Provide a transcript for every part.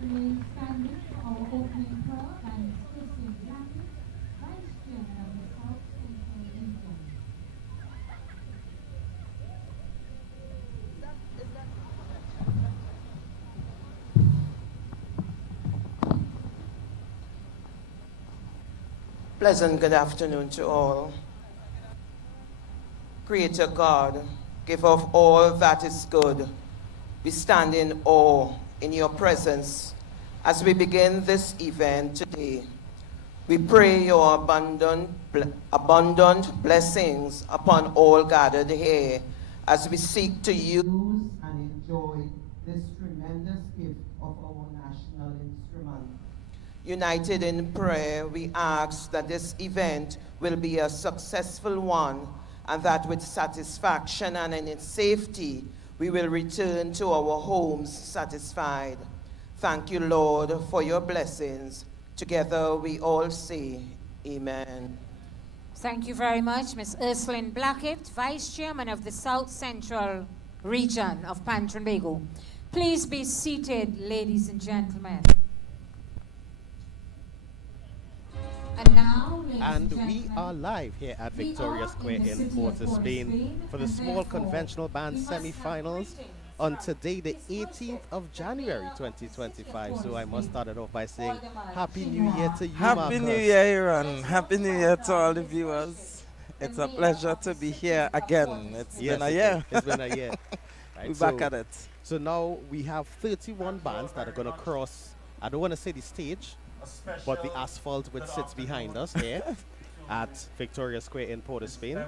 remain standing for our opening prayer by Ms. Christine Blackett, Vice Chairman of the South Central Region. Pleasant good afternoon to all. Creator God, giver of all that is good, we stand in awe in your presence as we begin this event today. We pray your abundant blessings upon all gathered here as we seek to use and enjoy this tremendous gift of our national instrument. United in prayer, we ask that this event will be a successful one and that with satisfaction and in its safety, we will return to our homes satisfied. Thank you, Lord, for your blessings. Together we all say, Amen. Thank you very much, Ms. Ursuline Blackett, Vice Chairman of the South Central Region of Pantrenbago. Please be seated, ladies and gentlemen. And we are live here at Victoria Square in Port of Spain for the small conventional band semi-finals on today, the 18th of January 2025. So I must start it off by saying Happy New Year to you, Happy Marcus. New Year, Aaron. Happy New Year to all the viewers. It's a pleasure to be here again. It's been a year. It's been a year. Right, We're back at it. So now we have 31 bands that are going to cross, I don't want to say the stage, but the asphalt which sits behind us here at Victoria Square in Port of Spain.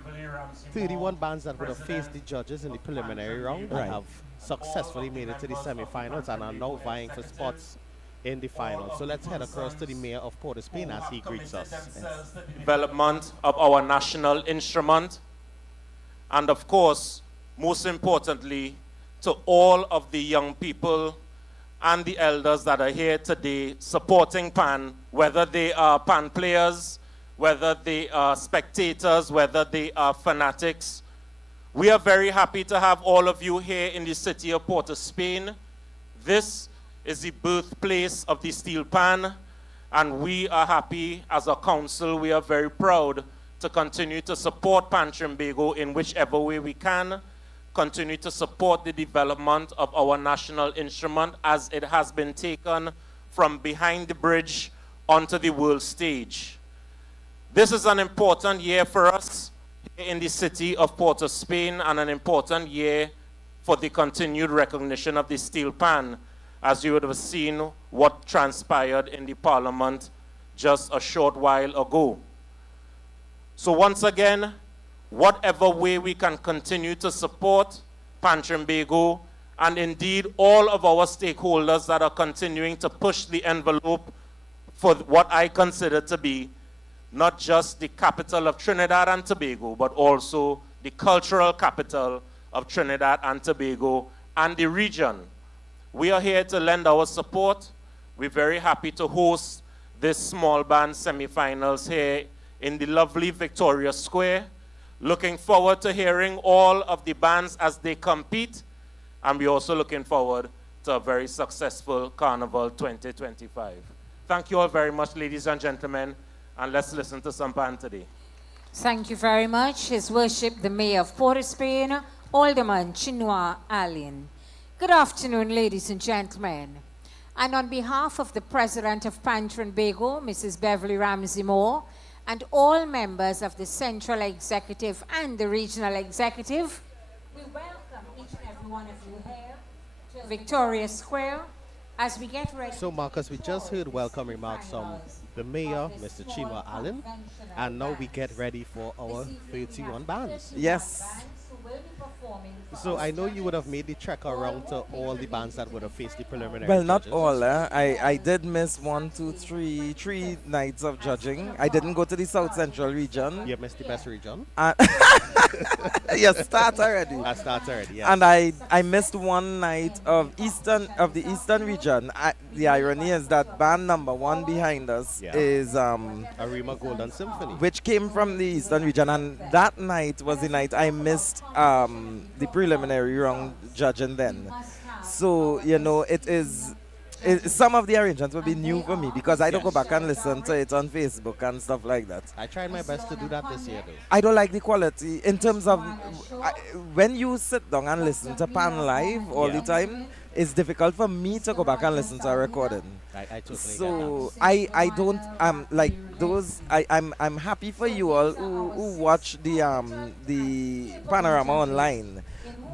31 bands that would have faced the judges in the preliminary round and have successfully made it to the semi-finals and are now vying for spots in the finals. So let's head across to the mayor of Port of Spain as he greets us. Yes. Development of our national instrument, and of course, most importantly, to all of the young people and the elders that are here today supporting PAN, whether they are PAN players, whether they are spectators, whether they are fanatics. We are very happy to have all of you here in the city of Port of Spain. This is the birthplace of the steel pan, and we are happy as a council. We are very proud to continue to support Pantrenbago in whichever way we can, continue to support the development of our national instrument as it has been taken from behind the bridge onto the world stage. This is an important year for us in the city of Port of Spain and an important year for the continued recognition of the steel pan, as you would have seen what transpired in the parliament just a short while ago. So once again, whatever way we can continue to support Pantrenbago and indeed all of our stakeholders that are continuing to push the envelope for what I consider to be not just the capital of Trinidad and Tobago, but also the cultural capital of Trinidad and Tobago and the region. We are here to lend our support. We're very happy to host this small band semifinals here in the lovely Victoria Square. Looking forward to hearing all of the bands as they compete, and we're also looking forward to a very successful Carnival 2025. Thank you all very much, ladies and gentlemen, and let's listen to some band today. Thank you very much, His Worship the Mayor of Port of Spain, Alderman Chinua Allen. Good afternoon, ladies and gentlemen. And on behalf of the President of Pantrenbago, Mrs. Beverly Ramsey Moore, and all members of the Central Executive and the Regional Executive, we welcome each and every one of you here to Victoria Square as we get ready. So Marcus, we just heard welcome remarks from the Mayor, Mr. Chinua Allen, and now we get ready for our 31 bands. Yes. So I know you would have made the trek around to all the bands that would have faced the preliminary Well, not judges. all. I did miss three nights of judging. I didn't go to the South Central region. You missed the best region. Yes, start already. I start already, yes. And I missed one night of the Eastern region. The irony is that band number one behind us is Arima Golden Symphony, which came from the Eastern region, and that night was the night I missed the preliminary round judging then. So, you know, it is some of the arrangements will be new for me because I don't go back and listen to it on Facebook and stuff like that. I tried my best to do that this year, though. I don't like the quality in terms of when you sit down and listen to Pan live all the time. It's difficult for me to go back and listen to a recording. I totally So get that. I don't like those. I'm happy for you all who watch the panorama online.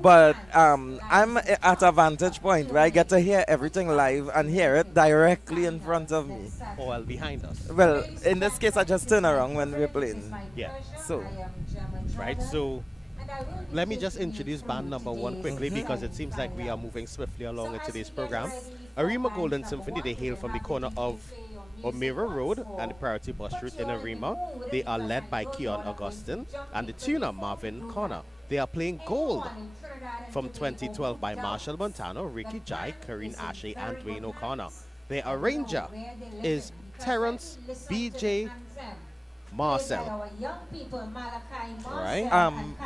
But I'm at a vantage point where I get to hear everything live and hear it directly in front of me. Well, behind us. Well, in this case, I just turn around when we're playing. Yeah. So, Right, so let me just introduce band number 1 quickly because it seems like we are moving swiftly along in today's program. Arima Golden Symphony, they hail from the corner of O'Meara Road and the Priority Bus Route in Arima. They are led by Keon Augustine and the tuner Marvin Connor. They are playing Gold from 2012 by Marshall Montano, Ricky Jai, Karine Ashe, and Dwayne O'Connor. Their arranger is Terrence B.J. Marcel. Right.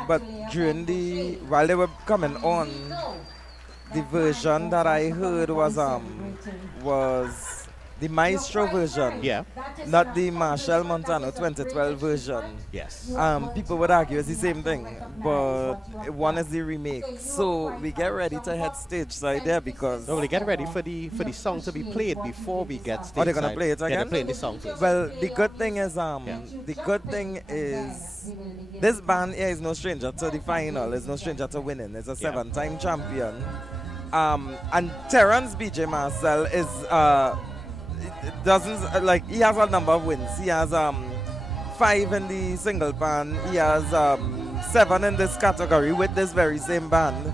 But while they were coming on, the version that I heard was the Maestro version. Yeah. Not the Marshall Montano 2012 version. Yes. People would argue it's the same thing, but one is the remake. So we get ready to head stage side there because. No, they get ready for the song to be played before we get stage. Oh, they're gonna play it Yeah, again? they're playing the song first. Well, the good thing is this band here is no stranger to the final. It's no stranger to winning. It's a 7-time champion. And Terrence B.J. Marcel is doesn't like he has a number of wins. He has 5 in the single band. He has 7 in this category with this very same band.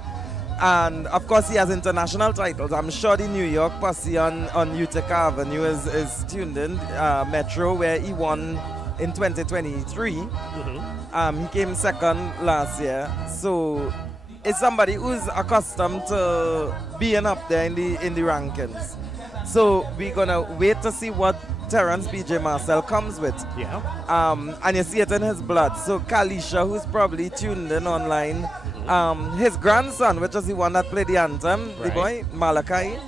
And of course he has international titles. I'm sure the New York posse on Utica Avenue is tuned in. Metro, where he won in 2023. He came second last year. So it's somebody who's accustomed to being up there in the rankings. So we're gonna wait to see what Terrence B.J. Marcel comes with. Yeah. And you see it in his blood. So Kalisha, who's probably tuned in online, his grandson, which is the one that played the anthem, the boy, Malachi.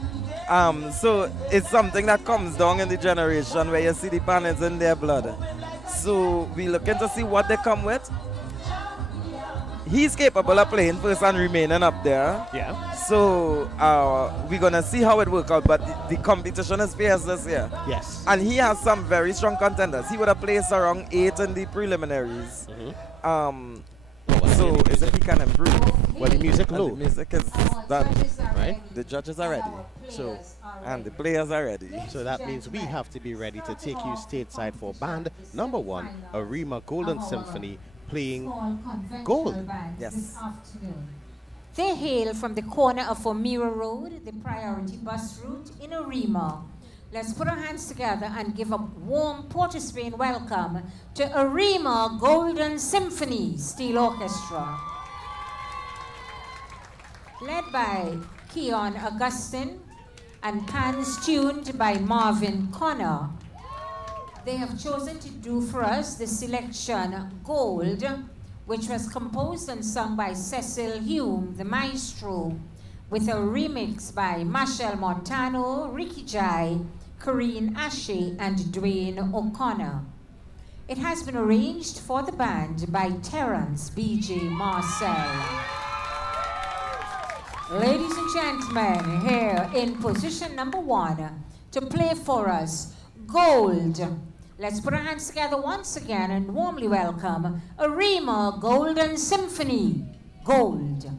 So it's something that comes down in the generation where you see the pan is in their blood. So we're looking to see what they come with. He's capable of playing first and remaining up there. Yeah. So we're going to see how it works out. But the competition is fierce this year. Yes. And he has some very strong contenders. He would have placed around 8 in the preliminaries. So is if he can improve. Well, the music And low. the music is done. Right. The judges are ready. So, And the players are ready. so that means we have to be ready to take you stateside for band number 1, Arima Golden Symphony, playing Gold. Yes. They hail from the corner of O'Meara Road, the Priority Bus Route in Arima. Let's put our hands together and give a warm Port of Spain welcome to Arima Golden Symphony Steel Orchestra. Led by Keon Augustine and pans tuned by Marvin Connor. They have chosen to do for us the selection Gold, which was composed and sung by Cecil Hume, the maestro, with a remix by Marshall Montano, Ricky Jai, Karine Ashe, and Dwayne O'Connor. It has been arranged for the band by Terrence B.J. Marcel. Ladies and gentlemen, here in position number 1 to play for us, Gold. Let's put our hands together once again and warmly welcome Arima Golden Symphony, Gold.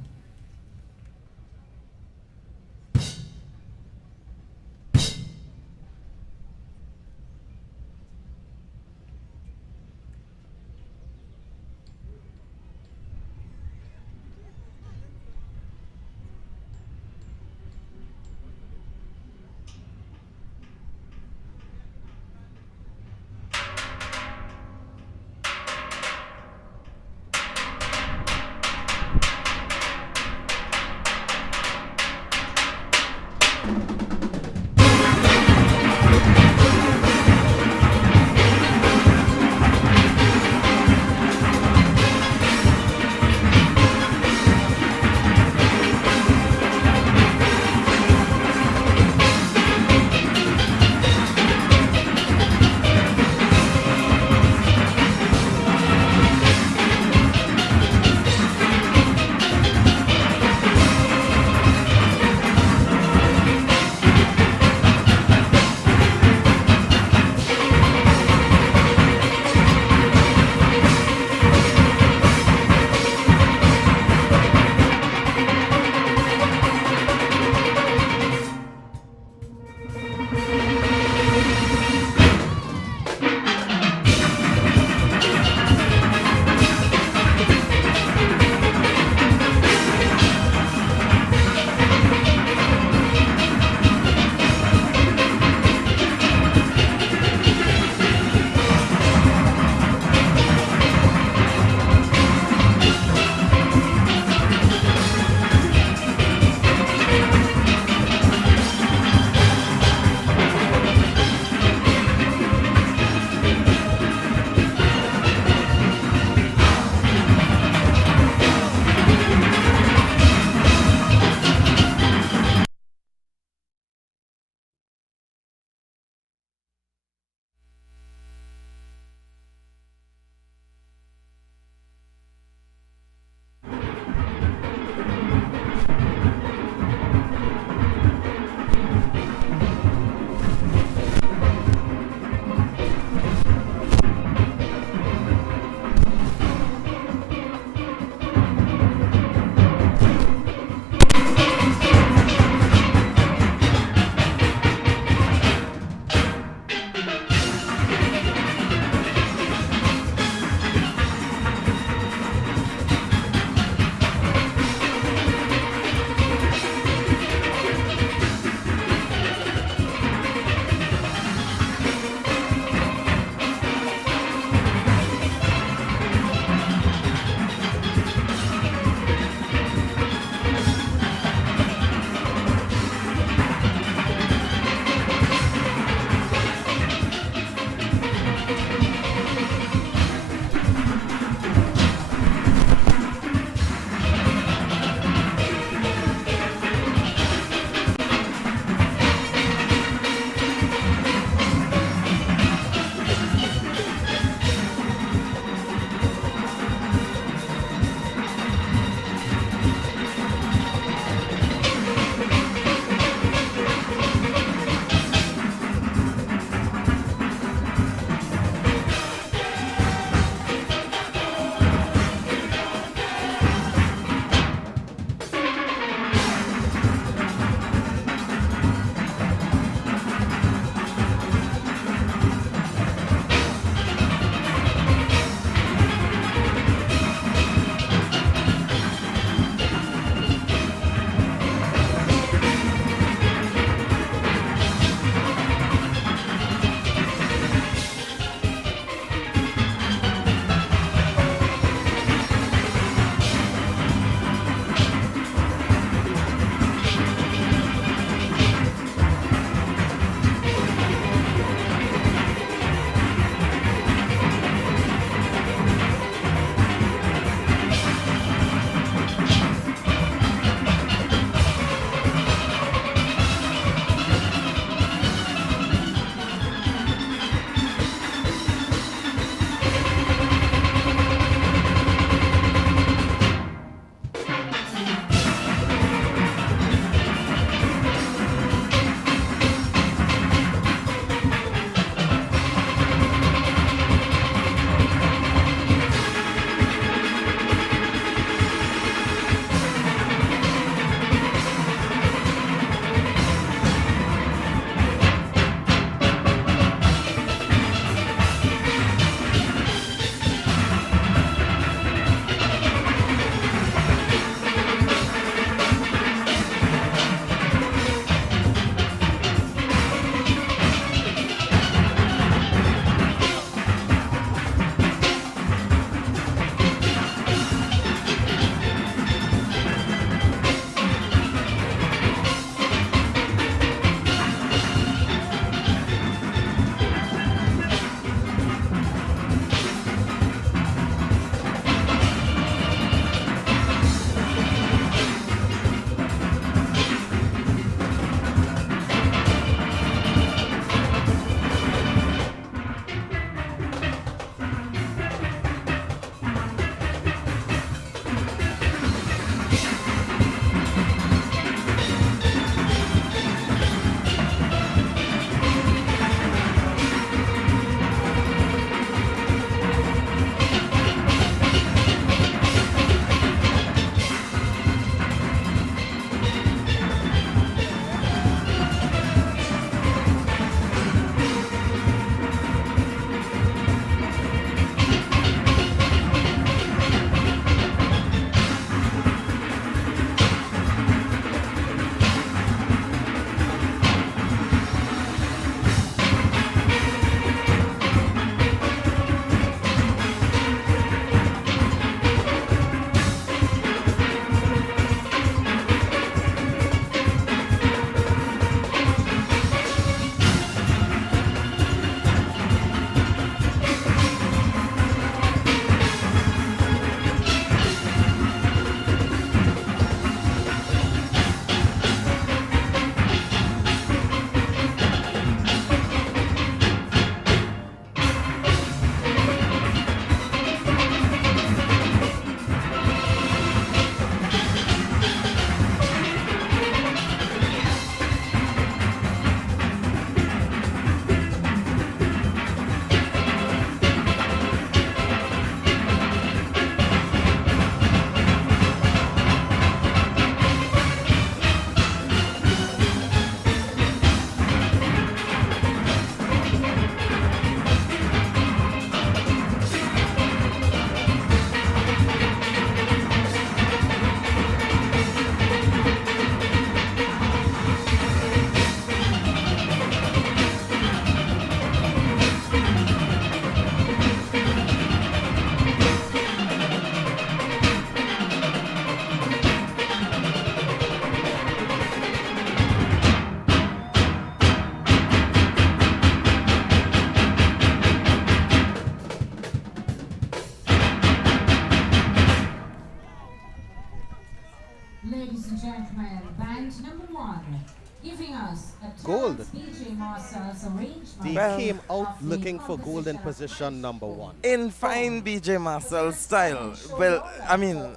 us at Gold. BJ Marcel's arrangement. They Well- came out looking for gold in position number 1. In fine BJ Marcel style. Well, I mean,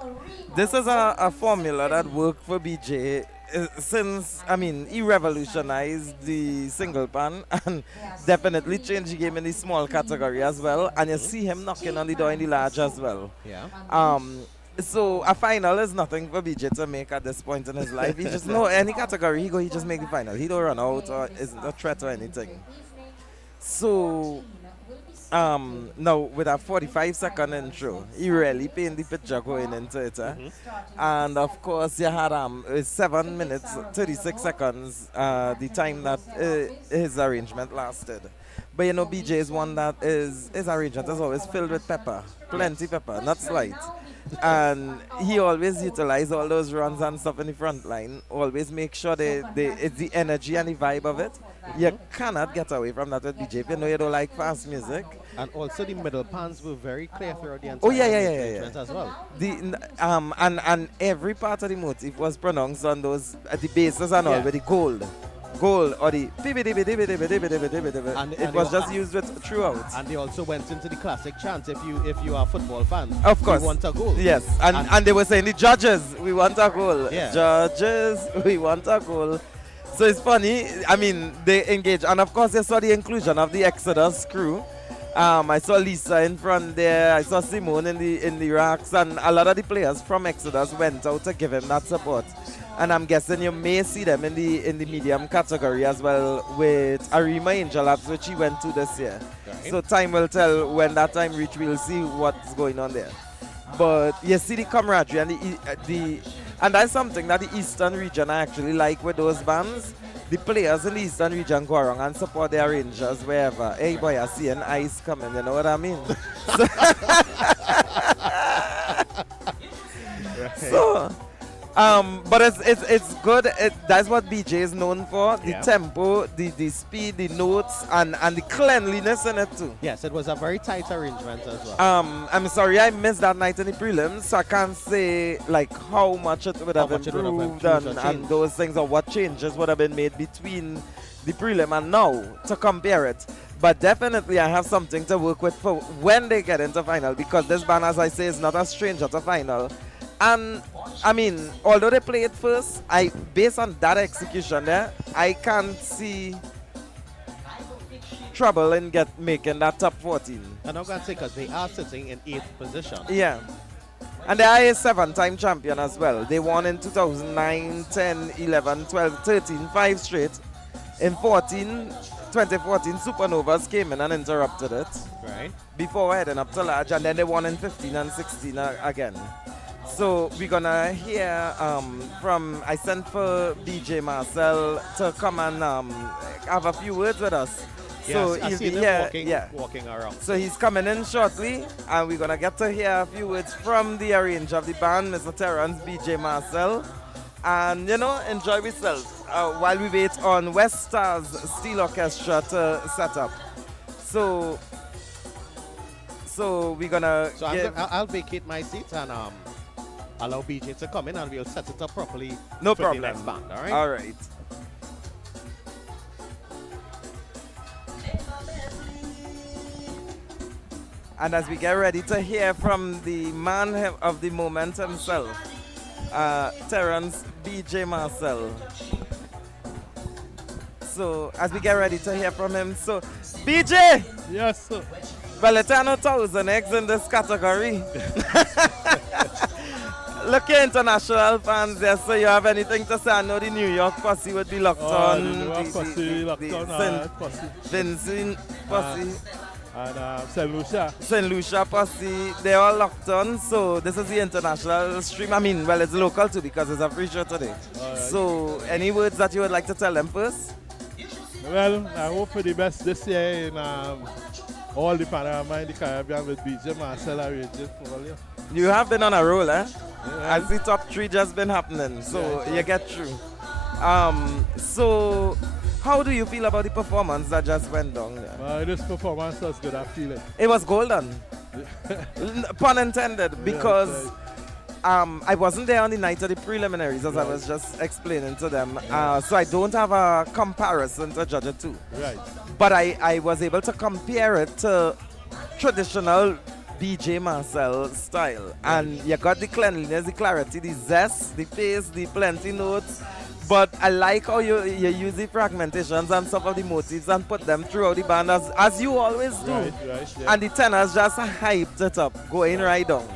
this is a formula that worked for BJ since, I mean, he revolutionized the single pan and definitely changed the game in the small category as well. And you see him knocking on the door in the large as well. Yeah. So a final is nothing for BJ to make at this point in his life. He just know any category he just make the final. He don't run out or isn't a threat or anything. So now with a 45-second intro, he really painted the picture going into it. And of course you had 7 minutes 36 seconds the time that his arrangement lasted. But you know BJ is one that his arrangement is always filled with pepper, plenty pepper, not slight. And he always utilize all those runs and stuff in the front line. Always make sure it's the energy and the vibe of it. You cannot get away from that with BJ if you know you don't like fast music. And also the middle pans were very clear throughout the entire Oh, yeah. arrangement as well. And every part of the motif was pronounced on those the bases and all Yeah. with the gold or the And it was just used with throughout. And they also went into the classic chant if you are a football fan. Of course. You want a goal. Yes, and they were saying the judges, we want a goal. Yeah. Judges, we want a goal. So it's funny. I mean, they engage, and of course, they saw the inclusion of the Exodus crew. I saw Lisa in front there. I saw Simone in the racks, and a lot of the players from Exodus went out to give him that support. And I'm guessing you may see them in the medium category as well with Arima Angel Labs, which he went to this year. Right. So time will tell. When that time reach, we'll see what's going on there. But you see the camaraderie and that's something that the Eastern region I actually like with those bands. The players in the Eastern region go around and support their arrangers wherever. Hey boy, I see an ice coming, you know what I mean? So, but it's good. That's what BJ is known for. The Yeah. tempo, the speed, the notes, and the cleanliness in it too. Yes, it was a very tight arrangement as well. I'm sorry I missed that night in the prelims, so I can't say like how much it would have much it would have improved improved or and changed. those things, or what changes would have been made between the prelim and now to compare it. But definitely I have something to work with for when they get into final, because this band, as I say, is not a stranger to final. And I mean, although they play it first, based on that execution there, I can't see trouble in making that top 14. And I'm going to say because they are sitting in 8th position. Yeah. And they are a 7-time champion as well. They won in 2009, 10, 11, 12, 13, 5 straight. In 2014, Supernovas came in and interrupted it Right. before heading up to large, and then they won in 15 and 16 again. So we're gonna hear I sent for BJ Marcel to come and have a few words with us. So Yes, I he'll see be them here, walking around. So he's coming in shortly, and we're gonna get to hear a few words from the arranger of the band, Mr. Terrence BJ Marcel, and enjoy yourself while we wait on West Stars Steel Orchestra to set up. So we're gonna. So I'll vacate my seat and allow BJ to come in and we'll set it up properly. No for problem. The next band, all right? All right. And as we get ready to hear from the man of the moment himself, Terrence BJ Marcel. So as we get ready to hear from him, so BJ! Yes, sir. Well, it's 1,000 eggs in this category. Look at international fans there, so you have anything to say? I know the New York posse would be locked on. The New York posse, locked on, posse. Vincent posse. And St. Lucia. St. Lucia posse, they're all locked on. So this is the international stream. I mean, well, it's local too because it's a free show today. Right. So any words that you would like to tell them first? Well, I hope for the best this year in all the Panorama in the Caribbean with BJ Marcel arranging for all you. You have been on a roll, eh? Yeah. As the top 3 just been happening, so Yeah, you get through. So how do you feel about the performance that just went down there? This performance was good, I feel it. It was golden. Pun intended, because right. I wasn't there on the night of the preliminaries, as I was just explaining to them. So I don't have a comparison to judge it to. Right. But I was able to compare it to traditional BJ Marcel style. And you got the cleanliness, the clarity, the zest, the pace, the plenty notes. But I like how you use the fragmentations and some of the motifs and put them throughout the band as you always do. Right, yeah. And the tenors just hyped it up, going right down.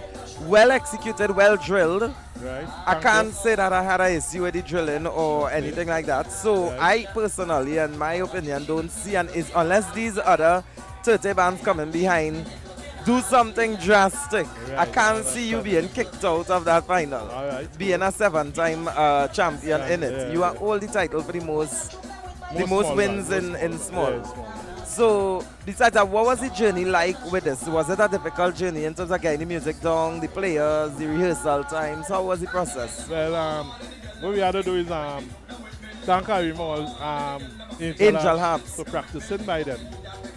Well executed, well drilled. Right. I Thank can't you. say that I had an issue with the drilling or anything like that. So Right. I personally, in my opinion, don't see an issue unless these other 30 bands coming behind do something drastic. I Right. can't see you being kicked out of that final. All right. Being a 7-time champion in it. Yeah, You yeah. hold the title for the most small wins bands, in small. Yeah, small. So, besides that, what was the journey like with this? Was it a difficult journey in terms of getting the music down, the players, the rehearsal times? How was the process? Well, what we had to do is thank Arimol, Angel Harps. for practicing by them.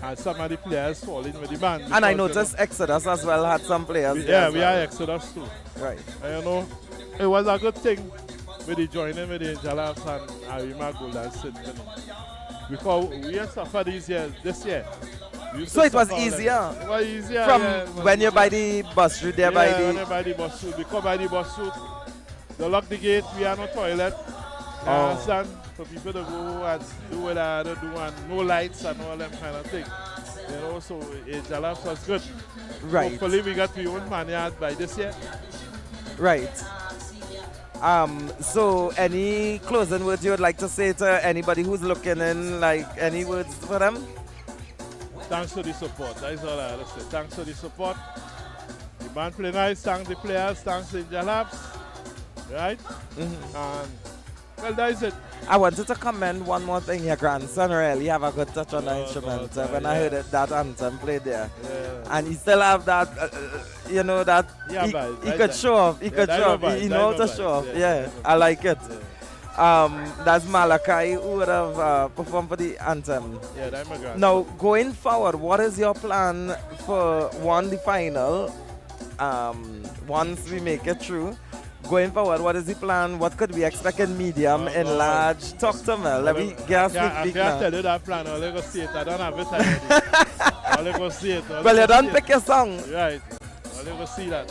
And some of the players falling with the band. And I because, noticed Exodus as well had some players. we, there yeah, as we well. are Exodus too. Right. And, it was a good thing with the joining with the Angel Harps and Arima Golden Symphony. Because we have suffered this year. We used So to it was suffer easier It was easier. from yeah, it was when you're easier. by the bus route there by when the. you're by the bus route. We come by the bus route. They lock the gate. We have no toilet. You understand? For people to go and do what they had to do and no lights and all them kind of thing. So Angel Harps was good. Right. Hopefully we got our own manyard by this year. Right. So any closing words you would like to say to anybody who's looking in, like any words for them? Thanks for the support. That's all I have to say. Thanks for the support. The band play nice. Thanks the players. Thanks Angel Harps. Right? And well, that is it. I wanted to comment one more thing. Your grandson really have a good touch on the instrument. God, When I yeah. heard it, that anthem played there, Yeah. and he still have that, that Yeah, he, but he that- could show off. He yeah, could that show no off. bad, He that knows no to bad. show off. Yeah, Yeah, that no I like it. Yeah. That's Malachi who would have performed for the anthem. Yeah, that's my grandson. Now, going forward, what is your plan for the final? Once we make it through, going forward, what is the plan? What could we expect in medium, in well, large? Talk to me. Let me get a I sneak peek can't now. tell you that plan. I'll go see it. I don't have it already. I'll go see it. Well, you don't pick your song. Right. I'll go see that.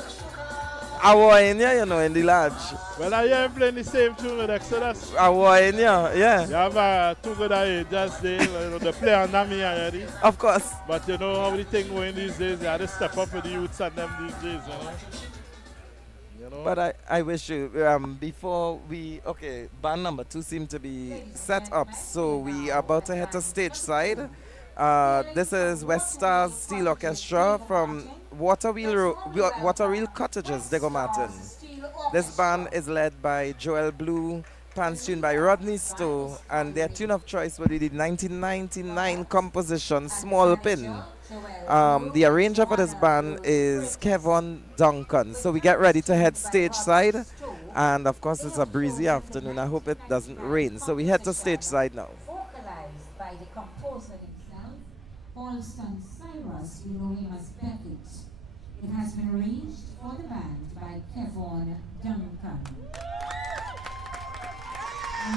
I was in here, in the large. Well, I am playing the same tune with Exodus. I was in here, yeah. You have two good angels there. They play under me already. Of course. But you know how the thing going these days, you have to step up with the youths and them these days, you know. But I wish you, before we, okay, band number 2 seem to be set up. So we are about to head to stage side. This is West Stars Steel Orchestra from Waterwheel Cottages, Diego Martin. This band is led by Joel Blue, pans tuned by Rodney Stowe, and their tune of choice will be the 1999 composition Small Pin. The arranger for this band is Kevon Duncan. So we get ready to head stage side, and of course it's a breezy afternoon. I hope it doesn't rain. So we head to stage side now. Vocalized by the composer himself, Paul son Cyrus, you know him as Beckett. It has been arranged for the band by Kevon Duncan.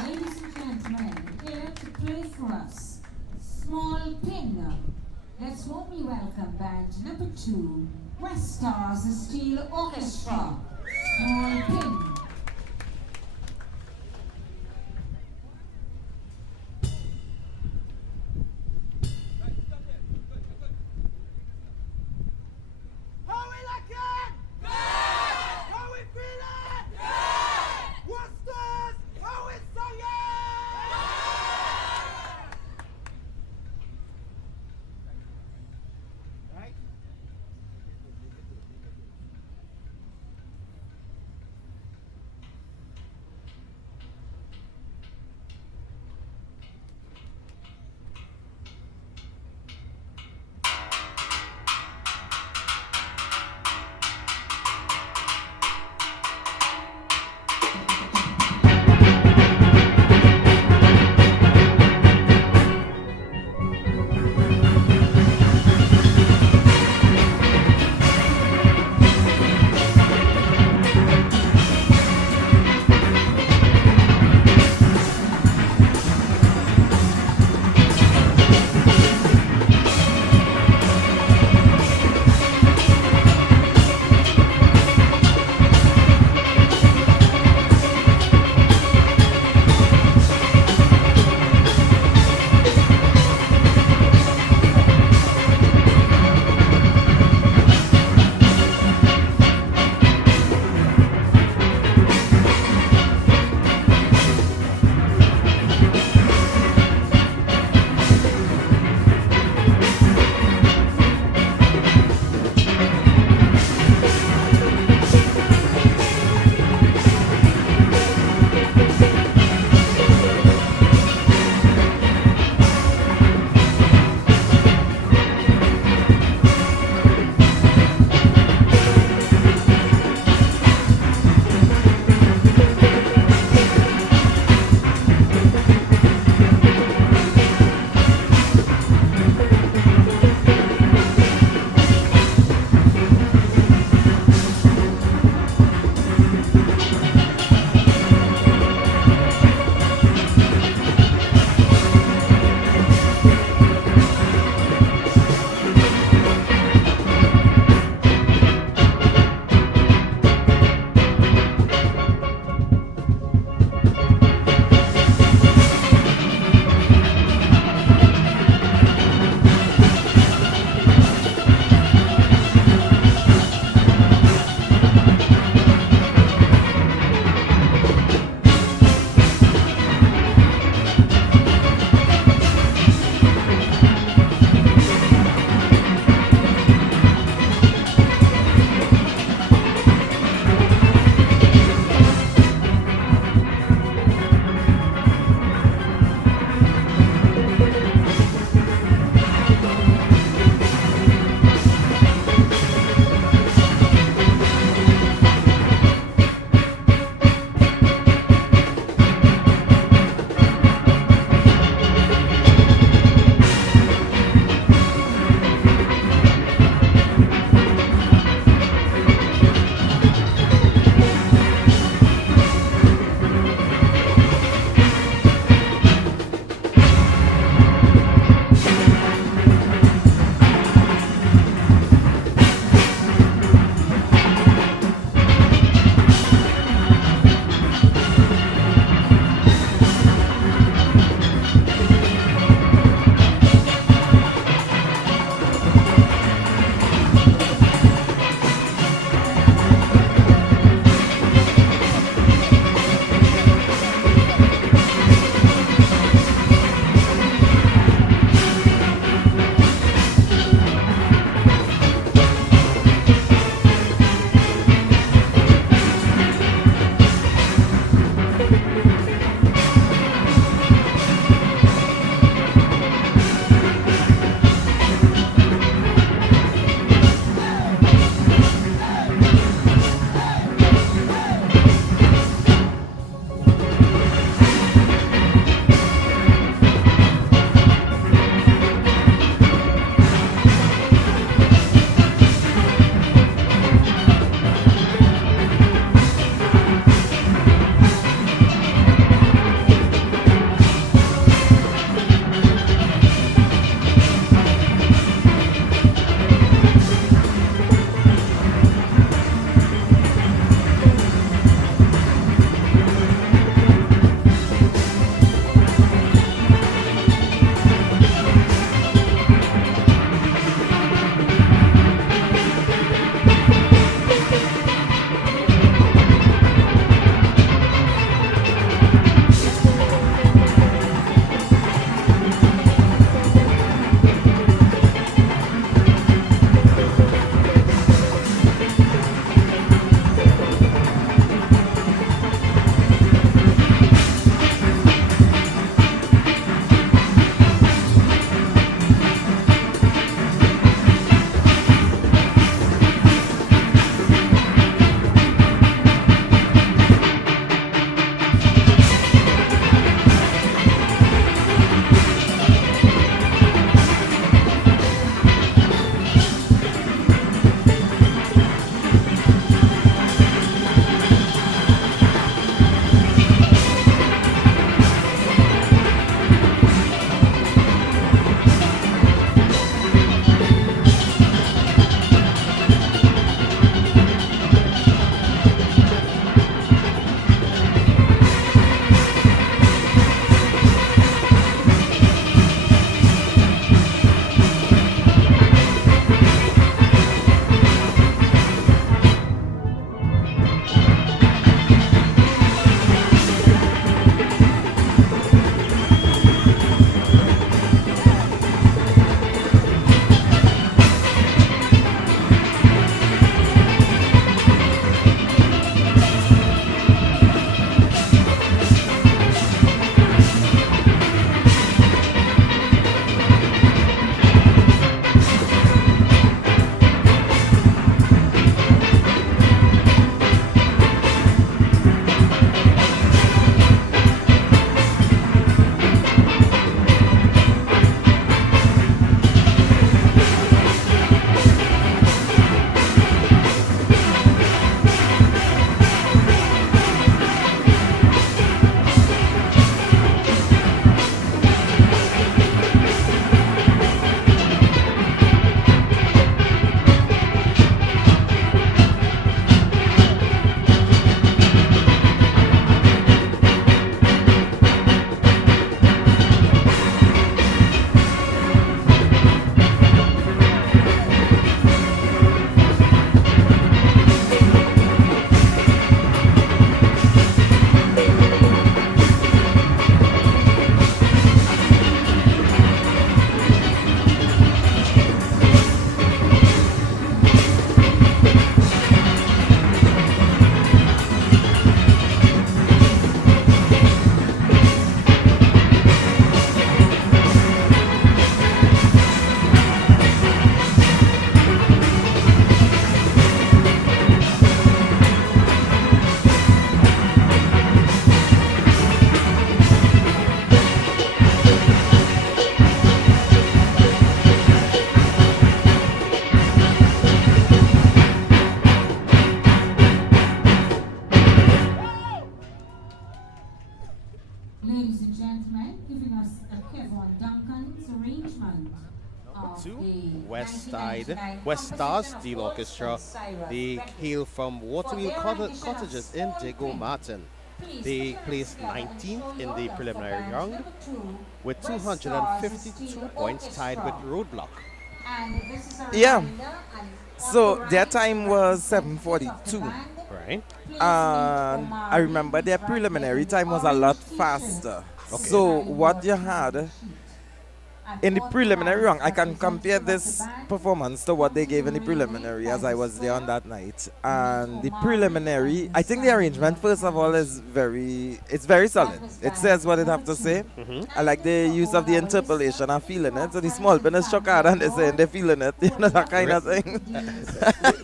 Ladies and gentlemen, here to play for us, Small Pin. Let's warmly welcome band number 2, West Stars Steel Orchestra. Small Pin. of to the West 1999 West Stars composition of Steel Forest Orchestra. Spring They Siren hail from Waterville For their rendition of Cottages in Small Diego Pin. Martin. Please They put your placed hands together and 19th show in your the love for preliminary band round number 2, with West Stars 252 Steel points, tied with Orchestra. Roadblock. And this is a Yeah. reminder and So their authorized time was representative of the 7:42. band. Right? Please meet And Omar I remember their Reed, preliminary right time there, was a lot orange t-shirt. faster. Okay. So what you had And in the preliminary round, I authorized can compare representative this of the band. performance to what they gave in the preliminary as I was there on that night. And the preliminary, I think the arrangement, first of all, is it's very solid. It says what it have to say. I like the use of the interpolation. I'm feeling it. So the small pen is shocked and they're saying they're feeling it. You know, that kind of thing.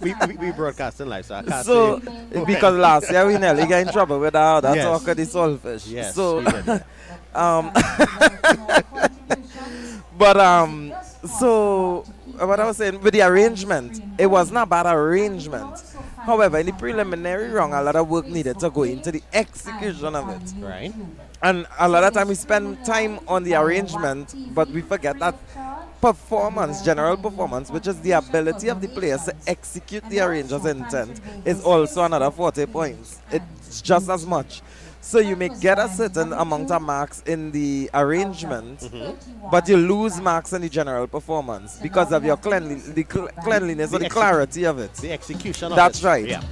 we broadcast in live, so I can't So, say. because last year we nearly got in trouble with that Yes. talk of the solfish. Yes, So, we did that. So what I was saying with the arrangement, it was not bad arrangement. However, in the preliminary round, a lot of work needed to go into the execution of it. Right? And a lot of time we spend time on the arrangement, but we forget that performance, general performance, which is the ability of the players to execute the arranger's intent, is also another 40 points. It's just as much. So you may get a certain amount of marks in the arrangement, but you lose marks in the general performance because of your cleanliness or the clarity of it. The execution of That's it. right. Yeah.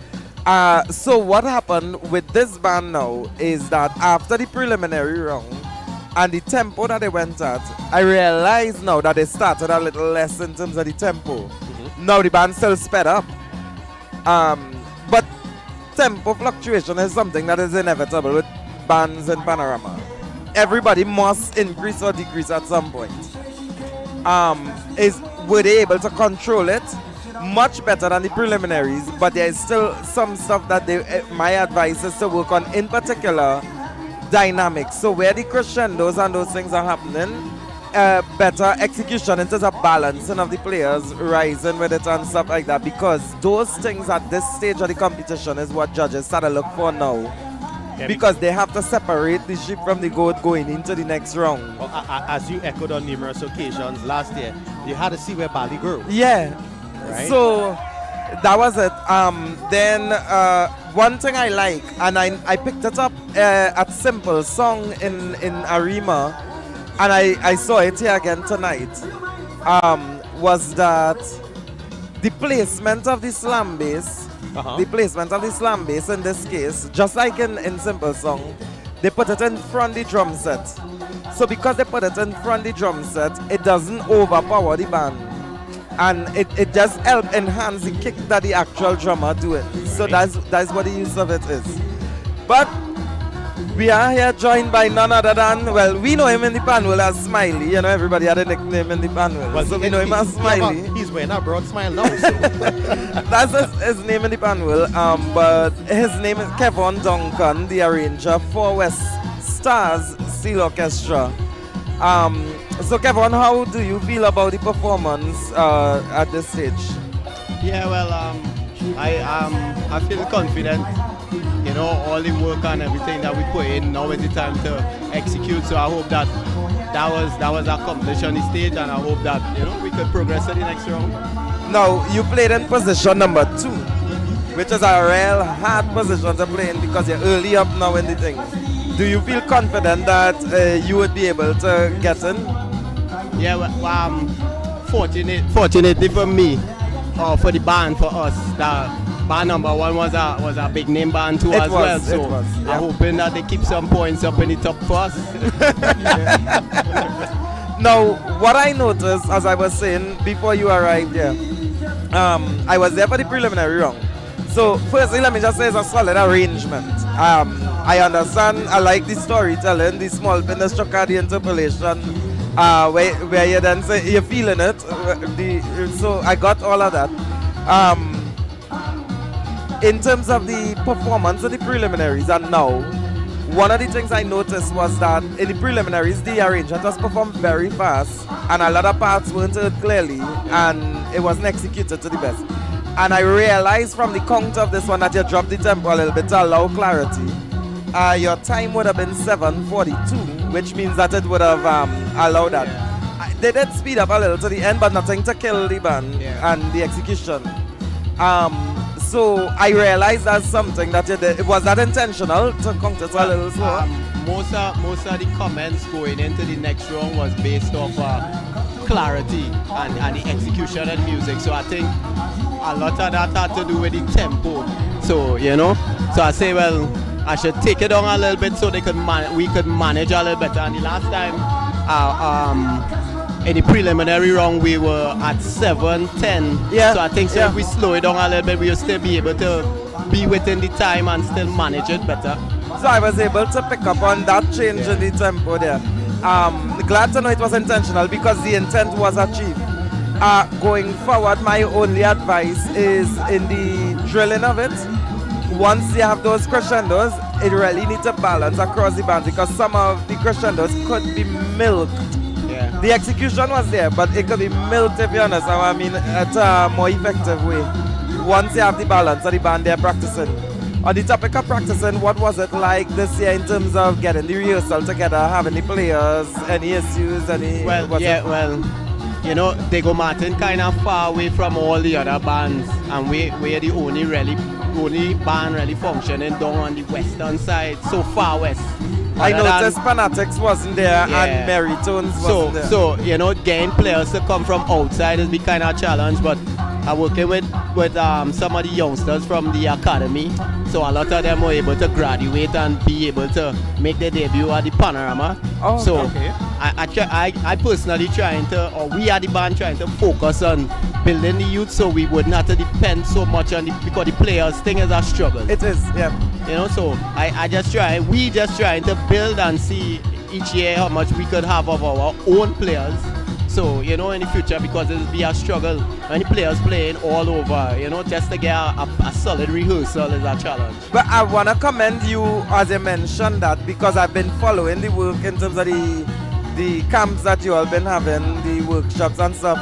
So what happened with this band now is that after the preliminary round and the tempo that they went at, I realize now that they started a little less in terms of the tempo. Now the band still sped up. But tempo fluctuation is something that is inevitable with bands in Panorama. Everybody must increase or decrease at some point. Were they able to control it? Much better than the preliminaries, but there is still some stuff that my advice is to work on, in particular dynamics. So where the crescendos and those things are happening, better execution in terms of balancing of the players, rising with it and stuff like that, because those things at this stage of the competition is what judges start to look for now. Because they have to separate the sheep from the goat going into the next round. Well, as you echoed on numerous occasions last year, you had to see where Bali grew. Yeah. Right. So that was it. Then one thing I like, and I picked it up at Simple Song in Arima, and I saw it here again tonight, was that the placement of the slam bass, the placement of the slam bass in this case, just like in Simple Song, they put it in front of the drum set. So because they put it in front of the drum set, it doesn't overpower the band. And it just helps enhance the kick that the actual drummer doing. So that's what the use of it is. But we are here joined by none other than, well, we know him in the panel as Smiley. You know, everybody had a nickname in the panel. Well, so we know him as Smiley. Yeah, he's wearing a broad smile now. So. That's his name in the panel. But his name is Kevin Duncan, the arranger for West Stars Steel Orchestra. So Kevin, how do you feel about the performance at this stage? Yeah, well, I feel confident. You know, all the work and everything that we put in, now is the time to execute. So I hope that was accomplished on the stage, and I hope that, you know, we could progress to the next round. Now, you played in position number 2, which is a real hard position to play in because you're early up now in the thing. Do you feel confident that you would be able to get in? Yeah, well, fortunately for me, or for the band, for us, that band number 1 was a big name band too as well. So yeah. I'm hoping that they keep some points up in the top for us. Now, what I noticed, as I was saying before you arrived here, I was there for the preliminary round. So firstly, let me just say it's a solid arrangement. I understand, I like the storytelling, the small pin, the structure, the interpolation, where you then say you're feeling it. So I got all of that. In terms of the performance of the preliminaries and now, one of the things I noticed was that in the preliminaries, the arranger just performed very fast and a lot of parts weren't heard clearly and it wasn't executed to the best. And I realized from the count of this one that you dropped the tempo a little bit to allow clarity. Your time would have been 7:42, which means that it would have allowed that. they did speed up a little to the end, but nothing to kill the band and the execution. So I realized that's something that you did. Was that intentional to counter it a little slower? Most of the comments going into the next round was based off clarity and the execution and music. So I think a lot of that had to do with the tempo. So so I say, well, I should take it down a little bit so we could manage a little better. And the last time, in the preliminary round, we were at 7-10. Yeah. So I think if we slow it down a little bit, we'll still be able to be within the time and still manage it better. So I was able to pick up on that change in the tempo there. Glad to know it was intentional because the intent was achieved. Going forward, my only advice is in the drilling of it. Once you have those crescendos, it really needs to balance across the band because some of the crescendos could be milked. Yeah. The execution was there, but it could be milked, if you understand what I mean, at a more effective way. Once you have the balance of the band they're practicing. On the topic of practicing, what was it like this year in terms of getting the rehearsal together, having the players, any issues, any... Diego Martin kind of far away from all the other bands, and we're the only band really functioning down on the western side, so far west. I noticed Fanatics wasn't there and Meritones wasn't there. So, getting players to come from outside has been kind of a challenge, but I'm working with some of the youngsters from the academy, so a lot of them were able to graduate and be able to make their debut at the Panorama. I personally we are the band trying to focus on building the youth so we wouldn't have to depend so much on because the players thing is a struggle. It is, yeah. So we just trying to build and see each year how much we could have of our own players. So, in the future, because it'll be a struggle when the players playing all over, just to get a solid rehearsal is a challenge. But I want to commend you, as you mentioned that, because I've been following the work in terms of the camps that you all been having, the workshops and stuff.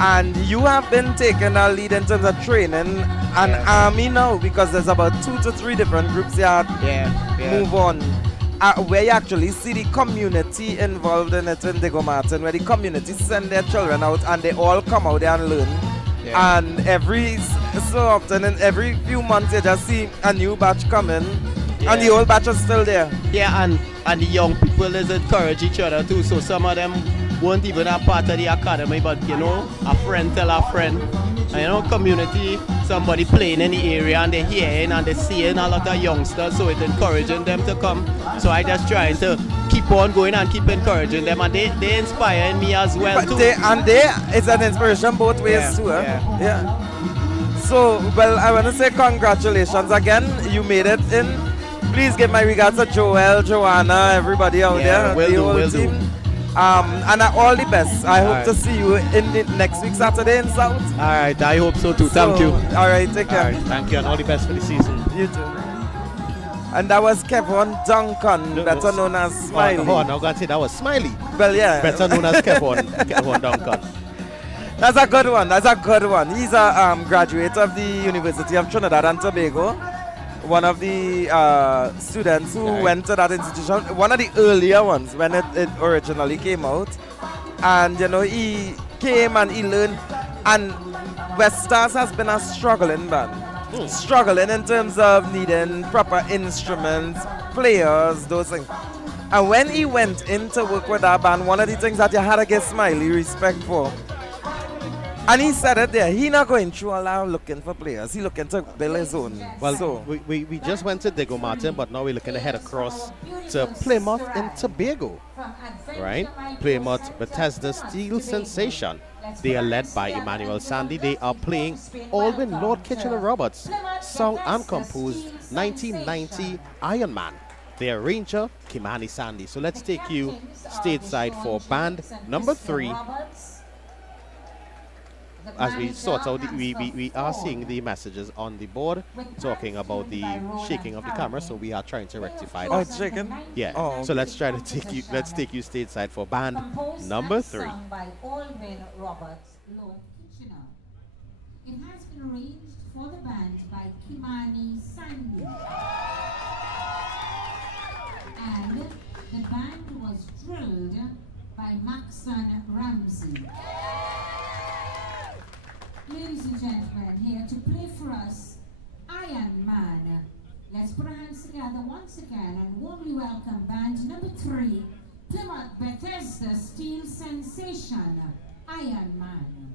And you have been taking a lead in terms of training an army now, because there's about 2 to 3 different groups here move on. Where you actually see the community involved in it in Diego Martin, where the community send their children out and they all come out there and learn. Yeah. And every so often, in every few months, you just see a new batch coming, and the old batch is still there. Yeah, and the young people is encourage each other too. So some of them weren't even a part of the academy, but a friend tell a friend. And, community, somebody playing in the area and they're hearing and they're seeing a lot of youngsters, so it's encouraging them to come. So I just trying to keep on going and keep encouraging them, and they inspiring me as well too. It's an inspiration both ways too. Yeah. So, well, I want to say congratulations again. You made it in. Please give my regards to Joel, Joanna, everybody out there, the whole team. And all the best. I hope to see you in the next week, Saturday in South. All right, I hope so too. Thank you. All right, take care. All right, thank you, and all the best for the season. You too. And that was Kevon Duncan, better known as Smiley. I'm going to say that was Smiley. Well, yeah. Better known as Kevon Duncan. That's a good one. He's a graduate of the University of Trinidad and Tobago. One of the students who went to that institution, one of the earlier ones when it originally came out. And, he came and he learned. And West Stars has been a struggling band. Struggling in terms of needing proper instruments, players, those things. And when he went in to work with that band, one of the things that you had to give Smiley respect for, and he said it there, he not going through a lot looking for players. He looking to build his own. Well, we just went to Diego Martin, but now we're looking ahead across to Plymouth in Tobago, right? Plymouth Bethesda Steel Sensation. They are led by Emmanuel Sandy. They are playing Alwyn Lord Kitchener Roberts, song and composed 1990 Iron Man. They are Ranger Kimani Sandy. So let's take you stateside for band number 3. As we sort out, we are seeing the messages on the board talking about the shaking of the camera, so we are trying to rectify that. Oh, it's shaking? Yeah. Oh, so let's take you stateside for band number 3. By Alwyn Roberts, Lord Kitchener. It has been arranged for the band by Kimani Sandy. And the band was drilled by Maxon Ramsey. Ladies and gentlemen, here to play for us, Iron Man. Let's put our hands together once again and warmly welcome band number 3, Plymouth Bethesda Steel Sensation, Iron Man.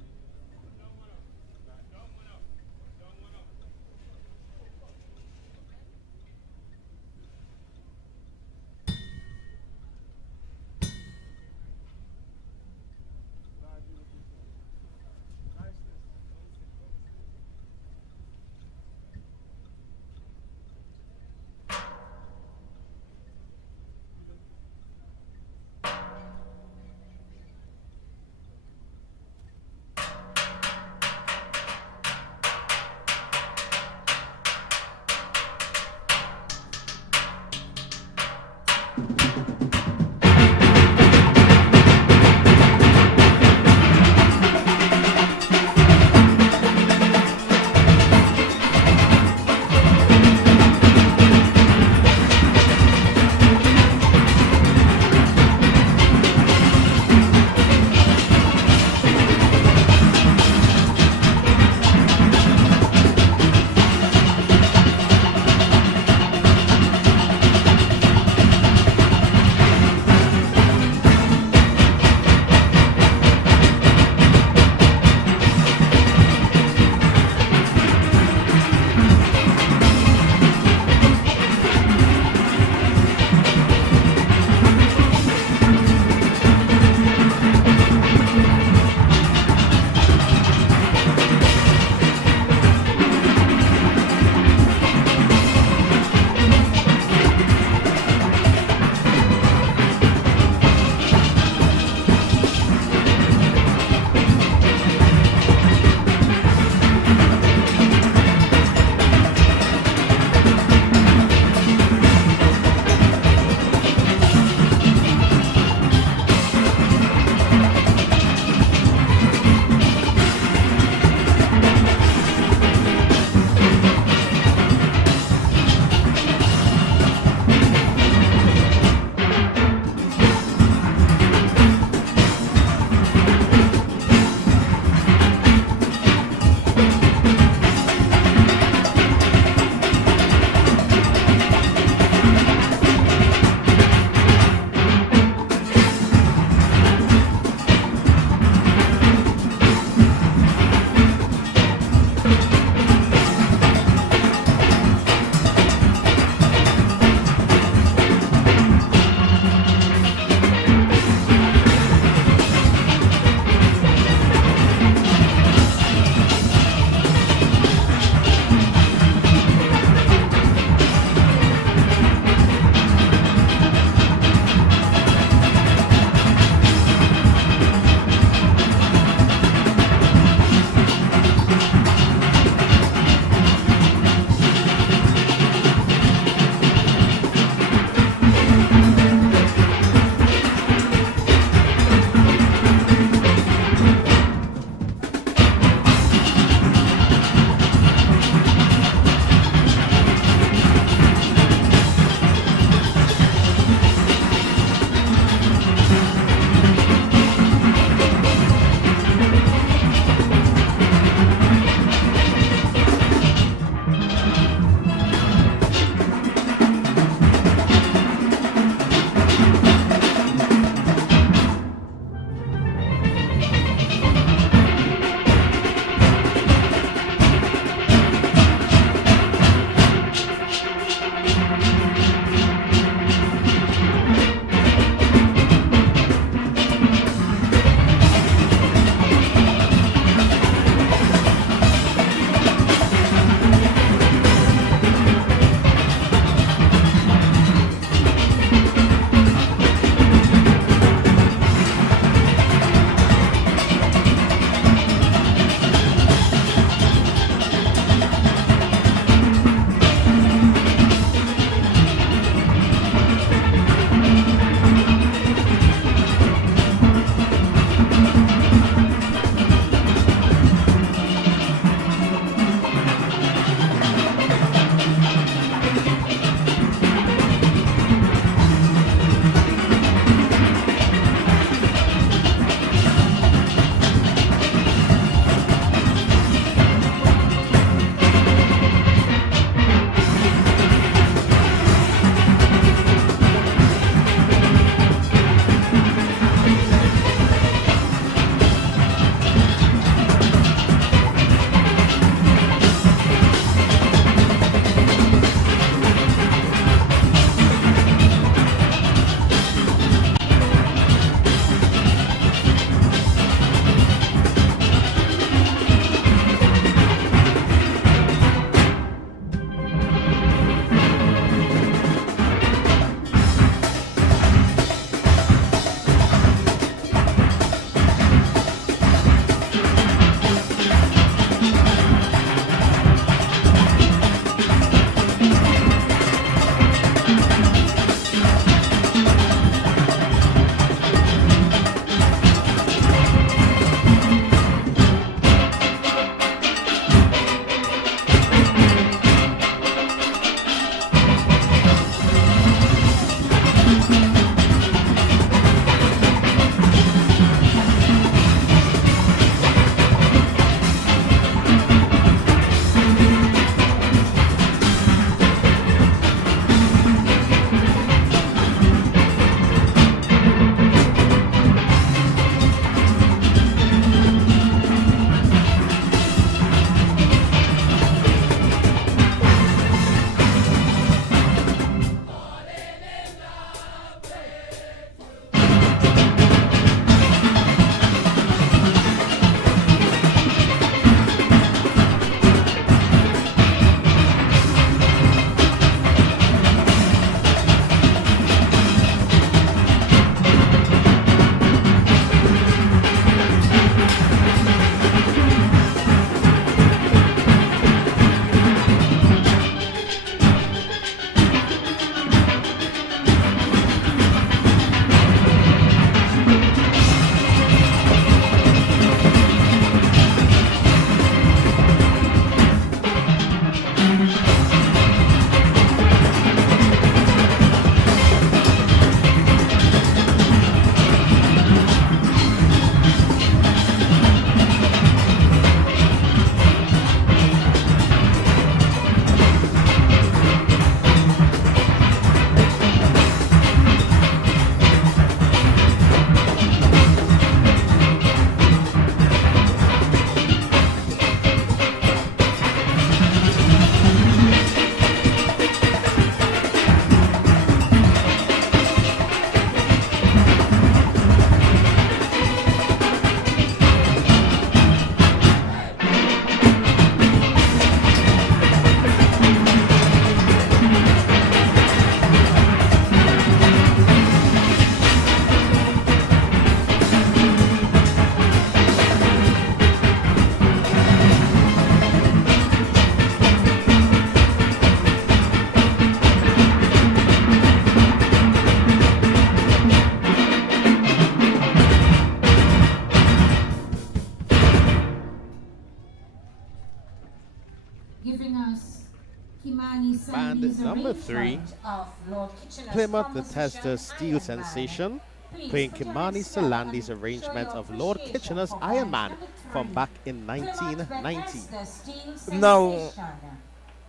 Kimani Band Sandy's number 3, arrangement of Lord Kitchener's Plymouth composition, Bethesda Steel Iron Man. Sensation, Please playing put your Kimani hands together Salandi's and show arrangement your of Lord appreciation Kitchener's for Iron band Man number from 3. back in Plymouth 1990. Bethesda Steel Now, Sensation,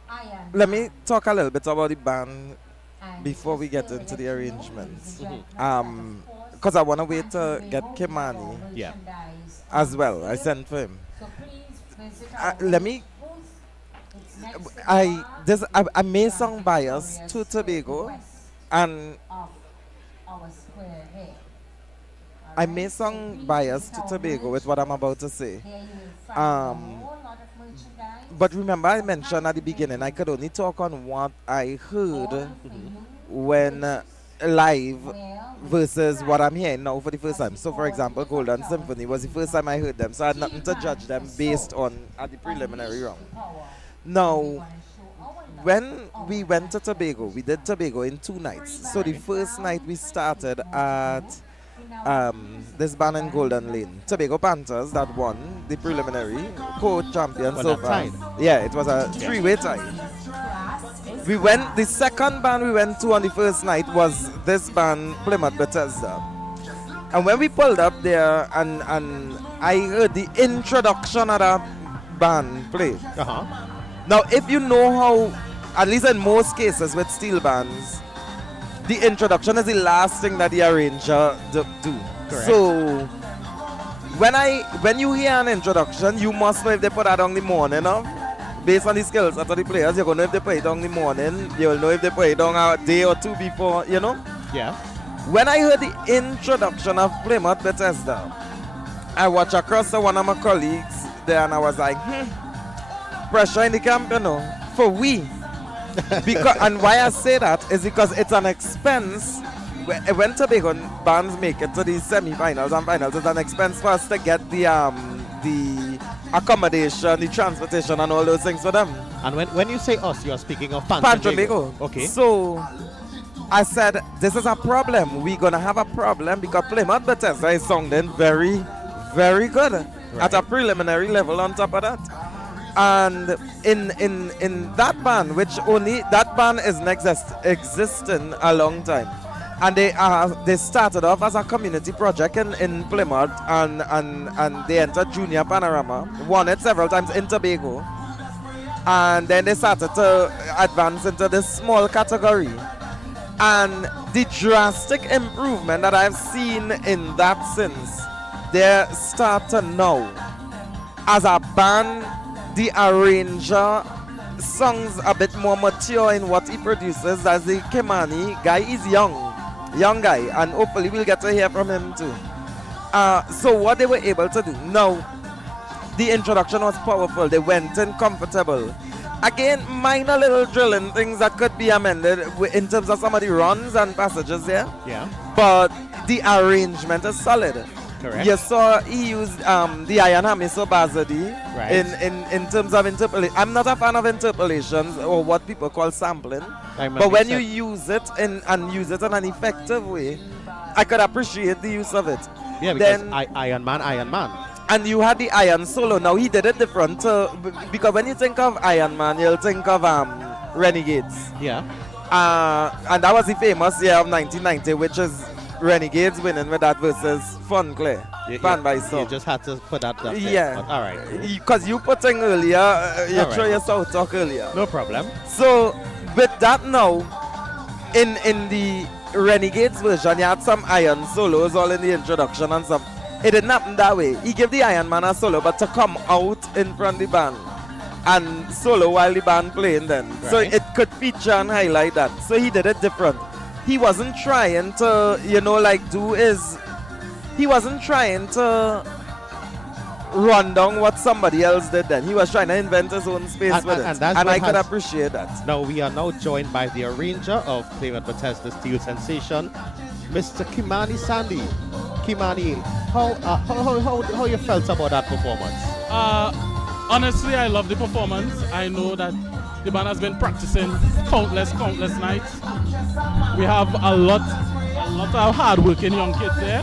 Iron Let me Man. talk a little bit about the band And before we get just to into let the you know, arrangements. ladies and gentlemen, that, of course, Because I want to wait to Anthony get Raymond Kimani Yeah. merchandise as on well. I sale. sent for him. So please visit our Let me. booth. It's next to the bar I may sound biased to Tobago, west and of our square here. I Alright, may so sound please biased visit to our Tobago merch with what I'm booth. about to say. There you will find Um, a whole lot of merchandise. But remember, I mentioned at the beginning I could only talk on what I heard all for you, when live well, versus what I'm hearing now for the first time. So, for example, Golden Symphony was the first time I heard them, so I had nothing to judge them based on at the preliminary round. Now, when we went to Tobago, we did Tobago in 2 nights. So the first night we started at this band in Golden Lane, Tobago Panthers, that won the preliminary co-champion Was so that far. tied? Yeah, it was a 3-way tie. We went, the second band we went to on the first night was this band, Plymouth Bethesda. And when we pulled up there and I heard the introduction of that band play. Uh-huh. Now, if you know how, at least in most cases with steel bands, the introduction is the last thing that the arranger do. Correct. So, when you hear an introduction, you must know if they put that on the morning of. Based on the skills of the players, you're going to know if they put it on the morning, you'll know if they put it on a day or two before, you know. Yeah. When I heard the introduction of Plymouth Bethesda, I watched across to one of my colleagues there and I was like, pressure in the camp, you know, for we. Because, and why I say that is because it's an expense. When Tobago bands make it to the semi-finals and finals, it's an expense for us to get the accommodation, the transportation and all those things for them. And when you say us, you are speaking of Pan Pan Tobago. Tobago. Okay. So I said, this is a problem. We're going to have a problem because Plymouth Bethesda is sounding very, very good at a preliminary level on top of that. And in that band, which only, that band is existing a long time. And they started off as a community project in Plymouth and they entered Junior Panorama, won it several times in Tobago. And then they started to advance into this small category. And the drastic improvement that I've seen in that since they started now. As a band, the arranger songs a bit more mature in what he produces. As the Kimani guy is young guy, and hopefully we'll get to hear from him too. So what they were able to do now, the introduction was powerful. They went in comfortable. Again, minor little drilling things that could be amended in terms of some of the runs and passages there. Yeah. But the arrangement is solid. Correct. You saw he used the Iron Hamiso Bazadi Right. in terms of interpolation. I'm not a fan of interpolations or what people call sampling. But when you use it and use it in an effective way, I could appreciate the use of it. Yeah, because Then, Iron Man. and you had the Iron solo. Now he did it different because when you think of Iron Man, you'll think of Renegades. Yeah. And that was the famous year of 1990, which is Renegades winning with that versus Fun Clear. Band by You Storm. just had to put that up there. Yeah. But all right. Because you put in earlier, you All throw right. your South talk earlier. No problem. So with that now, in the Renegades version, you had some Iron solos all in the introduction and some. It didn't happen that way. He gave the Iron Man a solo, but to come out in front of the band and solo while the band playing then. So Right. it could feature and highlight that. So he did it different. He wasn't trying to, he wasn't trying to run down what somebody else did then. He was trying to invent his own space And- with and it. that's And what I could has- appreciate that. Now we are now joined by the arranger of Plymouth Bethesda Steel Sensation, Mr. Kimani Sandy. Kimani, how you felt about that performance? Honestly, I love the performance. I know that the band has been practicing countless nights. We have a lot of hard-working young kids there.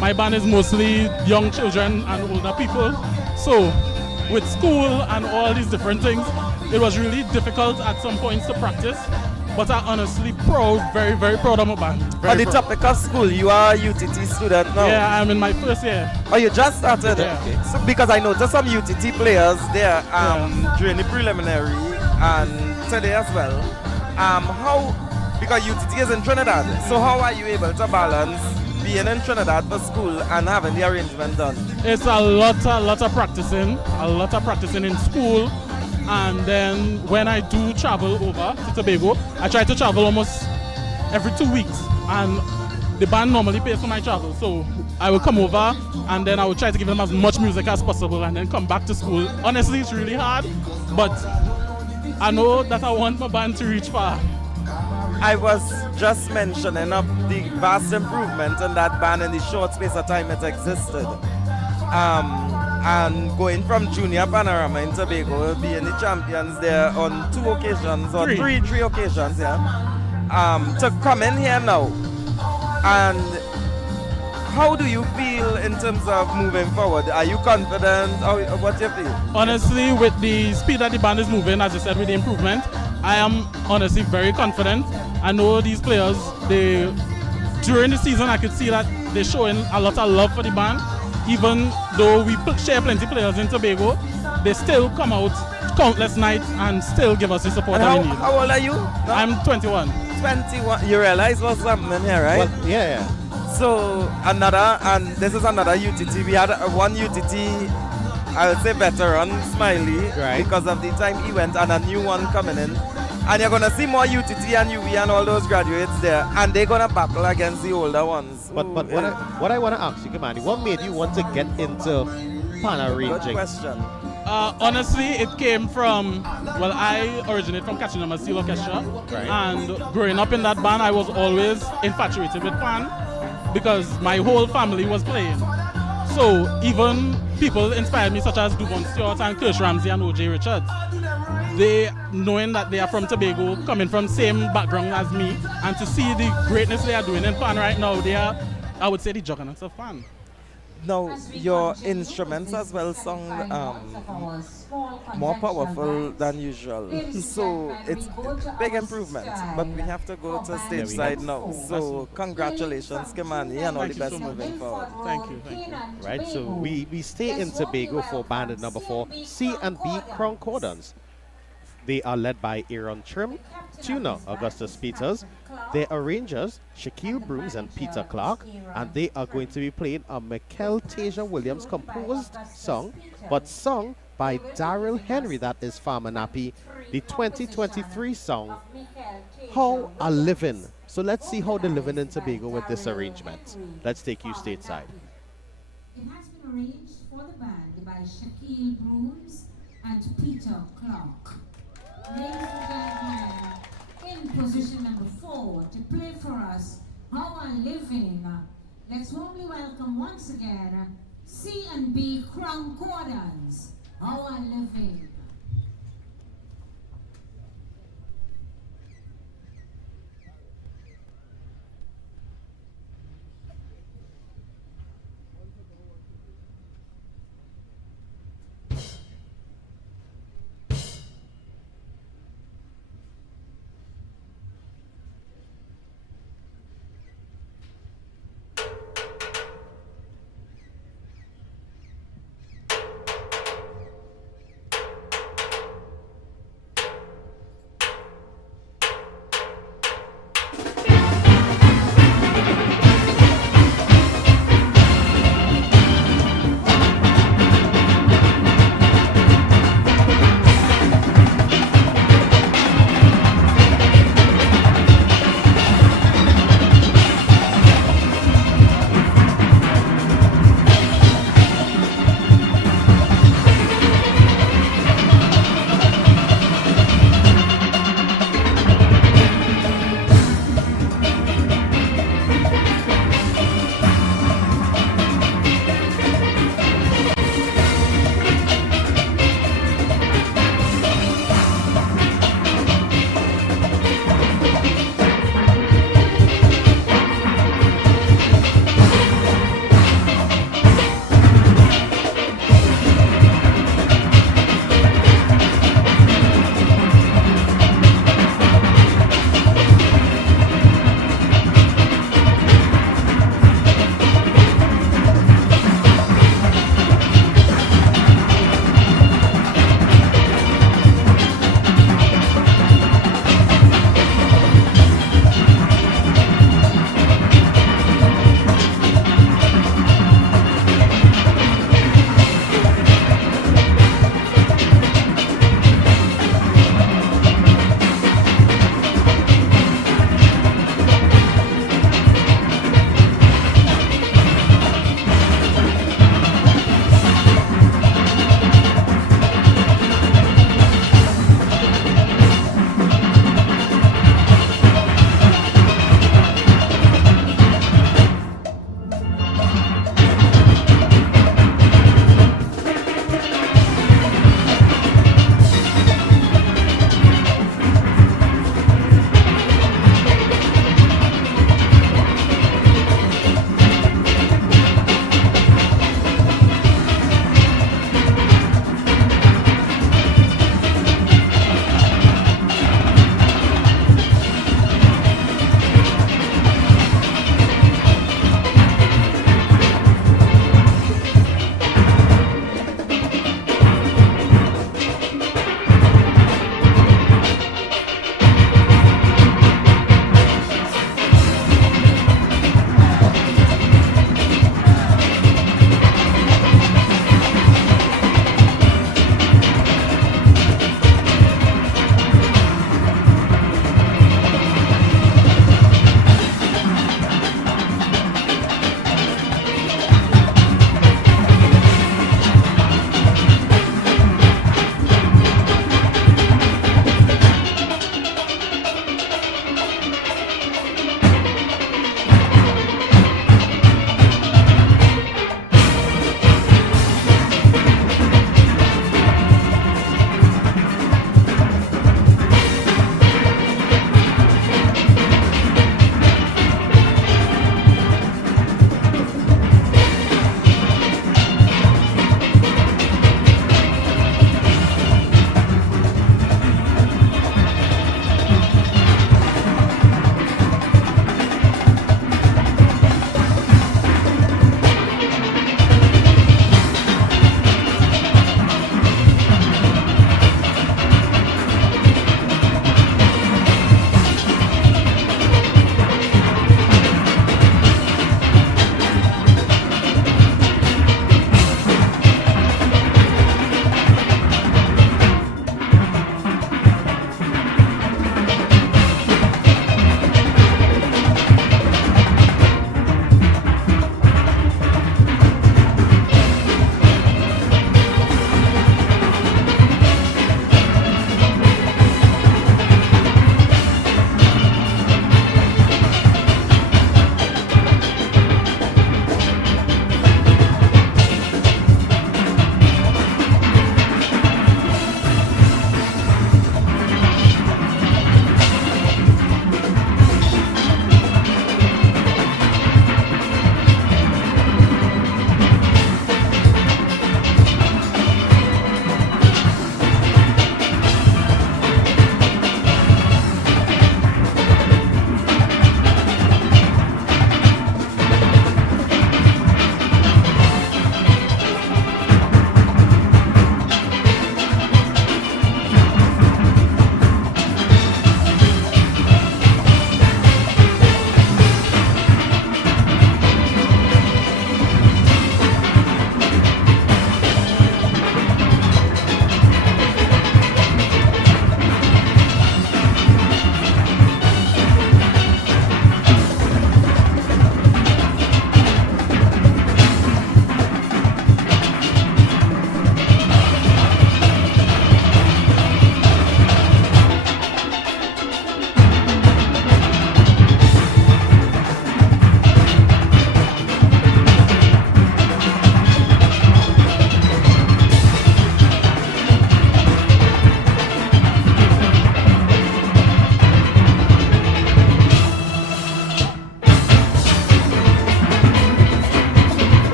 My band is mostly young children and older people. So with school and all these different things, it was really difficult at some points to practice. But I'm honestly proud, very, very proud of my band. On Very the proud. topic of school, you are a UTT student now. Yeah, I'm in my first year. Oh, you just started? Yeah. Okay. So, because I noticed some UTT players there during the preliminary and today as well. Because UTT is in Trinidad, so how are you able to balance being in Trinidad for school and having the arrangement done? It's a lot of practicing in school. And then when I do travel over to Tobago, I try to travel almost every 2 weeks. And the band normally pays for my travel. So I will come over and then I will try to give them as much music as possible and then come back to school. Honestly, it's really hard, but I know that I want my band to reach far. I was just mentioning of the vast improvement in that band in the short space of time it existed. And going from Junior Panorama in Tobago, being the champions there on 2 occasions, or three occasions, to come in here now. And how do you feel in terms of moving forward? Are you confident? What do you feel? Honestly, with the speed that the band is moving, as you said, with the improvement, I am honestly very confident. I know these players, during the season, I could see that they're showing a lot of love for the band. Even though we share plenty of players in Tobago, they still come out countless nights and still give us the support And that we need. how old are you? No? I'm 21. 21. You realize what's happening here, right? Well, yeah. So this is another UTT. We had one UTT, I would say veteran, Smiley, Right. because of the time he went, and a new one coming in. And you're gonna see more UTT and UV and all those graduates there, and they're gonna battle against the older ones. But what I want to ask you, Kimani, what made you want to get into pan Good arranging? question. Honestly, it came from, well, I originate from Katrina Steel Orchestra. Right. And growing up in that band, I was always infatuated with pan because my whole family was playing. So even people inspired me, such as Duvon Stewart and Kirsch Ramsey and O.J. Richards. They, knowing that they are from Tobago, coming from same background as me, and to see the greatness they are doing in pan right now, they are, I would say, the juggernauts of pan. Now, your instruments as well sound more powerful than usual. So it's big improvement. But we have to go to stage side now. So congratulations, Kimani, and all the Thank you best so much. moving forward. Thank you. Right, so we stay in Tobago for band number 4, C&B Concordance. They are led by Aaron Trim, tuner Augustus Peters, their arrangers Shaquille Brooms and Peter Clark, and they are going to be playing a Mikel Tasia Williams composed song, but sung by Daryl Henry, that is Farmer Nappy, the 2023 song, How a Livin'. So let's see how they're living in Tobago with this arrangement. Let's take you stateside. It has been arranged for the band by Shaquille Brooms and Peter Clark. Ladies and gentlemen, in position number 4 to play for us How I Living, let's warmly welcome once again C&B Concordance, How I Living.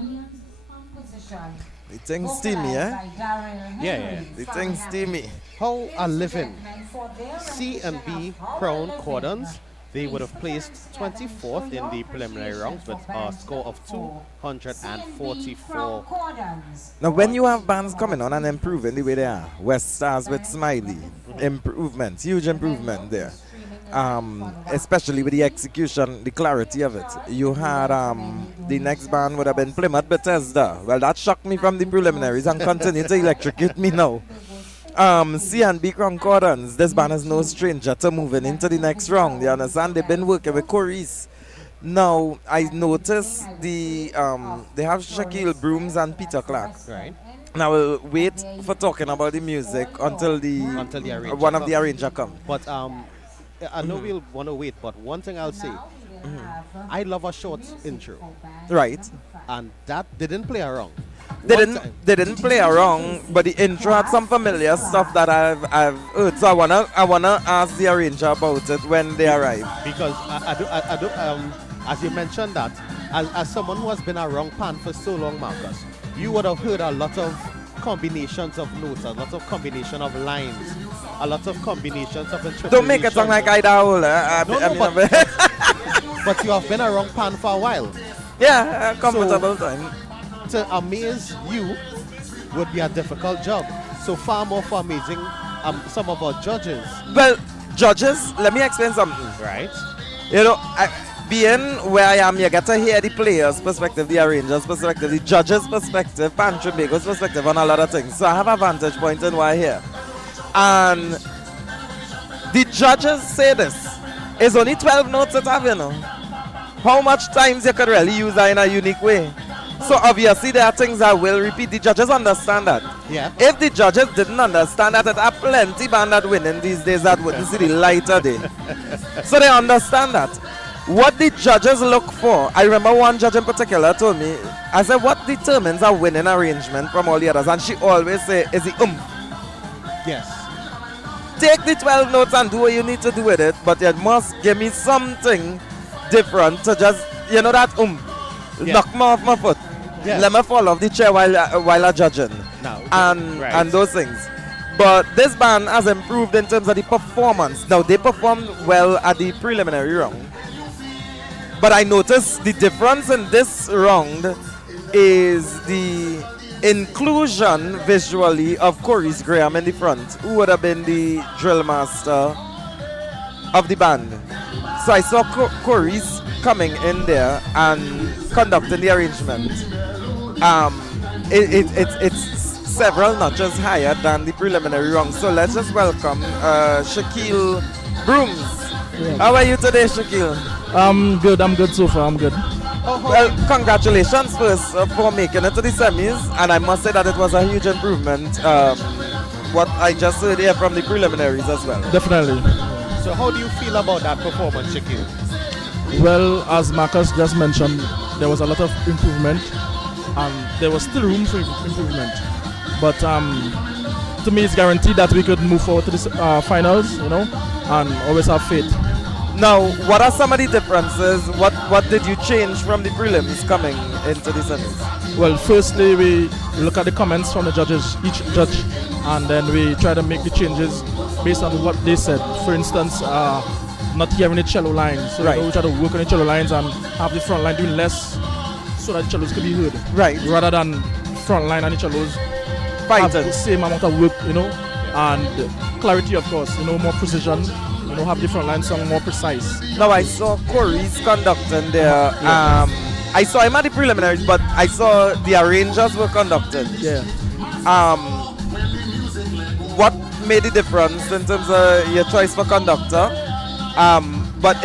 Williams' composition. The thing steamy, eh? Vocalized by Daryl Henry. Yeah. The thing steamy. How are living? Gentlemen, for their C and B rendition of How Crown Living, Cordons, they would have please placed put your hands 24th together in for the your preliminary rounds with appreciation a for score of bands number 244. C&B Crown Cordons. Now, when you have bands coming on and improving the way they are, West Stars with Smiley, improvement, huge improvement there. Especially with the execution, the clarity of it. You had the next band would have been Plymouth Bethesda. Well, that shocked me from the preliminaries and continued to electrocute me now. C&B Concordance, this band is no stranger to moving into the next round. You understand? They've been working with Corey's. Now, I noticed they have Shaquille Brooms and Peter Clark. Right. Now we'll wait for talking about the music until arranger one of the comes. arranger come. But I know we'll want to wait, but one thing I'll say, I love a short intro, Right. and that didn't play around. They One didn't time- they didn't play around, but the intro had some familiar stuff that I've heard. So I wanna ask the arranger about it when they arrive. because I do as you mentioned that, as someone who has been around Pan for so long, Marcus, you would have heard a lot of combinations of notes, a lot of combination of lines, a lot of combinations of interpretations. Don't make it sound like I Hole. But you have been around Pan for a while. Yeah, a comfortable time. To amaze you would be a difficult job. So far more for amazing some of our judges. Well, judges, let me explain something. Right. You know, being where I am, you get to hear the players' perspective, the arrangers' perspective, the judges' perspective, Pan Trimbago's perspective on a lot of things. So I have a vantage point in why here. And the judges say this. It's only 12 notes that have, you know. How much times you could really use that in a unique way. So obviously there are things that will repeat. The judges understand that. Yeah. If the judges didn't understand that, there are plenty band that winning these days that wouldn't see the light of day. So they understand that. What the judges look for, I remember one judge in particular told me, I said, what determines a winning arrangement from all the others? And she always say, is the Yes. Take the 12 notes and do what you need to do with it, but you must give me something different to just, you know that Yeah. knock me off my foot. Yeah. Let me fall off the chair while I'm judging. Now, And right. and those things. But this band has improved in terms of the performance. Now they performed well at the preliminary round. But I noticed the difference in this round is the inclusion visually of Corey's Graham in the front, who would have been the drill master of the band. So I saw Corey's coming in there and conducting the arrangement. It's several notches higher than the preliminary round. So let's just welcome Shaquille Brooms. How are you today, Shaquille? I'm good so far, I'm good. Well, congratulations first for making it to the semis, and I must say that it was a huge improvement. What I just heard here from the preliminaries as well. Definitely. So how do you feel about that performance, Shaquille? Well, as Marcus just mentioned, there was a lot of improvement, and there was still room for improvement. But to me, it's guaranteed that we could move forward to the finals, you know, and always have faith. Now, what are some of the differences? What did you change from the prelims coming into the semis? Well, firstly, we look at the comments from the judges, each judge, and then we try to make the changes based on what they said. For instance, not hearing the cello lines. So Right. we try to work on the cello lines and have the front line doing less so that the cellos could be heard. Right. Rather than front line and the cellos have Fighting. the same amount of work, you know, and clarity, of course, you know, more precision, you know, have the front line song more precise. Now I saw Corey's conducting there. I saw him at the preliminaries, but I saw the arrangers were conducting. Yeah. What made the difference in terms of your choice for conductor? But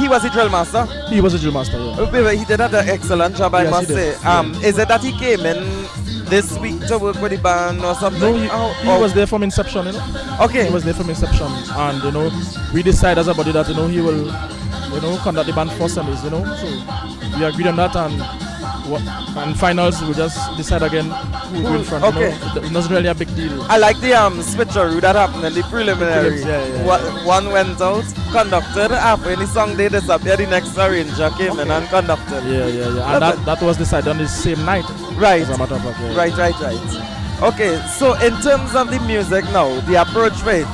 he was a drill master. He was a drill master, yeah. He did an excellent job, I Yes, must he say. did. Is it that he came in this week to work with the band or something? No, he was there from inception, you know. Okay. He was there from inception, and you know, we decided as a body that you know he will, you know, conduct the band for semis, you know. So we agreed on that, and and finals we just decide again who will win front. Okay. It's not really a big deal. I like the switcheroo that happened in the preliminary. One went out, conducted, halfway in the song they disappeared, the next arranger came in and conducted. And that was decided on the same night. Right. As a matter of fact, Right. Okay, so in terms of the music now, the approach for it,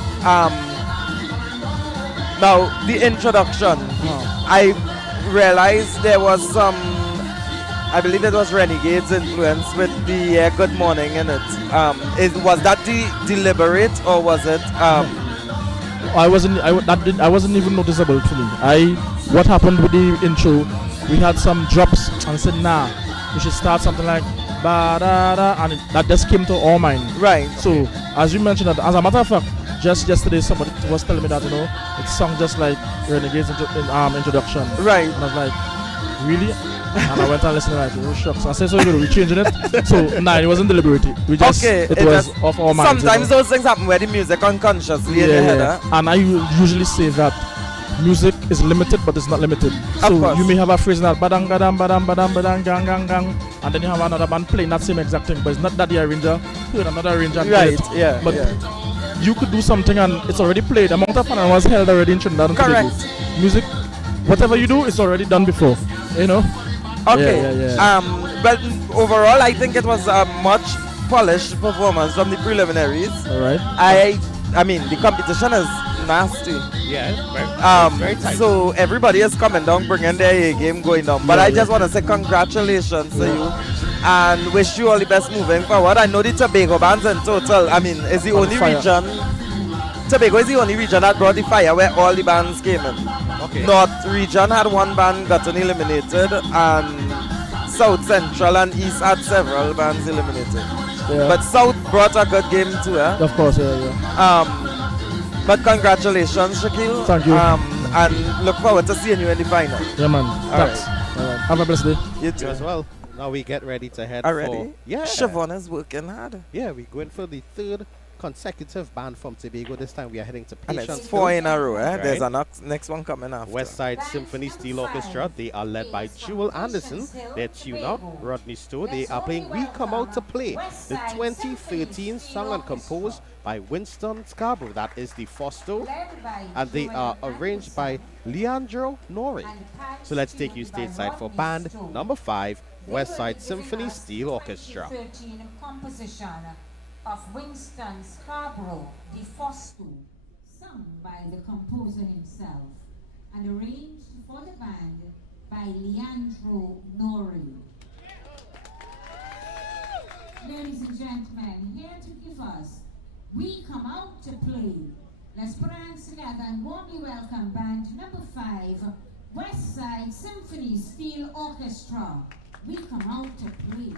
now the introduction, I realized there was some, I believe it was Renegade's influence with the Good Morning in it. Was that deliberate or was it? I wasn't even noticeable to me. What happened with the intro? We had some drops and said, nah, we should start something like ba da da, and that just came to our mind. Right. So as you mentioned, that as a matter of fact, just yesterday somebody was telling me that it sung just like Renegade's introduction. Right. And I was like, really? And I went and listened like, oh shucks. I said, so we're changing it. So it wasn't deliberate. We just it was off our minds. Sometimes those things happen where the music unconsciously in your head. And I usually say that music is limited, but it's not limited. So you may have a phrase that badang badam badam badam badang gang gang gang, and then you have another band playing that same exact thing, but it's not that the arranger heard another arranger and played it. But you could do something and it's already played. Amount of fun was held already in Trinidad and Tobago. Music, whatever you do, it's already done before. Okay. But overall, I think it was a much polished performance from the preliminaries. All right. I mean, the competition is nasty. Yeah, very tight. So everybody is coming down, bringing their A game going down. But I just want to say congratulations to you and wish you all the best moving forward. I know the Tobago bands in total, is the only region. Tobago is the only region that brought the fire where all the bands came in. Okay. North region had one band gotten eliminated, and South Central and East had several bands eliminated. Yeah. But South brought a good game too. Of course, But congratulations, Shaquille. Thank you. And look forward to seeing you in the final. Yeah, man. Thanks. All right. Have a blessed day. You too. You as well. Now we get ready to head Already? for... Siobhan is working hard. Yeah, we're going for the third consecutive band from Tobago. This time we are heading to And Patience. it's 4 in a row, Right. There's a next one coming after. Westside Symphony Steel Orchestra. They are led by Jewel Anderson. Their tuner, Rodney Stowe. They are playing We Come Out to Play, the 2013 sung and composed by Winston Scarborough. That is the Fosto. And they are arranged by Leandro Nori. So let's take you stateside for band number 5, Westside Symphony Steel Orchestra. 13 composition of Winston Scarborough, the Fosto, sung by the composer himself and arranged for the band by Leandro Nori. Ladies and gentlemen, here to give us We Come Out to Play. Let's put our hands together and warmly welcome band number 5, Westside Symphony Steel Orchestra. We Come Out to Play.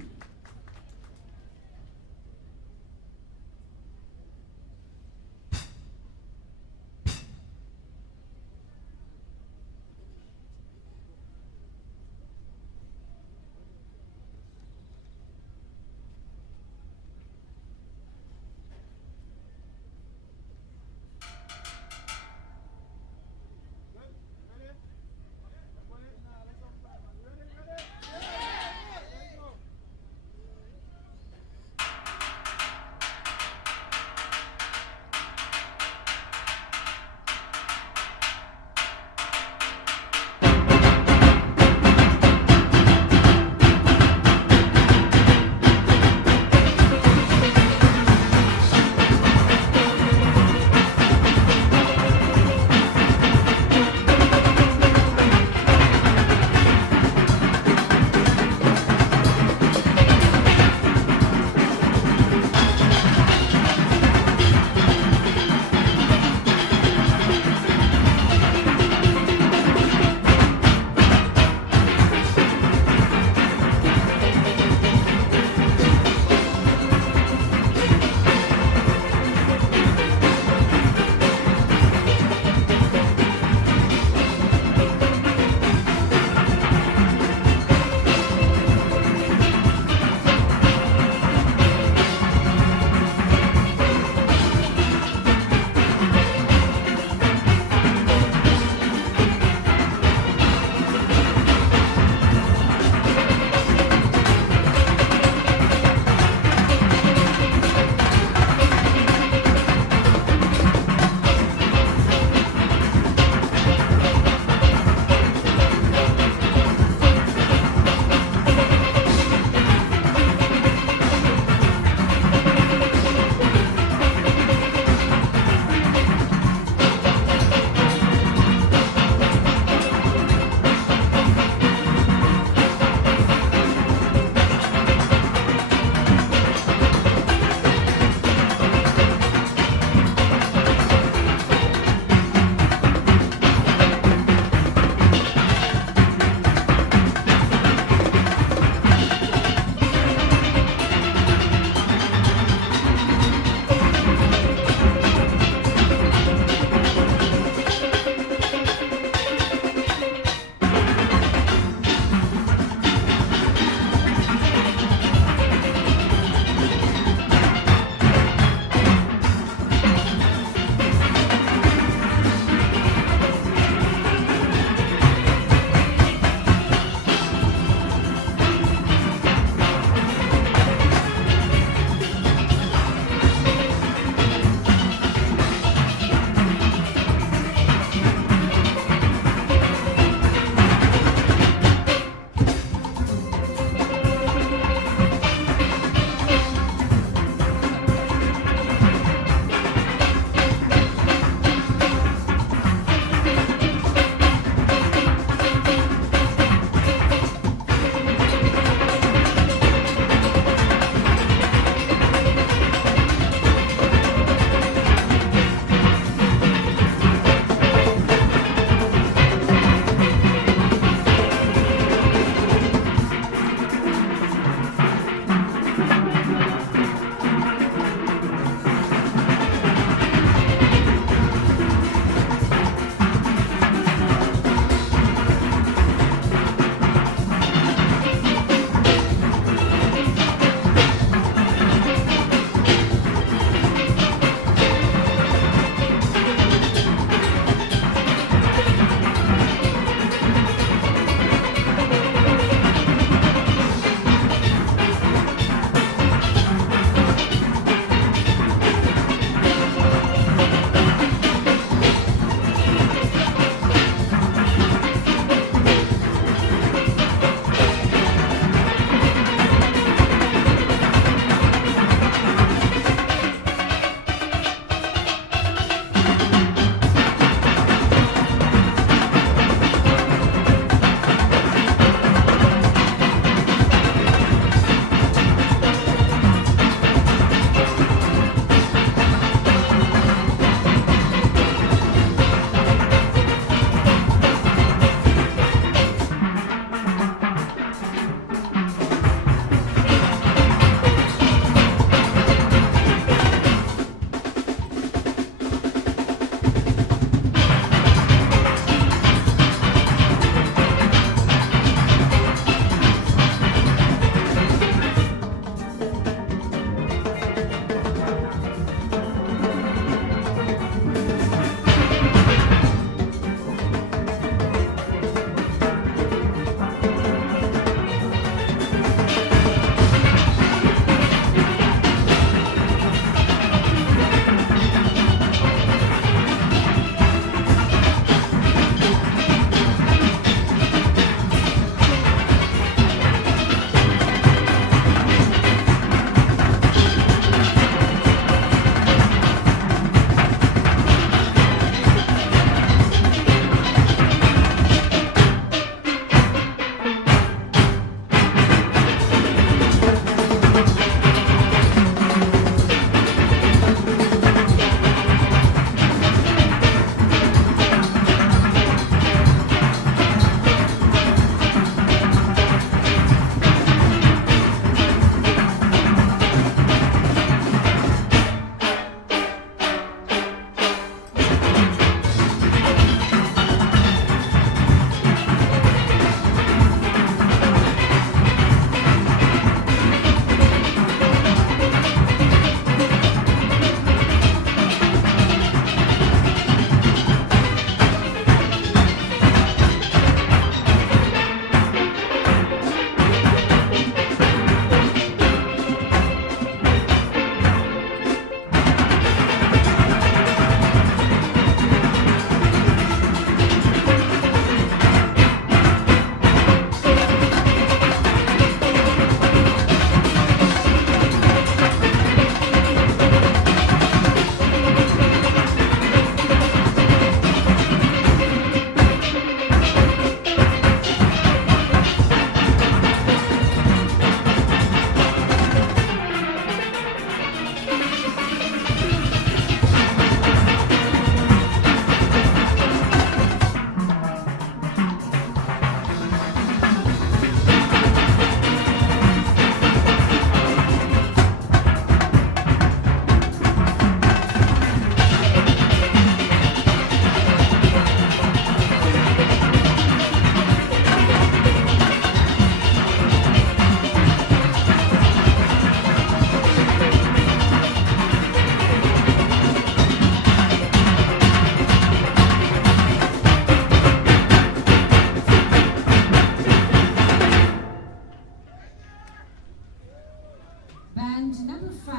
Band number 5,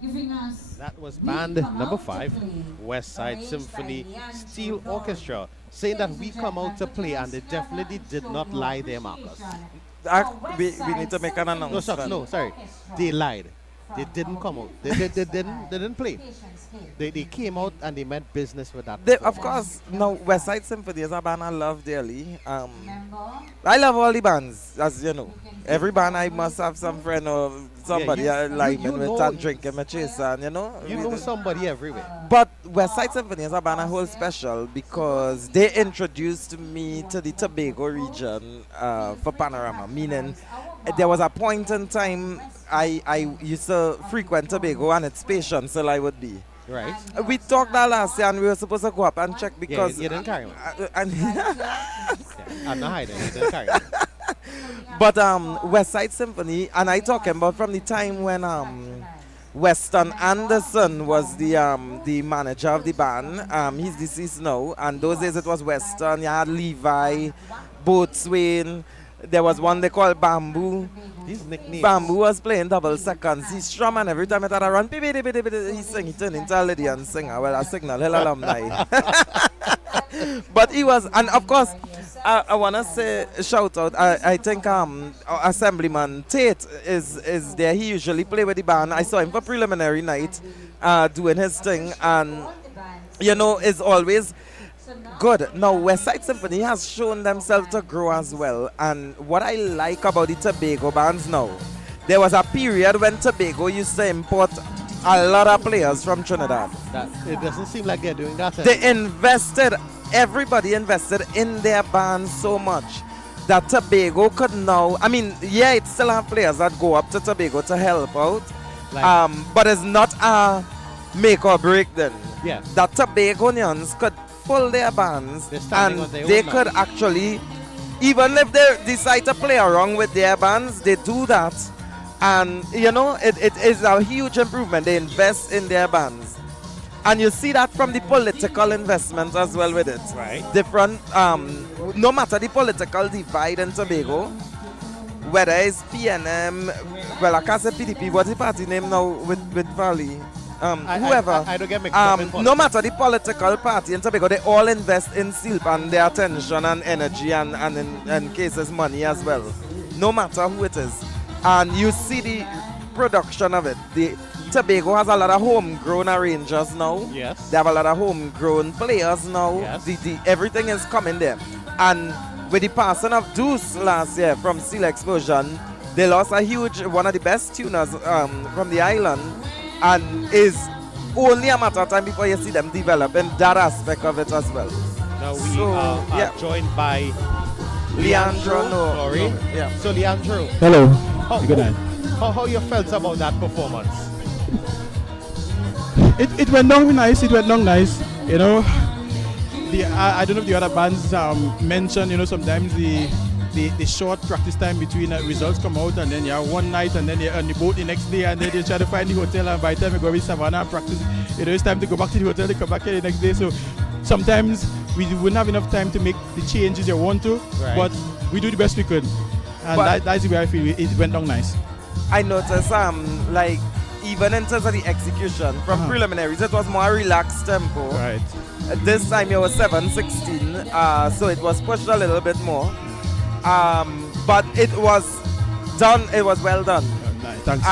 giving us. That was We band Come number Out to 5, Play, West Side arranged Symphony by Leandro Steel Doro. Orchestra, saying that we Ladies and come out to gentlemen, play, and they let's give definitely a did not show lie of there, Marcus. appreciation for We West need to Side make an Symphony No, stop, no, sorry. Orchestra. They lied. They From didn't come out. They didn't play. They came out and they meant business with that. Of performance. course, no, West Side Symphony is a band I love dearly. Remember? I love all the bands, as you know. Every band I must have some friend or somebody you- I like you with know- and drinking my chaser, and you know. You know somebody everywhere. But West Side Symphony is a band I hold special because they introduced me to the Tobago region for Panorama. Meaning, there was a point in time I used to frequent Tobago and it's Patience till I would be. Right. We talked that last year and we were supposed to go up and check because. you didn't carry on. and I'm not hiding. You didn't carry on. But West Side Symphony, and I talking about from the time when Weston Anderson was the manager of the band. He's deceased now, and those days it was Weston. You had Levi, Boatswain. There was one they called Bamboo. These nicknames. Bamboo was playing double seconds. He's strum and every time I thought I run, he sing, he turned into a Lydian singer. Well, a Signal Hill alumni. But he was, and of course, I want to say, shout out, I think Assemblyman Tate is there. He usually play with the band. I saw him for preliminary night doing his thing, and you know, it's always good. Now, West Side Symphony has shown themselves to grow as well. And what I like about the Tobago bands now, there was a period when Tobago used to import a lot of players from Trinidad. It doesn't seem like they're doing that. They invested, everybody invested in their bands so much that Tobago could now, I mean, yeah, it still have players that go up to Tobago to help out, but it's not a make or break then. Yeah. That Tobagonians could pull their bands and they could actually, even if they decide to play around with their bands, they do that. And you know, it is a huge improvement. They invest in their bands. And you see that from the political investment as well with it. Right. Different, no matter the political divide in Tobago, whether it's PNM, well, I can't say PDP, what's the party name now with Valley? Whoever. I don't get mixed up in politics. No matter the political party in Tobago, they all invest in SILP and their attention and energy and in cases money as well. No matter who it is. And you see the production of it. The Tobago has a lot of homegrown arrangers now. Yes. They have a lot of homegrown players now. Yes. Everything is coming there. And with the passing of Deuce last year from Seal Explosion, they lost a huge, one of the best tuners from the island. And is only a matter of time before you see them develop in that aspect of it as well. Now we are joined by Leandro Sorry. Yeah. So Leandro. Hello. Good night. How you felt about that performance? It went down nice. It went down nice. You know, I don't know if the other bands mentioned. You know, sometimes the short practice time between results come out, and then you have one night, and then you're on the boat the next day, and then you try to find the hotel, and by the time you go with Savannah and practice, you know, it's time to go back to the hotel to come back here the next day. So sometimes we wouldn't have enough time to make the changes you want to, Right. but we do the best we could, and that's the way I feel. It went down nice. I noticed like even in terms of the execution from preliminaries, it was more relaxed tempo. Right. This time it was 7/16, so it was pushed a little bit more. But it was done. It was well done. Nice. Thanks.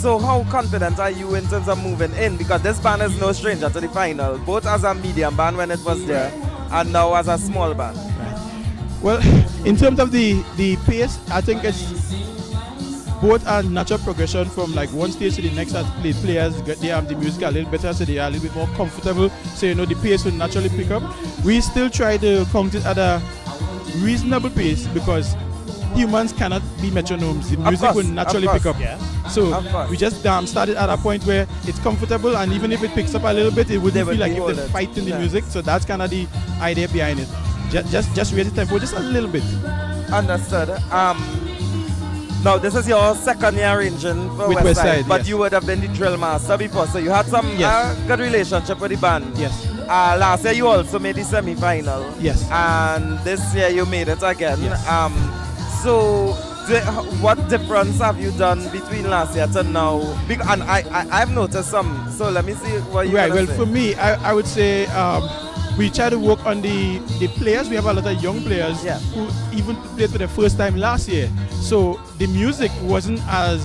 So how confident are you in terms of moving in? Because this band is no stranger to the final, both as a medium band when it was there, and now as a small band. Well, in terms of the pace, I think it's both a natural progression from like one stage to the next as players get the music a little better, so they are a little bit more comfortable. So you know the pace will naturally pick up. We still try to count it at a reasonable pace because humans cannot be metronomes. The music will naturally pick up. Yeah. So we just started at a point where it's comfortable, and even if it picks up a little bit, it wouldn't feel like if they're fighting the music. So that's kind of the idea behind it. Just raise the tempo just a little bit. Understood. Now this is your second year arranging for With West Side, Westside, but yes. you would have been the drill master before, so you had some good relationship with the band. Yes. Last year you also made the semi-final. Yes. And this year you made it again. Yes. So what difference have you done between last year to now? And I've noticed some. So let me see what you Right. Well, say. for me, I would say we try to work on the players. We have a lot of young players Yeah. who even played for the first time last year. So the music wasn't as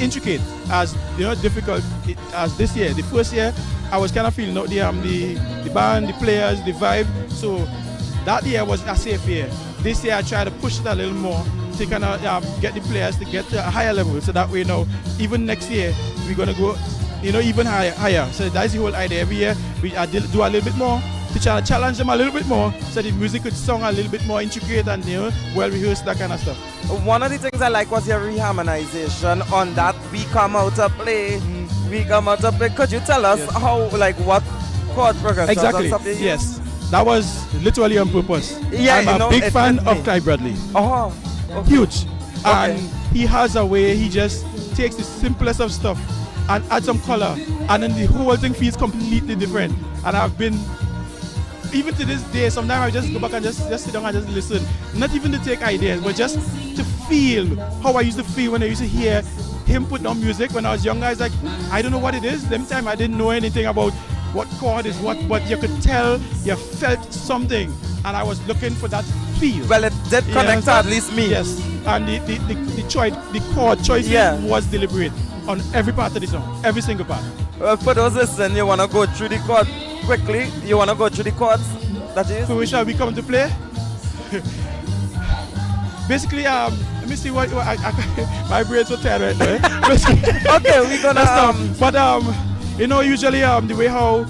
intricate as difficult as this year. The first year, I was kind of feeling out the band, the players, the vibe. So that year was a safe year. This year, I try to push it a little more to kind of get the players to get to a higher level. So that way, even next year, we're gonna go, even higher. So that's the whole idea. Every year, I do a little bit more to try to challenge them a little bit more, so the music could sound a little bit more intricate and well rehearsed, that kind of stuff. One of the things I like was your reharmonization on that We Come Out to Play. We Come Out to Play. Could you tell us what chord progressions Exactly. and stuff you use? Yes, that was literally on purpose. Yeah, I'm a big fan of me. Clive Bradley. Oh, okay. Huge. Okay. And he has a way, he just takes the simplest of stuff and adds some color, and then the whole thing feels completely different. And I've been, even to this day, sometimes I just go back and just sit down and just listen. Not even to take ideas, but just to feel how I used to feel when I used to hear him put on music when I was younger. I was like, I don't know what it is. Them time I didn't know anything about what chord is what, but you could tell, you felt something, and I was looking for that feel. Well, it did connect to at least me. Yes, and the choice, the chord choices was deliberate on every part of the song, every single part. For those listening, you want to go through the chord quickly? You want to go through the chords that you use? For which shall we come to play? Basically, let me see what my brain's so tired right now. Okay, we're gonna but usually the way how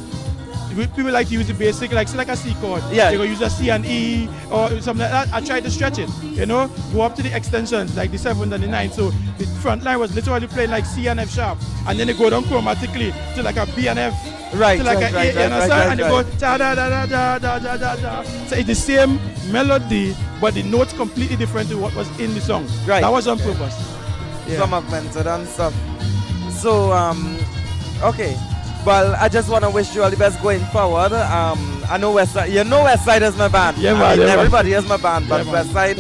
people like to use the basic, like a C chord. Yeah. They go use a C and E or something like that. I try to stretch it, go up to the extensions, like the 7th and the 9th. So the front line was literally playing like C and F sharp, and then they go down chromatically to like a B and F, right, to like right, a right, A, you understand? right, And they go da da da da da da da da. So it's the same melody, but the notes completely different to what was in the song. Right. That was on purpose. Yeah. Some augmented and stuff. So, okay. Well, I just want to wish you all the best going forward. I know Westside. Westside is my band. Yeah, I man, mean, yeah, everybody is my band, but yeah, man. Westside.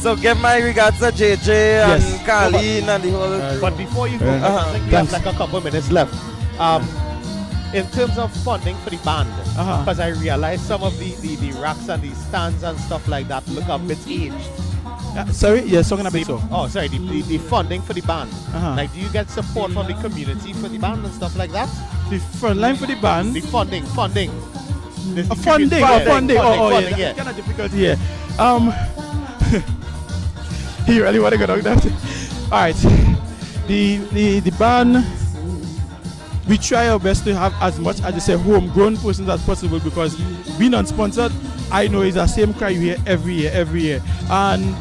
So give my regards to JJ and Carleen and the whole. But before you go, I think we have like a couple minutes left. In terms of funding for the band, because I realized some of the racks and the stands and stuff like that look a bit aged. Sorry, yeah, song and a bit so. Oh, sorry, the funding for the band. Like, do you get support from the community for the band and stuff like that? The front line for the band. The funding. Funding. Yeah. That's kind of difficult here. You really want to go down that? All right. The band, we try our best to have as much, as you say, homegrown persons as possible, because being unsponsored, I know is the same cry you hear every year. And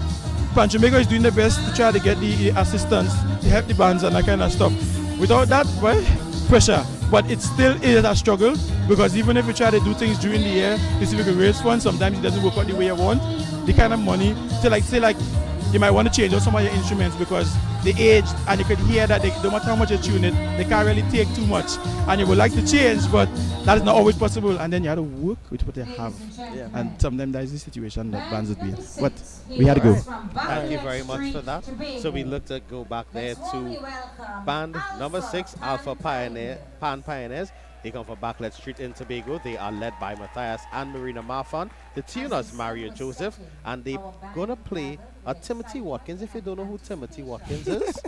Pancho Mego is doing the best to try to get the assistance to help the bands and that kind of stuff. Without that, well, pressure. But it still is a struggle, because even if we try to do things during the year, to see if we can raise funds, sometimes it doesn't work out the way you want. The kind of money, so say you might want to change out some of your instruments because they aged, and you could hear that no matter how much you tune it, they can't really take too much. And you would like to change, but that is not always possible. And then you have to work with what they have. Yeah. And sometimes that is the situation that bands would be in. But we had to go. Thank you very much for that. So we look to go back there to band number 6, Alpha Pan Pioneers. They come from Backlet Street in Tobago. They are led by Matthias and Marina Marfan. The tuners, Mario Joseph, and they're going to play Timothy Watkins. If you don't know who Timothy Watkins is,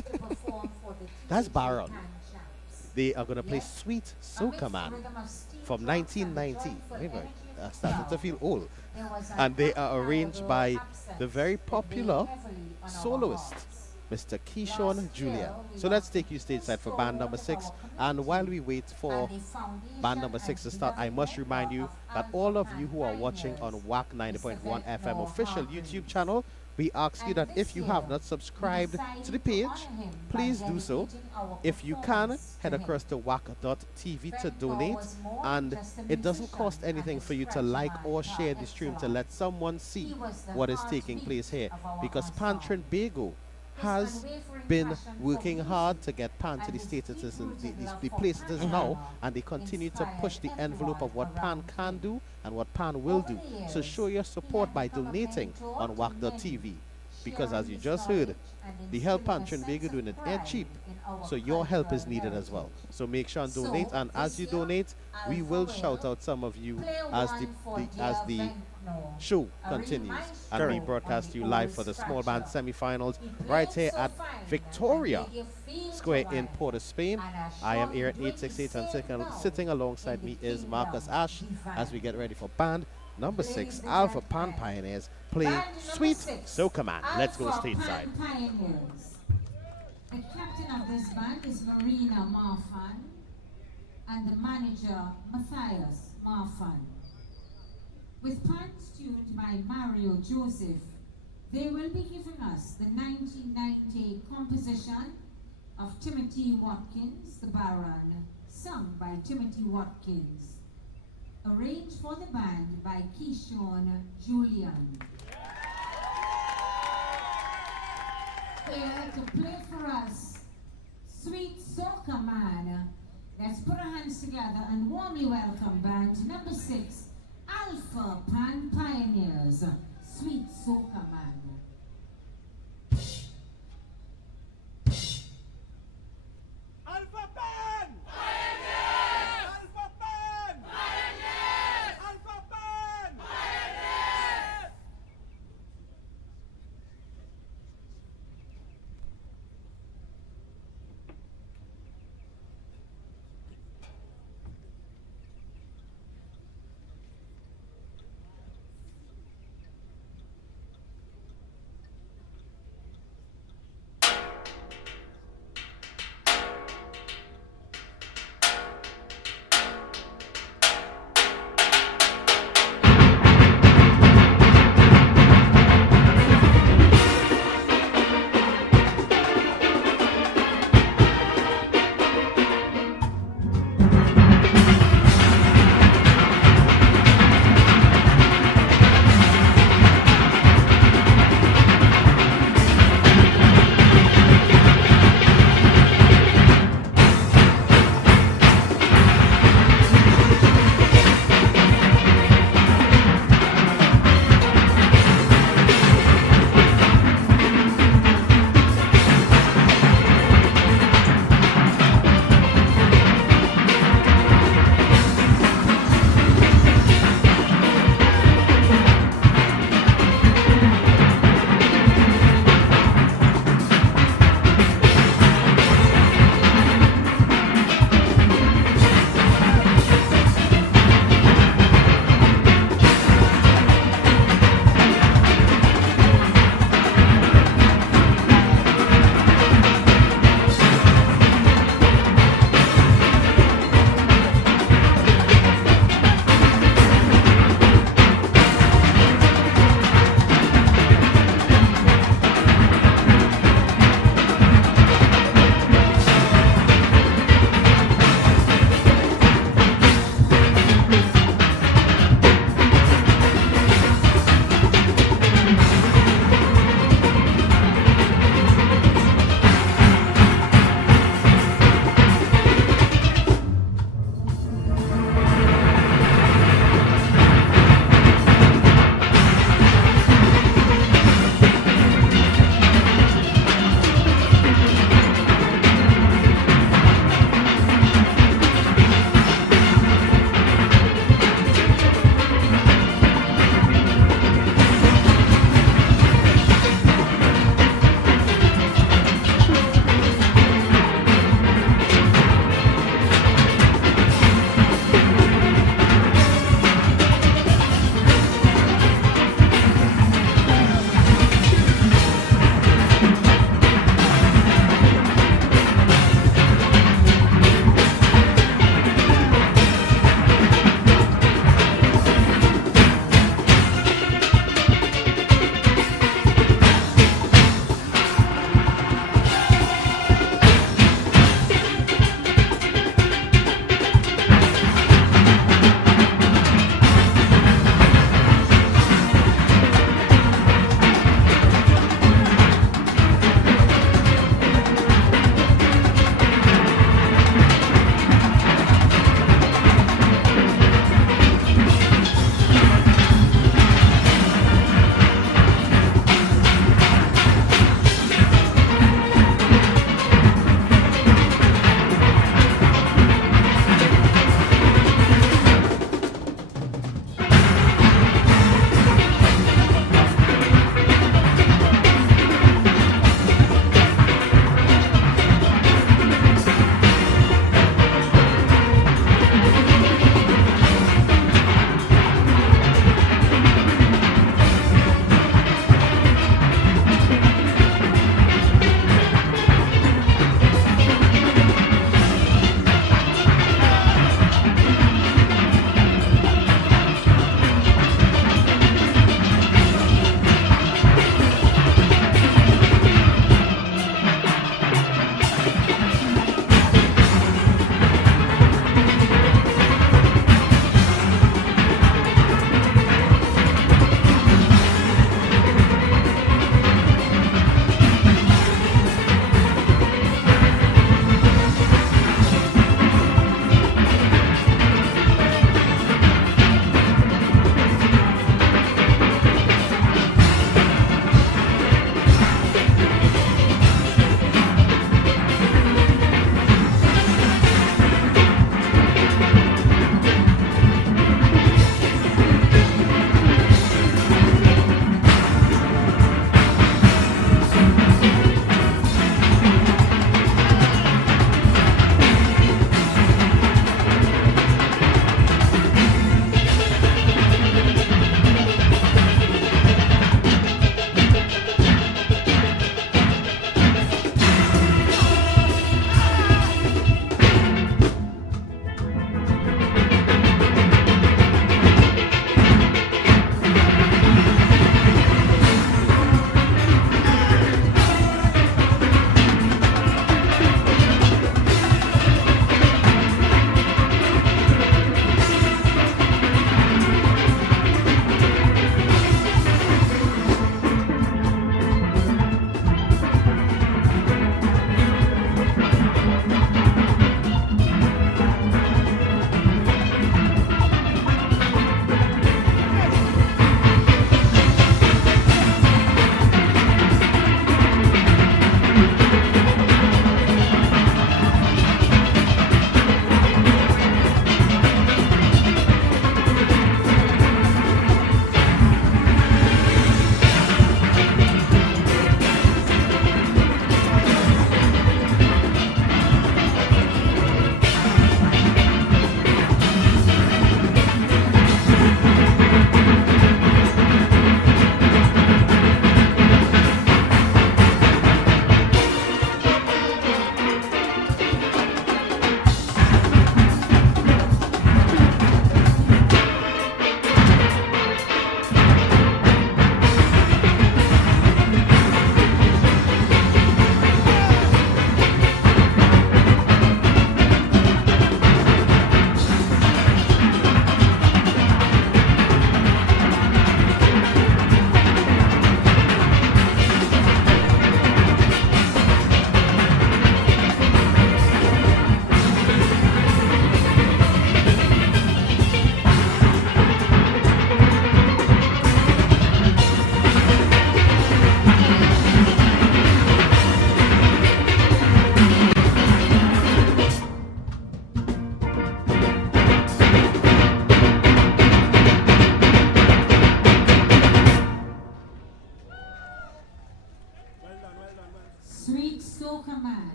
that's Baron. They are going to play Sweet Soca Man from 1990. I started to feel old. And they are arranged by the very popular soloist, Mr. Keyshawn Julian. So let's take you stateside for band number 6. And while we wait for band number 6 to start, I must remind you that all of you who are watching on WAC 90.1 FM official YouTube channel, we ask you that if you have not subscribed to the page, please do so. If you can, head across to wac.tv to donate. And it doesn't cost anything for you to like or share the stream to let someone see what is taking place here. Because Pan Trinbago has been working hard to get Pan to the state it is, the place it is now, and they continue to push the envelope of what Pan can do and what Pan will do. So show your support by donating on WAC.tv. because as you just heard, the help pantry in Bega doing it ain't cheap. So your help is needed as well. So make sure and donate, and as you donate, we will shout out some of you as the show continues, and we broadcast you live for the small band semi-finals right here at Victoria Square in Port of Spain. I am here at 868, and sitting alongside me is Marcus Ash as we get ready for band number 6, Alpha Pan Pioneers, playing Sweet Soca Man. Let's go stateside. The captain of this band is Marina Marfan and the manager Matthias Marfan. With pants tuned by Mario Joseph, they will be giving us the 1990 composition of Timothy Watkins, the Baron, sung by Timothy Watkins, arranged for the band by Keyshawn Julian. Here to play for us, Sweet Soca Man. Let's put our hands together and warmly welcome band number 6, Alpha Pan Pioneers, Sweet Soca Man. Alpha Pan! Pioneers! Alpha Pan! Pioneers! Alpha Pan! Pioneers!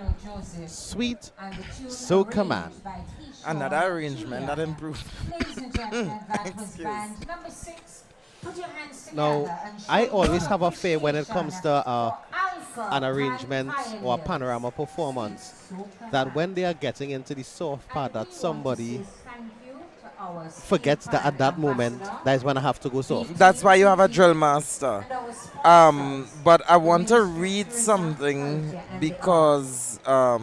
Gabriel Joseph. Sweet And the tune Soca Man. arranged by Keyshawn Another arrangement that Julian. improved. Ladies and gentlemen, that was Excuse. band number 6. Put your hands together Now, and show I your always have a fear when it comes to Alpha an arrangement or a Pioneers. panorama performance that when they are getting into the soft part that somebody forgets that at that moment that is when I have to go soft. That's why you have a drill master. But I want to read something because I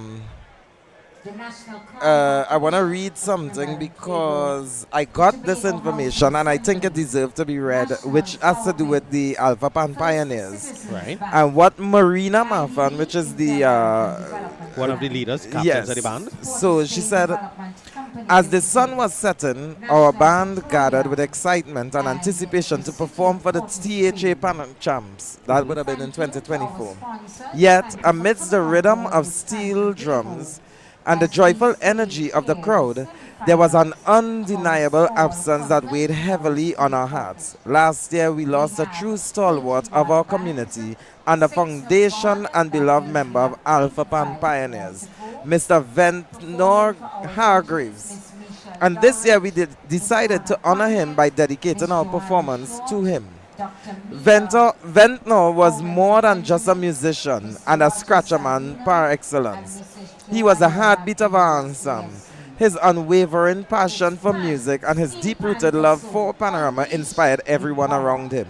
want to read something because I got this information and I think it deserves to be read, which has to do with the Alpha Pan Pioneers. Right. And what Marina Marfan, which is the one of the leaders, captains yes. of the band. So she said, as the sun was setting, our band gathered with excitement and anticipation to perform for the THA Pan Champs. That would have been in 2024. Yet, amidst the rhythm of steel drums and the joyful energy of the crowd, there was an undeniable absence that weighed heavily on our hearts. Last year, we lost a true stalwart of our community and a foundation and beloved member of Alpha Pan Pioneers, Mr. Ventnor Hargreaves. And this year, we decided to honor him by dedicating our performance to him. Ventnor was more than just a musician and a scratcher man par excellence. He was the heartbeat of our ensemble. His unwavering passion for music and his deep-rooted love for Panorama inspired everyone around him.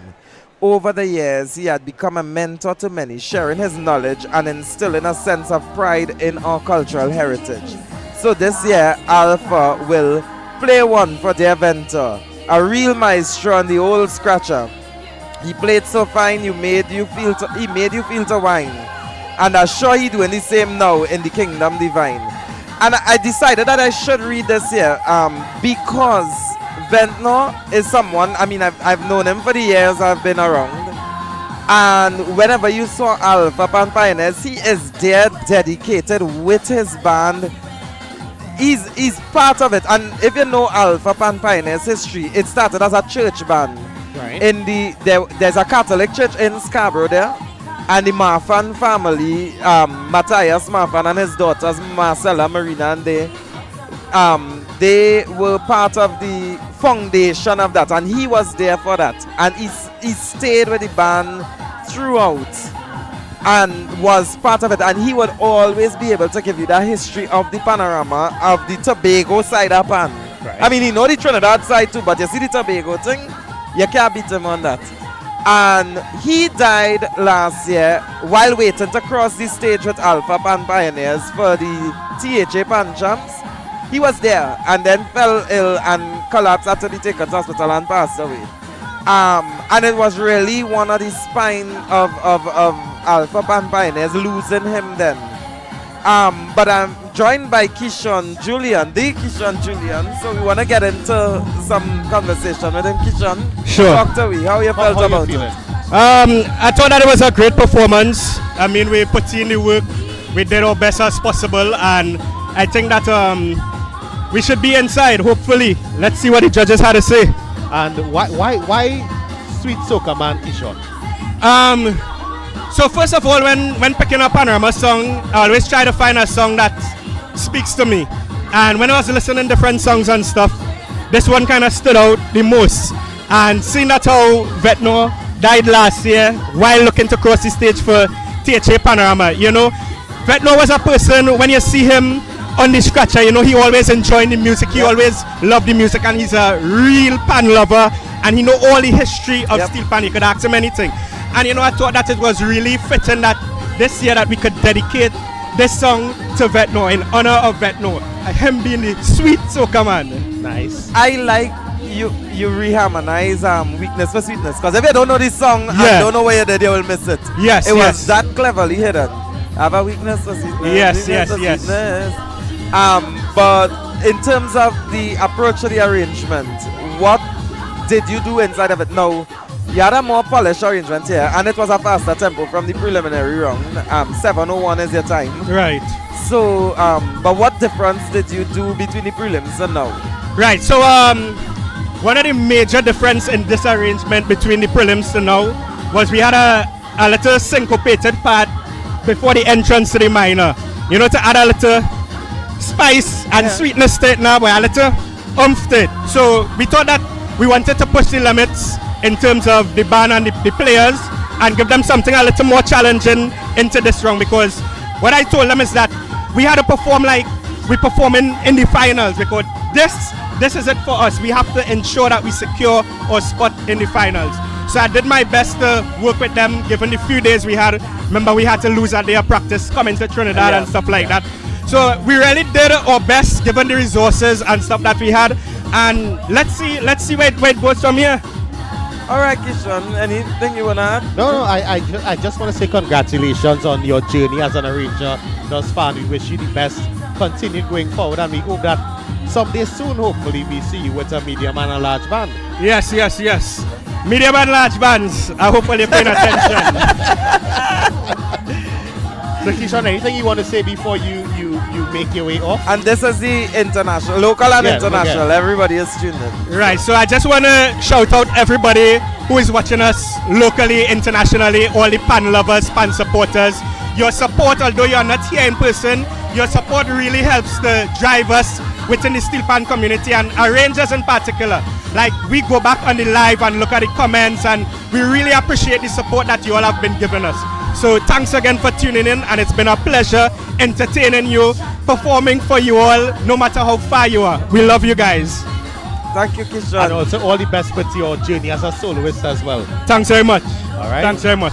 Over the years, he had become a mentor to many, sharing his knowledge and instilling a sense of pride in our cultural heritage. So this year, Alpha will play one for the Ventor, a real maestro on the old scratcher. He played so fine, he made you feel to whine. And I'm sure he's doing the same now in the Kingdom Divine. And I decided that I should read this here because Ventnor is someone, I mean, I've known him for the years I've been around. And whenever you saw Alpha Pan Pioneers, he is there dedicated with his band. He's part of it. And if you know Alpha Pan Pioneers history, it started as a church band. Right. There's a Catholic church in Scarborough there. And the Marfan family, Matthias Marfan and his daughters, Marcella, Marina, and they were part of the foundation of that. And he was there for that. And he stayed with the band throughout and was part of it. And he would always be able to give you the history of the panorama of the Tobago side of Pan. Right. I mean, he know the Trinidad side too, but you see the Tobago thing, you can't beat him on that. And he died last year while waiting to cross the stage with Alpha Pan Pioneers for the THA Pan Champs. He was there and then fell ill and collapsed after the taken to hospital and passed away. And it was really one of the spine of Alpha Pan Pioneers losing him then. But I'm joined by Keyshawn Julian, the Keyshawn Julian. So we want to get into some conversation with him. Keyshawn, sure. Talk to me. How you felt about it? I thought that it was a great performance. I mean, we put in the work. We did our best as possible, and I think that we should be inside. Hopefully, let's see what the judges had to say. And why Sweet Soca Man, Keyshawn? So first of all, when picking a panorama song, I always try to find a song that speaks to me. And when I was listening to different songs and stuff, this one kind of stood out the most. And seeing that how Ventnor died last year while looking to cross the stage for THA Panorama, you know, Ventnor was a person, when you see him on the scratcher, you know, he always enjoyed the music, he always loved the music, and he's a real pan lover, and he know all the history of steel pan. You could ask him anything. And you know, I thought that it was really fitting that this year that we could dedicate this song to Ventnor in honor of Ventnor, him being the Sweet Soca Man. Nice. I like you reharmonize weakness for sweetness, because if you don't know this song and don't know where you did, you will miss it. Yes, it was that cleverly hidden. Have a weakness for sweetness. Yes. Sweetness. But in terms of the approach to the arrangement, what did you do inside of it? Now, you had a more polished arrangement here, and it was a faster tempo from the preliminary round. 7:01 is your time. Right. So, but what difference did you do between the prelims and now? Right. So, one of the major difference in this arrangement between the prelims to now was we had a little syncopated part before the entrance to the minor. you know, to add a little spice and sweetness to it now, but a little oomph to it. So we thought that we wanted to push the limits in terms of the band and the players and give them something a little more challenging into this round, because what I told them is that we had to perform like we perform in the finals, because this is it for us. We have to ensure that we secure our spot in the finals. So I did my best to work with them given the few days we had. Remember, we had to lose a day of practice coming to Trinidad and stuff like that. So we really did our best given the resources and stuff that we had. And let's see where it goes from here. All right, Kishon, anything you want to add? No, I just want to say congratulations on your journey as an arranger thus far. We wish you the best. Continue going forward, and we hope that someday soon, hopefully, we see you with a medium and a large band. Yes. Medium and large bands. I hope you're paying attention. So, Kishon, anything you want to say before you make your way off? And this is the international, local and international. Everybody is tuned in. Right, so I just want to shout out everybody who is watching us locally, internationally, all the pan lovers, pan supporters. Your support, although you're not here in person, your support really helps to drive us within the steel pan community and arrangers in particular. Like, we go back on the live and look at the comments, and we really appreciate the support that you all have been giving us. So thanks again for tuning in, and it's been a pleasure entertaining you, performing for you all, no matter how far you are. We love you guys. Thank you, Kishon. And also all the best with your journey as a soloist as well. Thanks very much. All right. Thanks very much.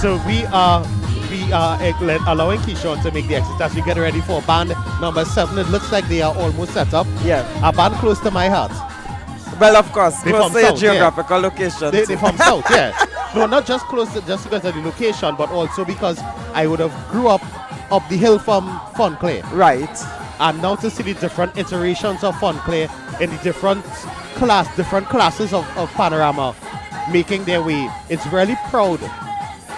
So we are allowing Kishon to make the exit as we get ready for band number 7. It looks like they are almost set up. Yeah. A band close to my heart. Well, of course, They close from to your South, geographical location. They from South, yeah. No, not just close to, just because of the location, but also because I would have grew up the hill from Fun Clay. Right. And now to see the different iterations of Fun Clay in the different classes of Panorama making their way, it's really proud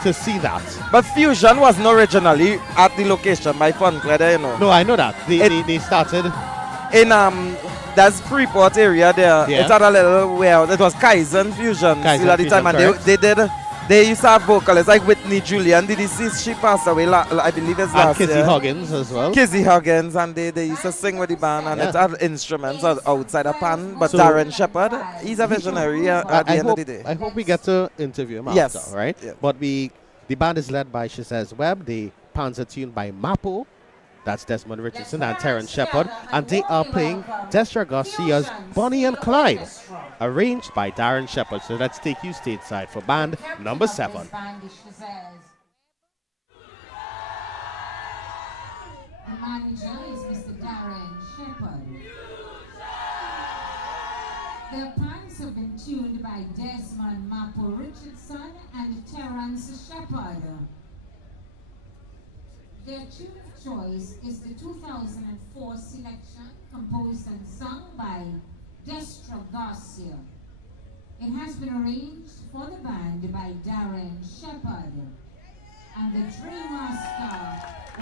to see that. But Fusion wasn't originally at the location by Fun Clay, you know. No, I know that. They started in that's Freeport area there. Yeah. It's at a little where it was Kaizen Fusion still at the time, and they used to have vocalists like Whitney Julian. Did you see she passed away? I believe it's last year. And Kizzy Huggins as well. Kizzy Huggins, and they used to sing with the band, and it had instruments outside the pan. But so Darren Shepherd, he's a visionary at the end of the day. I hope we get to interview him after, right? Yeah. But the band is led by Shazaz Webb. The pans are tuned by Mapo. That's Desmond Richardson and Terrence Shepard, and they are playing Destra Garcia's Bonnie and Clyde, arranged by Darren Shepard. So let's take you stateside for band number 7. The manager is Mr. Darren Shepard. The pans have been tuned by Desmond Mapo Richardson and Terrence Shepard. Their tune of choice is the 2004 selection composed and sung by Destra Garcia. It has been arranged for the band by Darren Shepard, and the drill master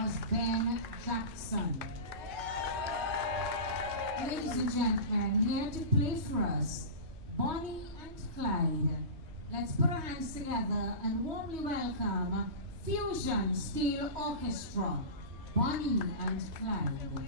was Ben Jackson. Ladies and gentlemen, here to play for us, Bonnie and Clyde. Let's put our hands together and warmly welcome Fusion Steel Orchestra, Bonnie and Clyde.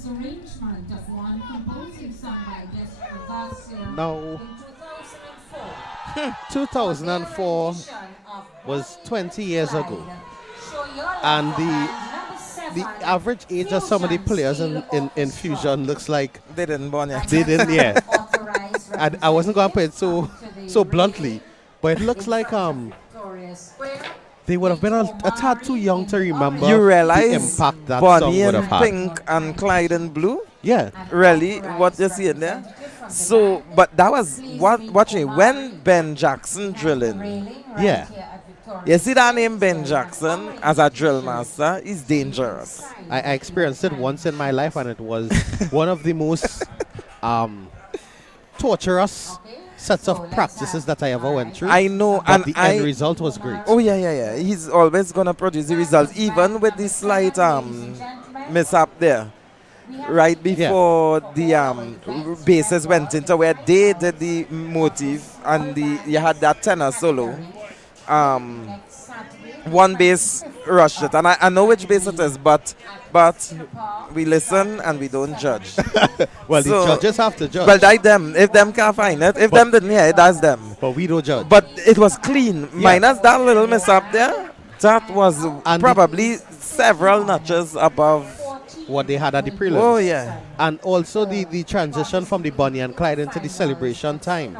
was arrangement of one composing song by Desiree Garcia Now, in 2004. 2004 was 20 years ago. And the average age of some of the players in Fusion looks like They didn't born yet. they didn't, yeah. And I wasn't going to put it so bluntly, but it looks like they would have been a tad too young to remember You the realize impact that song Bonnie would and have had. Pink and Clyde in Blue? Yeah. Really? What you see in there? So, but that was watching when Ben Jackson drilling. Yeah. You see that name Ben Jackson as a drill master? He's dangerous. I experienced it once in my life, and it was one of the most torturous sets of practices that I ever went through. I know, but and the end result was great. Oh yeah. He's always gonna produce the results, even with the slight mishap there. Right before the basses went into where they did the motive and you had that tenor solo. One bass rushed it, and I know which bass it is, but we listen and we don't judge. Well, the judges have to judge. Well, like them. If them can't find it, if them didn't hear it, that's them. But we don't judge. But it was clean, minus that little mishap there. That was probably several notches above what they had at the prelims. Oh yeah. And also the transition from the Bonnie and Clyde into the celebration time.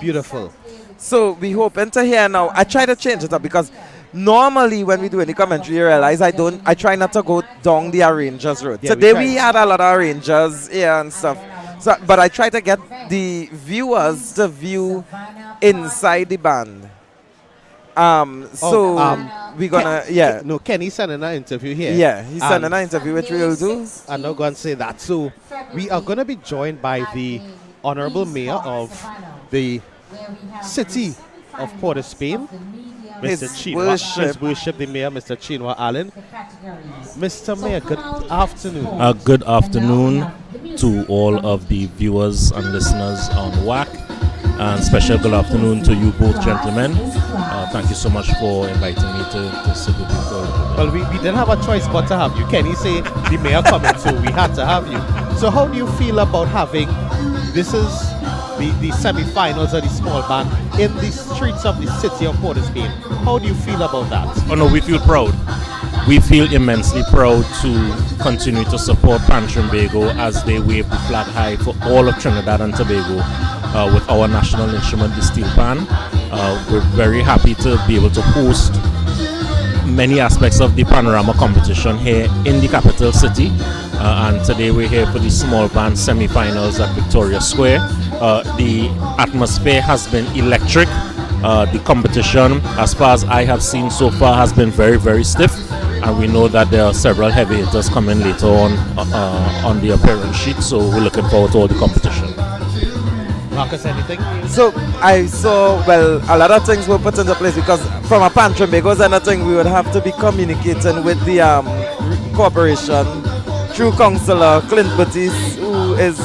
Beautiful. So we hoping to hear now. I try to change it up because normally when we do any commentary, you realize I try not to go down the arrangers road. Yeah, Today we had a lot of arrangers here and stuff. So, but I try to get the viewers to view inside the band. We're gonna No, Kenny sending an interview here. Yeah, he's sending an interview, which we'll do. I'm not going to say that. So we are going to be joined by the Honorable Mayor of the City of Port of Spain, His Worship the Mayor, Mr. Chinua Allen. Mr. Mayor, good afternoon. Good afternoon to all of the viewers and listeners on WAC, and special good afternoon to you both gentlemen. Thank you so much for inviting me to sit with you. Well, we didn't have a choice but to have you. Kenny say the mayor coming, so we had to have you. So how do you feel about having, this is the semi-finals of the small band in the streets of the city of Port of Spain. How do you feel about that? Oh no, we feel proud. We feel immensely proud to continue to support Pan Trimbago as they wave the flag high for all of Trinidad and Tobago with our national instrument, the steel pan. We're very happy to be able to host many aspects of the panorama competition here in the capital city. And today we're here for the small band semi-finals at Victoria Square. The atmosphere has been electric. The competition, as far as I have seen so far, has been very, very stiff. And we know that there are several heavy hitters coming later on the appearance sheet. So we're looking forward to all the competition. Marcus, anything? So I saw, well, a lot of things were put into place because from a Pan Trimbago and a thing we would have to be communicating with the corporation through Councillor Clint Batiste, who is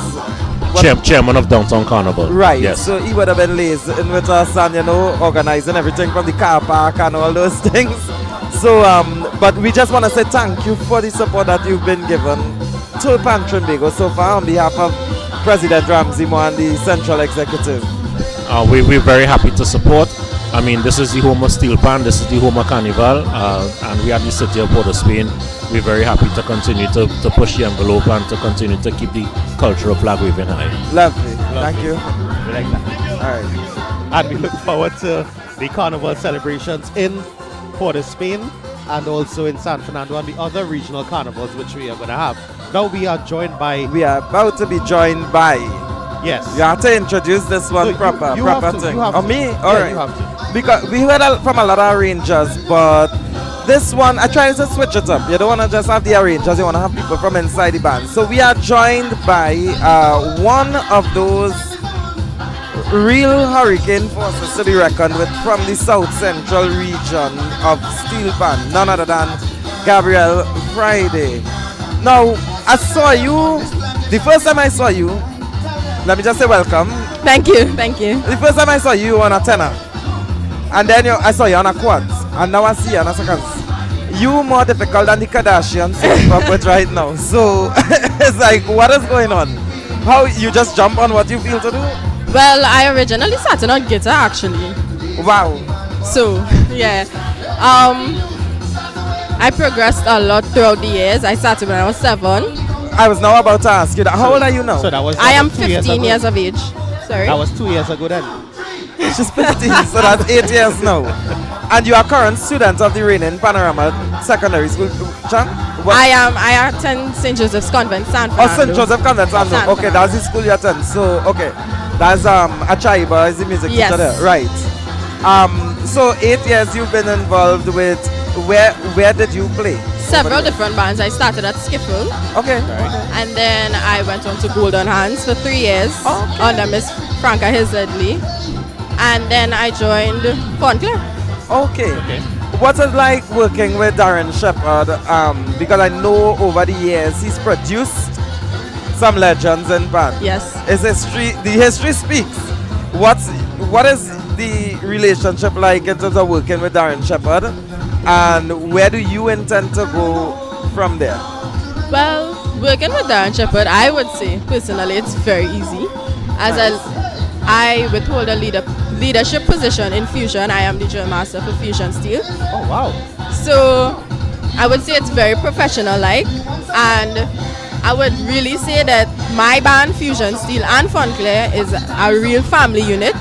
chairman of Downtown Carnival. Right. Yes. So he would have been liaising with us and organizing everything from the car park and all those things. So but we just want to say thank you for the support that you've been given to Pan Trimbago so far on behalf of President Ramsey Moore and the Central Executive. We're very happy to support. I mean, this is the home of Steel Pan, this is the home of Carnival, and we are the city of Port of Spain. We're very happy to continue to push the envelope and to continue to keep the cultural flag waving high. Lovely. Thank you. We like that. All right. And we look forward to the carnival celebrations in Port of Spain and also in San Fernando and the other regional carnivals which we are going to have. Now we are joined by... We are about to be joined by... Yes. You have to introduce this one No, proper thing. Or me? Yeah, All right. you have to. Because we heard from a lot of arrangers, but this one, I try to switch it up. You don't want to just have the arrangers, you want to have people from inside the band. So we are joined by one of those real hurricane forces to be reckoned with from the South Central region of Steel Pan, none other than Gabriel Friday. Now, I saw you, the first time I saw you, let me just say welcome. Thank you, thank you. The first time I saw you on a tenor, and then I saw you on a quad, and now I see you on a second. you more difficult than the Kardashians to keep up with right now. So it's like, what is going on? How you just jump on what you feel to do? Well, I originally started on guitar actually. Wow. So, yeah. I progressed a lot throughout the years. I started when I was 7. I was now about to ask you that. How old are you now? So that was I am 2 years 15 ago. years of age. Sorry. That was 2 years ago then. She's 15, so that's 8 years now. And you are current student of the reigning Panorama Secondary School. Chan? I attend St. Joseph's Convent, San Oh, Fernando. St. Joseph Convent. San Okay, Fernando. that's the school you attend. So, okay. That's Achaiba is the music Yes. teacher there. Right. So 8 years you've been involved with, where did you play? Several different bands. I started at Skiffle. Okay. And then I went on to Golden Hands for 3 years under Miss Franca Hazardly. And then I joined Fontclair. Okay. What's it like working with Darren Shepherd? Because I know over the years he's produced some legends in band. Yes. The history speaks. What is the relationship like in terms of working with Darren Shepherd? And where do you intend to go from there? Well, working with Darren Shepherd, I would say personally it's very easy. As I would hold a leadership position in Fusion. I am the drum master for Fusion Steel. Oh wow. So I would say it's very professional like, and I would really say that my band Fusion Steel and Fontclair is a real family unit.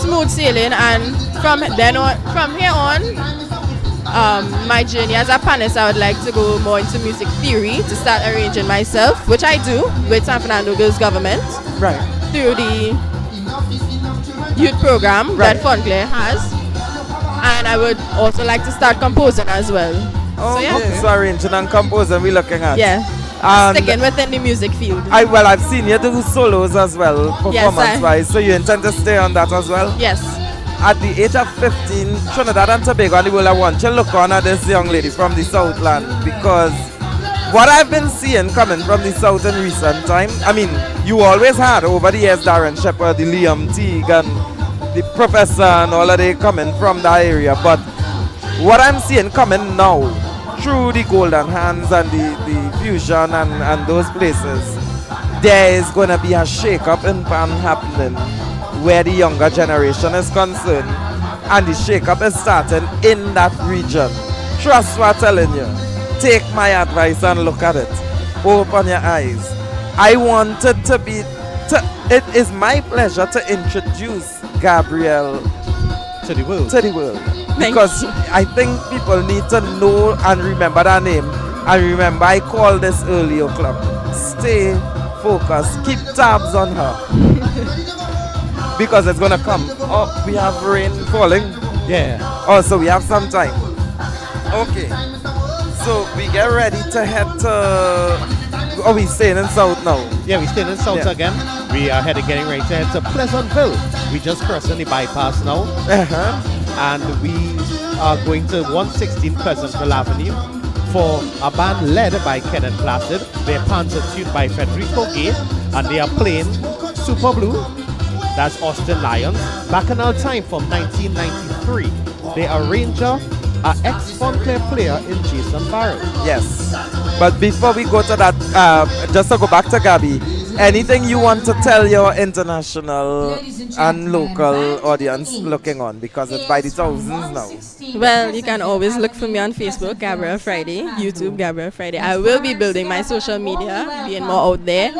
Smooth sailing, and from here on, my journey as a panelist, I would like to go more into music theory to start arranging myself, which I do with San Fernando Girls Government. Right. Through the youth program that Fontclair has. And I would also like to start composing as well. Oh, yeah. So arranging and composing we're looking at. Yeah. And sticking within the music field. I've seen you do solos as well, performance-wise. So you intend to stay on that as well? Yes. At the age of 15, Trinidad and Tobago and the world, I want you to look on at this young lady from the Southland, because what I've been seeing coming from the South in recent time, I mean, you always had over the years Darren Shepherd, the Liam Teague, and the Professor, and all of they coming from that area. But what I'm seeing coming now, through the Golden Hands and the Fusion and those places, there is going to be a shake-up in Pan happening where the younger generation is concerned, and the shake-up is starting in that region. Trust what I'm telling you. Take my advice and look at it. Open your eyes. I wanted it is my pleasure to introduce Gabrielle to the world. Because I think people need to know and remember that name. And remember, I called this earlier club. Stay focused. Keep tabs on her. Because it's going to come. Oh, we have rain falling. Yeah. Oh, so we have some time. Okay. So we get ready to head to... Oh, we staying in South now. Yeah, we staying in South again. We are getting ready to head to Pleasantville. We just crossing the bypass now. And we are going to 116 Pleasantville Avenue for a band led by Kenneth Placid. Their pants are tuned by Federico Gay, and they are playing Super Blue. That's Austin Lions. Bacchanal Time from 1993. They arranger an ex-Fontclair player in Jason Farrell. Yes. But before we go to that, just to go back to Gabby, anything you want to tell your international and local audience looking on, because it's by the thousands now? Well, you can always look for me on Facebook, Gabrielle Friday, YouTube, Gabrielle Friday. I will be building my social media, being more out there.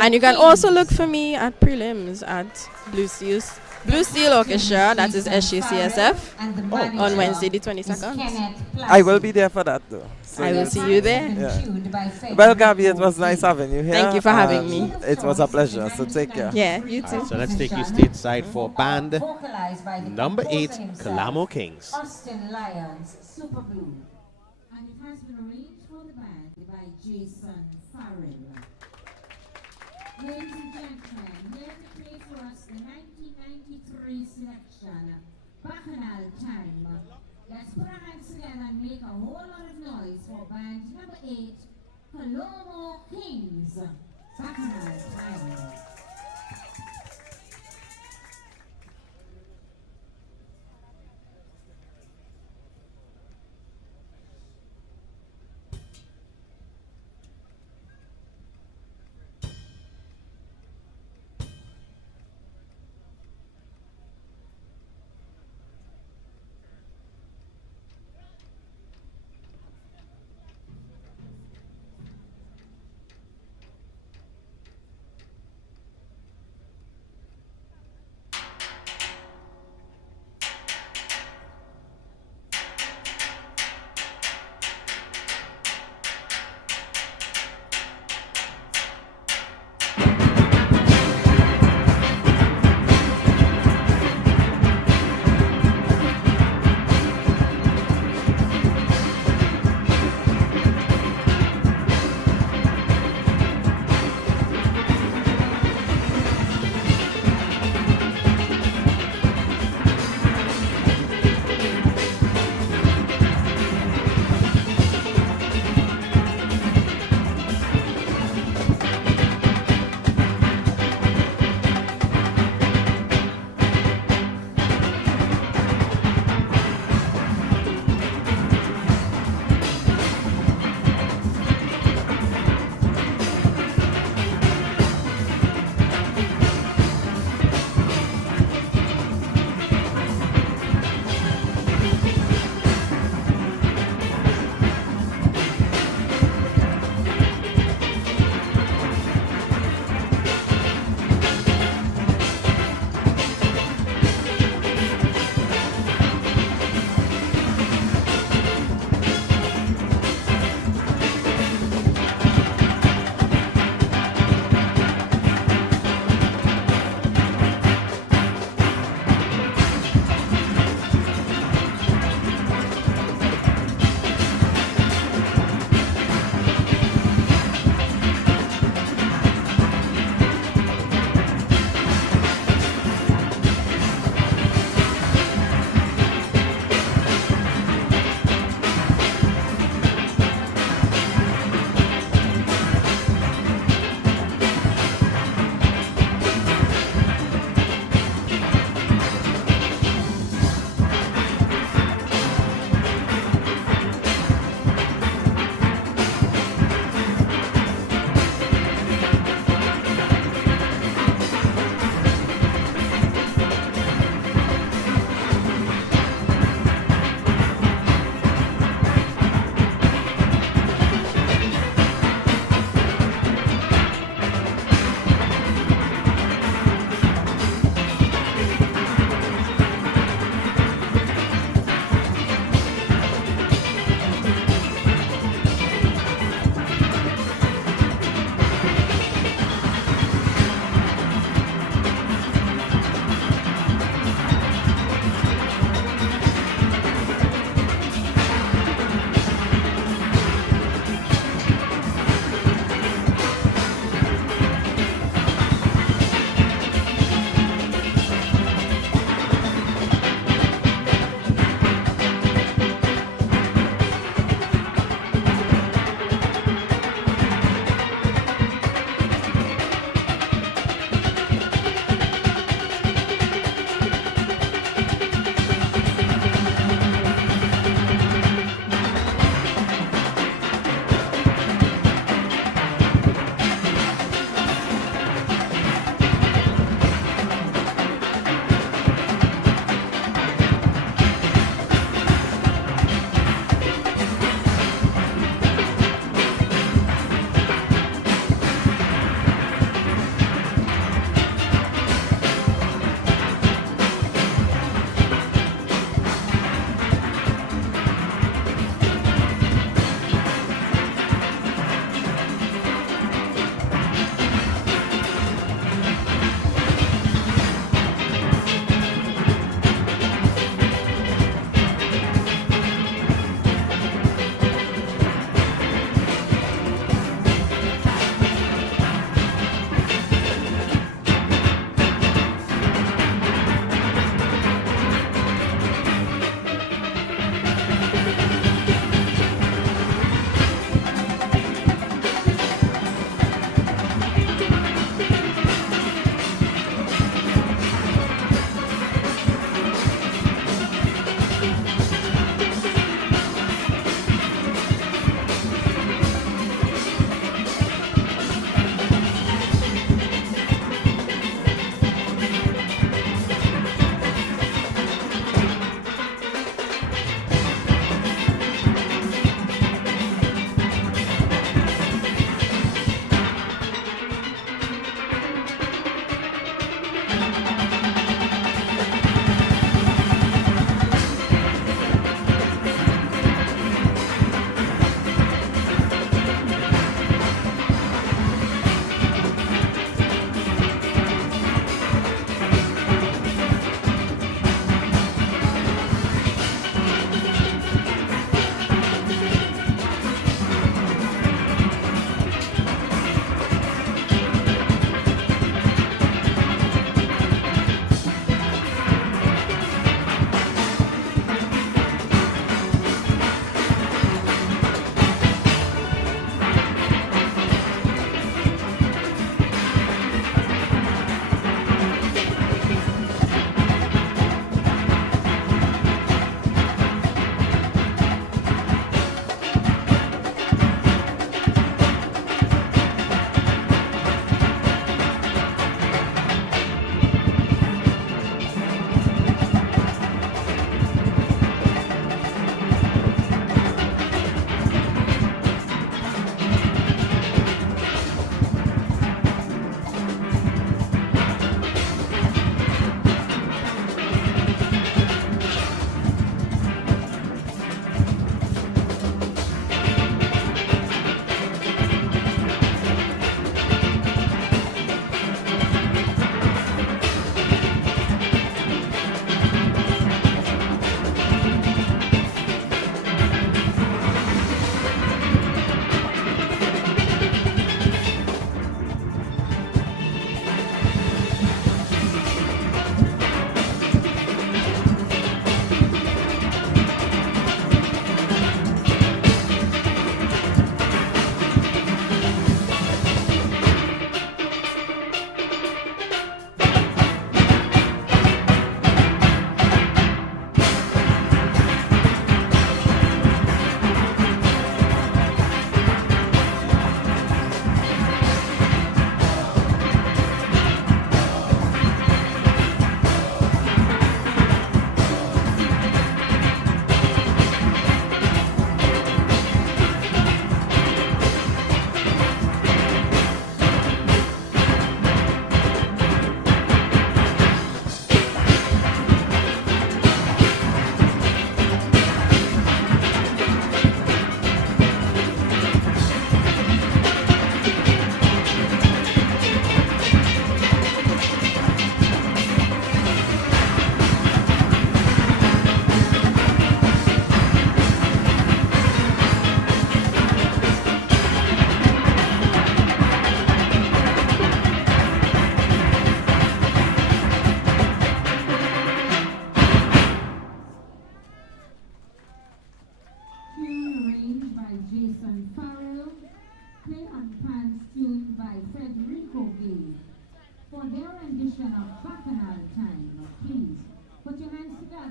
And you can also look for me at prelims at Blue Steel Orchestra, that is SJCSF, on Wednesday the 22nd. I will be there for that though. So I will see you there. Yeah. Well, Gabby, it was nice having you here. Thank you for having me. It was a pleasure, so take care. Yeah, you too. Right, so let's take you stateside for band number 8, Kalamo Kings. Austin Lions, Super Blue. And it has been arranged for the band by Jason Farrell. Ladies and gentlemen, here to play for us the 1993 selection, Bacchanal Time. Let's put our hands together and make a whole lot of noise for band number 8, Kalamo Kings, Bacchanal Time.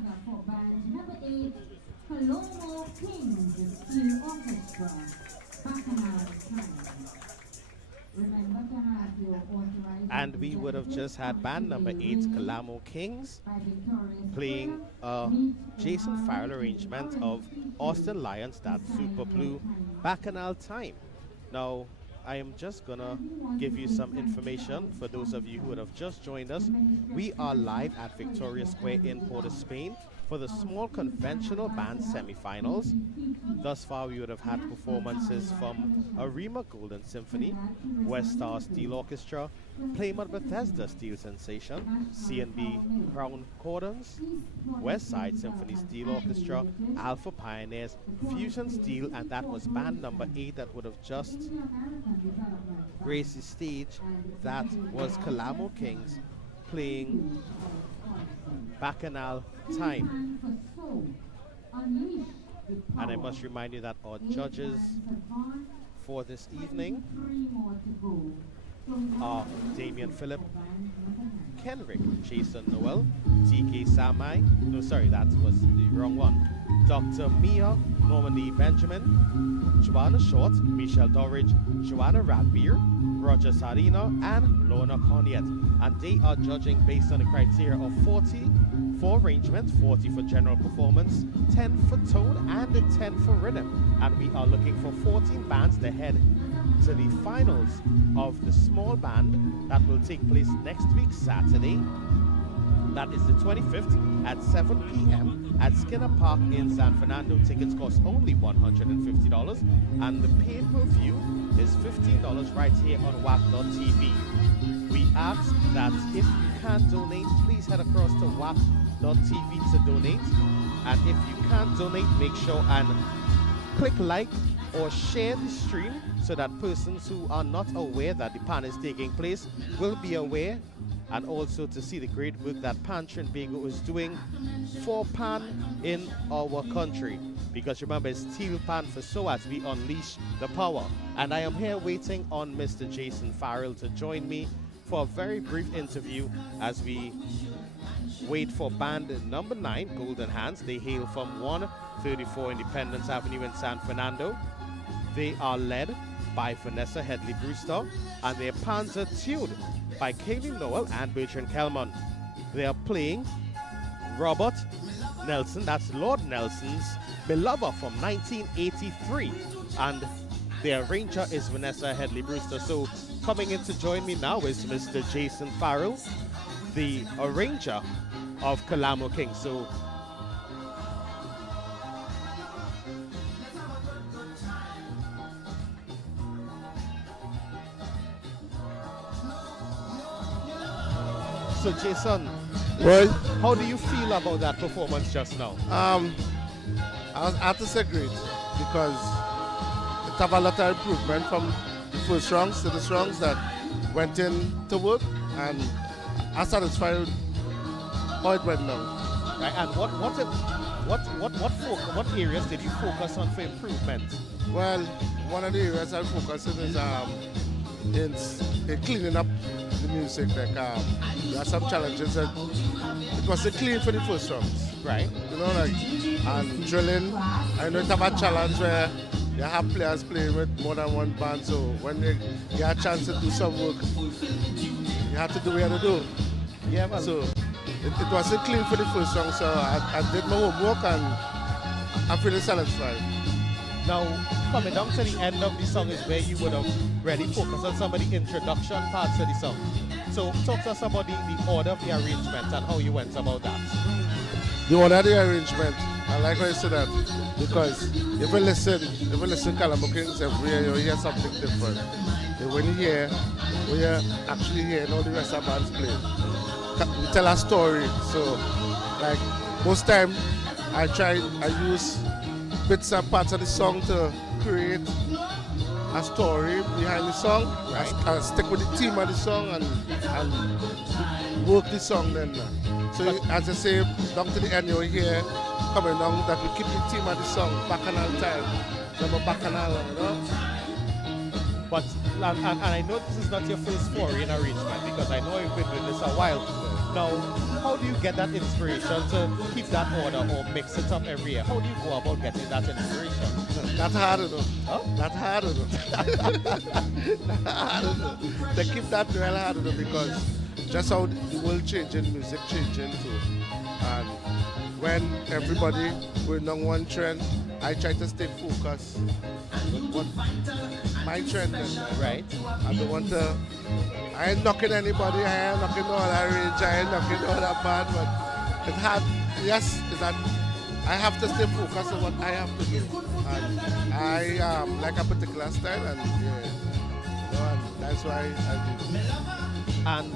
together for band number 8, Colombo Kings Steel Orchestra, Bacchanal Time. Remember to have your authorized And we would have just had band number 8, Kalamo Kings, by Victoria's playing a Jason Farrell arrangement of Austin Lions, that Super Blue Bacchanal Time. Now, I am just gonna give you some information for those of you who would have just joined us. We are live at Victoria Square in Port of Spain for the small conventional band semifinals. Thus far, we would have had performances from Arima Golden Symphony, West Star Steel Orchestra, Plymouth Bethesda Steel Sensation, CNB Crown Cordons, West Side Symphony Steel Orchestra, Alpha Pioneers, Fusion Steel, and that was band number 8 that would have just graced the stage. That was Kalamo Kings playing Bacchanal Time. And I must remind you that our judges for this evening are Damian Phillip, Kenrick, Jason Noel, TK Samai, no sorry, that was the wrong one, Dr. Mia, Normandy Benjamin, Joanna Short, Michelle Dorridge, Joanna Radbeer, Roger Sarina, and Lorna Corniet. And they are judging based on the criteria of 40 for arrangement, 40 for general performance, 10 for tone, and 10 for rhythm. And we are looking for 14 bands to head to the finals of the small band that will take place next week, Saturday. That is the 25th at 7 p.m. at Skinner Park in San Fernando. Tickets cost only $150, and the pay-per-view is $15 right here on WAC.tv. We ask that if you can't donate, please head across to WAC.tv to donate. And if you can't donate, make sure and click like or share the stream so that persons who are not aware that the pan is taking place will be aware, and also to see the great work that Pan Trinbago is doing for Pan in our country. Because remember, it's Steel Pan for so as we unleash the power. And I am here waiting on Mr. Jason Farrell to join me for a very brief interview as we wait for band number 9, Golden Hands. They hail from 134 Independence Avenue in San Fernando. They are led by Vanessa Headley Brewster, and their pans are tuned by Kaylee Noel and Bertrand Kelman. They are playing Robert Nelson, that's Lord Nelson's Beloved from 1983, and their arranger is Vanessa Headley Brewster. So coming in to join me now is Mr. Jason Farrell, the arranger of Kalamo Kings. So Jason, well, how do you feel about that performance just now? I have to say great, because it have a lot of improvement from the first songs to the songs that went in to work, and I'm satisfied with how it went now. Right, and what areas did you focus on for improvement? Well, one of the areas I focus on is in cleaning up the music. Like there are some challenges that, because they clean for the first songs, right? You know, like, and drilling. I know it have a challenge where you have players playing with more than one band, so when they get a chance to do some work, you have to do what you have to do. Yeah, man. So it wasn't clean for the first song, so I did my homework and I'm feeling satisfied. Now, coming down to the end of the song is where you would have really focused on some of the introduction parts of the song. So talk to us about the order of the arrangement and how you went about that. The order of the arrangement, I like how you say that, because if you listen Kalamo Kings every year, you hear something different. And when you actually hearing all the rest of the bands play, we tell a story. So, like, most time I use bits and parts of the song to create a story behind the song. Right. I stick with the theme of the song and work the song then. So as I say, down to the end you hear coming down that we keep the theme of the song, Bacchanal time. Remember Bacchanal, you know? But, and I know this is not your first foray in arrangement, because I know you've been doing this a while. Now, how do you get that inspiration to keep that order or mix it up every year? How do you go about getting that inspiration? Not hard enough. Huh? Not hard enough. Not hard enough. They keep that real hard enough because just how the world changing, music changing too. And when everybody going on one trend, I try to stay focused with what my trend is. Right. I don't want to, I ain't knocking anybody, I ain't knocking all that range, I ain't knocking all that band, but it had, yes, is that I have to stay focused on what I have to do. And I like a particular style, and yeah, you know, and that's why I do. And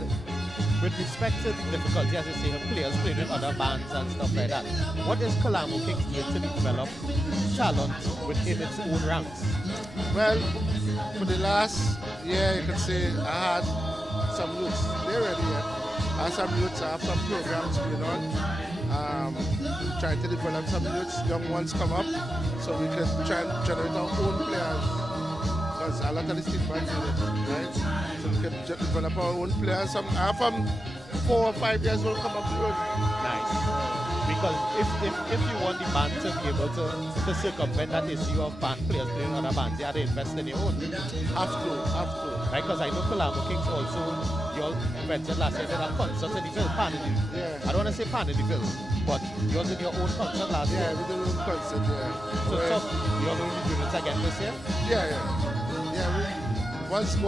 with respect to the difficulty, as you say, of players playing with other bands and stuff like that, what is Kalamo Kings doing to develop talent within its own ranks? Well, for the last year, you can say I had some youths. They're ready yet. I have some youths, I have some programs going on. Trying to develop some youths, young ones come up, so we can try and generate our own players. Because a lot of the street bands do it, right? So we can develop our own players. Some from 4 or 5 years will come up the road. Nice. Because if you want the band to be able to circumvent that issue of band players playing other bands, you have to invest in your own. Have to. Right, because I know Kalamo Kings also, you all mentioned last year, did a concert in the Ville, Panadiville. Yeah. I don't want to say Panadiville, but you all did your own concert last year. Yeah, we did our own concert, yeah. So tough, you all will be doing it again this year? Yeah, once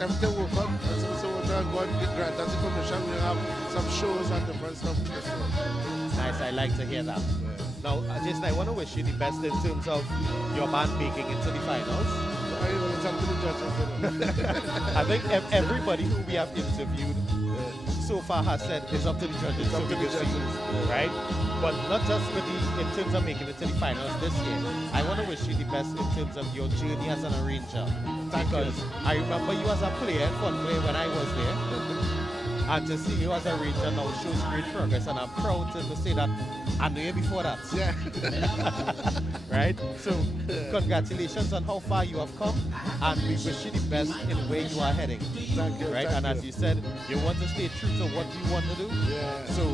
everything will come, God grant us the permission, we'll have some shows and different stuff. Nice, I like to hear that. Yeah. Now, Jason, I want to wish you the best in terms of your band making into the finals. It's up to the judges. I think everybody who we have interviewed so far has said it's up to the judges. It's up to the judges. Right? But not just for in terms of making it to the finals this year. I want to wish you the best in terms of your journey as an arranger. Because I remember you as a player in Funplay when I was there. And to see you as a arranger now shows great progress. And I'm proud to say that I knew you before that. Yeah. Right? So, congratulations on how far you have come. And we wish you the best in where you are heading. Thank you. Right? And as you said, you want to stay true to what you want to do. Yeah. So,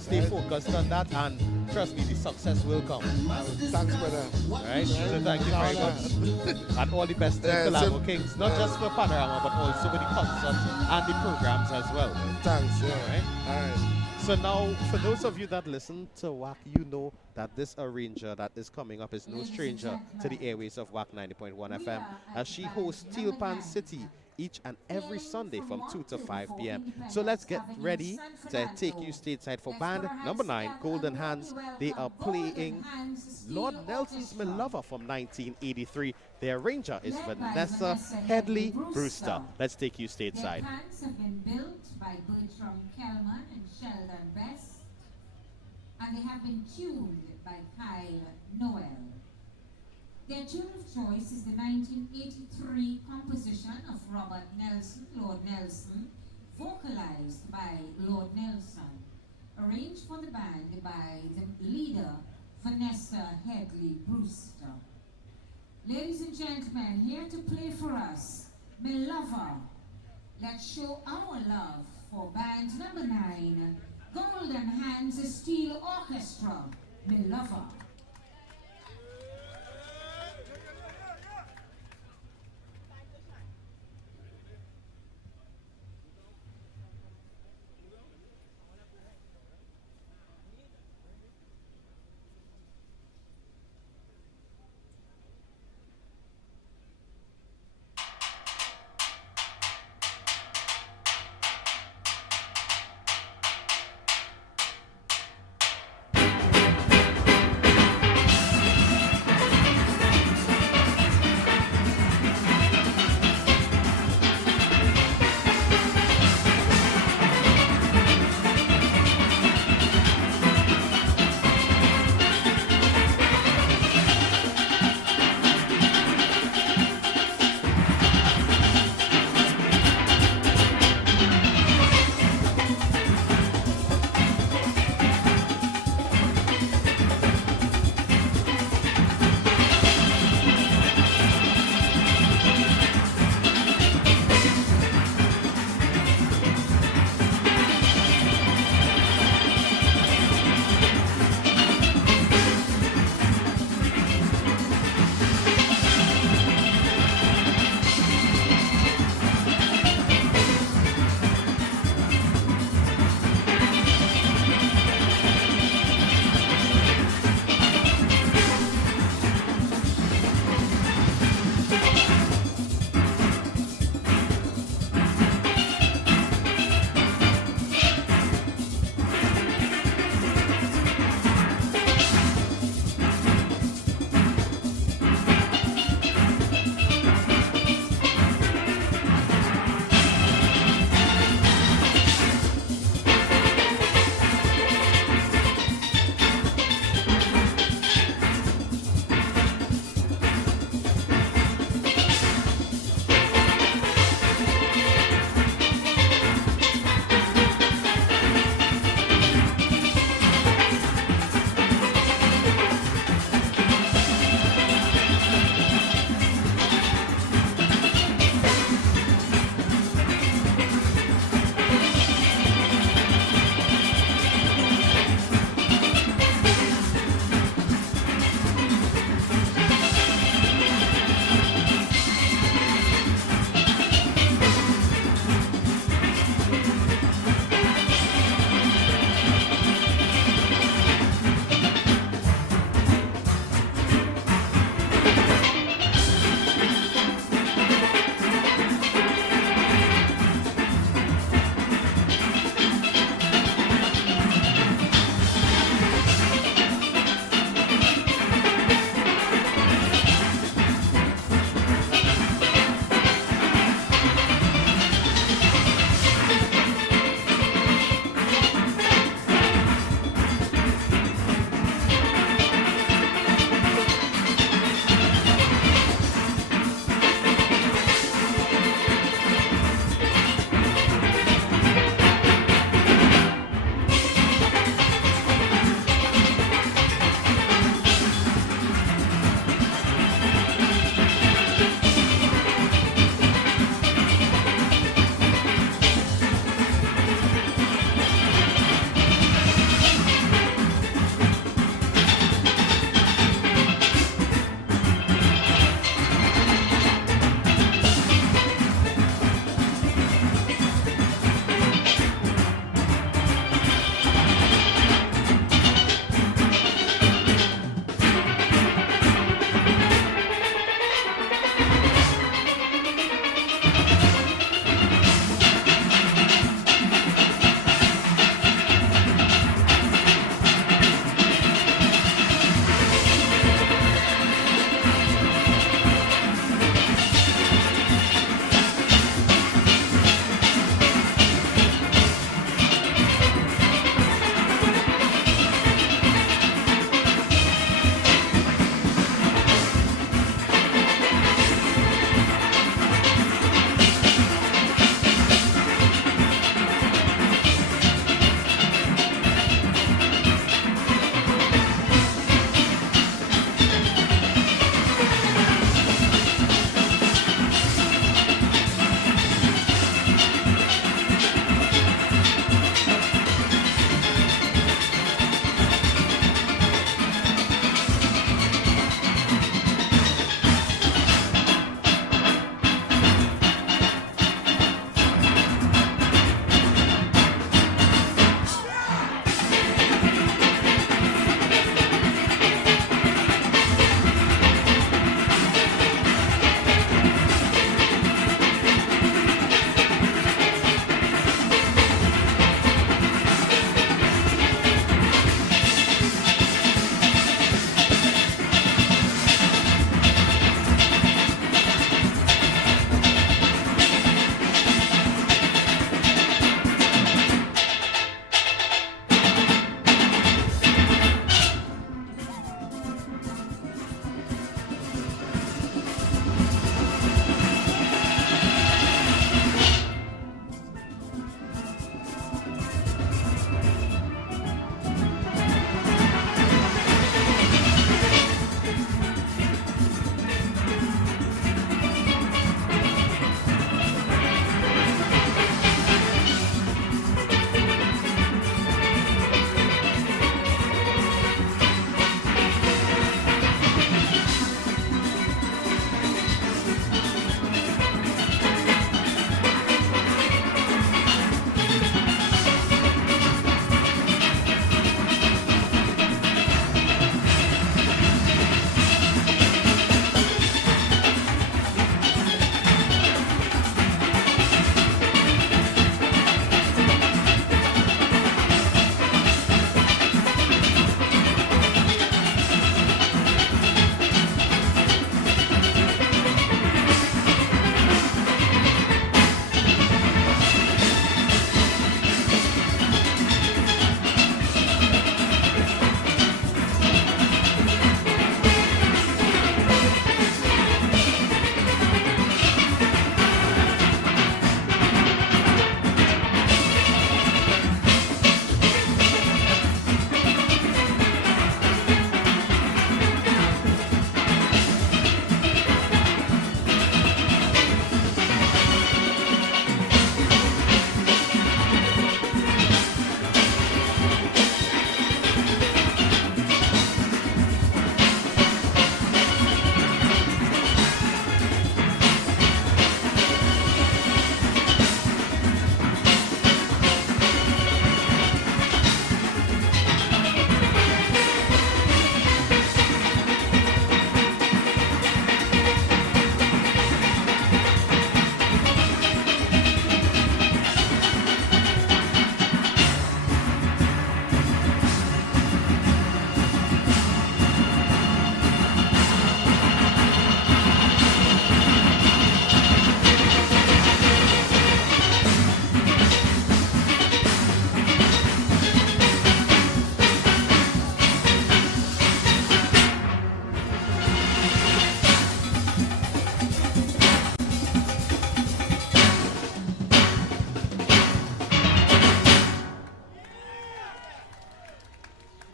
stay focused on that, and trust me, the success will come. Thanks, brother. Right? So thank you very much. And all the best to Kalamo Kings, not just for Panorama, but also with the concerts and the programs as well. Thanks, yeah. Right? All right. So now, for those of you that listen to WAC, you know that this arranger that is coming up is no stranger to the airways of WAC 90.1 FM, as she hosts Steel Pan City each and every Sunday from 2 to 5 p.m. So let's get ready to take you stateside for band number 9, Golden Hands. They are playing Lord Nelson's Me Lover from 1983. Their arranger is Vanessa Headley Brewster. Let's take you stateside. Their hands have been built by Bertram Kellman and Sheldon Best, and they have been tuned by Kyle Noel. Their tune of choice is the 1983 composition of Robert Nelson, Lord Nelson, vocalized by Lord Nelson, arranged for the band by the leader, Vanessa Headley Brewster. Ladies and gentlemen, here to play for us, Me Lover. Let's show our love for band number 9, Golden Hands Steel Orchestra, Me Lover.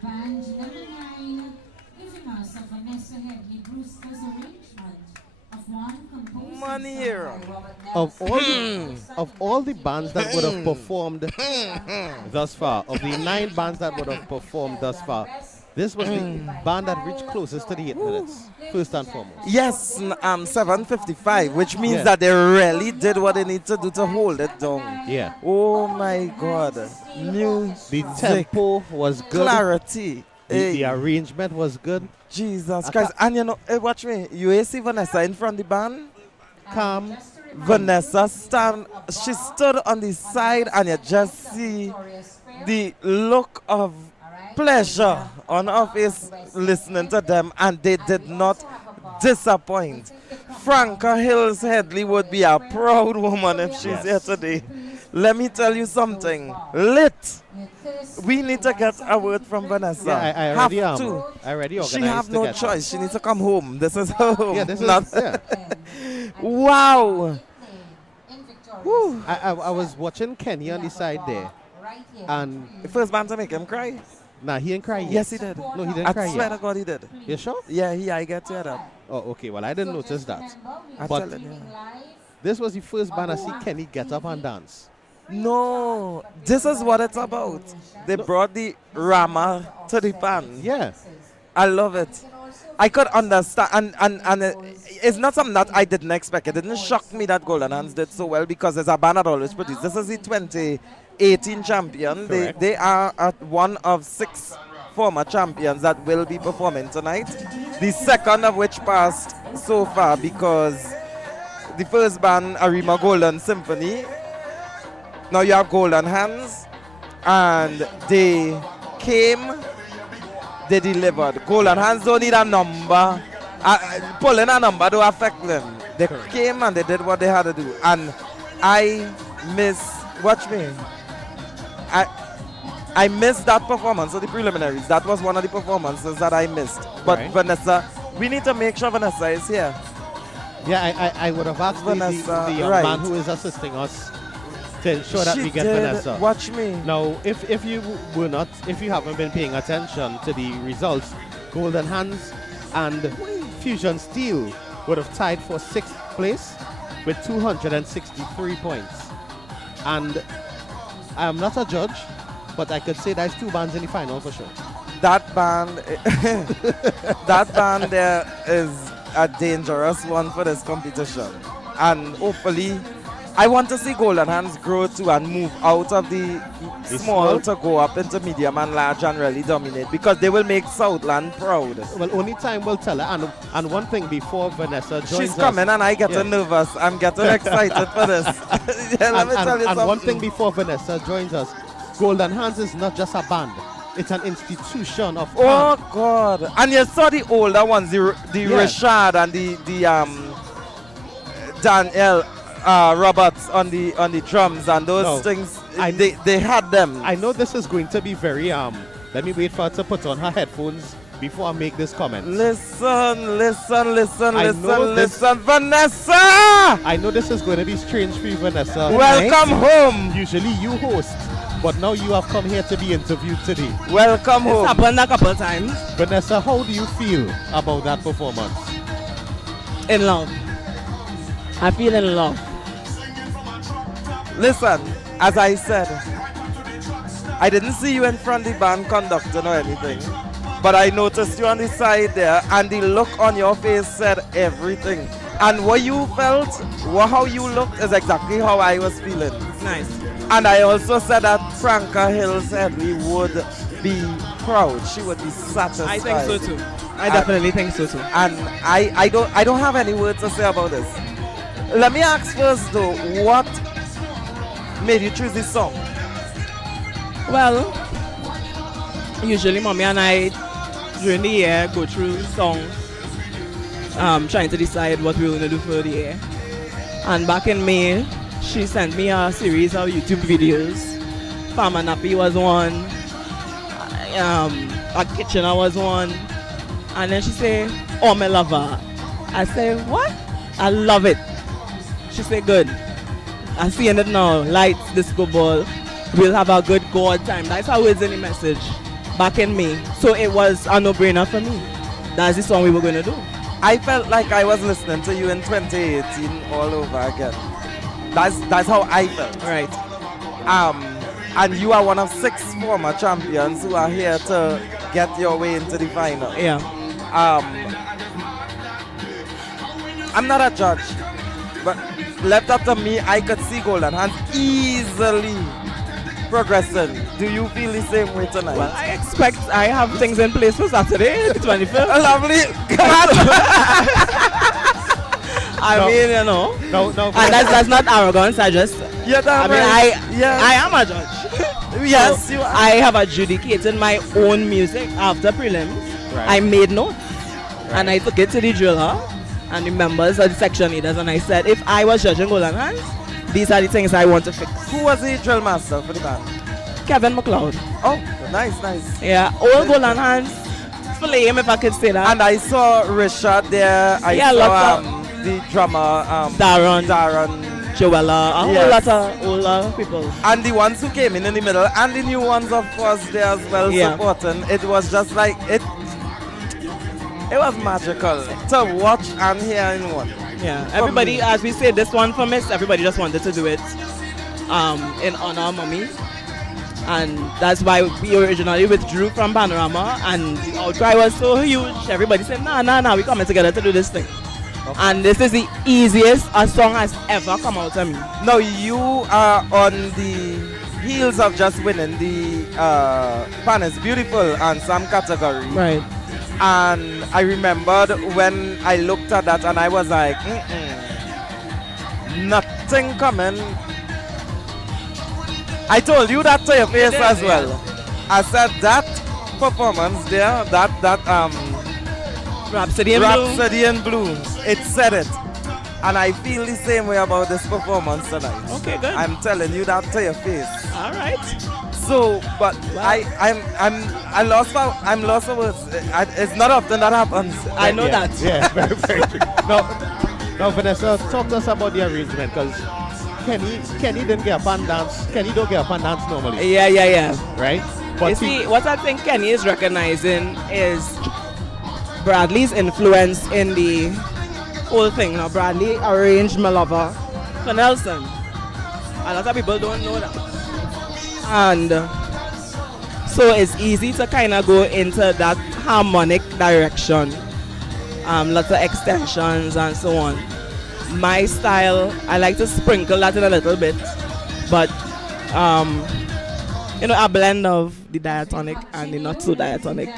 Band number 9, giving us a Vanessa Headley Brewster's arrangement of one composed Money here. by Robert Of all the bands that would have performed thus far, of the 9 bands that would have performed thus far, this was the band that reached closest to the 8 minutes, first and foremost. Yes, 7:55, which means Yeah. that they really did what they need to do to hold it down. Yeah. Oh my God. The tempo was good. Clarity. The arrangement was good. Jesus Christ. And you know, watch me. You see Vanessa in front of the band? Calm. Vanessa she stood on the side and you just see the look of pleasure on her face listening to them, and they did not disappoint. Franca Hills Headley would be a proud woman if she's here today. Let me tell you something. Lit. We need to get a word from Vanessa. Yeah, I already She organized have to no get choice. She needs to come home. This is her home. Yeah, this is. Not- Yeah. Wow. Woo. I was watching Kenny on the side there, and the first band to make him cry. Nah, he didn't cry yet. Yes, he did. No, he didn't I cry swear yet. to God, he did. You sure? Yeah, I get to that. Oh, okay. Well, I didn't notice that. I'm But telling you. this was the first band I see Kenny get up and dance. No, this is what it's about. They brought the Rama to the band. Yeah. I love it. I could understand, and it's not something that I didn't expect. It didn't shock me that Golden Hands did so well because it's a band that always produced. This is the 2018 champion. They are at one of 6 former champions that will be performing tonight. The second of which passed so far because the first band, Arima Golden Symphony. Now you have Golden Hands, and they came. They delivered. Golden Hands don't need a number. Pulling a number don't affect them. They came and they did what they had to do. And watch me. I missed that performance of the preliminaries. That was one of the performances that I missed. But Right. Vanessa, we need to make sure Vanessa is here. Yeah, I would have asked Vanessa, the young right. man who is assisting us to ensure that She we get did. Vanessa. Watch me. Now, if you haven't been paying attention to the results, Golden Hands and Fusion Steel would have tied for 6th place with 263 points. And I am not a judge, but I could say there's 2 bands in the final for sure. That band, that band there is a dangerous one for this competition. And hopefully, I want to see Golden Hands grow too and move out of the small to go up into medium and large and really dominate, because they will make Southland proud. Well, only time will tell her. And one thing before Vanessa joins She's us, coming and I get yeah. nervous. I'm getting excited for this. Yeah, let me tell you and something. one thing before Vanessa joins us, Golden Hands is not just a band. It's an institution of Oh God! And you saw the older ones, the Yeah. Richard and the Daniel Roberts on the drums and those No, things. They had them. I know this is going to be very let me wait for her to put on her headphones before I make this comment. Listen, Vanessa! I know this is going to be strange for you, Vanessa. Welcome home. Usually you host, but now you have come here to be interviewed today. Welcome home. It's happened a couple of times. Vanessa, how do you feel about that performance? In love. I feel in love. Listen, as I said, I didn't see you in front of the band conducting or anything, but I noticed you on the side there, and the look on your face said everything. And what you felt, how you looked, is exactly how I was feeling. Nice. And I also said that Franca Hills Headley would be proud. She would be satisfied. I think so too. I definitely think so too. And I don't have any words to say about this. Let me ask first though, what made you choose this song? Well, usually mommy and I during the year go through songs, trying to decide what we were going to do for the year. And back in May, she sent me a series of YouTube videos. Farmer Nappy was one, a Kitchener was one, and then she said, "Oh, my lover." I said, "What?" "I love it." She said, "Good. I'm seeing it now. Lights, disco ball. We'll have a good God time." That's how it's in the message. back in May. So it was a no-brainer for me. That's the song we were going to do. I felt like I was listening to you in 2018 all over again. That's how I felt. Right. And you are one of 6 former champions who are here to get your way into the final. Yeah. I'm not a judge, but left up to me, I could see Golden Hands easily progressing. Do you feel the same way tonight? Well, I expect I have things in place for Saturday, the 25th. Lovely. I mean, you know. No. And that's not arrogance. I just. Yeah, I am a judge. Yes, So you are. I have adjudicated my own music after prelims. Right. I made notes. And I took it to the driller and the members of the section leaders, and I said, if I was judging Golden Hands, these are the things I want to fix. Who was the drill master for the band? Kevin McLeod. Oh, nice. Yeah, all Golden Hands. Flame, if I could say that. And I saw Richard there. I Yeah, saw lots of the drummer, Darren, Joella, a whole Yes. lot of older people. And the ones who came in the middle, and the new ones, of course, there as well, Yeah. supporting. It was just like, it was magical to watch and hear in one. Yeah, For everybody, me. as we say, this one for Miss, everybody just wanted to do it in honor of Mommy. And that's why we originally withdrew from Panorama, and the outcry was so huge. Everybody said, nah, we coming together to do this thing. And this is the easiest a song has ever come out of me. Now, you are on the heels of just winning the Pan is Beautiful Ensemble category. Right. And I remembered when I looked at that and I was like, nothing coming. I told you that to your face as well. I said that performance there, that Rhapsody in Blue. Rhapsody in Blue, it said it. And I feel the same way about this performance tonight. Okay, good. I'm telling you that to your face. All right. So, but I'm lost for words. It's not often that happens. I know that. Yeah, very, very true. Now, Vanessa, talk to us about the arrangement, because Kenny didn't get a pan dance. Kenny don't get a pan dance normally. Yeah. Right? You see, what I think Kenny is recognizing is Bradley's influence in the whole thing. Now, Bradley arranged My Lover for Nelson. A lot of people don't know that. And so it's easy to kind of go into that harmonic direction. Lots of extensions and so on. My style, I like to sprinkle that in a little bit, but a blend of the diatonic and the not so diatonic.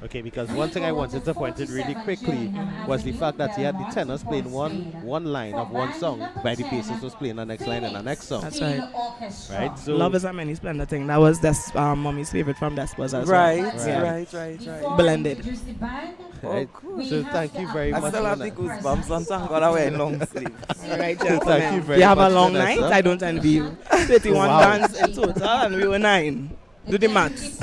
Okay, because one thing I wanted to point out really quickly was the fact that he had the tenors playing one line of one song, while the bassist was playing the next line and the next song. That's right. Right? So Love is a Many Splendid Thing. That was Mommy's favorite from Despos as Right. well. Right. Blended. Right. So thank you very much. I still have the goosebumps on thank God I wear long sleeves. All right, Thank you gentlemen. very You have a much, long Vanessa. night. I don't envy you. 31 Wow. bands in total, and we were 9. Do the maths.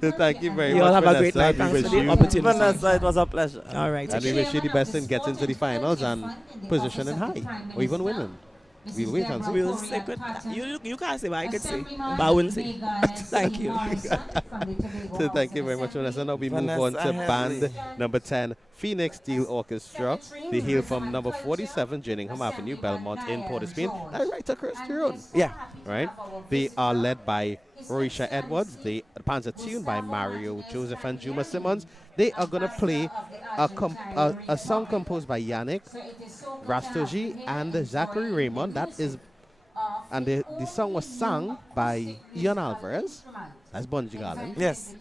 So thank you very You much, all have a Vanessa. great night. We Thanks wish for the you- opportunity. Vanessa, it was a pleasure. All right. And we wish you the best in getting to the finals and positioning high, or even winning. We'll wait and see. We'll say good. You can't say what I could say, but I wouldn't say. Thank you. So thank you very much, Vanessa. Now we move on to Vanessa band Henley. number 10, Phoenix Steel Orchestra. They hail from number 47, Gillingham Avenue, Belmont in Port of Spain, and right across the road. Yeah. Right? They are led by Roisha Edwards. The bands are tuned by Mario Joseph and Juma Simmons. They are going to play a song composed by Yannick Rastogi and Zachary Raymond. And the song was sung by Ian Alvarez. That's Bungie Garland. Yes.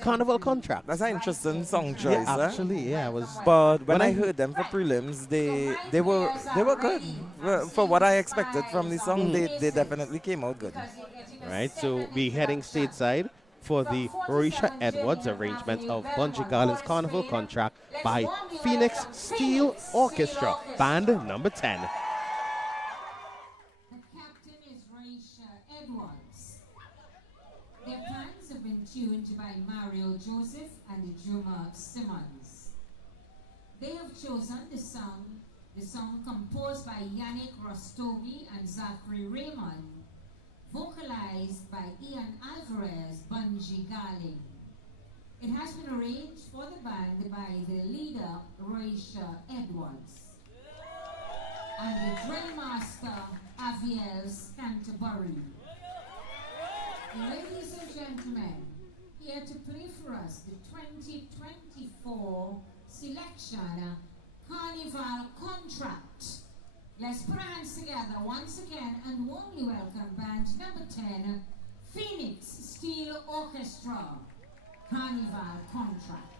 Carnival Contract. That's an interesting song choice. Yeah, actually, yeah. But when I heard them for prelims, they were good. For what I expected from the song, they definitely came out good. Right, so we're heading stateside for the Roisha Edwards arrangement of Bungie Garland's Carnival Contract by Phoenix Steel Orchestra, band number 10. The captain is Roisha Edwards. Their plans have been tuned by Mario Joseph and Juma Simmons. They have chosen the song composed by Yannick Rastogi and Zachary Raymond, vocalized by Ian Alvarez. Angie Garling. It has been arranged for the band by the leader, Raisha Edwards, and the drill master, Aviel Canterbury. Ladies and gentlemen, here to play for us the 2024 selection Carnival Contract. Let's put our hands together once again and warmly welcome band number 10, Phoenix Steel Orchestra, Carnival Contract.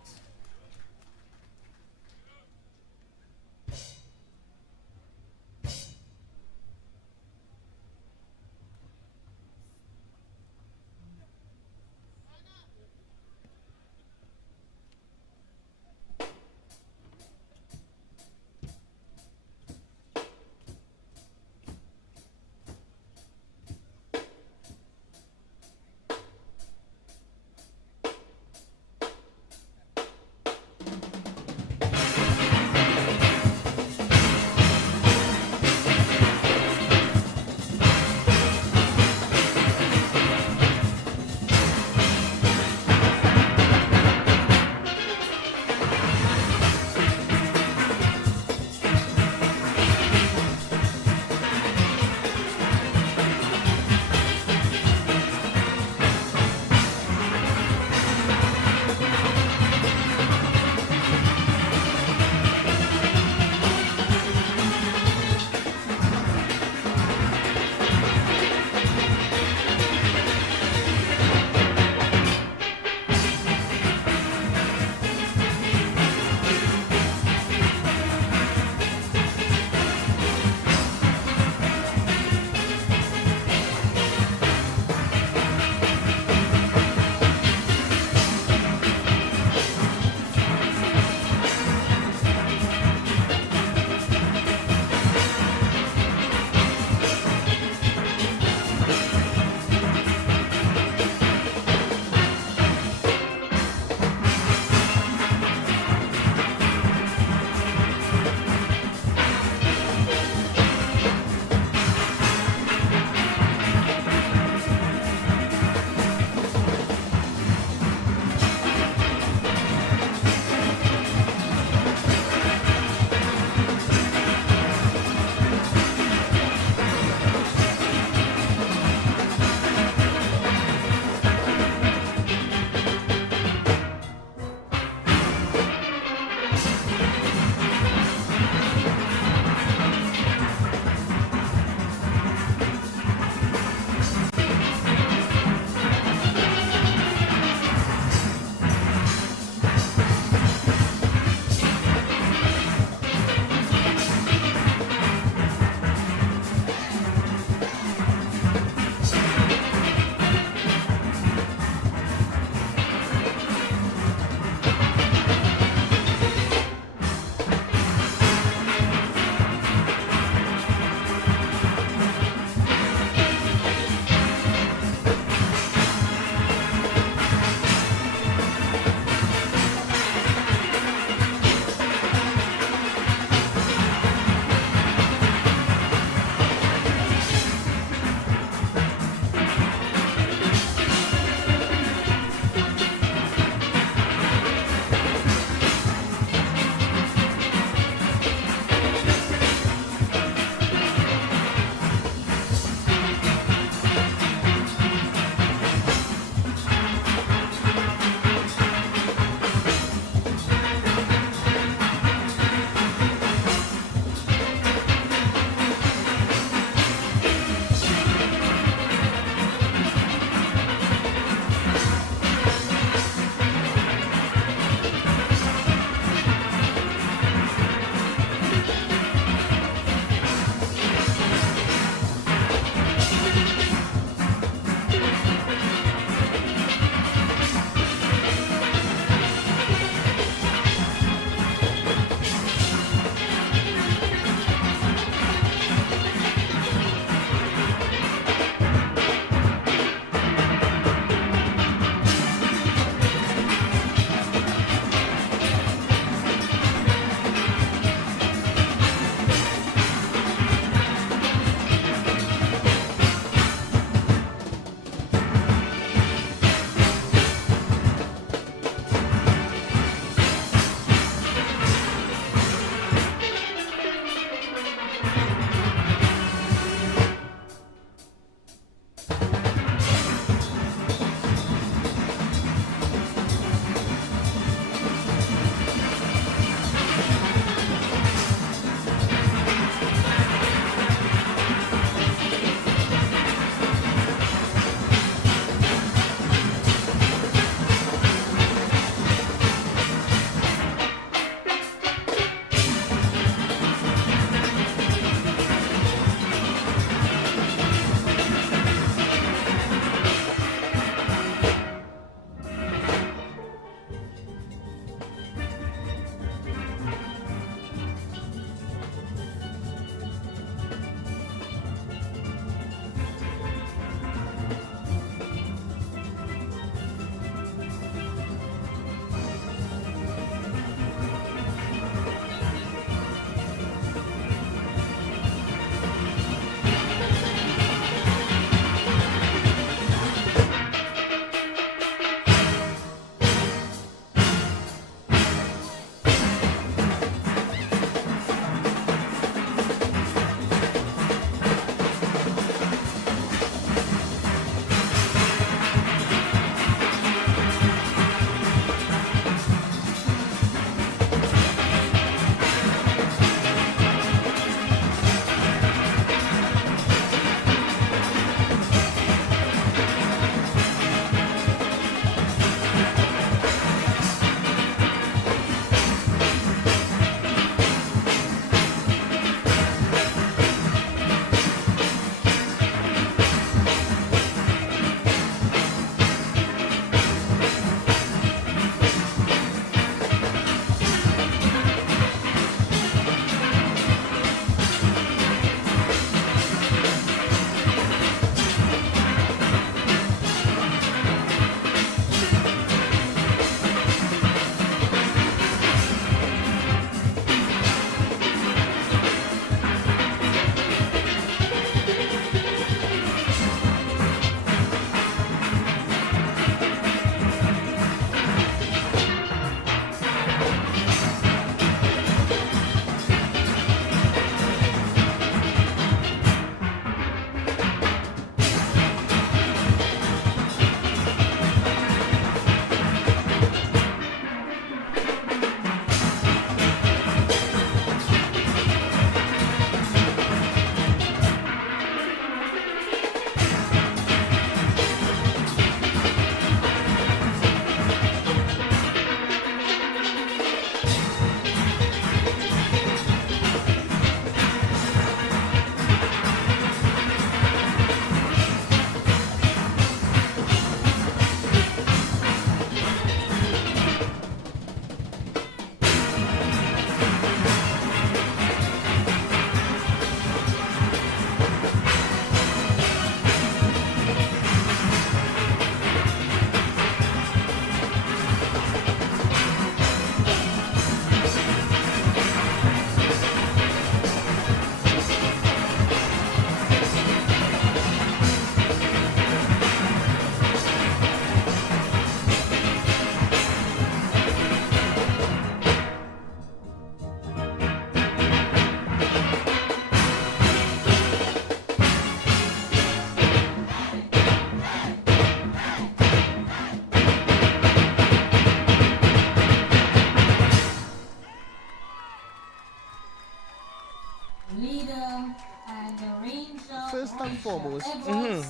foremost, Mm-hmm.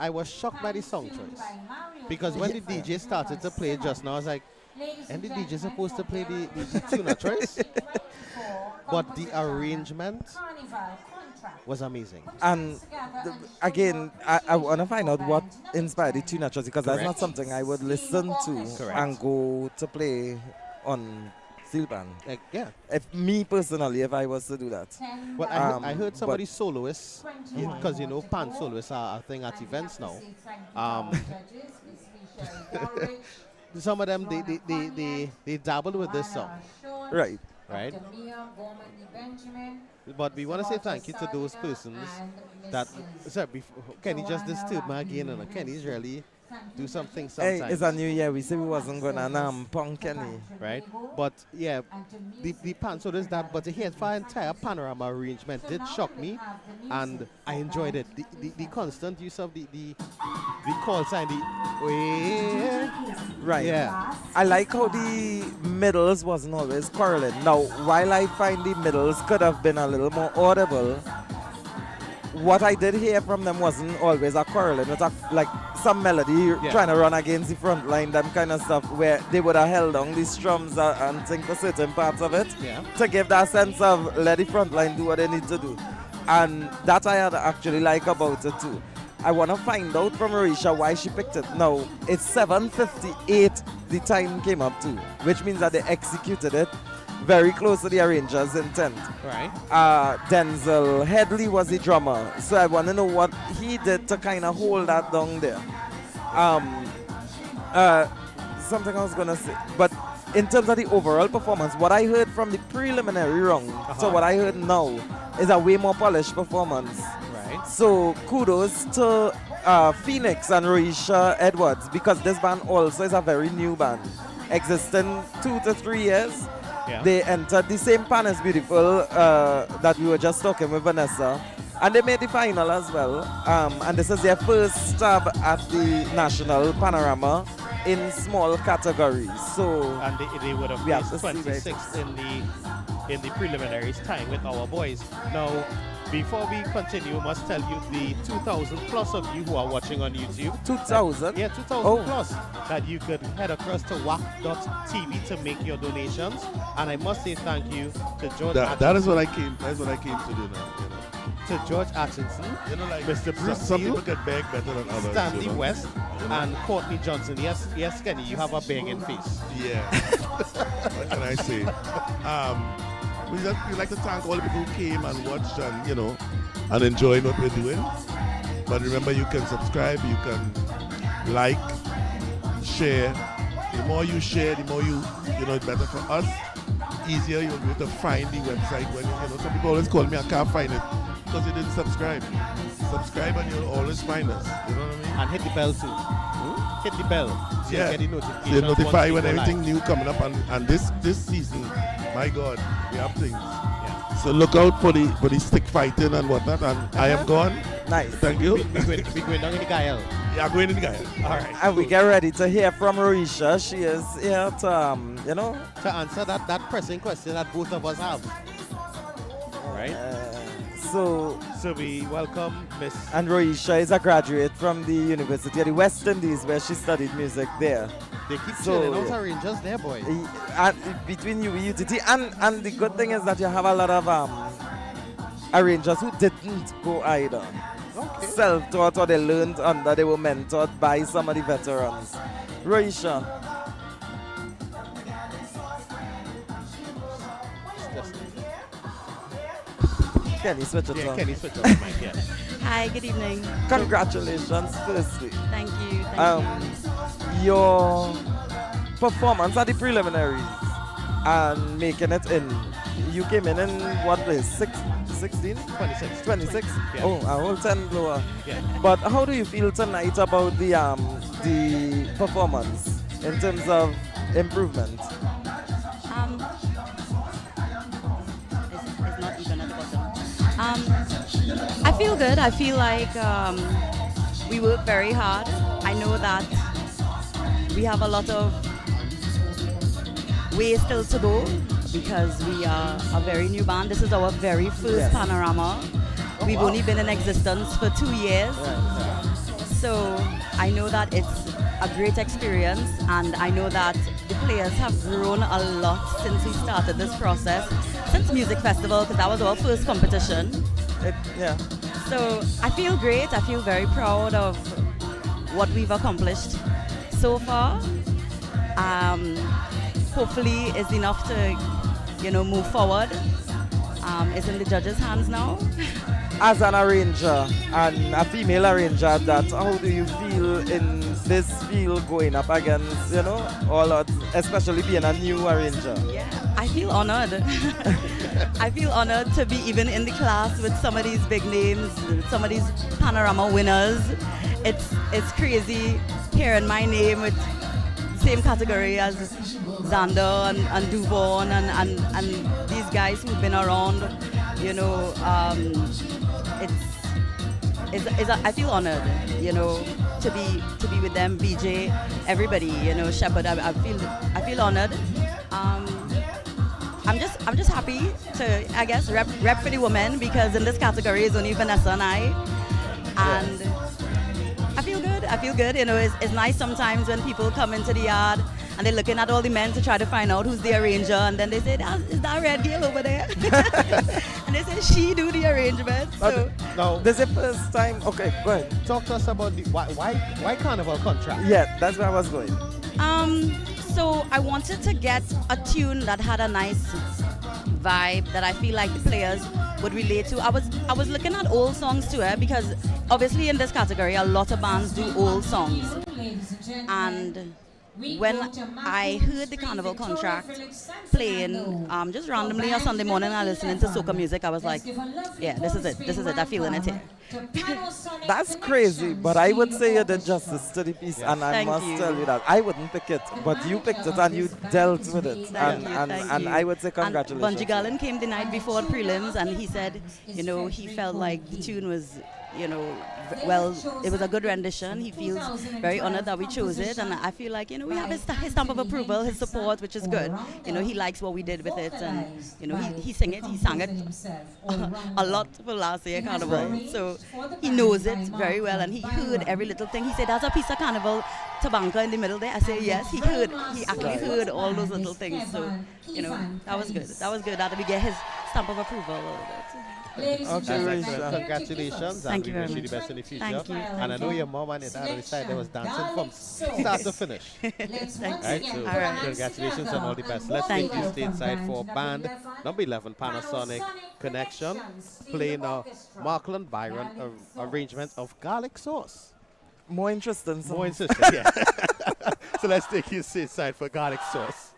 I was shocked by the song choice. Because when the DJ started to play just now, I was like, and the DJ supposed to play the tuner choice? But the arrangement was amazing. And again, I want to find out what inspired the tuna choice, because that's not Correct. something I would listen to Correct. and go to play on steel band. Like, yeah. If me personally, if I was to do that. But I heard somebody soloists, because you know pan soloists are a thing at events now. Some of them they dabble with this song. Right. Right. But we want to say thank you to those persons that. Sorry, Kenny just disturbed me again, and Kenny's really do something sometimes. Hey, it's a new year. We said we wasn't gonna punk Kenny. Right? But yeah, the pan so there's that. But to hear for entire panorama arrangement did shock me, and I enjoyed it. The constant use of the call sign, Right. Yeah. I like how the middles wasn't always quarreling. Now, while I find the middles could have been a little more audible, what I did hear from them wasn't always a quarreling. It was like some melody trying to run against the front line, that kind of stuff, where they would have held on the strums and think for certain parts of it to give that sense of let the front line do what they need to do. And that I had actually like about it too. I want to find out from Marisha why she picked it. Now, it's 7:58 the time came up to, which means that they executed it very close to the arranger's intent. Right. Denzel Headley was the drummer, so I want to know what he did to kind of hold that down there. Something I was going to say, but in terms of the overall performance, what I heard from the preliminary round to what I heard now is a way more polished performance. Right. So kudos to Phoenix and Roisha Edwards, because this band also is a very new band, existing 2 to 3 years. Yeah. They entered the same Pan is Beautiful that we were just talking with Vanessa, and they made the final as well. And this is their first stab at the national panorama in small categories. So And they would have we have placed to see 26th in the preliminaries, tying with our boys. Now, before we continue, must tell you the 2,000 plus of you who are watching on YouTube. 2,000? Yeah, 2,000 Oh. plus. That you could head across to WAC.tv to make your donations. And I must say thank you to George That is what I came. That's what I came to do now. You know. to George Atchison, You know, like Mr. Bruce some Seal, people can beg better than others. Stanley you know. West, and Courtney Johnson. Yes, Kenny, you have a begging face. Yeah. What can I say? We like to thank all the people who came and watched and and enjoyed what we're doing. But remember, you can subscribe, you can like, share. The more you share, the more it's better for us. Easier you'll be able to find the website when some people always call me, I can't find it because you didn't subscribe. Subscribe and you'll always find us. You know what I mean? And hit the bell too. Hit the bell. So you get the notification. So you're notified once when we go everything live. new coming up, and this season, my God, we have things. So look out for the stick fighting and whatnot. And I am gone. Nice. Thank you. We going down in the Gael. Yeah, going in the Gael. All right. And we get ready to hear from Roisha. She is here to to answer that pressing question that both of us have. Right. So we welcome Miss. And Roisha is a graduate from the University of the West Indies, where she studied music there. They keep chilling out arrangers there, boy. Between UTT and the good thing is that you have a lot of arrangers who didn't go either. Okay. Self-taught, or they learned they were mentored by some of the veterans. Roisha. Kenny, switch it Yeah, on. Kenny, switch on the mic, yeah. Hi, good evening. Congratulations, firstly. Thank you. Thank you. Your performance at the preliminaries and making it in. You came in what place? 16? 26. 26? Yeah. Oh, a whole 10 lower. Yeah. But how do you feel tonight about the performance in terms of improvement? It's not even at the bottom. I feel good. I feel like we work very hard. I know that we have a lot of ways still to go because we are a very new band. This is our very first panorama. We've only been in existence for 2 years. So I know that it's a great experience, and I know that the players have grown a lot since we started this process, since Music Festival, because that was our first competition. Yeah. So I feel great. I feel very proud of what we've accomplished so far. Hopefully it's enough to, move forward. It's in the judges' hands now. As an arranger and a female arranger, how do you feel in this field going up against, all odds, especially being a new arranger? Yeah, I feel honored. I feel honored to be even in the class with some of these big names, some of these Panorama winners. It's crazy hearing my name with the same category as Xander and Duvon and these guys who've been around, I feel honored, to be with them, BJ, everybody, Shepard. I feel honored. I'm just happy to, I guess, rep for the women, because in this category it's only Vanessa and I, and I feel good. It's nice sometimes when people come into the yard and they're looking at all the men to try to find out who's the arranger, and then they say, is that red girl over there? And they say, she do the arrangement. So. Now, this is the first time. Okay, go ahead. Talk to us about why Carnival contract? Yeah, that's where I was going. So I wanted to get a tune that had a nice vibe that I feel like the players would relate to. I was looking at old songs too, because obviously in this category a lot of bands do old songs. And when I heard the Carnival contract playing just randomly on Sunday morning and listening to soca music, I was like, yeah, this is it, I'm feeling it here. That's crazy, but I would say you did justice to the piece, and I Thank must you. tell you that I wouldn't pick it, but you picked it and you dealt with it, Thank and you. I would say congratulations. And Bungie Garland came the night before prelims, and he said, he felt like the tune was, well, it was a good rendition. He feels very honored that we chose it, and I feel like, we have his stamp of approval, his support, which is good. He likes what we did with it, and he sang it a lot for last year Carnival, so he knows it very well, and he heard every little thing. He said, "That's a piece of Carnival tabanka in the middle there." I said, yes, he actually heard all those little things. So that was good that we get his stamp of approval. Congratulations, Thank and you we very wish you the much. best in the future. Thank you. And I know your mom and your dad on the side, they was dancing from start to finish. Right, so congratulations and all the best. Let's take you stateside for band number 11, Panasonic Connection, playing a Markland Byron arrangement of Garlic Sauce. More interesting. More interesting, yeah. So let's take you stateside for Garlic Sauce.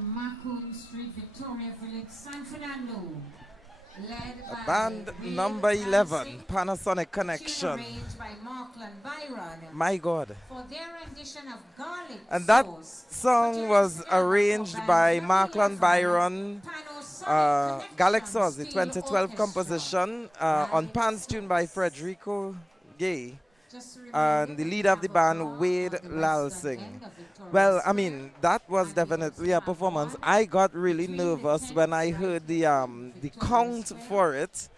from Macomb Street, Victoria Village, San Fernando. Led by Band Real number 11, Dancing, Panasonic tune Connection. arranged by Markland Byron. My God. For their rendition of Garlic And that Sauce. song was arranged by Markland Byron. Galaxos, the 2012 composition on Pan's tune by Federico Gay. And the leader of the band, Wade Lalsing. Well, I mean, that was definitely a performance. I got really nervous when I heard the count for it,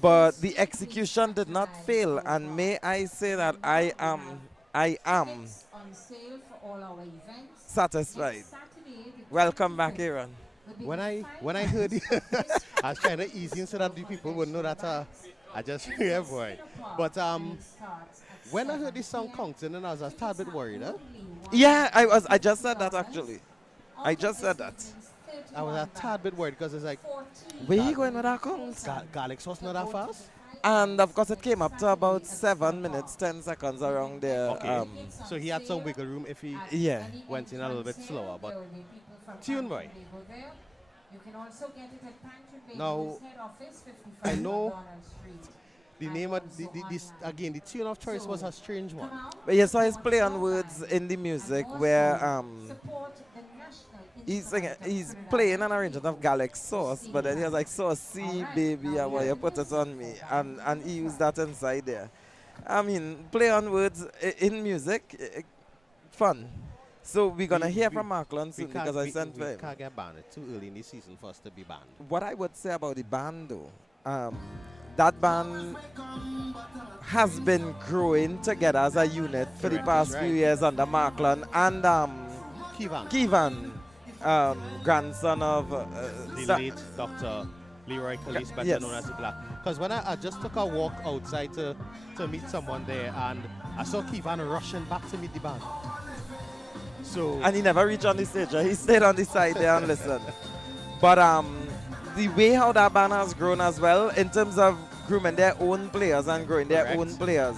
but the execution did not fail. And may I say that I am On sale for all our events. satisfied. Welcome back, Aaron. When I heard it, I was trying to ease in so that the people would know that I just yeah boy. But when I heard this song counting, and I was a tad bit worried, huh? Yeah, I just said that actually. I just said that. I was a tad bit worried because it's like, where you going with that count? Garlic sauce not that fast? And of course it came up to about 7 minutes, 10 seconds around there. Okay. So he had some wiggle room if he went in a little bit slower, but tune boy. You can also get it at Pantry Baker's Now, head office, 55 I know McDonald Street. the name of this again, the tune of choice was a strange one. But yes, so he's play on words in the music where he's playing an arrangement of Garlic Sauce, but then he was like saucy baby, and why you put it on me, and he used that inside there. I mean, play on words in music, fun. So we're gonna hear from Markland soon because I sent for we him. can't get banned. It's too early in the season for us to be banned. What I would say about the band though, that band has been growing together as a unit for the Correct, past right. few years under Markland and Kivan, grandson of The late Dr. Leroy Calise, better yes. known as the Black. Because when I just took a walk outside to meet someone there, and I saw Kivan rushing back to meet the band. So and he never reached on the stage. He stayed on the side there and listened. But the way how that band has grown as well in terms of grooming their own players and growing their Correct. own players.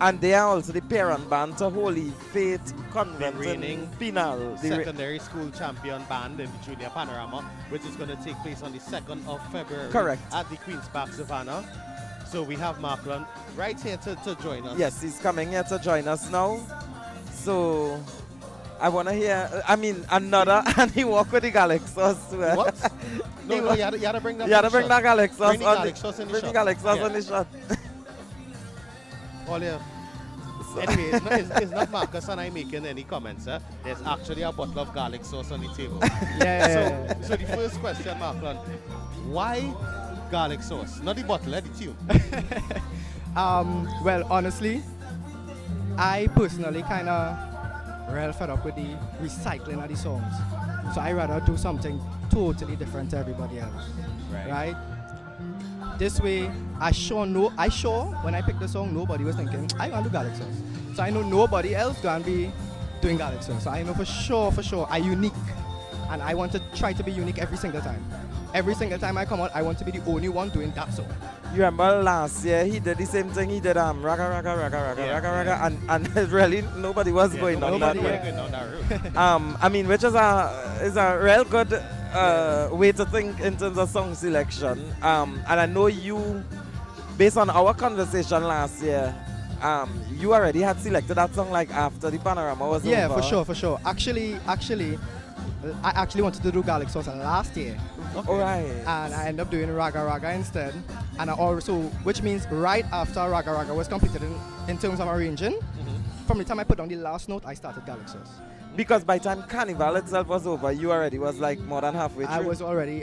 And they are also the parent band to Holy Faith Convent the in reigning Pinal. secondary school champion band in the Junior Panorama, which is going to take place on the 2nd of February Correct. at the Queen's Park Savannah. So we have Markland right here to join us. Yes, he's coming here to join us now. So I want to hear, another, and he walk with the Garlic Sauce. What? No, you had to bring that. You had to bring that Garlic Sauce Bring the on garlic sauce in the bring the shot. Garlic Sauce Yeah. on the shot. All yeah. Anyway, it's not Marcus and I making any comments. There's actually a bottle of garlic sauce on the table. So the first question, Markland, why garlic sauce? Not the bottle, the tune. Well, honestly, I personally kind of real fed up with the recycling of the songs. So I rather do something totally different to everybody else. Right? This way, I sure when I picked the song, nobody was thinking, I gonna do garlic sauce. So I know nobody else gonna be doing garlic sauce. So I know for sure, I'm unique. And I want to try to be unique every single time. Every single time I come out, I want to be the only one doing that song. You remember last year he did the same thing. He did raga raga, and really nobody was going on that way. Which is a real good way to think in terms of song selection. And I know you, based on our conversation last year, you already had selected that song like after the panorama was over. Yeah, for sure. Actually, I actually wanted to do garlic sauce last year. Okay. All right. And I ended up doing Raga Raga instead. And I also, which means right after Raga Raga was completed in terms of arranging, from the time I put on the last note, I started garlic sauce. Because by the time Carnival itself was over, you already was like more than halfway through. I was already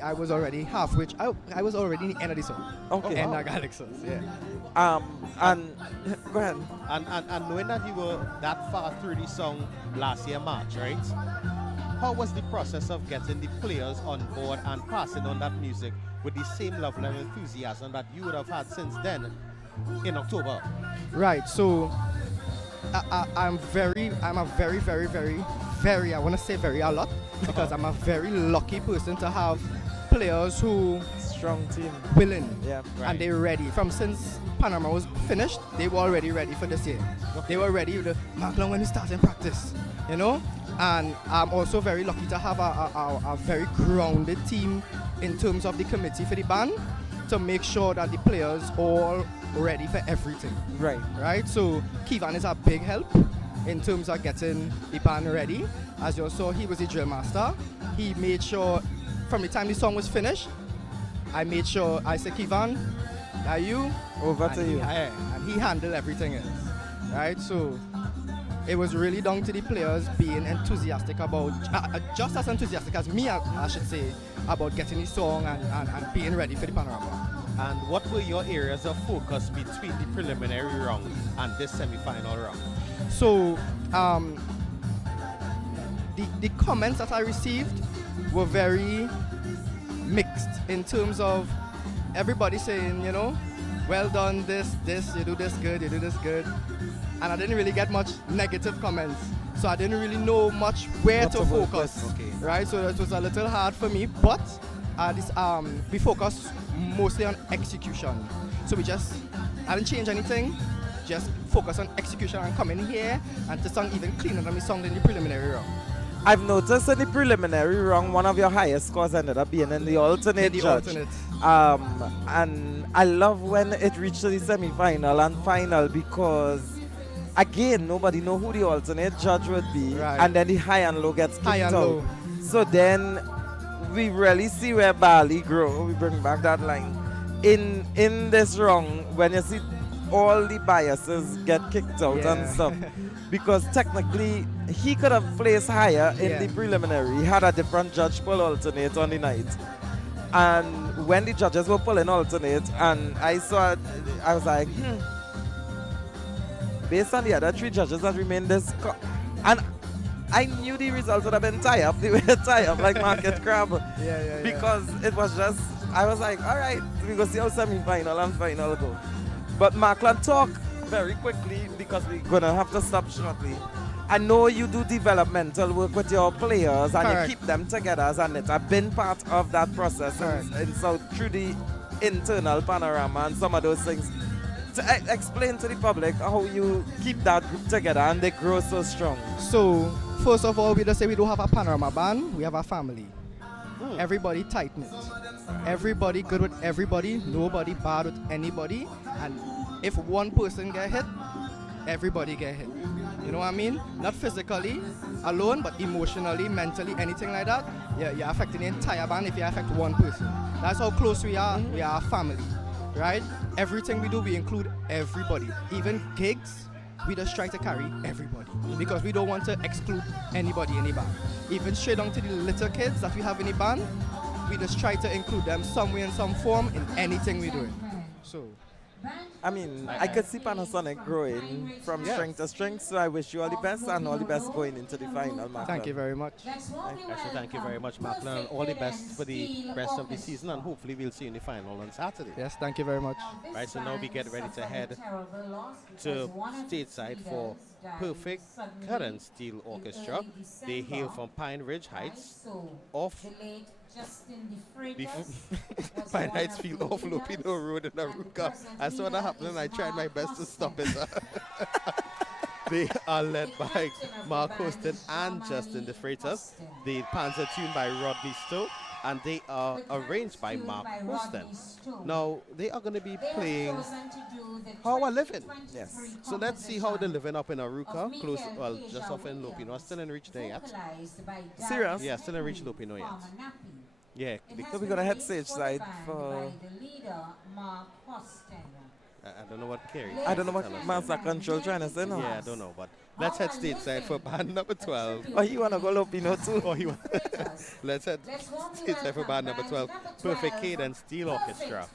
halfway. I was already in the end of the song. Okay. And garlic sauce, yeah. And go ahead. And knowing that you were that far through the song last year, March, right? How was the process of getting the players on board and passing on that music with the same level of enthusiasm that you would have had since then in October? Right. So I'm a very, I want to say very a lot, because I'm a very lucky person to have players who strong team willing, and they're ready. From since Panama was finished, they were already ready for this year. They were ready with the Markland when we started practice, you know. And I'm also very lucky to have a very grounded team in terms of the committee for the band to make sure that the players all ready for everything. Right. So Kivan is a big help in terms of getting the band ready. As you saw, he was the drill master. He made sure from the time the song was finished, I made sure I said, Kivan, are you? Over to you. And he handled everything else. Right. So it was really down to the players being enthusiastic about, just as enthusiastic as me, I should say, about getting the song and being ready for the panorama. And what were your areas of focus between the preliminary round and this semi-final round? So, the comments that I received were very mixed in terms of everybody saying, you know, well done, this, you do this good, you do this good. And I didn't really get much negative comments. So I didn't really know much where to focus. Right? So it was a little hard for me, but we focused mostly on execution. So I didn't change anything, just focus on execution and come in here and to song even cleaner than we sung in the preliminary round. I've noticed in the preliminary round, one of your highest scores ended up being in the alternate judge. And I love when it reached the semi-final and final because, again, nobody know who the alternate judge would be. Right. And then the high and low gets kicked High and out. low. So then we really see where Bali grow. We bring back that line. In this round, when you see all the biases get kicked out and stuff, because technically he could have placed higher in the preliminary. He had a different judge pull alternate on the night. And when the judges were pulling alternate, and I saw it, I was like, based on the other three judges that remained and I knew the results would have been tie up. They were tie up like market crab. Because it was just, I was like, all right, we go see how semi-final and final go. But Markland, talk very quickly because we're going to have to stop shortly. I know you do developmental work with your players and you keep them together as a net. I've been part of that process and so through the internal panorama and some of those things. To explain to the public how you keep that group together and they grow so strong. So, first of all, we just say we don't have a panorama band, we have a family. Everybody tight-knit. Everybody good with everybody, nobody bad with anybody. And if one person get hit, everybody get hit. You know what I mean? Not physically alone, but emotionally, mentally, anything like that. You're affecting the entire band if you affect one person. That's how close we are. We are a family, right? Everything we do, we include everybody. Even gigs, we just try to carry everybody because we don't want to exclude anybody in the band. Even straight down to the little kids that we have in the band, we just try to include them somewhere in some form in anything we do. So, I mean, I could see Panasonic growing from strength to strength, so I wish you all the best and all the best going into the final, Markland. Thank you very much. Thank you very much, Markland, and all the best for the rest of the season, and hopefully we'll see you in the final on Saturday. Yes, thank you very much. Right, so now we get ready to head to stateside for Perfect Current Steel Orchestra. They hail from Pine Ridge Heights off Pine Heights Field off Lupino Road in Aruca. I saw that happen and I tried my best to stop it. They are led by Mark Hostin and Justin De Freitas. The pans are tuned by Rodney Stowe and they are arranged by Mark Hostin. Now, they are going to be playing How I Living. Yes. So let's see how they're living up in Aruca, close, well, just off in Lupino. Still in reach there yet. Serious? Yeah, still in reach Lupino yet. Yeah, because we're going to head stage side for... I don't know what Kerry. I don't know what Master Control trying to say now. Yeah, I don't know, but let's head stateside for band number 12. Oh, you want to go Lupino too? Oh, you want let's head stateside for band number 12. Perfect Cadence Steel Orchestra.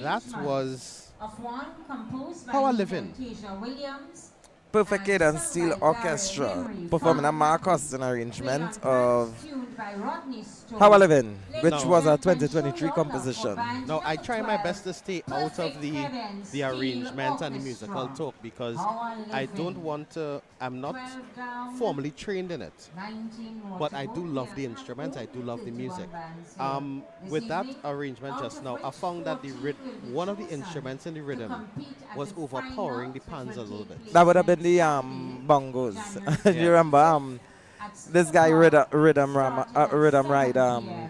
That was of one composed by How I Live In. Fantasia Williams. Perfect Cadence Steel Orchestra performing a Mark Austin arrangement of How I Live In, which was a 2023 composition. Now, I try my best to stay out of the arrangement and the musical talk because I don't want to, I'm not formally trained in it. But I do love the instruments, I do love the music. With that arrangement just now, I found that one of the instruments in the rhythm was overpowering the pans a little bit. That would have been the bongos. You remember this guy rhythm ride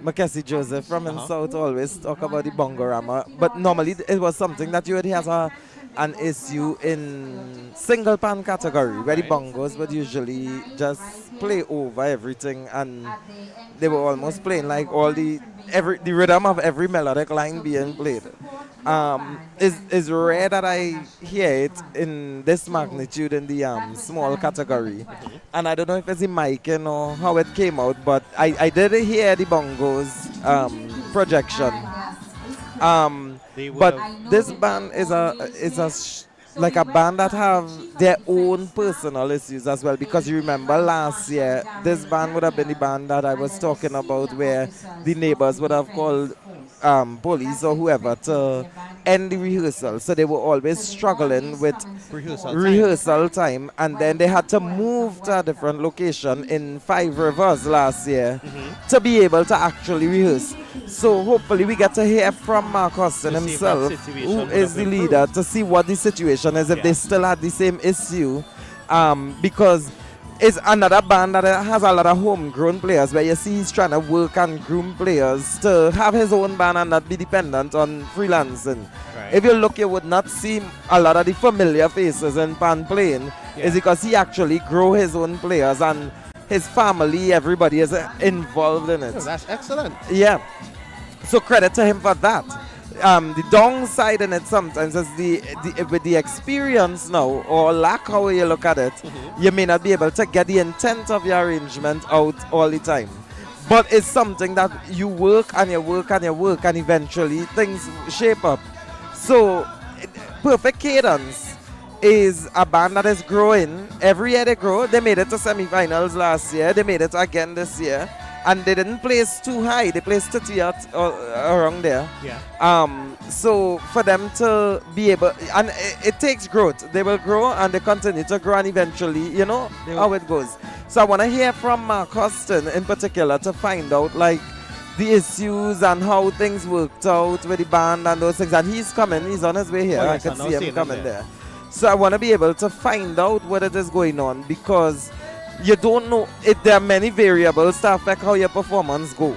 Mackenzie Joseph from in South always talk about the bongo rama, but normally it was something that you would have an issue in single pan category where the bongos would usually just play over everything, and they were almost playing like all the rhythm of every melodic line being played. Is rare that I hear it in this magnitude in the small category, and I don't know if it's the miking or how it came out, but I did hear the bongos projection. But this band is like a band that have their own personal issues as well, because you remember last year this band would have been the band that I was talking about where the neighbors would have called police or whoever to end the rehearsal, so they were always struggling with rehearsal time, and then they had to move to a different location in Five Rivers last year to be able to actually rehearse. So hopefully we get to hear from Mark Austin himself, who is the leader, to see what the situation is, if they still had the same issue, because it's another band that has a lot of homegrown players, where you see he's trying to work and groom players to have his own band and not be dependent on freelancing. Right. If you look, you would not see a lot of the familiar faces in Pan playing. Is because he actually grow his own players, and his family, everybody is involved in it. Oh, that's excellent. Yeah. So credit to him for that. The downside in it sometimes is with the experience now, or lack how you look at it, you may not be able to get the intent of your arrangement out all the time. But it's something that you work and you work and you work, and eventually things shape up. So Perfect Cadence is a band that is growing. Every year they grow. They made it to semi-finals last year. They made it again this year. And they didn't place too high. They placed 30th around there. Yeah. So for them to be able, and it takes growth. They will grow and they continue to grow, and eventually, you know how it goes. So I want to hear from Mark Austin in particular to find out like the issues and how things worked out with the band and those things. And he's coming. He's on his way here. I can see him coming there. So I want to be able to find out what it is going on, because you don't know if there are many variables to affect how your performance go.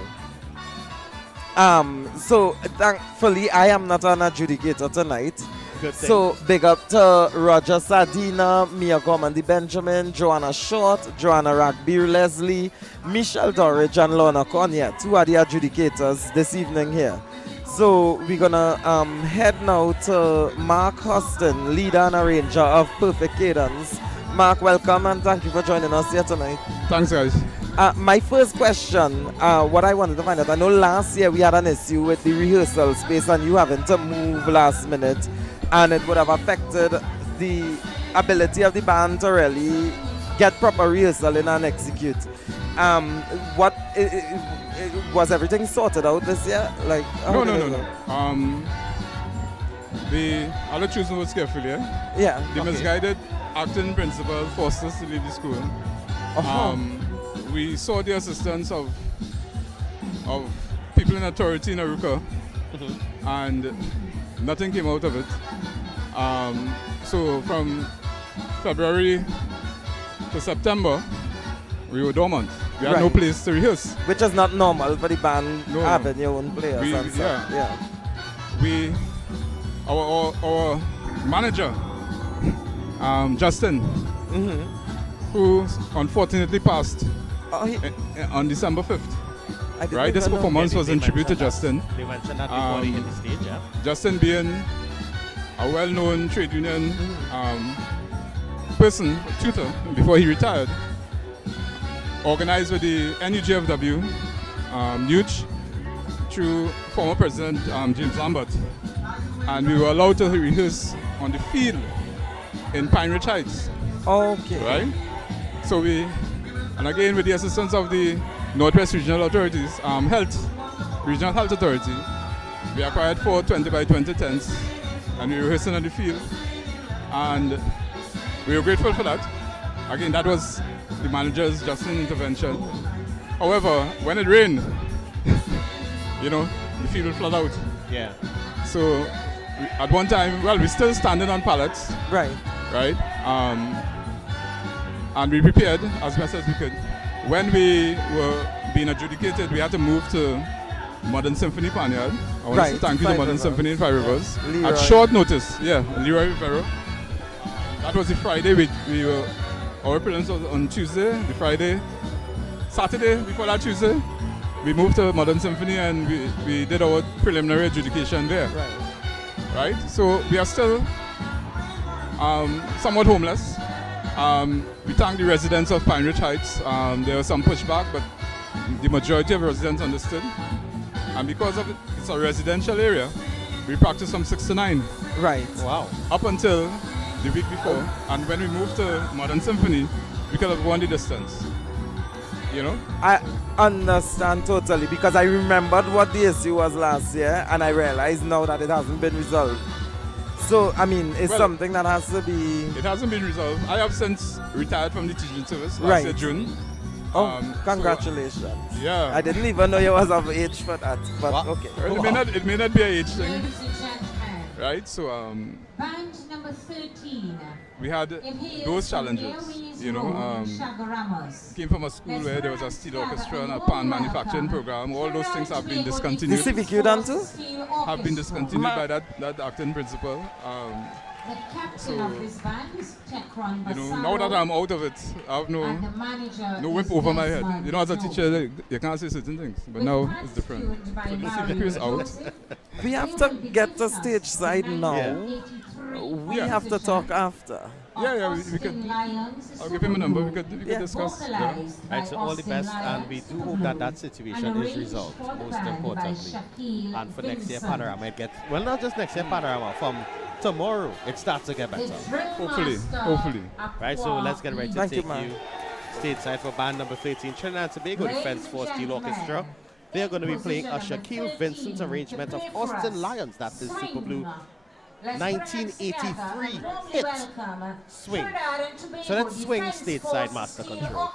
So thankfully I am not an adjudicator tonight. Good thing. So big up to Roger Sardina, Mia Gormandy Benjamin, Joanna Short, Joanna Ragbir Leslie, Michelle Dorridge, and Lorna Cornier. 2 are the adjudicators this evening here. So we're gonna head now to Mark Austin, leader and arranger of Perfect Cadence. Mark, welcome, and thank you for joining us here tonight. Thanks, guys. My first question, what I wanted to find out, I know last year we had an issue with the rehearsal space and you having to move last minute, and it would have affected the ability of the band to really get proper rehearsal in and execute. Was everything sorted out this year? Like No. All the choosing was careful, yeah? Yeah. The misguided acting principal forced us to leave the school. We saw the assistance of people in authority in Aruka, and nothing came out of it. So from February to September, we were dormant. We had no place to rehearse. Which is not normal for the band having your own players and stuff. Yeah. Our manager, Justin, who unfortunately passed on December 5th. Right, this performance was in tribute to Justin. They mentioned that before they hit the stage, yeah. Justin being a well-known trade union person, tutor, before he retired, organized with the NUJFW, NUJ, through former President James Lambert, and we were allowed to rehearse on the field in Pine Ridge Heights. Okay. Right? So and again with the assistance of the Northwest Regional Authorities, Regional Health Authority, we acquired 4 20 by 20 tents, and we were rehearsing on the field, and we were grateful for that. Again, that was the manager's just an intervention. However, when it rained, the field will flood out. Yeah. So at one time, we're still standing on pallets. Right. Right. And we prepared as best as we could. When we were being adjudicated, we had to move to Modern Symphony Panyard. I want to say thank you to Modern Symphony in Five Rivers. Leroy. At short notice, Leroy Rivero. That was the Friday. Our prelims was on Tuesday. The Friday, Saturday before that Tuesday, we moved to Modern Symphony and we did our preliminary adjudication there. Right. So we are still somewhat homeless. We thank the residents of Pine Ridge Heights. There was some pushback, but the majority of residents understood. And because of it's a residential area, we practiced from 6 to 9. Right. Wow. Up until the week before. And when we moved to Modern Symphony, we could have gone the distance. I understand totally, because I remembered what the issue was last year, and I realize now that it hasn't been resolved. So, I mean, it's something that has to be... It hasn't been resolved. I have since retired from the teaching service last year, June. Congratulations. Yeah. I didn't even know you was of age for that, but okay. Well, it may not be an age thing. Right? So, Band number 13. we had those challenges, came from a school where there was a steel orchestra and a pan manufacturing program. All those things have been discontinued. The CBQ done too? Have been discontinued by that acting principal. The captain of this band is Tekron now that I'm out of it, I have no whip over my head. As a teacher, you can't say certain things, but now it's different. So the CBQ is out. We have to get to stage side now. Yeah. We have to talk after. We could. I'll give him a number. We could discuss. Right, so all the best, and we do hope that situation is resolved, most importantly. And for next year, Panorama not just next year, Panorama, from tomorrow, it starts to get better. Hopefully. Right, so let's get ready to take you stateside for band number 13, Trinidad and Tobago Defense Force Steel Orchestra. They are going to be playing a Shaquille Vincent arrangement of Austin Lions, that is Super Blue 1983 hit, Swing. So let's swing stateside, Master Control.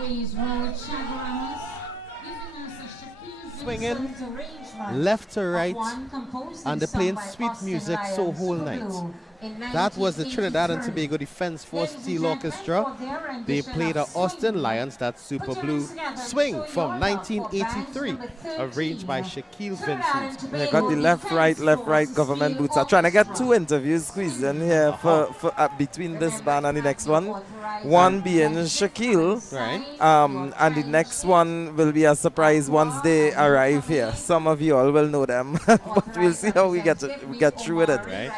Highways Road Shagaramas, giving us a Shaquille Swinging Vincent arrangement left to right, of one composed and they're sung playing by sweet Austin music so Lyons whole Blue night. in That was the Trinidad and 1983. Tobago Defense Force Ladies and Steel gentlemen, Orchestra. for their They rendition played of a Austin Swing, Lions, that's Super put your Blue hands together and Swing show from your love for band 1983, number 13. arranged by Shaquille Trinidad and Vincent. They got the left, right government boots. I'm trying to get two interviews squeezed in here for between this band and the next one. One being Shaquille, and the next one will be a surprise once they arrive here. Some of you all will know them, but we'll see how we get through with it.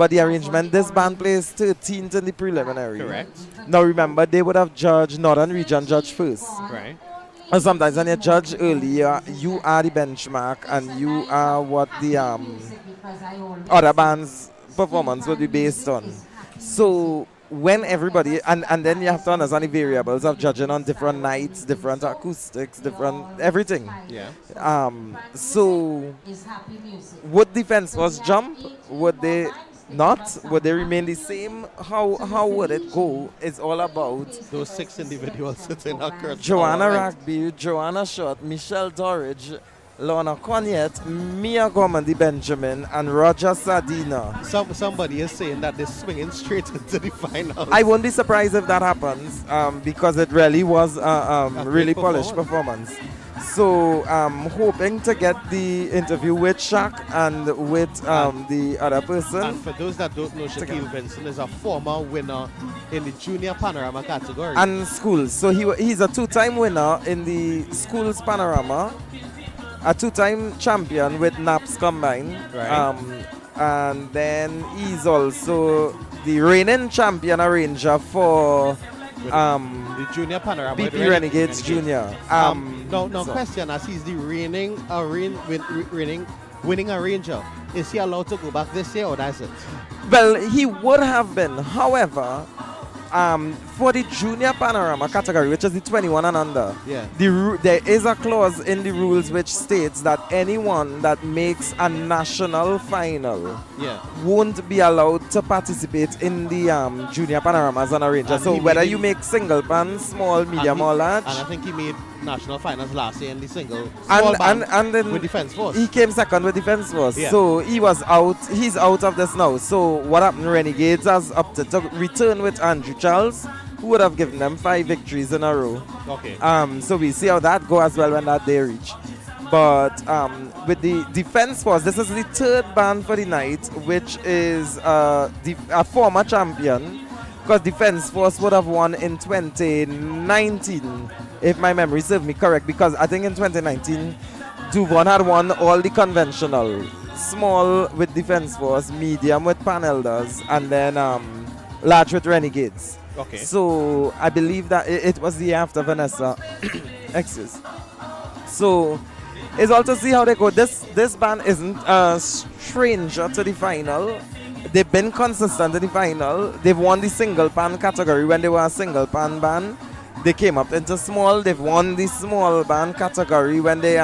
But the arrangement, this band plays 13th in the preliminary. Correct. Now remember, they would have judged Northern Region judge first. Right. And sometimes when you judge earlier, you are the benchmark and you are what the other band's performance will be based on. So when everybody, and then you have to understand the variables of judging on different nights, different acoustics, different everything. Yeah. So would Defense Force jump? Would they not? Would they remain the same? How would it go? It's all about those 6 individuals sitting across. Joanna Ragby, Joanna Short, Michelle Dorridge, Lorna Conyett, Mia Gormandy Benjamin, and Roger Sardina. Somebody is saying that they're swinging straight into the final. I won't be surprised if that happens because it really was a really polished performance. So I'm hoping to get the interview with Shaq and with the other person. And for those that don't know, Shaquille Vincent is a former winner in the junior panorama category. And schools. So he's a 2-time winner in the schools panorama, a 2-time champion with NAPS combined. Right. And then he's also the reigning champion arranger for the junior panorama. BP Renegades Junior. No, so- question, as he's the reigning winning arranger, is he allowed to go back this year or that's it? Well, he would have been. However, for the junior panorama category, which is the 21 and under, Yeah. there is a clause in the rules which states that anyone that makes a national final Yeah. won't be allowed to participate in the junior panorama as an arranger. And So he whether made- you make single pan, small, medium, or large, And I think he made national finals last year in the single small band and then with Defense Force. he came second with Defense Force. Yeah. So he was out. He's out of this now. So what happened? Renegades has opted to return with Andrew Charles, who would have given them 5 victories in a row. Okay. So we see how that go as well when that day reach. But with the Defense Force, this is the 3rd band for the night, which is a former champion. Because Defense Force would have won in 2019, if my memory serves me correct. Because I think in 2019, Duvon had won all the conventional. Small with Defense Force, medium with Pan Elders, and then large with Renegades. Okay. So I believe that it was the year after Vanessa. Excuse. So it's all to see how they go. This band isn't a stranger to the final. They've been consistent in the final. They've won the single pan category when they were a single pan band. They came up into small. They've won the small band category when they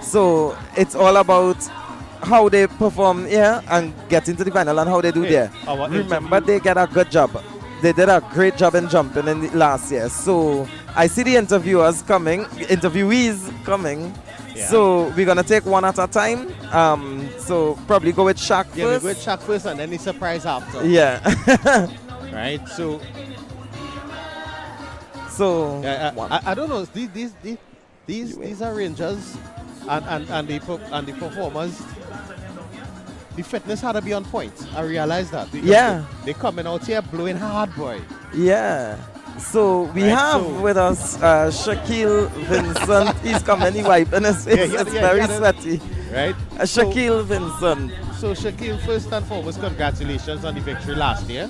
So it's all about how they perform here and get into the final and how they do there. Remember, they get a good job. They did a great job in jumping in the last year. So I see the interviewees coming. Yeah. So we're gonna take one at a time. So probably go with Shaq Yeah, we first. go with Shaq first and then the surprise after. Yeah. Right. So So I don't know. These arrangers and the performers. The fitness had to be on point. I realized that. Yeah. They coming out here blowing hard, boy. Yeah. So we have with us Shaquille Vincent. He's coming, he wiping his face. It's very sweaty. Right? Shaquille Vincent. So Shaquille, first and foremost, congratulations on the victory last year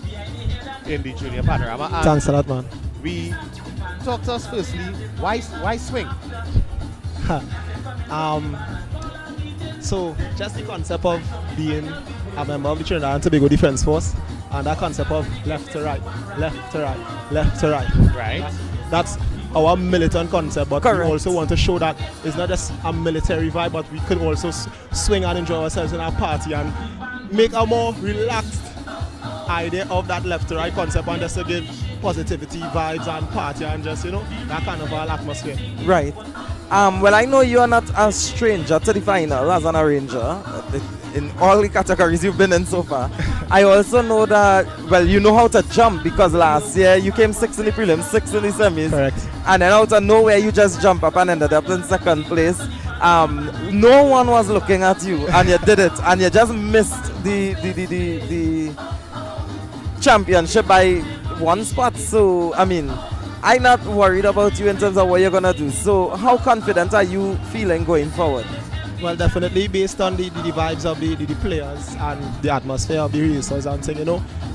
in the junior panorama. And Thanks a lot, man. We talk to us firstly. Why swing? So just the concept of being a member of the Trinidad and Tobago Defense Force, and that concept of left to right, left to right, left to right. Right. That's our militant concept, but Correct. we also want to show that it's not just a military vibe, but we could also swing and enjoy ourselves in our party and make a more relaxed idea of that left to right concept, and just to give positivity, vibes, and party, and just, that carnival atmosphere. Right. Well, I know you are not a stranger to the final as an arranger in all the categories you've been in so far. I also know that, well, you know how to jump because last year you came 6th in the prelims, 6th in the semis. Correct. And then out of nowhere you just jump up and ended up in 2nd place. No one was looking at you and you did it and you just missed the championship by 1 spot. So, I mean, I'm not worried about you in terms of what you're going to do. So how confident are you feeling going forward? Well, definitely based on the vibes of the players and the atmosphere of the racers and thing,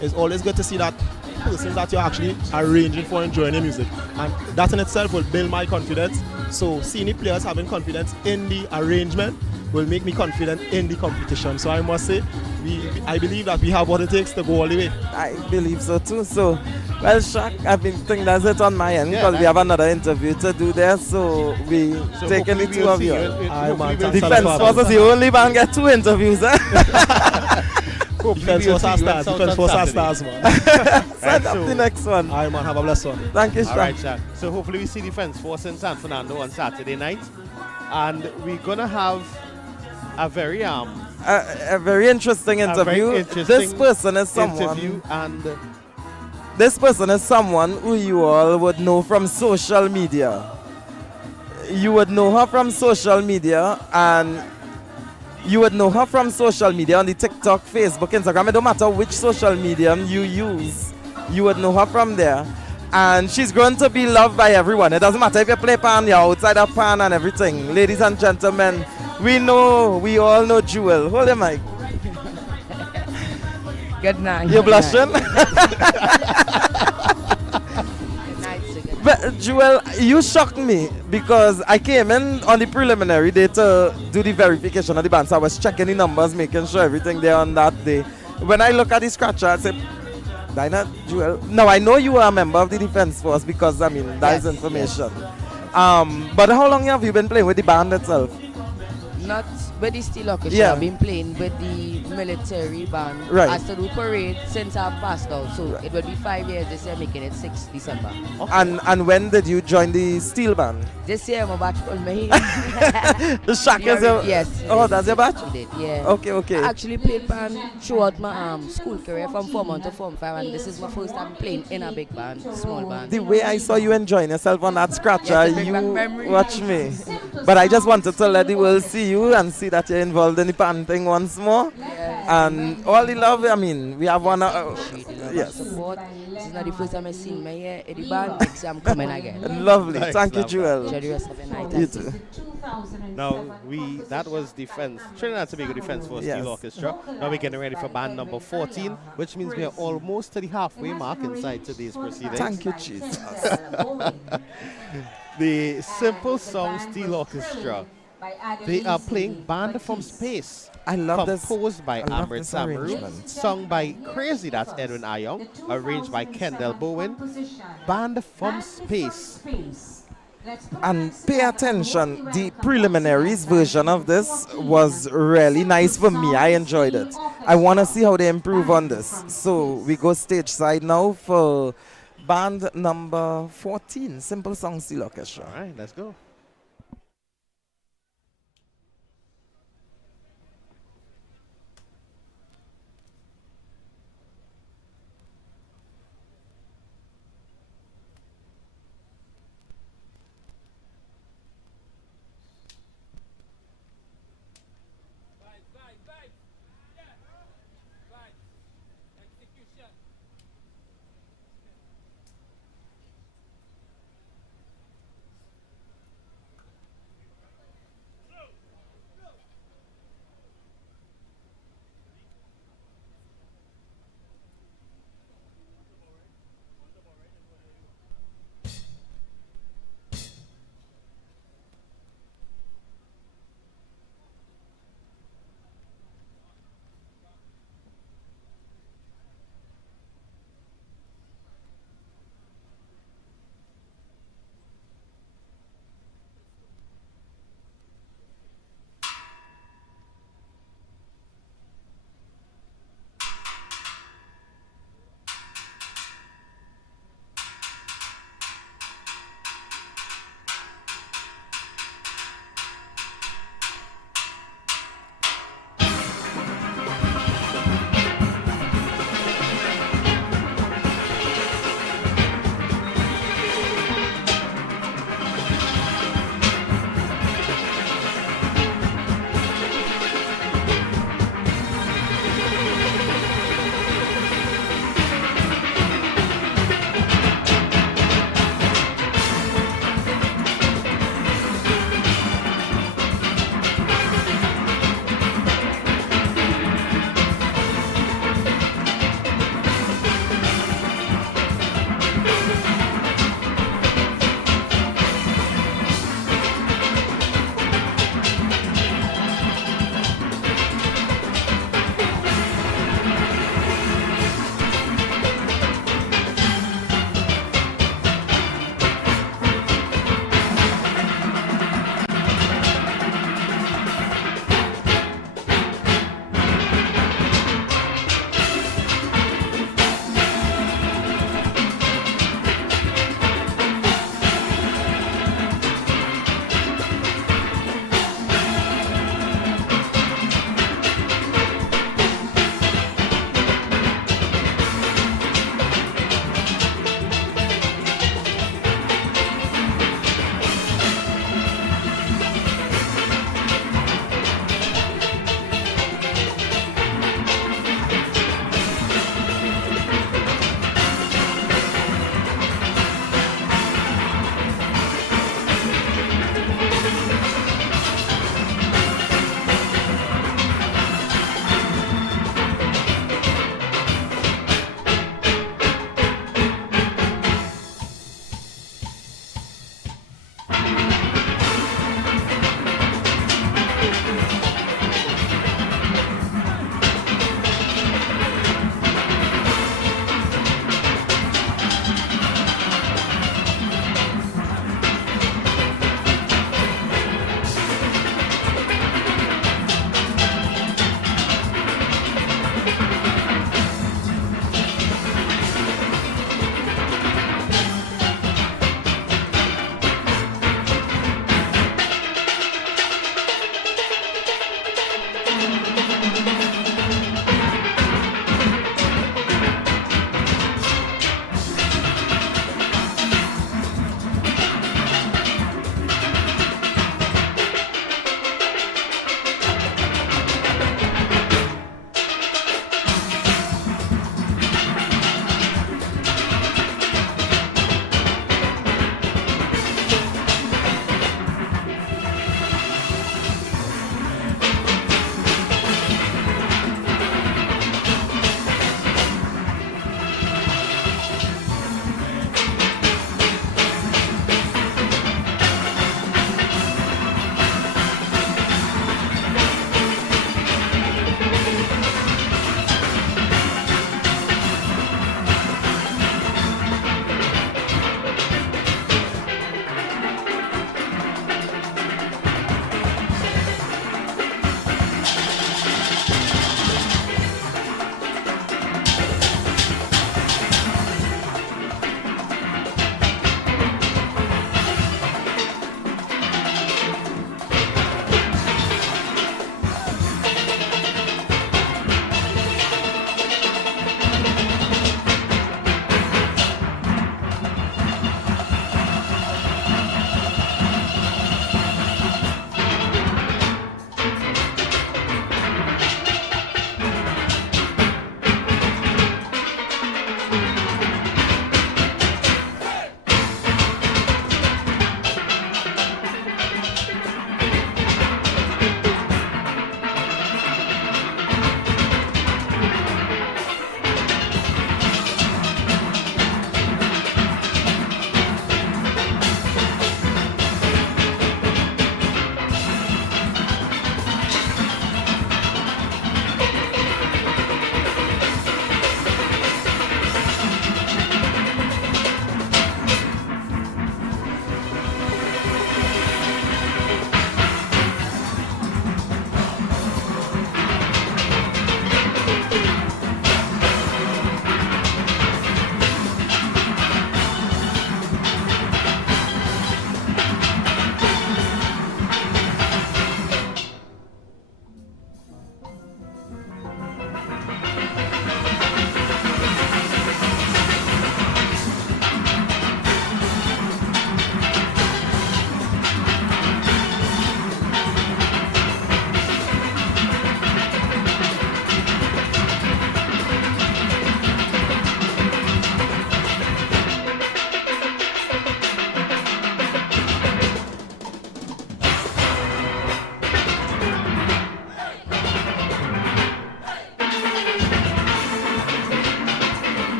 it's always good to see that persons that you're actually arranging for enjoying the music. And that in itself will build my confidence. So seeing the players having confidence in the arrangement will make me confident in the competition. So I must say, I believe that we have what it takes to go all the way. I believe so too. So, well, Shaq, I think that's it on my end because we have another interview to do there. So we taking the two of you. Defense Force is the only band get 2 interviews. Defense Force are stars. Defense Force are stars, man. Set up the next one. All right, man. Have a blessed one. Thank you, Shaq. All right, Shaq. So hopefully we see Defense Force in San Fernando on Saturday night. And we're going to have a very a very interesting interview. This person is someone. This person is someone who you all would know from social media. You would know her from social media, and you would know her from social media on the TikTok, Facebook, Instagram. It don't matter which social medium you use, you would know her from there. And she's going to be loved by everyone. It doesn't matter if you play pan, you're outside of pan and everything. Ladies and gentlemen, we all know Jewel. Hold your mic. Good night. You're blushing? But Jewel, you shocked me because I came in on the preliminary day to do the verification of the band. So I was checking the numbers, making sure everything there on that day. When I look at the scratcher, I say, Dinah, Jewel. Now I know you are a member of the Defense Force because that is information. Yes. But how long have you been playing with the band itself? Not with the Steel Orchestra. Yeah. I've been playing with the military band. Right. I still do parade since I've passed out. So it will be 5 years this year, making it 6 December. Okay. And when did you join the steel band? This year, my batch pulled me. The Shaq is your... Yes. Oh, that's your batch? Yeah. Okay. I actually played band throughout my school career from Form 1 to Form 5, and this is my first time playing in a big band, small band. The way I saw you enjoying yourself on that scratcher, Yes, you memory. watch me. But I just wanted to let the world see you and see that you're involved in the band thing once more. And all the love, we have one... yes. Support. This is not the first time I've seen me here at the band. Next year I'm coming again. Lovely. Thank you, Jewel. Enjoy the rest of the night. You too. Now, that was Trinidad and Tobago Defense Force Steel Orchestra. Now we're getting ready for band number 14, which means we are almost to the halfway mark inside today's proceedings. Thank you, Jesus. The Simple Song Steel Orchestra. They are playing Band from Space. I love this. Composed by Amrit Samaru, arrangement. sung by Crazy, that's Edwin Ayong, arranged by Kendall Bowen. Band from Space. And pay attention, the preliminaries version of this was really nice for me. I enjoyed it. I want to see how they improve on this. So we go stage side now for band number 14, Simple Song Steel Orchestra. All right, let's go.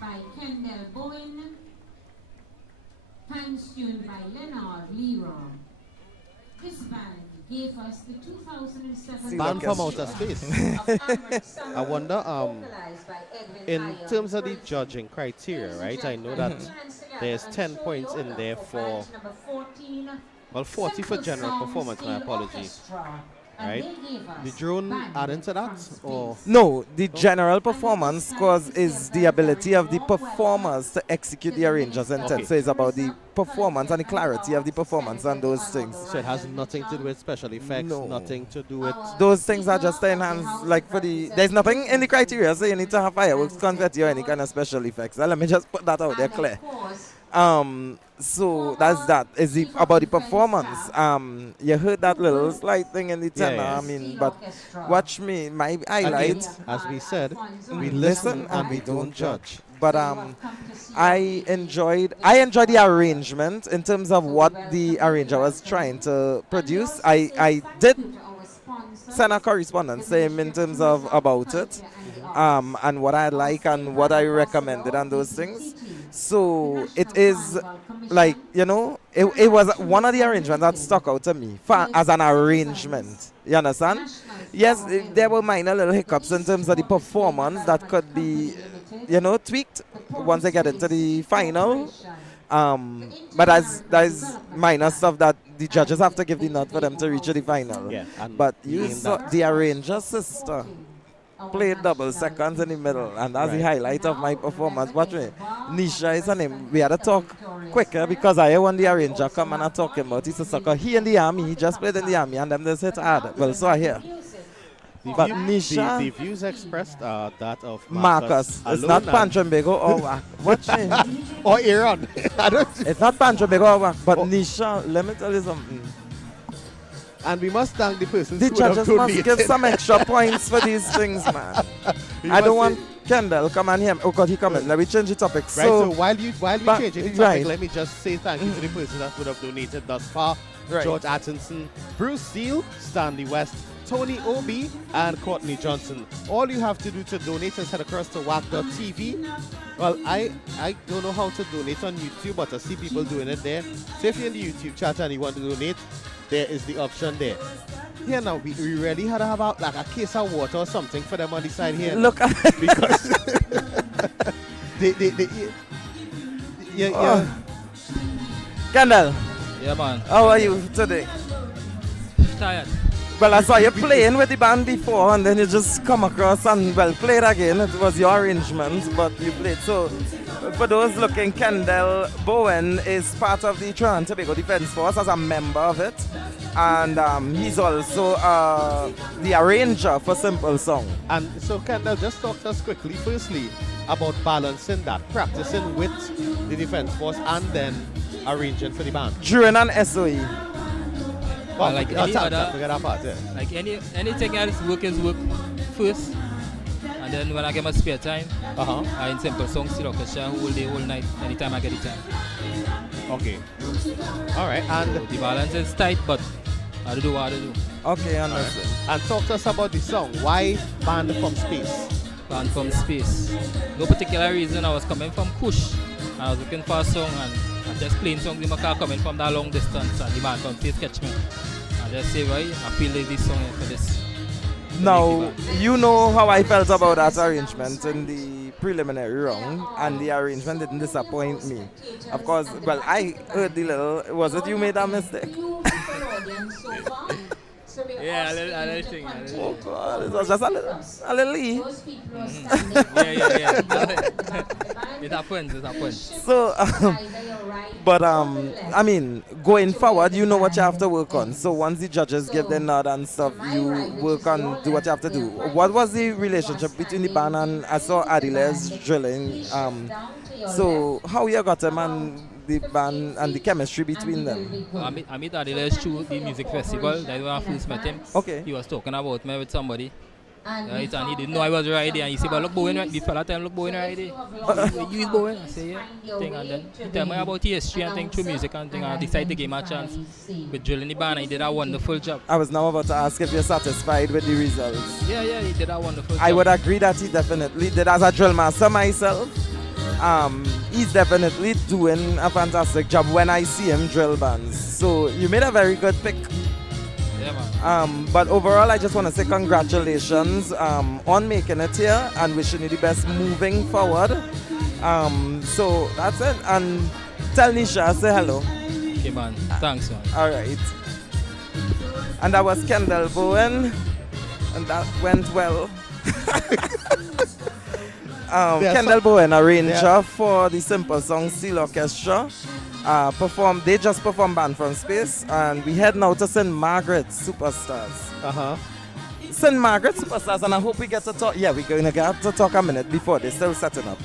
by Kendall Bowen. Hands tuned by Leonard Leroy. This band gave us the 2007 Band from outer space. I wonder, in terms of the judging criteria, right? I know that there's 10 points in there for, well, 40 for general performance. My apologies. Right? The drone add into that, or No, the general performance cause is the ability of the performers to execute the arranger's intent. Okay. So it's about the performance and the clarity of the performance and those things. so it has nothing to do with special effects, nothing to do with. Those things are just to enhance, like for the, there's nothing in the criteria, so you need to have fireworks, confetti, or any kind of special effects. Let me just put that out there clear. So that's that. Is the about the performance. You heard that little slight thing in the tenor. Yeah. I mean, but watch me. My highlight. Again, as we said, we listen and we don't judge. But I enjoyed the arrangement in terms of what the arranger was trying to produce. I did send a correspondence to him in terms of about it, and what I like and what I recommended and those things. So it is like, you know, it was one of the arrangements that stuck out to me as an arrangement. You understand? Yes, there were minor little hiccups in terms of the performance that could be, you know, tweaked once they get into the final. But there's minor stuff that the judges have to give the nod for them to reach the final. Yeah, and but you you mean saw that. the arranger sister played double seconds in the middle, and that's the highlight of my performance. Watch me. Nisha is her name. We had to talk quicker because I want the arranger come and I talk about his sister. He in the army, he just played in the army, and them just hit hard. Well, so I hear. But Nisha, the views expressed are that of Marcus. It's not Panchambego or Wak. Watch me. or Aaron. It's not Panchambego or Wak, but Nisha, let me tell you something. And we must thank the person The who would have judges must donated. give some extra points for these things, man. I don't want Kendall come and him. Oh God, he coming. Let me change the topic. Right, so while you change the topic, right. let me just say thank you to the person that would have donated thus far. Right. George Atkinson, Bruce Steele, Stanley West, Tony Obi, and Courtney Johnson. All you have to do to donate is head across to WAC.tv. Well, I don't know how to donate on YouTube, but I see people doing it there. So if you're in the YouTube chat and you want to donate, there is the option there. Here now, we really had to have like a case of water or something for them on the side here. Look at because yeah. Kendall. Yeah, man. How are you today? Tired. Well, I saw you playing with the band before, and then you just come across and, well, played again. It was your arrangement, but you played. So, for those looking, Kendall Bowen is part of the Trinidad and Tobago Defence Force as a member of it. And he's also the arranger for Simple Song. And so, Kendall, just talk to us quickly, firstly, about balancing that, practicing with the Defence Force and then arranging for the band. During an SOE. Well, like any other, forget that part, yeah. like anything else, work is work first, and then when I get my spare time, I in Simple Song, still orchestra, whole day, whole night, anytime I get the time. Okay. All right, and so the balance is tight, but I do what I do. Okay, I understand. Right. And talk to us about the song. Why Band from Space? Band from Space. No particular reason. I was coming from Kush, and I was looking for a song, and I just playing songs in my car coming from that long distance, and the band from Space catch me. I just say, right, I feel like this song is for this. Now, you know how I felt about that arrangement in the preliminary round, and the arrangement didn't disappoint me. Of course, well, I heard the little, was it you made that mistake? Yeah, a little thing. Oh God, it was just a little E. Yeah. It happens. So, but I mean, going forward, you know what you have to work on. So once the judges give their nod and stuff, you work on, do what you have to do. What was the relationship between the band and, I saw Adile's drilling. So how you got him and the band and the chemistry between them? I met Adile's through the music festival. That's when I first met him. Okay. He was talking about me with somebody. Right, and he didn't know I was right there. And he said, but look Bowen right. The fella tell him, look Bowen right there. You is Bowen? I say, yeah. Thing. And then he tell me about history and thing, through music and thing. I decided to give him a chance with drilling the band. He did a wonderful job. I was now about to ask if you're satisfied with the results. Yeah, he did a wonderful job. I would agree that he definitely did. As a drill master myself, He's definitely doing a fantastic job when I see him drill bands. So you made a very good pick. Yeah, man. But overall, I just want to say congratulations on making it here and wishing you the best moving forward. So that's it. And tell Nisha, say hello. Okay, man. Thanks, man. All right. And that was Kendall Bowen, and that went well. Kendall Bowen, arranger for the Simple Song Steel Orchestra. They just performed Band from Space, and we head now to St. Margaret's Superstars. St. Margaret's Superstars, and I hope we get to talk. Yeah, we're going to get to talk a minute before they're still setting up.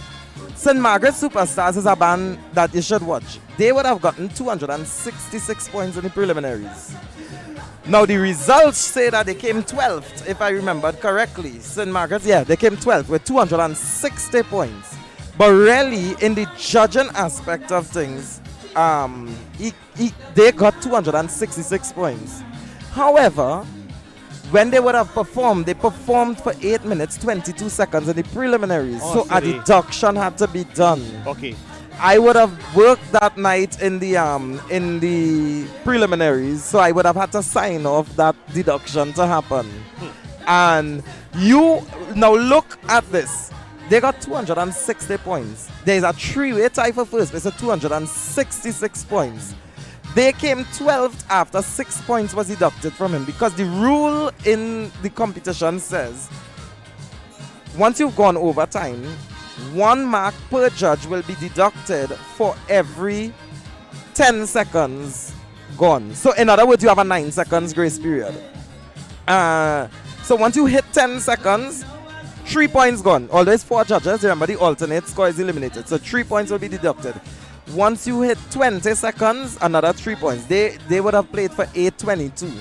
St. Margaret's Superstars is a band that you should watch. They would have gotten 266 points in the preliminaries. Now the results say that they came 12th, if I remembered correctly. St. Margaret's, yeah, they came 12th with 260 points. But really, in the judging aspect of things, they got 266 points. However, when they would have performed, they performed for 8 minutes 22 seconds in the preliminaries. So a deduction had to be done. Okay. I would have worked that night in the preliminaries, so I would have had to sign off that deduction to happen. And you now look at this. They got 260 points. There's a three-way tie for first place, so 266 points. They came 12th after 6 points was deducted from him, because the rule in the competition says once you've gone over time, 1 mark per judge will be deducted for every 10 seconds gone. So in other words, you have a 9 seconds grace period. So once you hit 10 seconds, 3 points gone. Although it's 4 judges, remember the alternate score is eliminated. So 3 points will be deducted. Once you hit 20 seconds, another 3 points. They would have played for 8:22.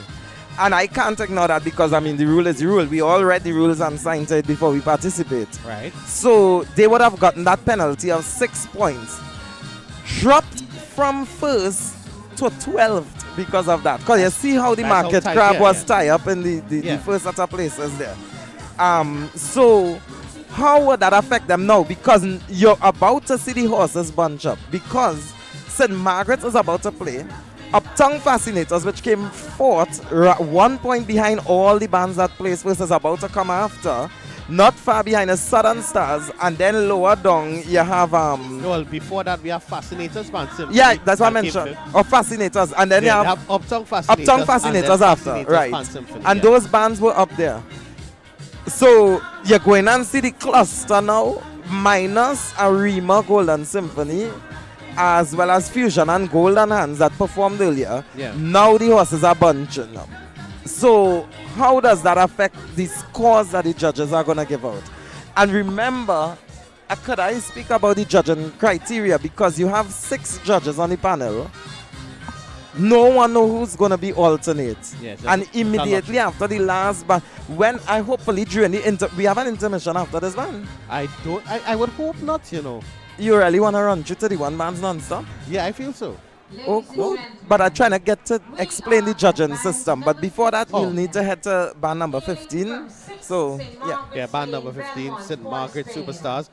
And I can't ignore that, because, I mean, the rule is the rule. We all read the rules and signed it before we participate. Right. So they would have gotten that penalty of 6 points. Dropped from first to 12th because of that. Because you see how the market crab was tied up in the first set of places there. So how would that affect them now? Because you're about to see the horses bunch up. Because St. Margaret's is about to play Uptown Fascinators, which came 4th, 1 point behind all the bands that placed first, is about to come after. Not far behind is Southern Stars, and then lower down you have well, before that we have Fascinators Band Symphony. Yeah, that's what I mentioned. Or Fascinators, and then you have Uptown Fascinators. Uptown Fascinators after, Fascinators right? Band Symphony, and those bands were up there. So you're going and see the cluster now, minus Arima Golden Symphony, as well as Fusion and Golden Hands that performed earlier. Yeah. Now the horses are bunching up. So how does that affect the scores that the judges are going to give out? And remember, could I speak about the judging criteria? Because you have 6 judges on the panel. No one knows who's going to be alternate. Yes, and immediately after the last band, when I hopefully during the we have an intermission after this band. I would hope not, you know. You really want to run through to the one bands non-stop? Yeah, I feel so. Oh, cool. But I'm trying to get to explain the judging system. But before that, we'll need to head to band number 15. So, yeah. Yeah, band number 15, St. Margaret's Superstars.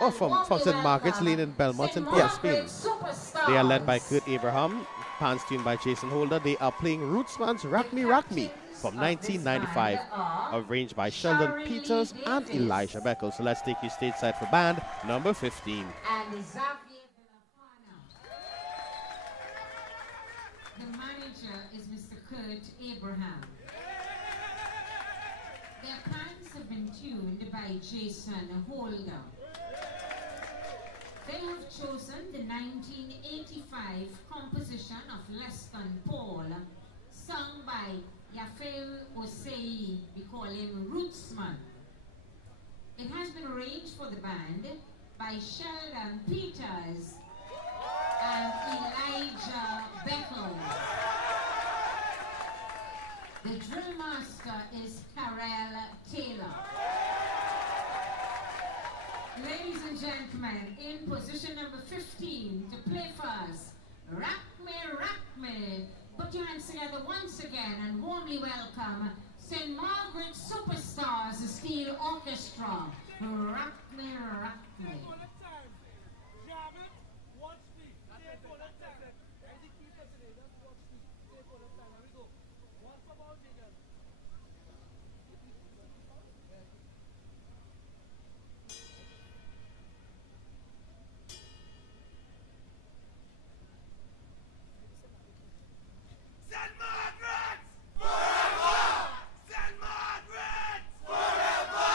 Oh, from St. Margaret's Lane in Belmont in Port of Spain. They are led by Kurt Abraham, pans tuned by Jason Holder. They are playing Rootsman's Rock Me from 1995, arranged by Sheldon Peters and Elijah Beckles. So let's take you stateside for band number 15. The manager is Mr. Kurt Abraham. Their pans have been tuned by Jason Holder. They have chosen the 1985 composition of Leston Paul, sung by Yafel Osei. We call him Rootsman. It has been arranged for the band by Sheldon Peters and Elijah Beckles. The drill master is Karel Taylor. Ladies and gentlemen, in position number 15 to play first, Rock Me. Put your hands together once again and warmly welcome St. Margaret's Superstars Steel Orchestra Rock me, rock me. St. Margaret's forever! St. Margaret's forever!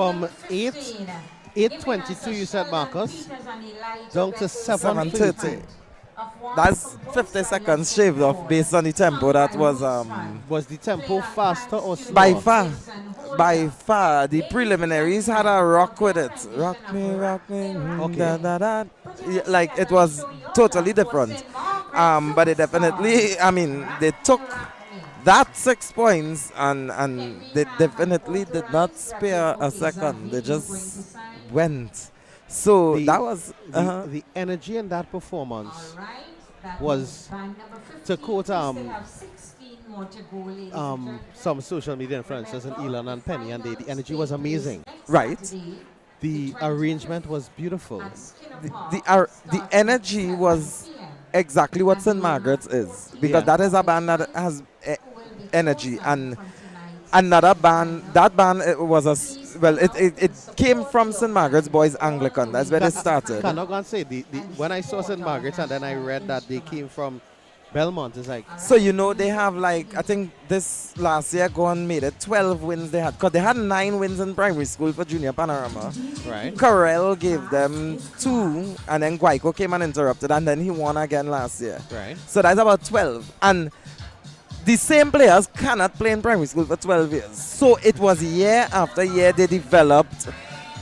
from 8:22, you said, Marcus, down to 7:30. 7:30. That's 50 seconds shaved off based on the tempo. That was Was the tempo faster or slower? By far, the preliminaries had a rock with it. Rock me, Okay. da, da, da. Yeah, like it was totally different. But it definitely, I mean, they took that 6 points and they definitely did not spare a second. They just went. So that was the energy in that performance was, to quote some social media influencers in Elon and Penny, and the energy was amazing. Right. The arrangement was beautiful. The energy was exactly what St. Margaret's is, because that is a band that has energy, and another band, that band it was it came from St. Margaret's Boys Anglican. That's where they started. Can I go and say when I saw St. Margaret's and then I read that they came from Belmont, it's like, So they have like, I think this last year gone made it 12 wins they had, because they had 9 wins in primary school for Junior Panorama. Right. Corel gave them 2, and then Guayco came and interrupted, and then he won again last year. Right. So that's about 12. And the same players cannot play in primary school for 12 years. So it was year after year they developed,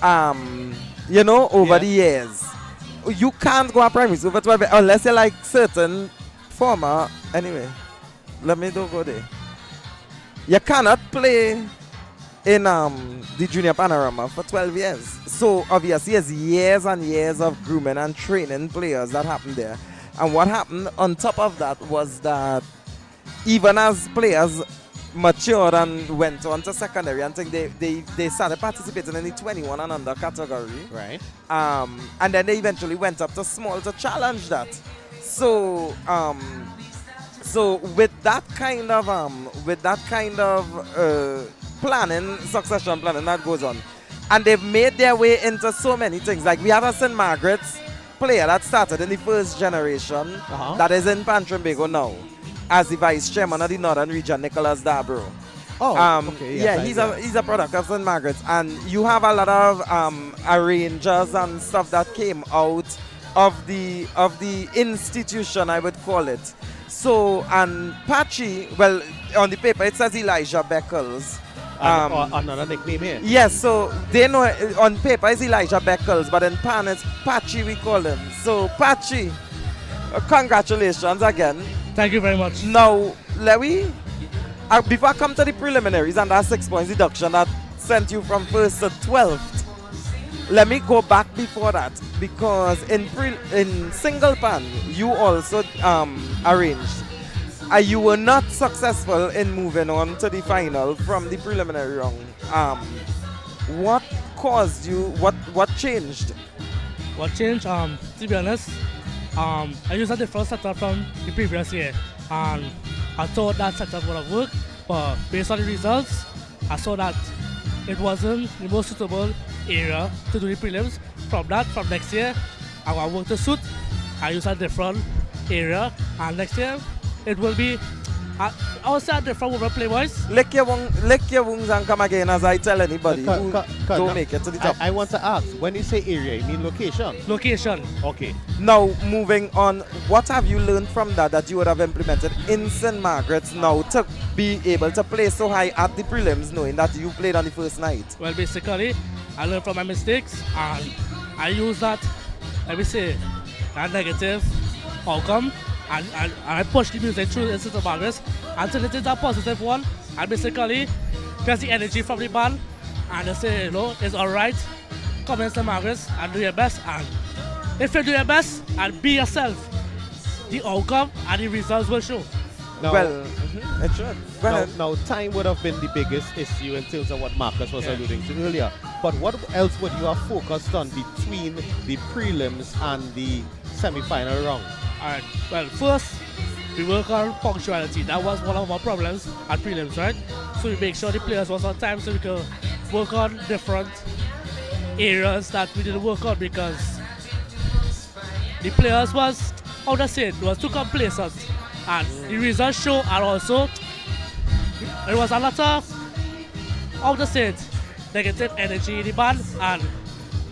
over the years. You can't go to primary school for 12 years unless you're like certain former. Anyway, let me don't go there. You cannot play in the Junior Panorama for 12 years. So obviously it's years and years of grooming and training players that happened there. And what happened on top of that was that even as players matured and went on to secondary, I think they started participating in the 21 and under category. Right. And then they eventually went up to small to challenge that. So with that kind of succession planning that goes on, and they've made their way into so many things. Like we have a St. Margaret's player that started in the first generation that is in Pantrimbago now as the vice chairman of the Northern Region, Nicholas Dabro. Okay. Yes, he's a product of St. Margaret's, and you have a lot of arrangers and stuff that came out of the institution, I would call it. So, and Patchy, well, on the paper it says Elijah Beckles. Another nickname here. Yes, so they know on paper it's Elijah Beckles, but in Pan it's Patchy we call him. So Patchy, congratulations again. Thank you very much. Now, Lewy, before I come to the preliminaries and that 6 points deduction that sent you from 1st to 12th, let me go back before that, because in single pan you also arranged. You were not successful in moving on to the final from the preliminary round. What caused you? What changed? What changed? To be honest, I used a different setup from the previous year, and I thought that setup would have worked, but based on the results, I saw that it wasn't the most suitable area to do the prelims. From next year, I will work the suit. I use a different area, and next year it will be, I will say a different woman play voice. Lick your wounds and come again, as I tell anybody who don't make it to the top. I want to ask, when you say area, you mean location? Location. Okay. Now, moving on, what have you learned from that you would have implemented in St. Margaret's now to be able to play so high at the prelims, knowing that you played on the first night? Well, basically, I learned from my mistakes, and I use that, let me say, that negative outcome, and I push the music through in St. Margaret's until it is a positive one, and basically there's the energy from the band, and they say, it's alright, come in St. Margaret's and do your best, and if you do your best and be yourself, the outcome and the results will show. Now, it should. Now, time would have been the biggest issue in terms of what Marcus was alluding to earlier. But what else would you have focused on between the prelims and the semi-final round? Alright, well, first, we work on punctuality. That was one of our problems at prelims, right? So we make sure the players was on time so we could work on different areas that we didn't work on, because the players was, was too complacent. And the results show, and also, it was a lot of, negative energy in the band, and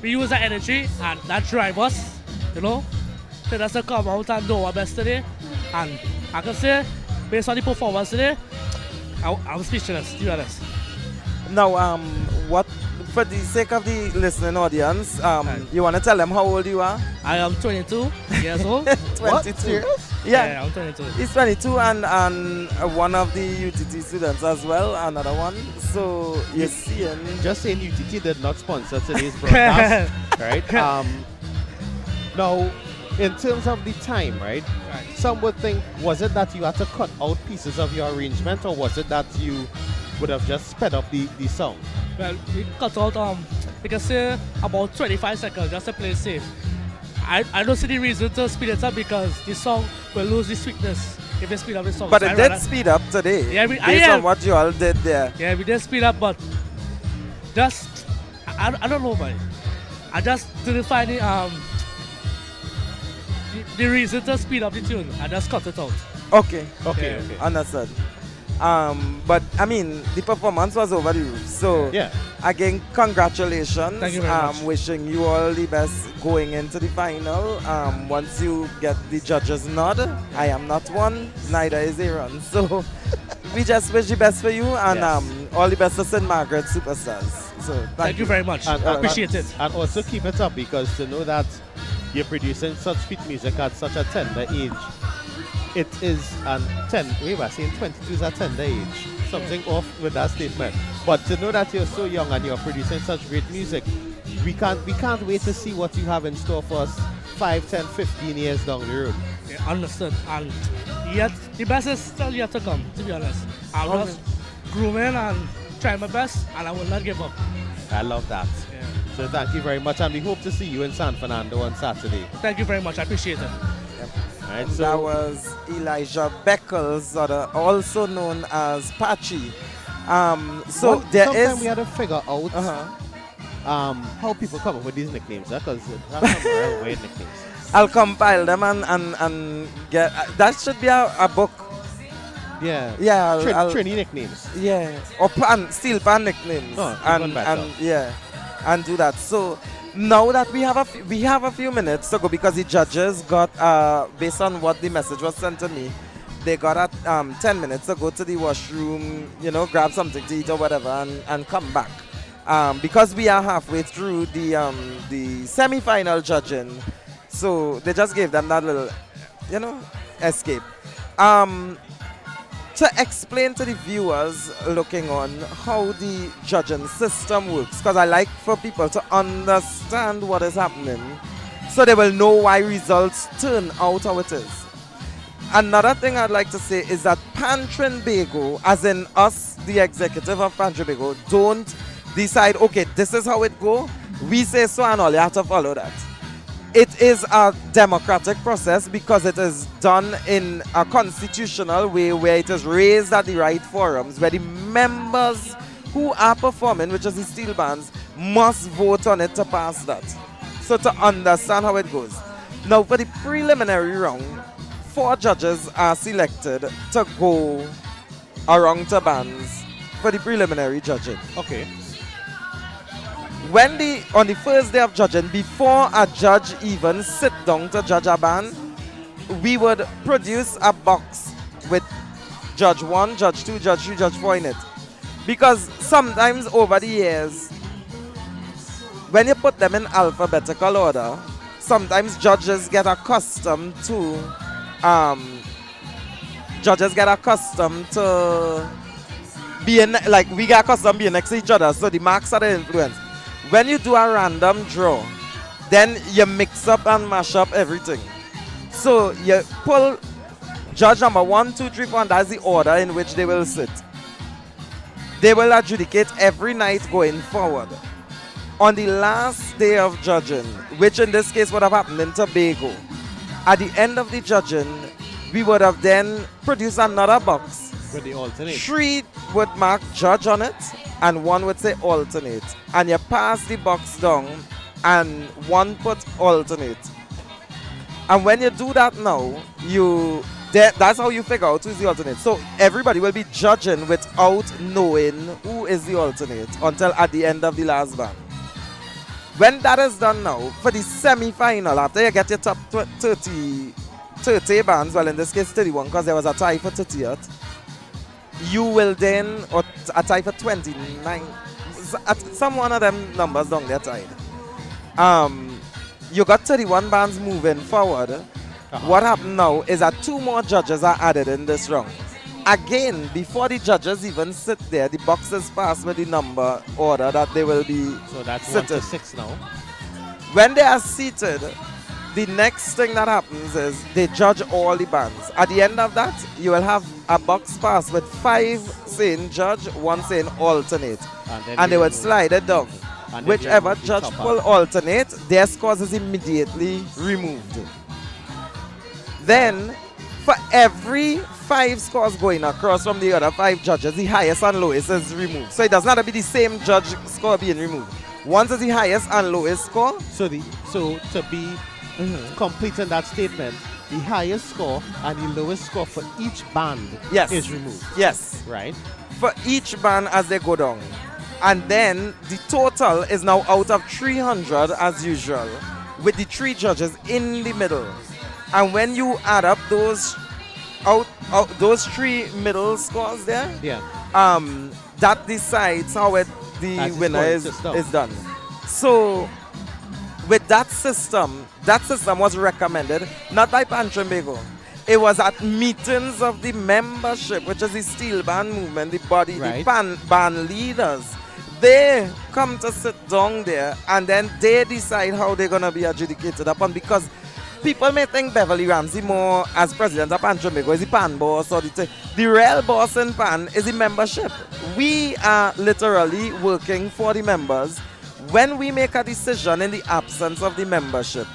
we use that energy and that drive us, you know, to just to come out and do our best today. And I can say, based on the performance today, I'm speechless, to be honest. Now, what, for the sake of the listening audience, you want to tell them how old you are? I am 22 years old. 22. Yeah, I'm 22. He's 22 and one of the UTT students as well, another one. So you're seeing. Just saying UTT did not sponsor today's broadcast, right? Now, in terms of the time, right? Some would think, was it that you had to cut out pieces of your arrangement, or was it that you would have just sped up the song? Well, we cut out, you can say about 25 seconds just to play safe. I don't see the reason to speed it up because the song will lose the sweetness if you speed up the song. But so it did speed up today, based on what you all did there. Yeah, we did speed up, but just, I don't know, man. I just didn't find the reason to speed up the tune. I just cut it out. Okay. Okay. Understood. But I mean, the performance was over the roof. So yeah. Again, congratulations. Thank you very much. Wishing you all the best going into the final. Once you get the judges' nod, I am not one, neither is Aaron. So we just wish the best for you and all the best to St. Margaret Superstars. So thank you very much. And, I appreciate it. And also keep it up, because to know that you're producing such sweet music at such a tender age. It is, and 10, we were saying 22 is a tender age. Something off with that statement. But to know that you're so young and you're producing such great music, we can't wait to see what you have in store for us 5, 10, 15 years down the road. Yeah, understood. And yet, the best is still yet to come, to be honest. I'm just grooming and trying my best, and I will not give up. I love that. Yeah. So thank you very much, and we hope to see you in San Fernando on Saturday. Thank you very much. I appreciate it. Right, so that was Elijah Beckles, also known as Patchy. So there is. Sometimes we had to figure out how people come up with these nicknames, because that's some real weird nicknames. I'll compile them and get. That should be a book. Yeah. Yeah. Trini nicknames. Yeah. Or steel pan nicknames. Oh, and do that. So. Now that we have a few minutes to go, because the judges got, based on what the message was sent to me, they got 10 minutes to go to the washroom, grab something to eat or whatever, and come back. Because we are halfway through the semi-final judging, so they just gave them that little, escape. To explain to the viewers looking on how the judging system works, because I like for people to understand what is happening so they will know why results turn out how it is. Another thing I'd like to say is that Pan Trinbago, as in us, the executive of Pan Trinbago, don't decide, okay, this is how it go, we say so and all, you have to follow that. It is a democratic process because it is done in a constitutional way where it is raised at the right forums, where the members who are performing, which is the steel bands, must vote on it to pass that. So to understand how it goes. Now for the preliminary round, 4 judges are selected to go around to bands for the preliminary judging. Okay. On the first day of judging, before a judge even sit down to judge a band, we would produce a box with judge 1, judge 2, judge 3, judge 4 in it. Because sometimes over the years, when you put them in alphabetical order, sometimes judges get accustomed to being, like, we get accustomed to being next to each other, so the marks are the influence. When you do a random draw, then you mix up and mash up everything. So you pull judge number 1, 2, 3, 4, and that's the order in which they will sit. They will adjudicate every night going forward. On the last day of judging, which in this case would have happened in Tobago, at the end of the judging, we would have then produced another box. With the alternate. 3 would mark judge on it, and 1 would say alternate. And you pass the box down, and 1 put alternate. And when you do that now, That's how you figure out who is the alternate. So everybody will be judging without knowing who is the alternate until at the end of the last band. When that is done now, for the semi-final, after you get your top 30 bands, well in this case 31 because there was a tie for 30th, you will then, or a tie for 29, some one of them numbers down there tied. You got 31 bands moving forward. What happened now is that 2 more judges are added in this round. Again, before the judges even sit there, the boxes pass with the number order that they will be So that's seated. 1 to 6 now. When they are seated, the next thing that happens is they judge all the bands. At the end of that, you will have a box pass with 5 saying judge, 1 saying alternate. And they will slide it down. And then Whichever they remove the judge top pull band. alternate, their scores is immediately removed. Then, for every 5 scores going across from the other 5 judges, the highest and lowest is removed. So it does not have to be the same judge score being removed. Once is the highest and lowest score. So to be completing that statement, the highest score and the lowest score for each band is removed. Yes. Right. For each band as they go down. And then the total is now out of 300 as usual, with the 3 judges in the middle. And when you add up those those 3 middle scores there, that decides how the That's the winner scoring is system. done. So with that system was recommended not by Pan Trimbago. It was at meetings of the membership, which is the steel band movement, the body, the band leaders. They come to sit down there and then they decide how they're going to be adjudicated upon, because people may think Beverly Ramsey more as president of Pan Trimbago is the pan boss or the real boss in Pan is the membership. We are literally working for the members. When we make a decision in the absence of the membership,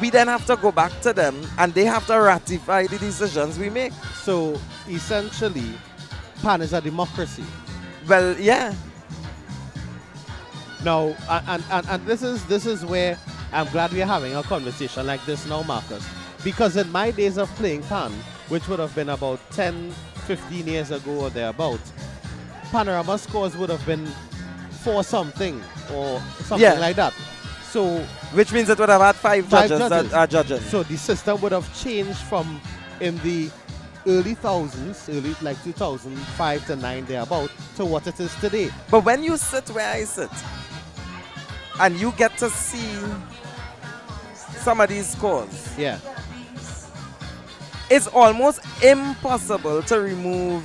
we then have to go back to them and they have to ratify the decisions we make. So essentially, Pan is a democracy. Well, yeah. Now, and this is where I'm glad we're having a conversation like this now, Marcus. Because in my days of playing Pan, which would have been about 10, 15 years ago or thereabout, Panorama scores would have been 4 something or something like that. So, which means it would have had 5 judges that are judging. So the system would have changed from in the early thousands, early like 2005 to 9 thereabout, to what it is today. But when you sit where I sit, and you get to see some of these scores, it's almost impossible to remove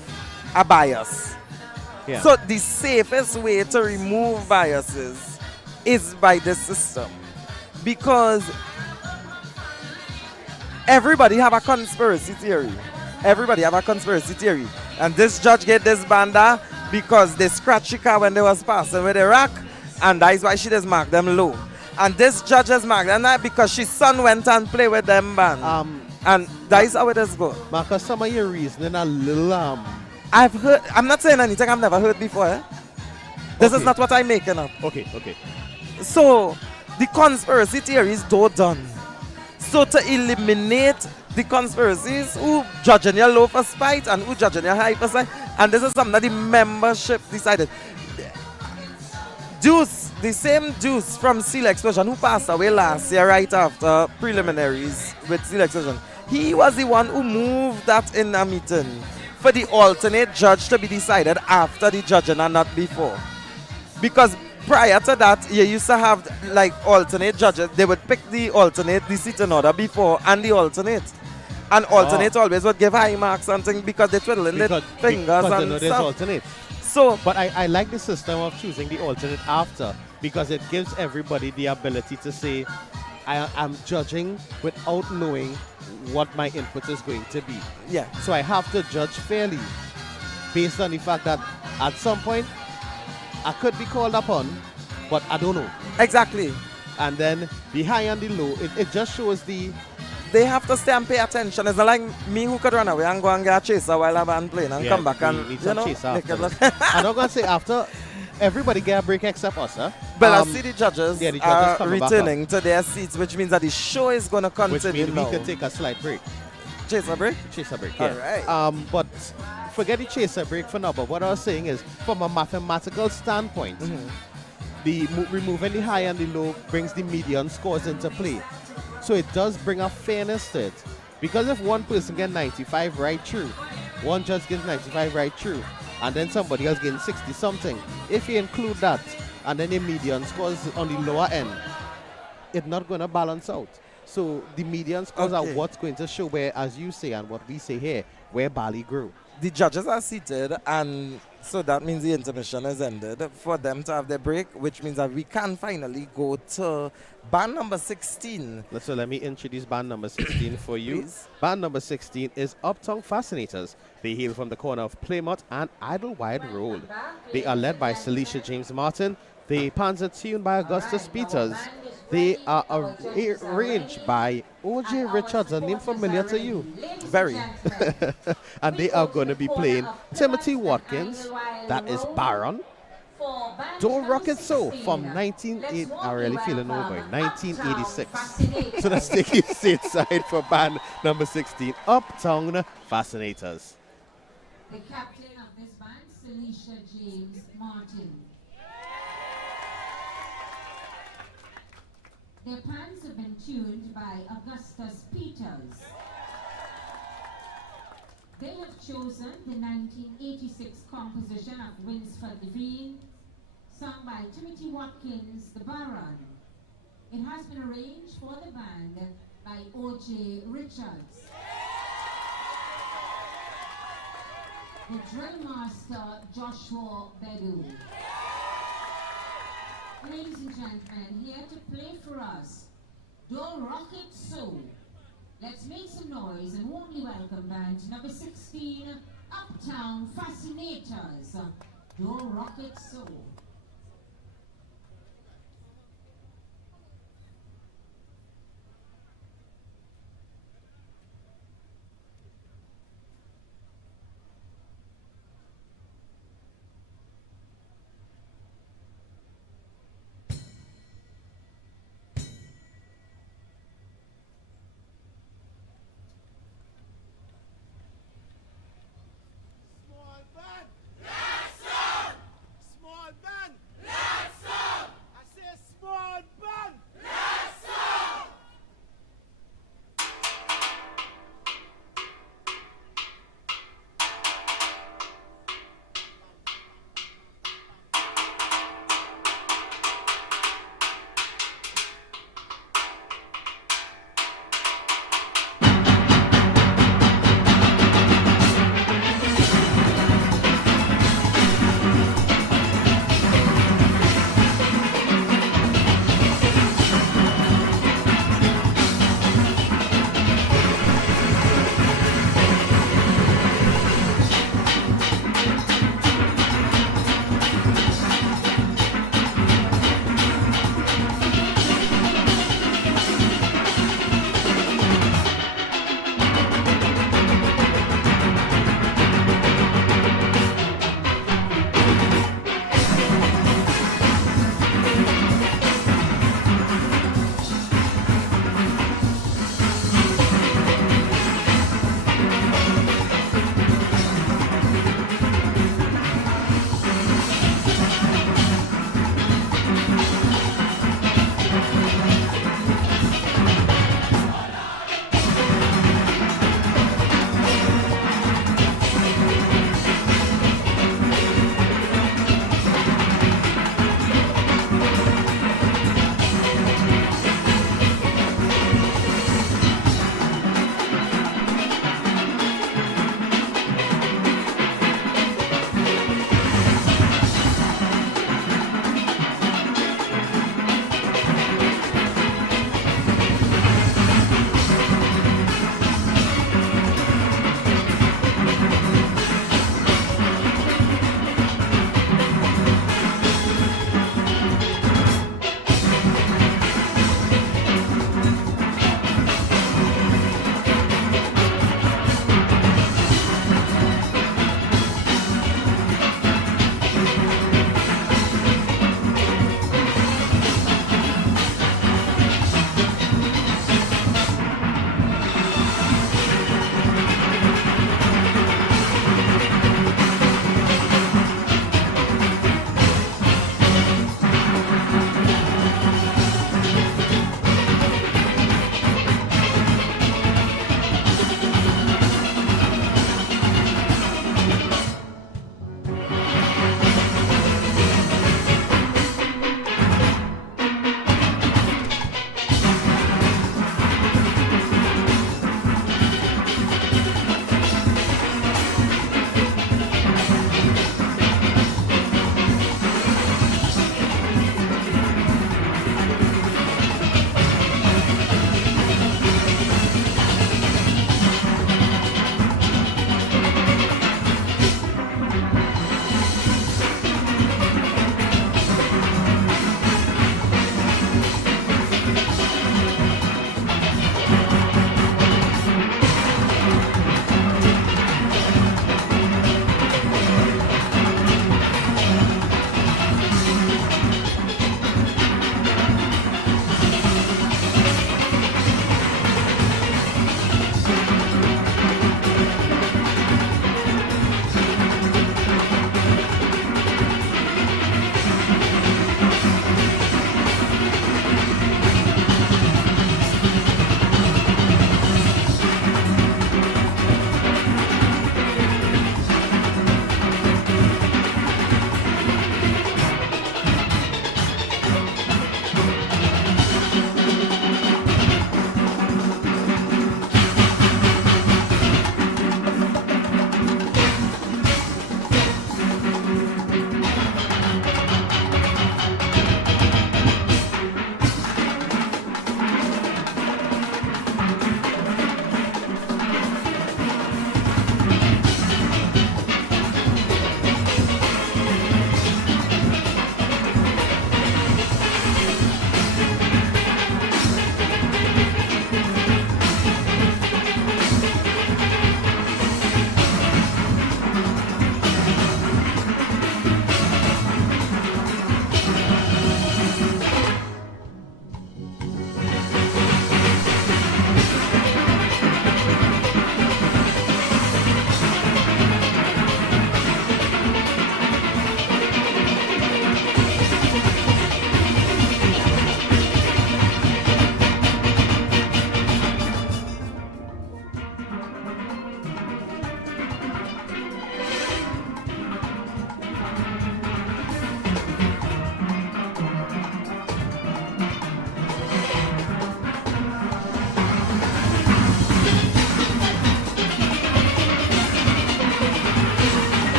a bias. Yeah. So the safest way to remove biases is by this system, because everybody have a conspiracy theory. Everybody have a conspiracy theory. And this judge get this banda because they scratched the car when they was passing with the rack, and that is why she just marked them low. And this judge has marked them that because his son went and played with them band. And that is how it is go. Marcus, some of your reasoning a little I've heard, I'm not saying anything I've never heard before. Eh? This is not what I'm making up. Okay. So the conspiracy theories don't done. So to eliminate the conspiracies, who judging your low for spite and who judging your high for spite, and this is something that the membership decided. Deuce, the same Deuce from Seal Explosion, who passed away last year right after preliminaries with Seal Explosion, he was the one who moved that in a meeting for the alternate judge to be decided after the judging and not before. Because prior to that, you used to have like alternate judges. They would pick the alternate, the seat in order before, and the alternate. And alternate always would give high marks and things because they twiddle in their fingers because and they know there's stuff. alternate. So, but I like the system of choosing the alternate after, because it gives everybody the ability to say, I'm judging without knowing what my input is going to be. Yeah. So I have to judge fairly based on the fact that at some point I could be called upon, but I don't know. Exactly. And then the high and the low, it just shows the... They have to stay and pay attention. It's not like me who could run away and go and get a chaser while I'm playing and come back and, need you some know, chaser make it afterwards. look... I'm not going to say after... Everybody get a break except us, huh? But I see the judges, the judges are coming back returning to their seats, which means that the show is going to continue which means now. we could take a slight break. Chaser break? Chaser break, yeah. All right. But forget the chaser break for now, but what I was saying is, from a mathematical standpoint, removing the high and the low brings the median scores into play. So it does bring a fairness to it. Because if one person gets 95 right through, one judge gets 95 right through, and then somebody else getting 60 something, if you include that, and then the median scores on the lower end, it's not going to balance out. So the median scores are what's going to show where, as you say and what we say here, where barley grew. The judges are seated, and so that means the intermission has ended for them to have their break, which means that we can finally go to band number 16. So let me introduce band number 16 for you. Please. Band number 16 is Uptown Fascinators. They hail from the corner of Plymouth and Idlewild Road. They are led by Celicia James Martin. The pans are tuned by Augustus Peters. They are arranged by O.J. Richards, a name familiar to you. Very. And they are going to be playing Timothy Watkins, that is Baron. Don't Rock It So from 1980. I'm really feeling old boy. 1986. So let's take you stateside for band number 16, Uptown Fascinators. The captain of this band, Celicia James Martin. Their pans have been tuned by Augustus Peters. They have chosen the 1986 composition of Winsford Devine, sung by Timothy Watkins, the Baron. It has been arranged for the band by O.J. Richards. The drill master, Joshua Bedu. Ladies and gentlemen, here to play for us, Don't Rock It So. Let's make some noise and warmly welcome band number 16, Uptown Fascinators. Don't Rock It So. Small band. Yes, sir. Small band.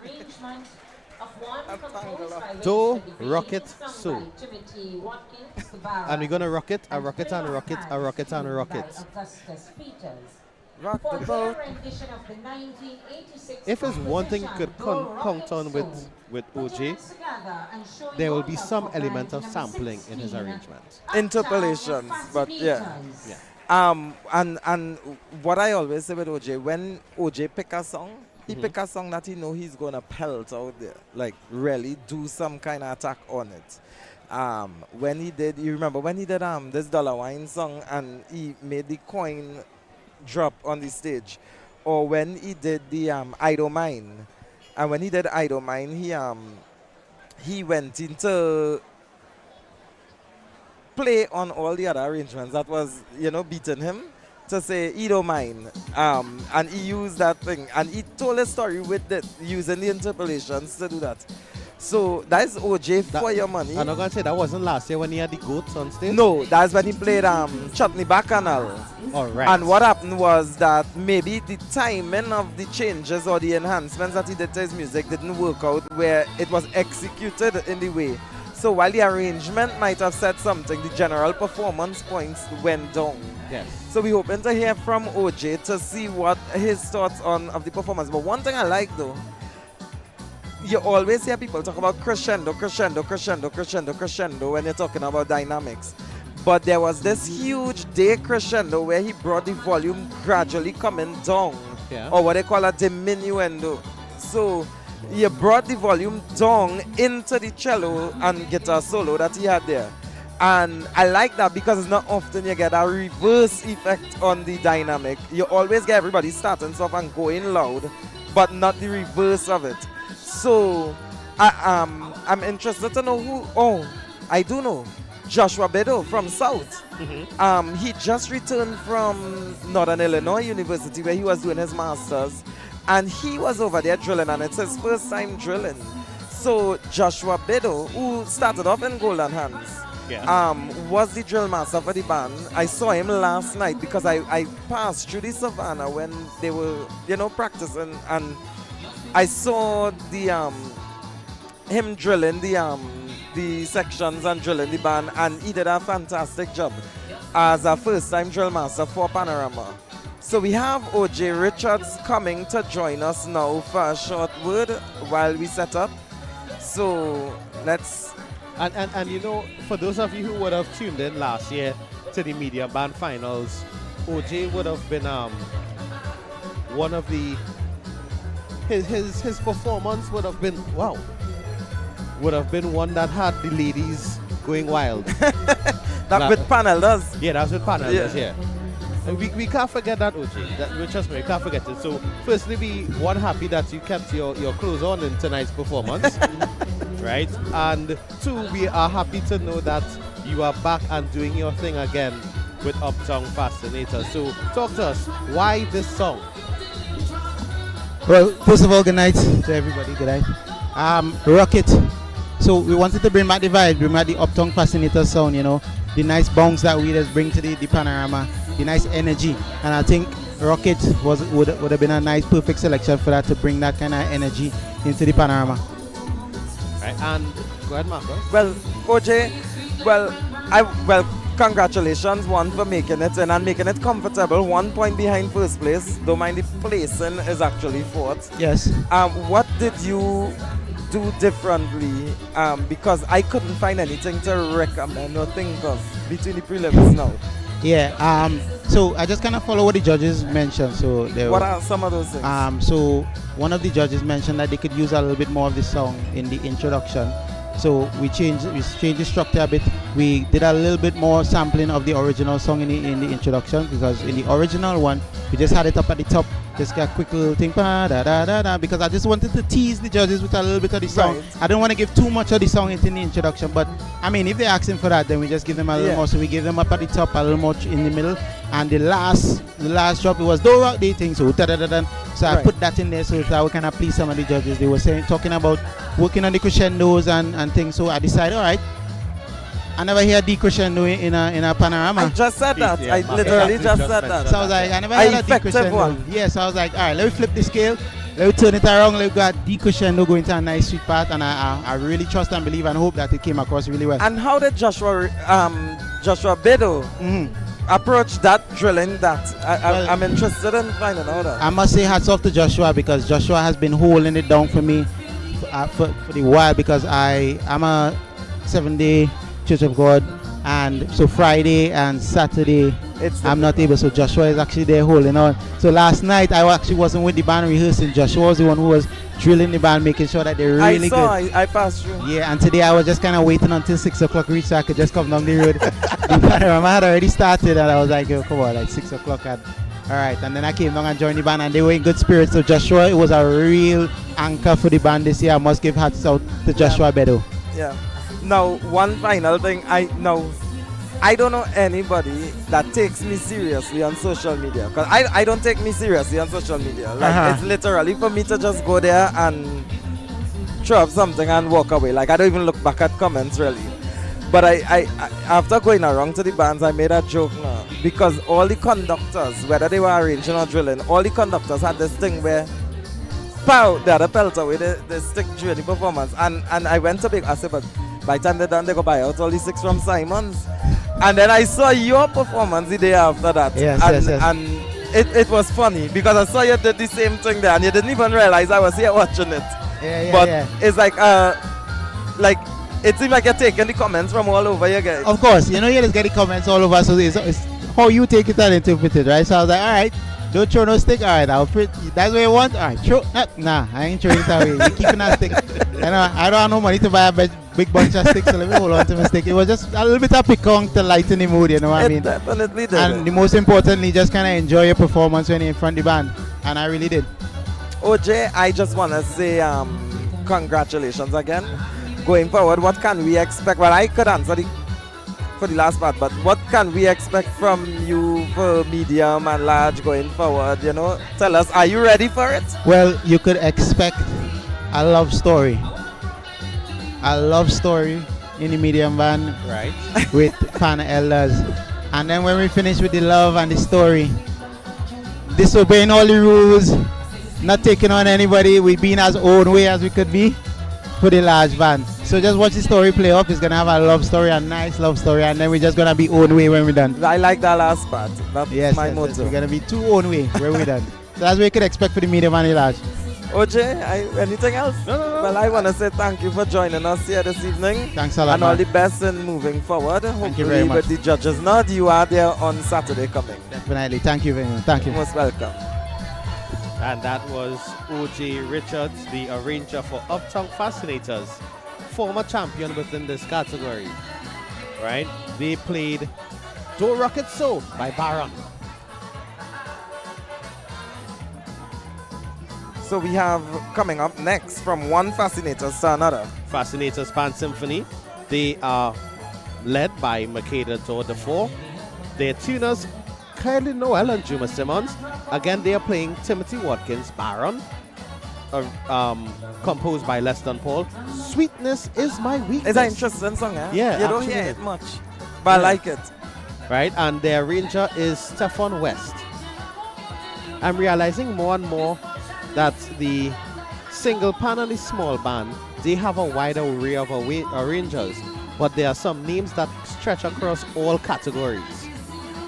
Arrangement of one composed by Do Richard Devine, rocket sung so. by Timothy Watkins, Guevara, And we're gonna rock it, a rocket and Prayer rocket, a Hand, rocket and tuned rocket. by Augustus Peters. Rock For the their boat. rendition of the 1986 If it's one thing you could composition, Do count Rocket on So, with put your OJ, hands together and show there your will be love some for element band of number sampling in his 16, arrangement. Interpolations, but yeah. And what I always say with OJ, when OJ pick a song, he pick a song that he know he's gonna pelt out there, like really do some kind of attack on it. When he did, you remember when he did this Dollar Wine song and he made the coin drop on the stage, or when he did the I Don't Mind, and when he did I Don't Mind, he went into play on all the other arrangements that was, beating him to say he don't mind. And he used that thing. And he told a story with it, using the interpolations to do that. So that's OJ for your money. I'm not gonna say that wasn't last year when he had the goats on stage. No, that's when he played Chutney Bacchanal. All right. And what happened was that maybe the timing of the changes or the enhancements that he did to his music didn't work out where it was executed in the way. So while the arrangement might have said something, the general performance points went down. Yes. So we're hoping to hear from OJ to see what his thoughts of the performance. But one thing I like though, you always hear people talk about crescendo, crescendo, crescendo, crescendo, crescendo when you're talking about dynamics. But there was this huge day crescendo where he brought the volume gradually coming down, or what they call a diminuendo. So he brought the volume down into the cello and guitar solo that he had there. And I like that because it's not often you get a reverse effect on the dynamic. You always get everybody starting soft and going loud, but not the reverse of it. So I'm interested to know who. Oh, I do know. Joshua Bedo from South. He just returned from Northern Illinois University where he was doing his master's. And he was over there drilling, and it's his first time drilling. So Joshua Bedo, who started off in Golden Hands, was the drill master for the band. I saw him last night because I passed through the savannah when they were, practicing, and I saw him drilling the sections and drilling the band, and he did a fantastic job as a first-time drill master for Panorama. So we have OJ Richards coming to join us now for a short word while we set up. So let's... And for those of you who would have tuned in last year to the Media Band Finals, OJ would have been one of the... His performance would have been, would have been one that had the ladies going wild. That with panel does? Yeah, that's with panel does, yeah. And we can't forget that, OJ. Trust me, we can't forget it. So, firstly, we one happy that you kept your clothes on in tonight's performance, right? And two, we are happy to know that you are back and doing your thing again with Uptown Fascinator. So, talk to us. Why this song? Well, first of all, good night to everybody. Good night. Rocket. So we wanted to bring back the vibe, bring back the Uptown Fascinator sound, the nice bounce that we just bring to the Panorama, the nice energy. And I think Rocket would have been a nice, perfect selection for that, to bring that kind of energy into the Panorama. Right, and go ahead, Marco. Well, OJ, congratulations, one, for making it in and making it comfortable. 1 point behind first place. Don't mind the placing is actually fourth. Yes. What did you do differently? Because I couldn't find anything to recommend or think of between the prelims now. Yeah. So I just kind of follow what the judges mentioned. So what are some of those things? So one of the judges mentioned that they could use a little bit more of the song in the introduction. So we changed the structure a bit. We did a little bit more sampling of the original song in the introduction, because in the original one we just had it up at the top, just a quick little thing, because I just wanted to tease the judges with a little bit of the song. Right. I don't want to give too much of the song in the introduction, but I mean, if they're asking for that, then we just give them a little more. So we gave them up at the top, a little more in the middle, and the last drop, it was "Don't Rock the Thing." So so I put that in there so that we kind of please some of the judges. They were talking about working on the crescendos and things. So I decided, all right, I never hear decrescendo in a Panorama. I just said that. I literally just said that. So I was like, I never heard a decrescendo. Yes, I was like, all right, let me flip the scale. let me turn it around. Let me got D crescendo going to a nice sweet part, and I really trust and believe and hope that it came across really well. And how did Joshua Bedo approach that drilling that? I'm interested in finding out that. I must say hats off to Joshua, because Joshua has been holding it down for me for the while, because I'm a 7-day Church of God, and so Friday and Saturday I'm not able, so Joshua is actually there holding on. So last night I actually wasn't with the band rehearsing. Joshua was the one who was drilling the band, making sure that they're really good. I passed through. Yeah, and today I was just kind of waiting until 6 o'clock reached so I could just come down the road. The panorama had already started, and I was like, oh, come on, like 6 o'clock. All right, and then I came down and joined the band, and they were in good spirits. So Joshua, it was a real anchor for the band this year. I must give hats out to Joshua Bedo. Yeah. Now, one final thing. I don't know anybody that takes me seriously on social media, because I don't take me seriously on social media. Like it's literally for me to just go there and throw up something and walk away. Like I don't even look back at comments really. But I after going around to the bands, I made a joke now, because all the conductors, whether they were arranging or drilling, all the conductors had this thing where pow, they had a pelt away, they stick during the performance. And I went to big, I said, but by the time they're done, they go buy out all the 6 from Simon's. And then I saw your performance the day after that. Yes. And it was funny, because I saw you did the same thing there, and you didn't even realize I was here watching it. But it's like it seems like you're taking the comments from all over you guys. Of course, you just get the comments all over, so it's how you take it and interpret it, right? So I was like, all right, don't throw no stick. All right, that's what you want. All right, throw. Nah, I ain't throwing it away. You're keeping that stick. I don't have no money to buy a big bunch of sticks, so let me hold on to my stick. It was just a little bit of picong to lighten the mood, you know what I mean? It definitely did. And the most importantly, just kind of enjoy your performance when you're in front of the band, and I really did. OJ, I just want to say congratulations again. Going forward, what can we expect? Well, I could answer for the last part, but what can we expect from you for medium and large going forward? Tell us, are you ready for it? Well, you could expect a love story. A love story in the medium band, right? With Pana Elders. And then when we finish with the love and the story, disobeying all the rules, not taking on anybody, we being as own way as we could be for the large band. So just watch the story play off. It's gonna have a love story, a nice love story, and then we're just gonna be own way when we're done. I like that last part. That's my motto. Yes, we're gonna be two own way when we're done. So that's what you could expect for the medium and the large. OJ, anything else? No. Well, I want to say thank you for joining us here this evening. Thanks a lot, and all the best in moving forward. Thank you very much. With the judges nod, you are there on Saturday coming. Definitely. Thank you very much. Thank you. Most welcome. And that was OJ Richards, the arranger for Uptown Fascinators, former champion within this category. Right? They played Don't Rock It So by Baron. So we have coming up next from one Fascinators to another. Fascinators Pan Symphony. They are led by Makeda Dordefour. Their tuners, Kylie Noel and Juma Simmons. Again, they are playing Timothy Watkins' Baron, composed by Leston Paul. Sweetness is my weakness. It's an interesting song, eh? Yeah, you don't hear it much, but I like it. Right, and their arranger is Stefan West. I'm realizing more and more that the single pan and the small band, they have a wider array of arrangers, but there are some names that stretch across all categories.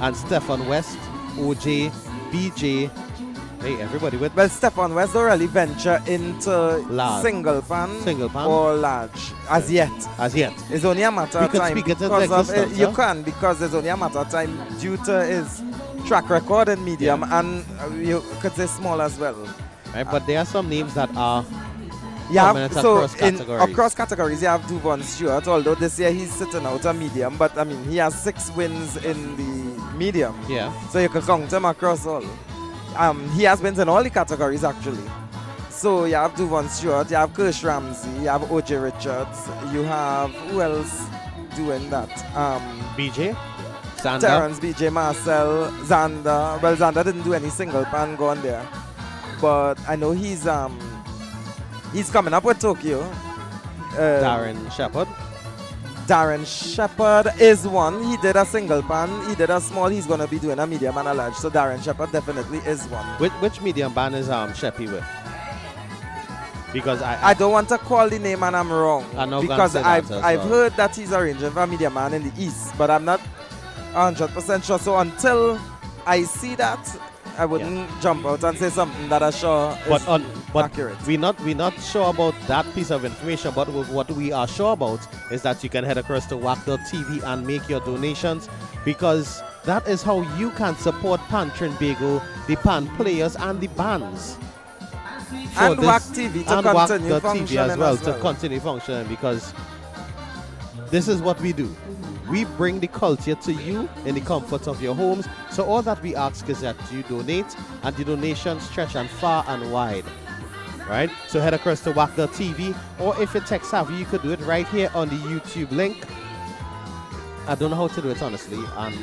And Stefan West, OJ, BJ, hey, everybody with. Well, Stefan West don't really venture into single pan or large as yet. As yet. It's only a matter of time. You can, because it's only a matter of time due to his track record in medium and you could say small as well. Right, but there are some names that are across categories. Across categories, you have Duvon Stewart, although this year he's sitting out a medium, but I mean, he has 6 wins in the medium. Yeah. So you can count him across all. He has wins in all the categories, actually. So you have Duvon Stewart, you have Kirsch Ramsey, you have OJ Richards, you have, who else doing that? BJ? Xander? Terrence, BJ, Marcel, Xander. Well, Xander didn't do any single pan going there. But I know he's coming up with Tokyo. Darren Shepard. Darren Shepard is one. He did a single pan. He did a small. He's going to be doing a medium and a large. So Darren Shepard definitely is one. Which medium band is Sheppy with? Because I don't want to call the name and I'm wrong. I'm not gonna because say that I've as well. heard that he's arranging for a media man in the East, but I'm not 100% sure. So until I see that, I wouldn't jump out and say something that I'm sure is but accurate. we're not sure about that piece of information. But what we are sure about is that you can head across to WAC.tv and make your donations, because that is how you can support Pan Trinbago, the pan players and the bands. And WAC TV to continue WAC.tv functioning as well, as well. to continue functioning, because this is what we do. We bring the culture to you in the comfort of your homes. So all that we ask is that you donate, and the donations stretch and far and wide. Right? So head across to WAC.tv, or if you're tech savvy, you could do it right here on the YouTube link. I don't know how to do it, honestly, and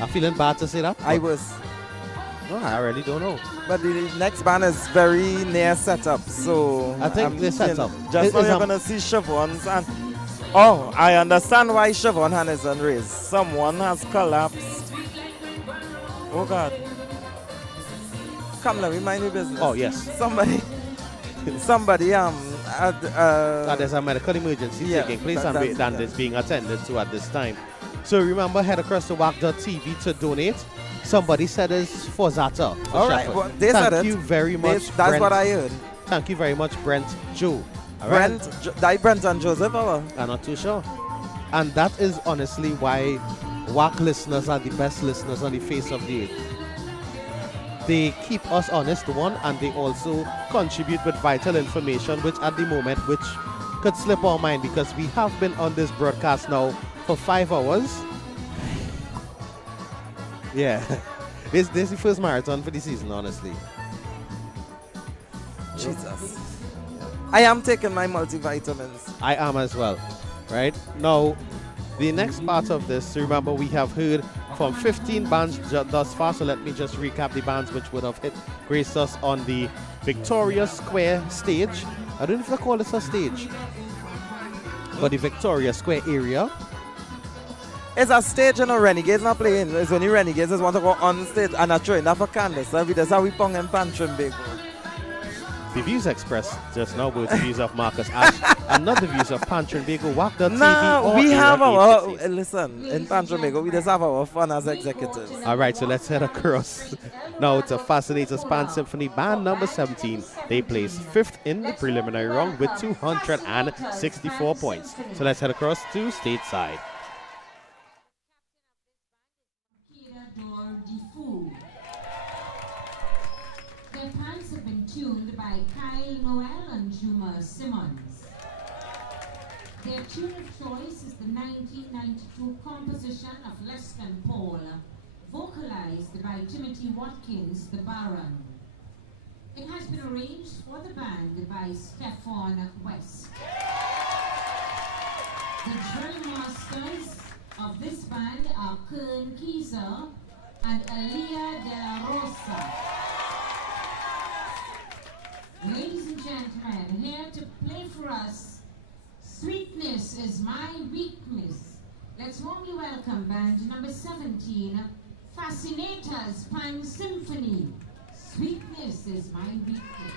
I'm feeling bad to say that. I was. No, I really don't know. But the next band is very near setup, so I think they're set up. Just now you're gonna see Siobhan's and oh, I understand why Siobhan hand isn't raised. Someone has collapsed. Oh God. Come, let me mind your business. Oh yes. Somebody there's a medical emergency yeah, taking place that- and that's- is being attended to at this time. So remember, head across to WAC.tv to donate. Somebody said it's for Zata. for All right, Shepherd. well, they said Thank it. you very much. That's Brent. what I heard. Thank you very much, Brent Joe. All right? Brent and Joseph, or? I'm not too sure. And that is honestly why WAC listeners are the best listeners on the face of the earth. They keep us honest, one, and they also contribute with vital information, which at the moment, which could slip our mind, because we have been on this broadcast now for 5 hours. Yeah. This is the first marathon for the season, honestly. Jesus. I am taking my multivitamins. I am as well. Right? Now, the next part of this, remember, we have heard from 15 bands thus far, so let me just recap the bands which would have graced us on the Victoria Square stage. I don't know if I call this a stage, but the Victoria Square area. It's a stage, you know, Renegades not playing. It's only Renegades just want to go on stage and not throwing that for candles. That's how we pong and Pan Trinbago. The views expressed just now were the views of Marcus Ash and not the views of Pan Trinbago, WAC.tv. No, we or have Era our, 866. listen, in Pan Trinbago, we just have our fun as executives. All right, so let's head across now to Fascinator's Pan Symphony Band number 17. They placed 5th in the preliminary round with 264 points. So let's head across to stateside. Their pans have been tuned by Kyle Noel and Juma Simmons. Their tune of choice is the 1992 composition of Leston Paul, vocalized by Timothy Watkins, the Baron. It has been arranged for the band by Stefan West. The drill masters of this band are Kern Kieser and Alia de la Rosa. Ladies and gentlemen, here to play for us, Sweetness is My Weakness. Let's warmly welcome band number 17, Fascinators Pan Symphony. Sweetness is my weakness.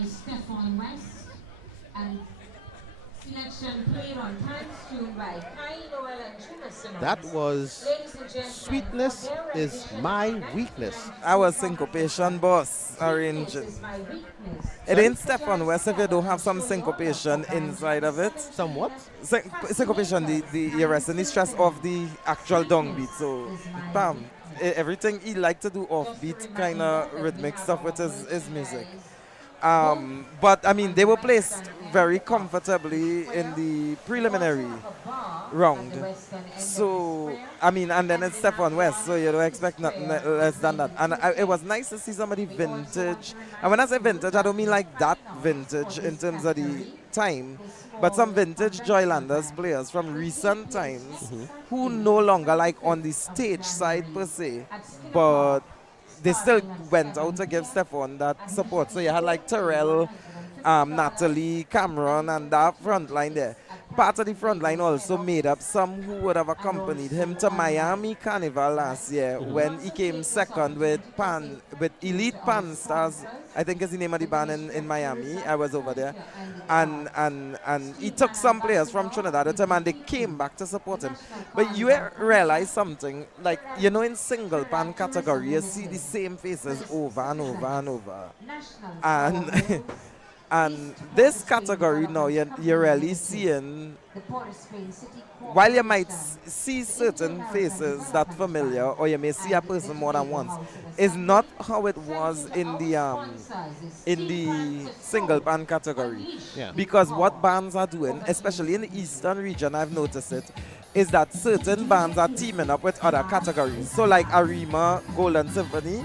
by Stefan West and selection played on Times Tune by Kai Noel and Juna That was Sweetness is My Weakness. Our syncopation boss arranging. It ain't Stefan West if you don't have some syncopation inside of it. Somewhat? Syncopation, the arresting the stress of the actual downbeat. So, bam. Everything he like to do offbeat kind of rhythmic stuff with his music. But I mean, they were placed very comfortably in the preliminary round. So, I mean, and then it's Stefan West, so you don't expect nothing less than that. And it was nice to see somebody vintage. And when I say vintage, I don't mean like that vintage in terms of the time, but some vintage Joylanders players from recent times who no longer like on the stage side per se, but they still went out to give Stefan that support. So you had like Terrell, Natalie, Cameron, and that front line there. Part of the front line also made up some who would have accompanied him to Miami Carnival last year when he came second with Elite Pan Stars, I think is the name of the band in Miami. I was over there. And he took some players from Trinidad at the time and they came back to support him. But you realize something, like, you know, in single pan category, you see the same faces over and over and over. And and this category now, you're really seeing, while you might see certain faces that familiar, or you may see a person more than once, is not how it was in the single band category. Yeah. Because what bands are doing, especially in the eastern region, I've noticed it, is that certain bands are teaming up with other categories. So like Arima, Golden Symphony,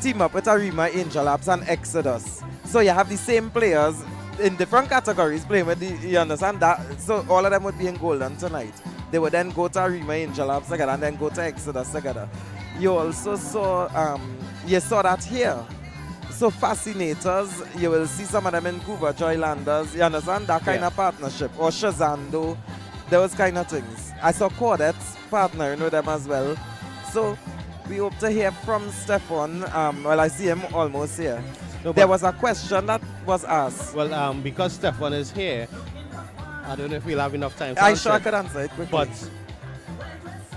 team up with Arima, Angel Labs, and Exodus. So you have the same players in different categories playing with you understand that? So all of them would be in Golden tonight. They would then go to Arima, Angel Labs together, and then go to Exodus together. You also saw, you saw that here. So Fascinators, you will see some of them in Cuba, Joylanders, you understand? That kind of partnership. Or Shazando, those kind of things. I saw Cordettes partnering with them as well. So we hope to hear from Stefan. Well, I see him almost here. No, there was a question that was asked. Well, because Stefan is here, I don't know if we'll have enough time to I answer sure I could answer it quickly. But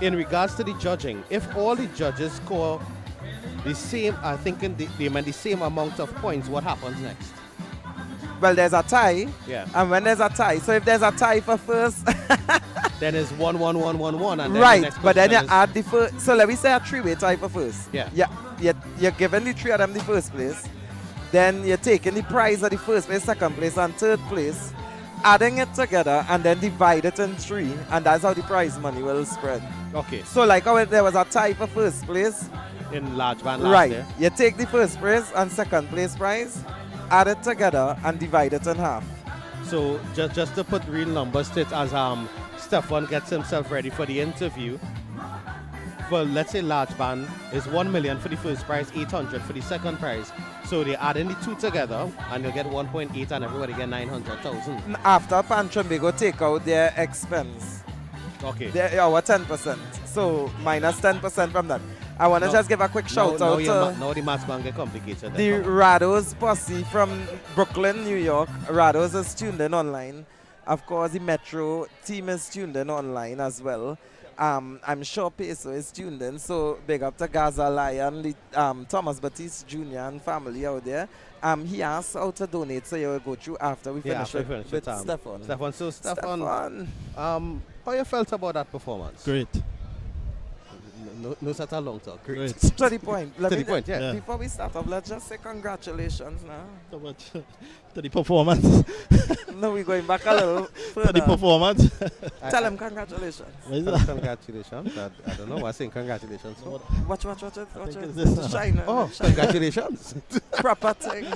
in regards to the judging, if all the judges score the same, I think they meant the same amount of points, what happens next? Well, there's a tie. Yeah. And when there's a tie, so if there's a tie for first, then it's 1-1-1-1-1, and then right, the next but then you question is- add the first. So let me say a three-way tie for first. Yeah. You're giving the three of them the first place. Then you're taking the prize of the first place, second place, and third place, adding it together, and then divide it in three, and that's how the prize money will spread. Okay. So like how there was a tie for first place. In large band last Right. year. You take the first place and second place prize, add it together, and divide it in half. So just to put real numbers to it, as Stefan gets himself ready for the interview, for let's say large band is 1 million for the first prize, 800 for the second prize. So they add in the two together and you'll get 1.8 and everybody get 900,000. After Pantrambigo take out their expense. Okay. Our 10%. So minus 10% from that. I want to just give a quick shout out to now the maths going to get complicated. the Rados posse from Brooklyn, New York. Rados is tuned in online. Of course, the Metro team is tuned in online as well. I'm sure Peso is tuned in, so big up to Gaza Lion, Thomas Batiste Jr. and family out there. He asked how to donate, so you will go through after we finish with Stefan. Stefan, so Stefan, how you felt about that performance? Great. No such a long talk. Great. To the point. To the point, yeah. Before we start off, let's just say congratulations now. To the performance. No, we're going back a little further. To the performance. Tell him congratulations. What is that? Congratulations. I don't know why I'm saying congratulations. So. Watch it. This Shine. Oh, shine. congratulations. Proper thing.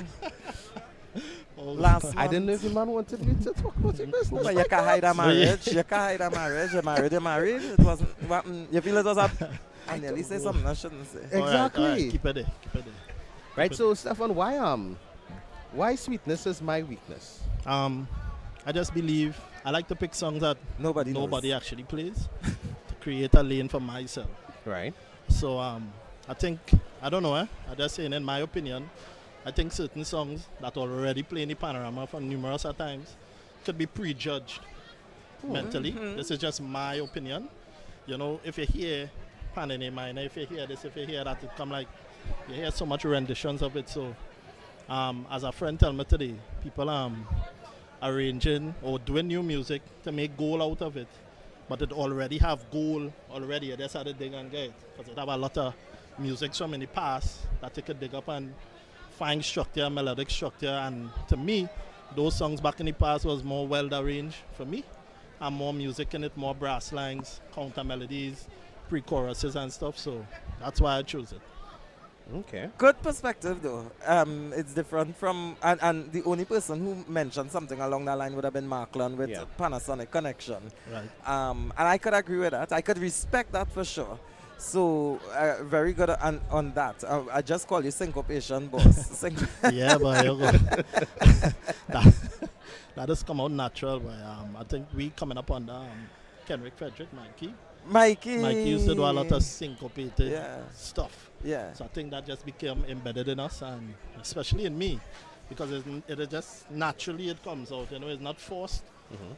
Last I didn't know if the man wanted me to talk about your business. But you can't hide a marriage. You can't hide a marriage. You're married. It wasn't. You feel it was a. I nearly say something I shouldn't say. Exactly. All right. Keep it there. Right. So Stefan, why sweetness is my weakness? I just believe I like to pick songs that nobody actually plays to create a lane for myself. Right. So I think I don't know. I just saying in my opinion, I think certain songs that already play in the panorama for numerous of times could be prejudged mentally. This is just my opinion. You know, if you hear Pan in A minor, if you hear this, if you hear that, it come like, you hear so much renditions of it. So, as a friend tell me today, people arranging or doing new music to make goal out of it, but it already have goal already. That's how they dig and get it, because it have a lot of music from in the past that you could dig up and find structure, melodic structure, and to me, those songs back in the past was more well arranged for me, and more music in it, more brass lines, counter melodies, pre-choruses and stuff. So that's why I chose it. Okay. Good perspective though. It's different from, and the only person who mentioned something along that line would have been Marklon with Panasonic Connection. Right. And I could agree with that. I could respect that for sure. So very good on that. I just call you syncopation, boss. Yeah, but that has come out natural. But I think we coming up on the Kenrick Frederick, Mikey used to do a lot of syncopated stuff. Yeah. So I think that just became embedded in us, and especially in me, because it is just naturally it comes out. You know, it's not forced.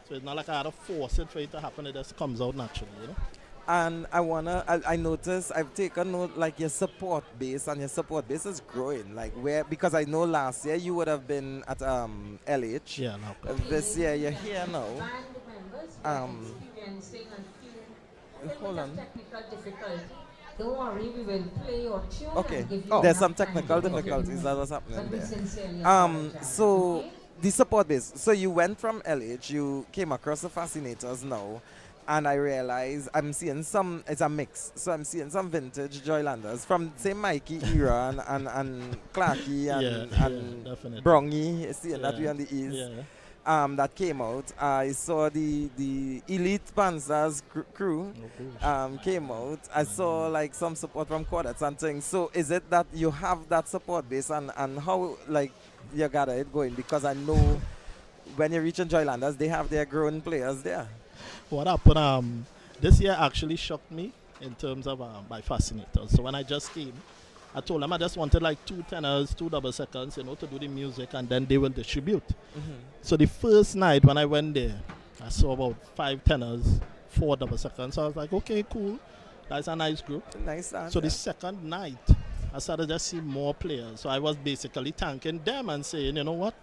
So it's not like I had to force it for it to happen. It just comes out naturally. You know. And I noticed, I've taken note, like your support base, and your support base is growing. Like because I know last year you would have been at LH. Yeah, no. This year you're here now. Hold on. Don't worry, we will play your tune. Okay. There's some technical difficulties that was happening there. So the support base. So you went from LH, you came across the Fascinators now. And I realize I'm seeing it's a mix. So I'm seeing some vintage Joylanders from same Mikey era and Clarky and Brongy, seeing that we on the east. Yeah. That came out. I saw the Elite Panzers crew came out. I saw like some support from Quartets and things. So is it that you have that support base, and how like you got it going? Because I know when you reach in Joylanders, they have their grown players there. What happened this year actually shocked me in terms of my Fascinators. So when I just came, I told them I just wanted like 2 tenors, 2 double seconds, you know, to do the music, and then they will distribute. So the first night when I went there, I saw about 5 tenors, 4 double seconds. So I was like, okay, cool. That's a nice group. Nice. So the second night, I started just see more players. So I was basically thanking them and saying, you know what,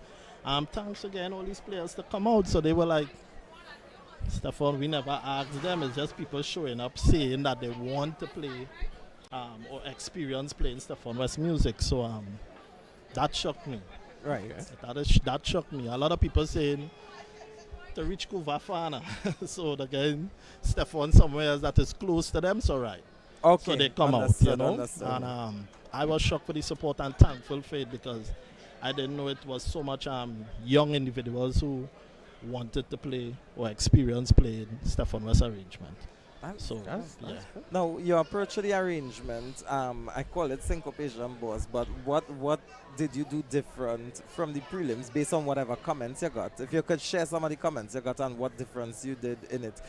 thanks again all these players to come out. So they were like, Stefan, we never asked them. It's just people showing up saying that they want to play or experience playing Stefan West music. So that shocked me. Right. That shocked me. A lot of people saying to reach Kuvafana. So again, Stefan somewhere else that is close to them, so right. Okay. So they come out, you know. And I was shocked for the support and thankful for it, because I didn't know it was so much young individuals who wanted to play or experience playing Stefan West arrangement. Now, your approach to the arrangement, I call it syncopation, boss, but what did you do different from the prelims based on whatever comments you got? If you could share some of the comments you got and what difference you did in it.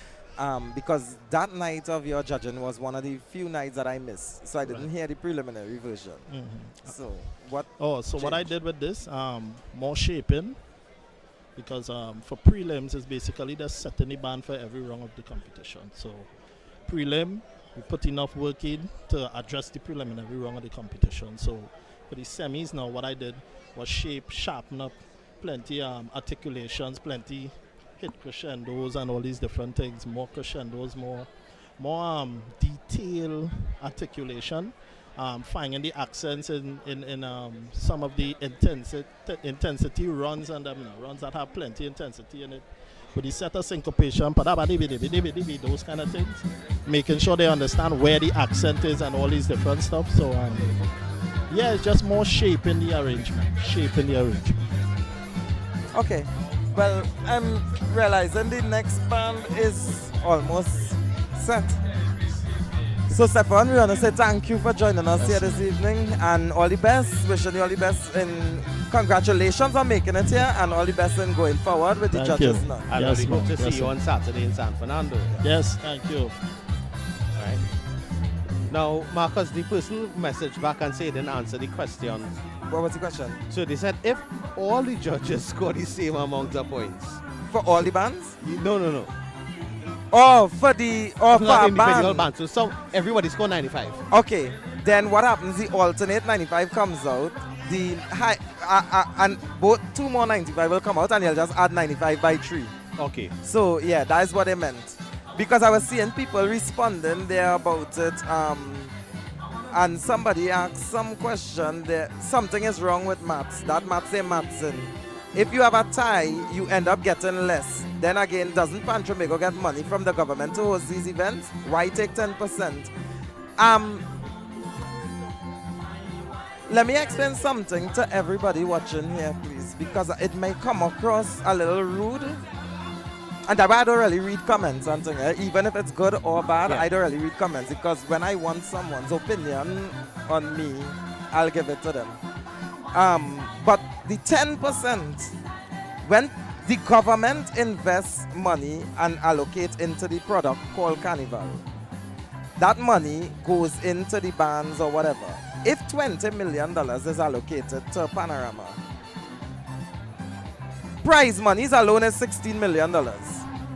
Because that night of your judging was one of the few nights that I missed, so I didn't hear the preliminary version. So what? What I did with this, more shaping. Because for prelims, it's basically just setting the band for every round of the competition. So prelim, we put enough work in to address the preliminary round of the competition. So for the semis now, what I did was sharpen up plenty articulations, plenty hit crescendos and all these different things, more crescendos, more detailed articulation. Finding the accents in some of the intensity runs, and runs that have plenty intensity in it. With the set of syncopation, those kind of things, making sure they understand where the accent is and all these different stuff. So it's just more shaping the arrangement. Okay. Well, I'm realizing the next band is almost set. So Stefan, we want to say thank you for joining us here this evening, and all the best. Wishing you all the best, and congratulations on making it here, and all the best in going forward with the judges now. And we hope to see you on Saturday in San Fernando. Yes, thank you. All right. Now, Marcus, the person messaged back and said he didn't answer the question What was the question? So they said if all the judges score the same amount of points. For all the bands? No. Oh, for the Not for a individual band. band. So everybody score 95. Okay. Then what happens? The alternate 95 comes out. The high and both 2 more 95 will come out, and you'll just add 95 by 3. Okay. So yeah, that is what they meant. Because I was seeing people responding there about it. And somebody asked some question there. Something is wrong with maths. That maths say maths in. If you have a tie, you end up getting less. Then again, doesn't Pan Trinbago get money from the government to host these events? Why take 10%? Let me explain something to everybody watching here, please, because it may come across a little rude. And that's why I don't really read comments and things. Even if it's good or bad, I don't really read comments, because when I want someone's opinion on me, I'll give it to them. But the 10%, when the government invests money and allocate into the product called Carnival, that money goes into the bands or whatever. If $20 million is allocated to Panorama, prize monies alone is $16 million.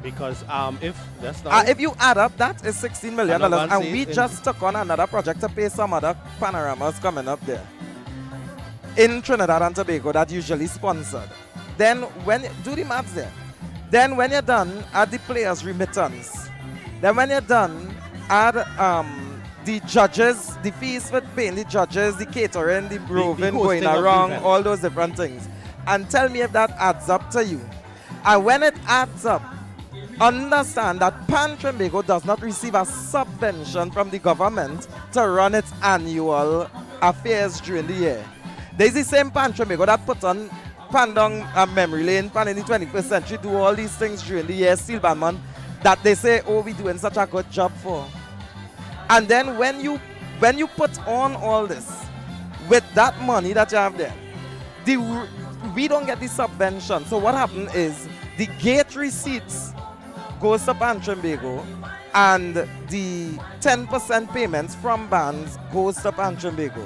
Because if you add up, that is $16 million. Another And we just took on another project to pay some other panoramas coming up there in Trinidad and Tobago that usually sponsored. Then when do the maths there. Then when you're done, add the players' remittance. Then when you're done, add the judges, the fees for paying the judges, the catering, the roving, going hosting of the around, event. all those different things. And tell me if that adds up to you. And when it adds up, understand that Pan Trinbago does not receive a subvention from the government to run its annual affairs during the year. There's the same Pan Trinbago that put on Pandong Memory Lane, Pan in the 21st century, do all these things during the year, Steel Band Man, that they say, oh, we're doing such a good job for. And then when you put on all this, with that money that you have there, we don't get the subvention. So what happened is the gate receipts goes to Pan Trinbago, and the 10% payments from bands goes to Pan Trinbago,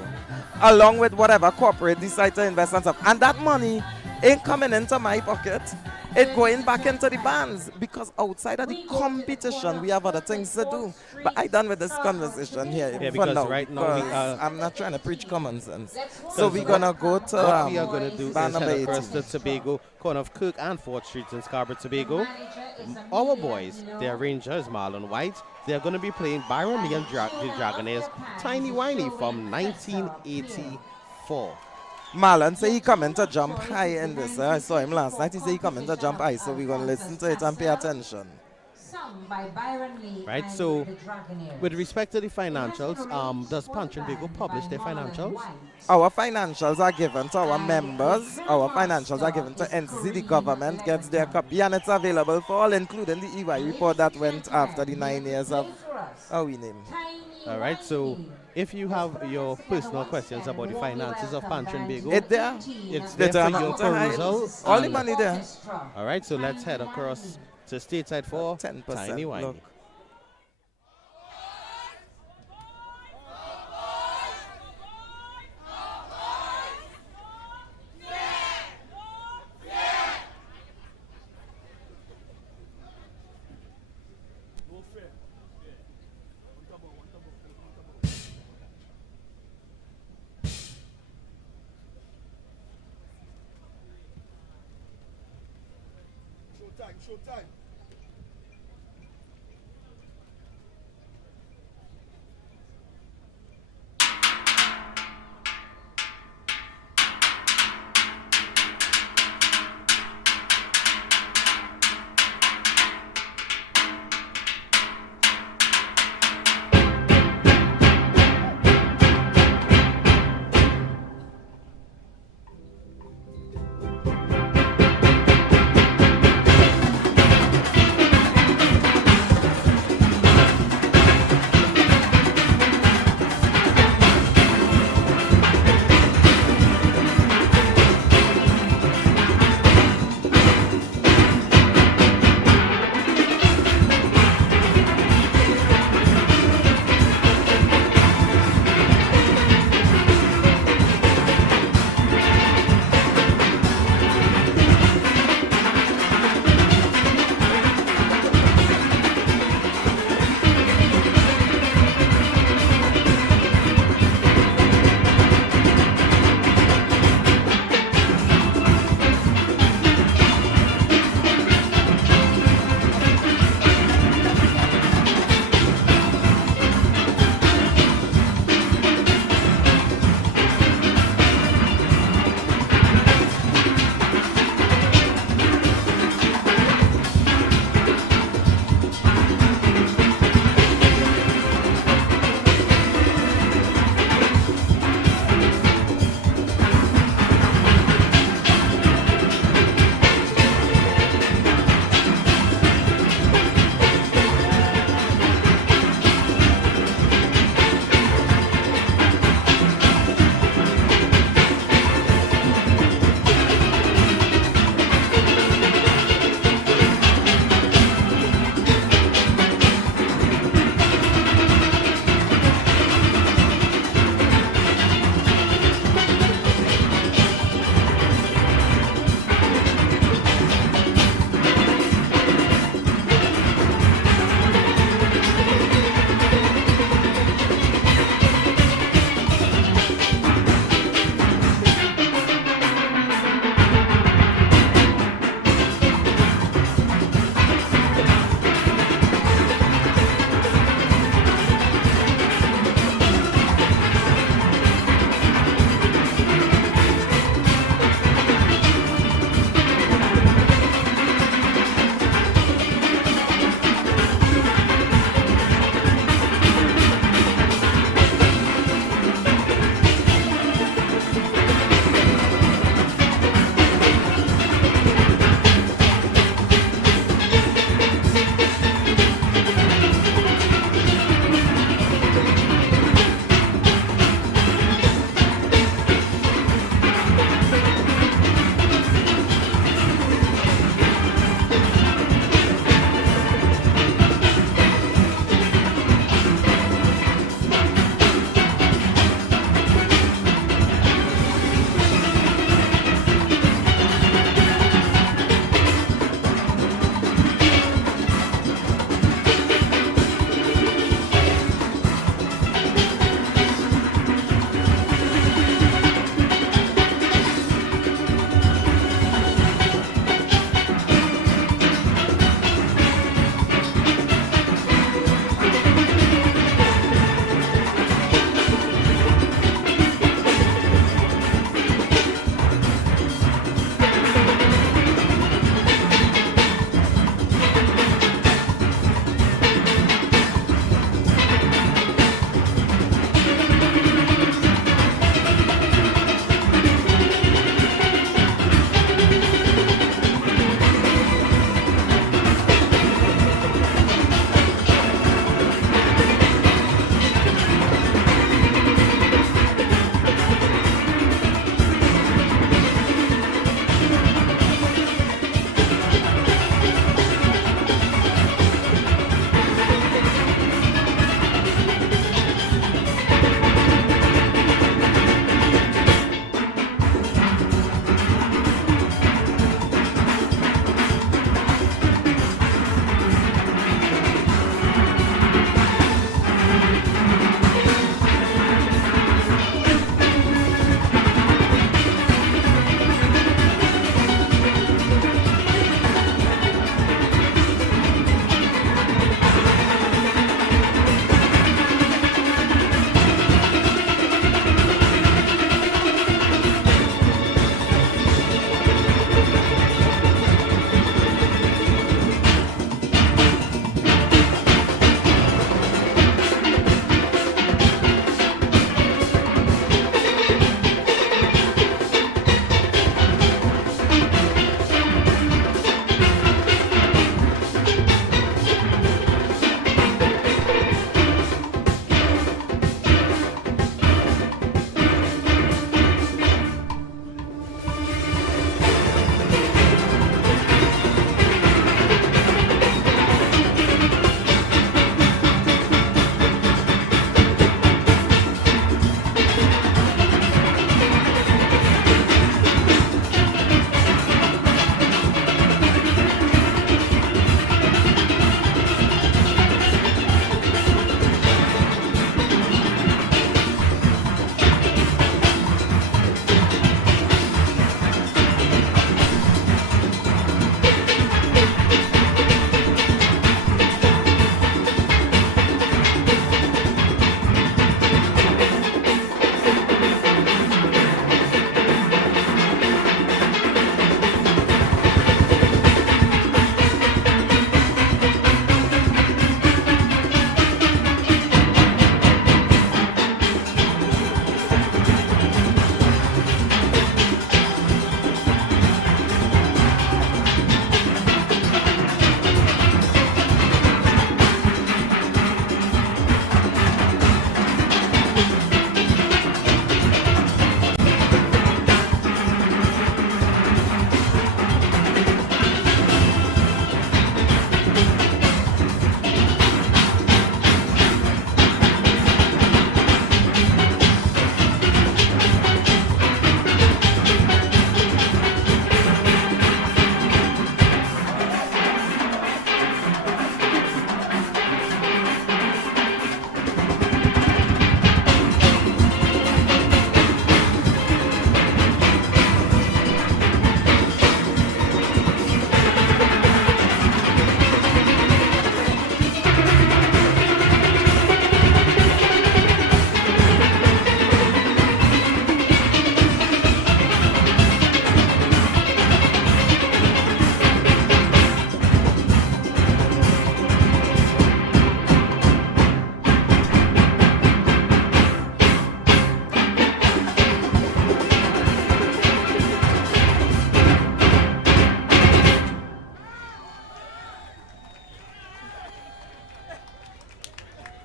along with whatever corporate decide to invest and stuff. And that money ain't coming into my pocket. It going back into the bands, because outside of the competition, we have other things to do. But I done with this conversation here for because now. right now we because I'm not trying to preach common sense. So we're gonna go to what we are going to do is band number head across 18. to Tobago, corner of Kirk and 4th Street in Scarborough, Tobago. Our boys, their arranger is Marlon White. They're going to be playing Byron Lee and the Dragonaires, Tiny Whiny from 1984. Marlon say he coming to jump high in this. I saw him last night. He say he coming to jump high, so we're going to listen to it and pay attention. Sung by Byron Lee Right, and so the Dragonaires. with respect to the financials, does Pan Trinbago publish their financials? Our financials are given to our members. Our financials are given to NCC. The government gets their copy, and it's available for all, including the EY report that went after the 9 years of how we name. All right, so if you have your personal questions about the finances of Pan Trinbago, It's there. It's there for your perusal. All the and- money there. All right, so let's head across to stateside for 10%. Tiny Whiny. Look. Showtime.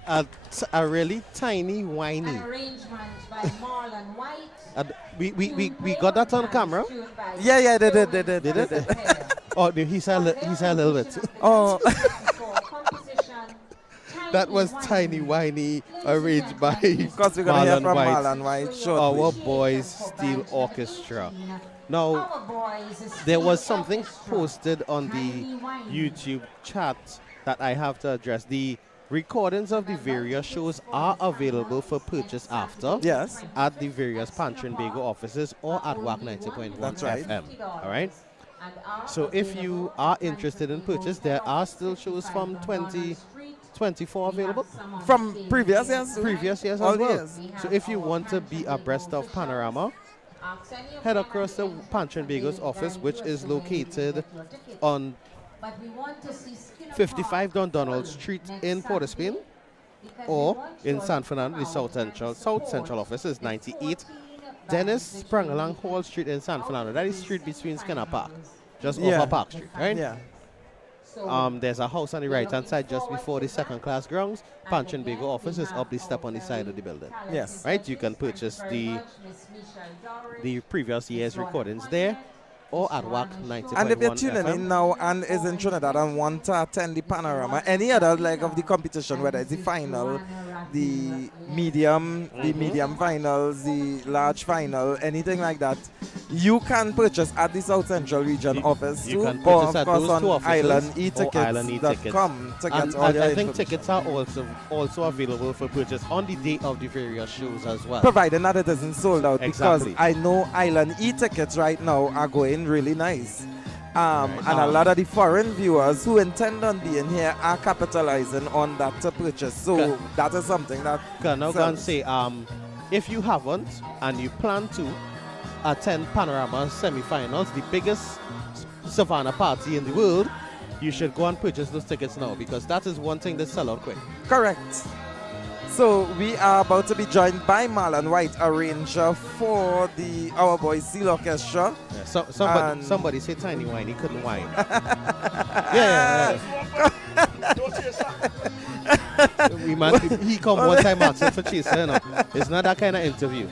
a really tiny whiny. An arrangement by Marlon White. We got that on camera. Yeah, they did. Did it? Oh, he said a little bit. Oh. That was Tiny Whiny, arranged by Because we're going to hear from Marlon White shortly. Our Boys Steel Orchestra. Now, there was something posted on the YouTube chat that I have to address. The recordings of the various shows are available for purchase after. Yes. At the various Pantry and Bagel offices or at WAC 90.1 That's right. FM. All right. So if you are interested in purchase, there are still shows from 2024 available. From previous years? Previous years All as well. years. So if you want to be abreast of Panorama, head across the Pantry and Bagels office, which is located on 55 Donald Street in Port of Spain, or in San Fernando, the South Central office is 98 Dennis sprung along Hall Street in San Fernando. That is street between Skinner Park, just off of Park Street, right? Yeah. There's a house on the right-hand side just before the second-class grounds. Punch and Bagel office is up the step on the side of the building. Yes. Right? You can purchase the previous year's recordings there or at WAC 90.1 And if you're tuning FM. in now and is in Trinidad and want to attend the Panorama, any other leg of the competition, whether it's the final, the medium finals, the large final, anything like that, you can purchase at the South Central Region office You too, can or purchase of at course those two on offices or islandetickets.com to get And all your I think information. tickets are also available for purchase on the day of the various shows as well. Provided that it isn't sold out, Exactly. because I know Island e-tickets right now are going really nice. And a lot of the foreign viewers who intend on being here are capitalizing on that to purchase. So that is something that Can I go and say, if you haven't and you plan to attend Panorama semi-finals, the biggest Savannah party in the world, you should go and purchase those tickets now, because that is one thing that sell out quick. Correct. So we are about to be joined by Marlon White, arranger for the Our Boys Steel Orchestra. Yeah, somebody say Tiny Wine, he couldn't whine. yeah. He come one time asking for chaser, you know. It's not that kind of interview.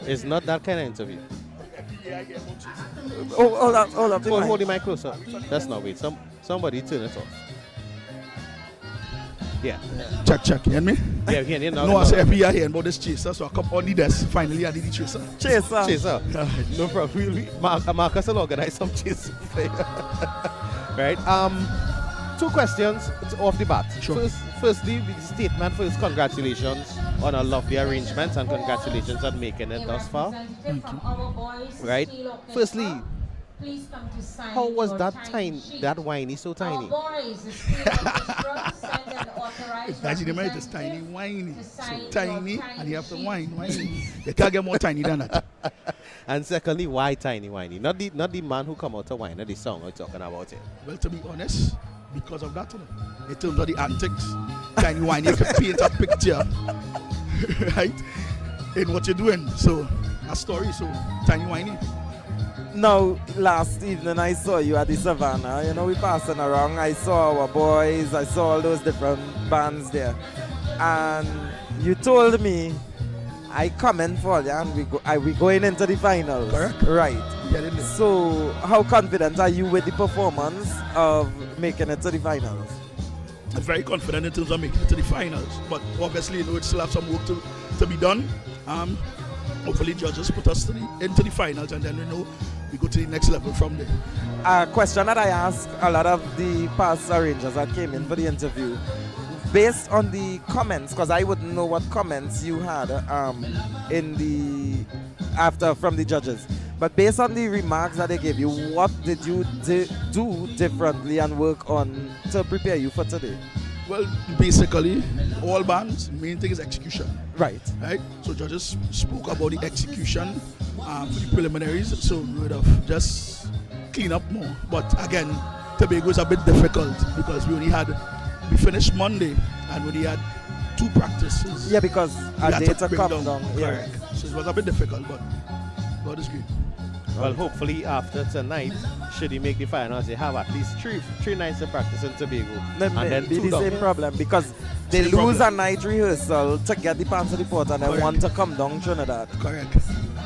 It's not that kind of interview. Hold up. Hold the mic closer. That's not wait. Somebody turn it off. Yeah. Check, you hear me? Yeah, we hear you now. No, I say we are here about this chaser, so I come on the desk. Finally, I did the chaser. Chaser. No problem. Marcus will organize some chaser for you. Right. 2 questions off the bat. Sure. Firstly, the statement first. Congratulations on a lovely arrangement and congratulations on making it thus far. Thank you. Right. Firstly, how was that whiny so tiny? Imagine the just tiny, whiny. So tiny, and you have to whine. You can't get more tiny than that. And secondly, why tiny whiny? Not the man who come out to whine at the song we're talking about it. Well, to be honest, because of that, in terms of the antics, tiny whiny, you can paint a picture, right, in what you're doing. So, a story, so tiny whiny. Now, last evening I saw you at the Savannah. You know, we passing around. I saw Our Boys. I saw all those different bands there. And you told me, I come in for you and we going into the finals. Correct. Right. So, how confident are you with the performance of making it to the finals? I'm very confident in terms of making it to the finals. But obviously, you know, it still have some work to be done. Hopefully, judges put us into the finals, and then we go to the next level from there. A question that I asked a lot of the past arrangers that came in for the interview, based on the comments, because I wouldn't know what comments you had from the judges, but based on the remarks that they gave you, what did you do differently and work on to prepare you for today? Well, basically, all bands, main thing is execution. Right. So judges spoke about the execution for the preliminaries, so we would have just clean up more. But again, Tobago is a bit difficult because we finished Monday and we only had 2 practices. Yeah, because our data come down. Correct. So it was a bit difficult, but God is great. Well, hopefully after tonight, should he make the finals, they have at least three nights of practice in Tobago. And then be two the down. same problem because they Same lose problem. a night rehearsal to get the pants to the port and then want to come down Trinidad. Correct.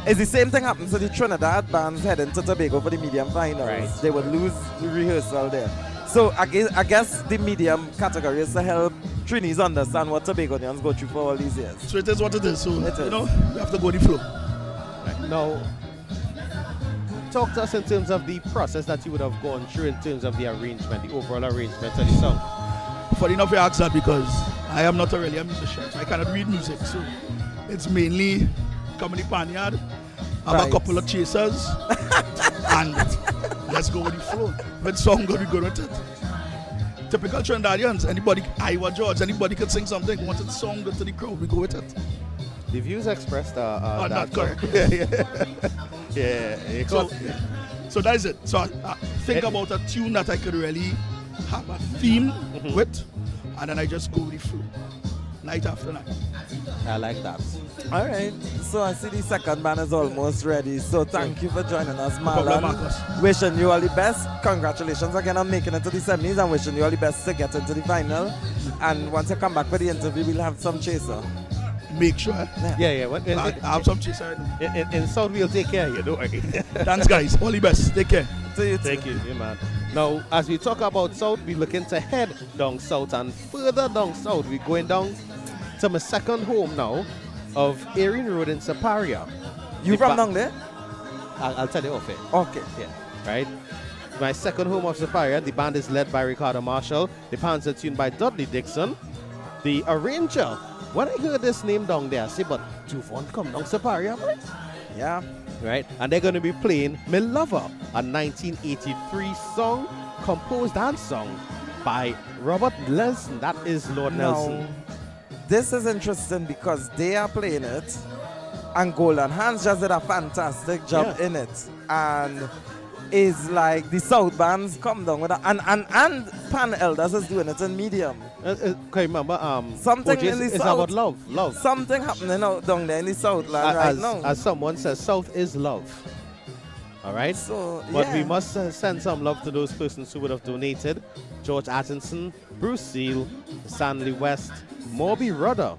It's the same thing happens to the Trinidad bands heading to Tobago for the medium finals. Right. They would lose the rehearsal there. So I guess the medium category is to help Trinis understand what Tobagonians go through for all these years. So it is what it is. So, It is. you know, we have to go with the flow. Right. Now, talk to us in terms of the process that you would have gone through in terms of the arrangement, the overall arrangement of the song. Funny enough, you ask that because I am not really a musician. So I cannot read music. So it's mainly come in the panyard, have Right. a couple of chasers, and let's go with the flow. If it's song good, we go with it. Typical Trinidadians, anybody, Iowa George, anybody can sing something. Want it song good to the crowd, we go with it. The views expressed are Not that correct. yeah. So that is it. So I think about a tune that I could really have a theme with, and then I just go with the flow, night after night. I like that. All right. So I see the second band is almost ready. So thank you for joining us, problem, Marlon. Marcus. Wishing you all the best. Congratulations again on making it to the semis and wishing you all the best to get into the final. And once you come back for the interview, we'll have some chaser. Make sure. Yeah. What, I have some chaser. in South, we'll take care of you, don't worry. Thanks, guys. All the best. Take care. Thank you, man. Now, as we talk about South, we're looking to head down South, and further down South, we're going down to my second home now of Erin Road in Saparia. You from down there? I'll tell you off it. Okay. Yeah. Right? My second home of Saparia, the band is led by Ricardo Marshall. The pants are tuned by Dudley Dixon. The arranger, when I heard this name down there, I say, but do you want to come down Saparia, man? Yeah. Right? And they're going to be playing Me Lover, a 1983 song composed and sung by Robert Nelson. That is Lord Nelson. This is interesting because they are playing it and Golden Hands just did a fantastic job in it. And is like the South bands come down with that. And Pan Elders is doing it in medium. Can you remember? Something OJ in the is South. about love. Something happening out down there in the Southland right now. As someone says, South is love. All right? So, but yeah. we must send some love to those persons who would have donated. George Atkinson, Bruce Seal, Stanley West, Morby Rudder.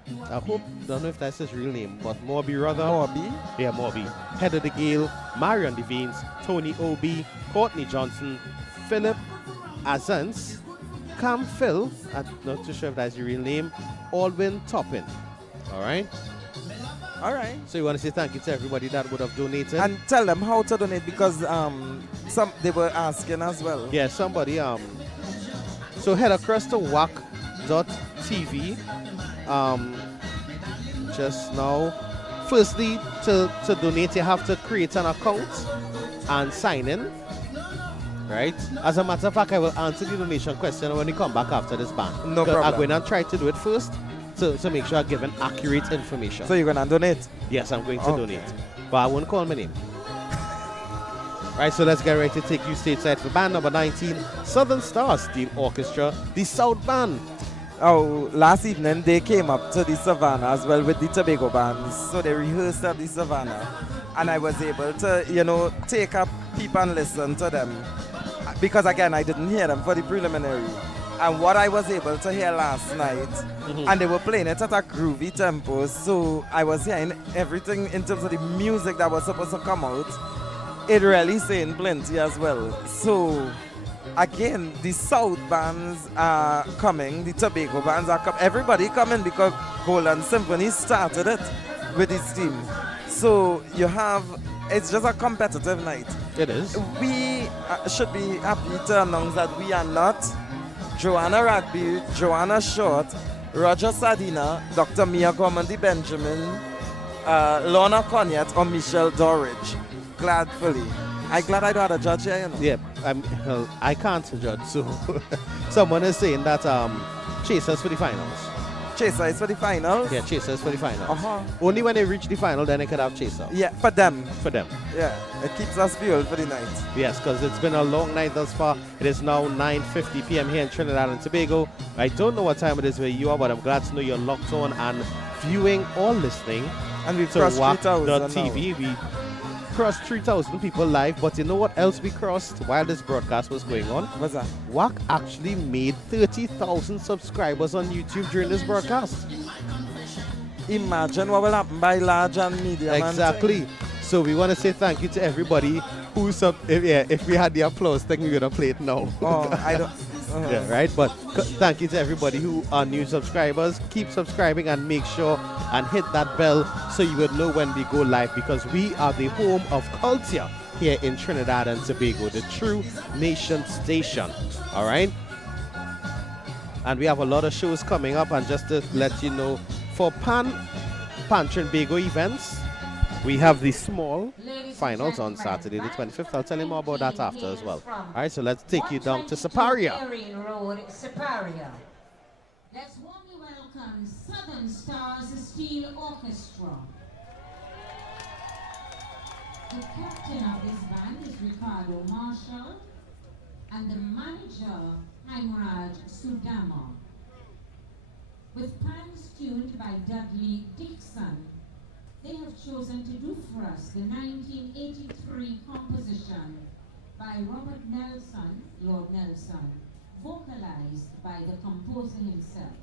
Don't know if that's his real name, but Morby Rudder. Morby? Yeah, Morby. Heather de Gale, Marion Devines, Tony Obi, Courtney Johnson, Philip Azance, Cam Phil, I'm not too sure if that's your real name, Alwyn Toppin. All right? All right. So you want to say thank you to everybody that would have donated. And tell them how to donate because some they were asking as well. Yeah, somebody so head across to wac.tv just now. Firstly, to donate you have to create an account and sign in. Right? As a matter of fact, I will answer the donation question when we come back after this band. No problem. I'm going to try to do it first to make sure I give an accurate information. So you're going to donate? Yes, I'm going to donate. But I won't call my name. Right, so let's get ready to take you stateside for band number 19, Southern Star Steel Orchestra, the South Band. Oh, last evening they came up to the Savannah as well with the Tobago bands. So they rehearsed at the Savannah. And I was able to, take a peep and listen to them. Because again, I didn't hear them for the preliminary. And what I was able to hear last night, and they were playing it at a groovy tempo. So I was hearing everything in terms of the music that was supposed to come out. It really saying plenty as well. So again, the South bands are coming, the Tobago bands are coming. Everybody coming because Golden Symphony started it with his team. So you have, it's just a competitive night. It is. We should be happy to announce that we are not Joanna Rugby, Joanna Short, Roger Sardina, Dr. Mia Gormandy Benjamin, Lorna Conyett, or Michelle Dorridge. Gladfully. I'm glad I don't have a judge here, Yeah, I can't judge. So someone is saying that Chasers for the finals. Chaser is for the finals? Yeah, Chaser is for the finals. Uh-huh. Only when they reach the final, then they could have Chaser. Yeah, for them. For them. Yeah, it keeps us fueled for the night. Yes, because it's been a long night thus far. It is now 9:50 p.m. here in Trinidad and Tobago. I don't know what time it is where you are, but I'm glad to know you're locked on and viewing or listening. And we've to crossed 3,000 WAC.tv. We crossed 3,000 people live, but you know what else we crossed while this broadcast was going on? What's that? WAC actually made 30,000 subscribers on YouTube during this broadcast. Imagine what will happen by large and medium. Exactly. So we want to say thank you to everybody who if we had the applause thing, we would have played now. Oh, I don't. Yeah, right. But thank you to everybody who are new subscribers. Keep subscribing and make sure and hit that bell so you would know when we go live, because we are the home of culture here in Trinidad and Tobago, the true nation station. All right. And we have a lot of shows coming up. And just to let you know, for Pan Trinbago events, we have the small finals on Saturday the 25th. I'll tell you more about that after as well. All right, so let's take you down to Siparia. Road, Siparia. Let's warmly welcome Southern Stars Steel Orchestra. The captain of this band is Ricardo Marshall, and the manager, Haimraj Sudama. With pans tuned by Dudley Dixon, they have chosen to do for us the 1983 composition by Robert Nelson, Lord Nelson, vocalized by the composer himself.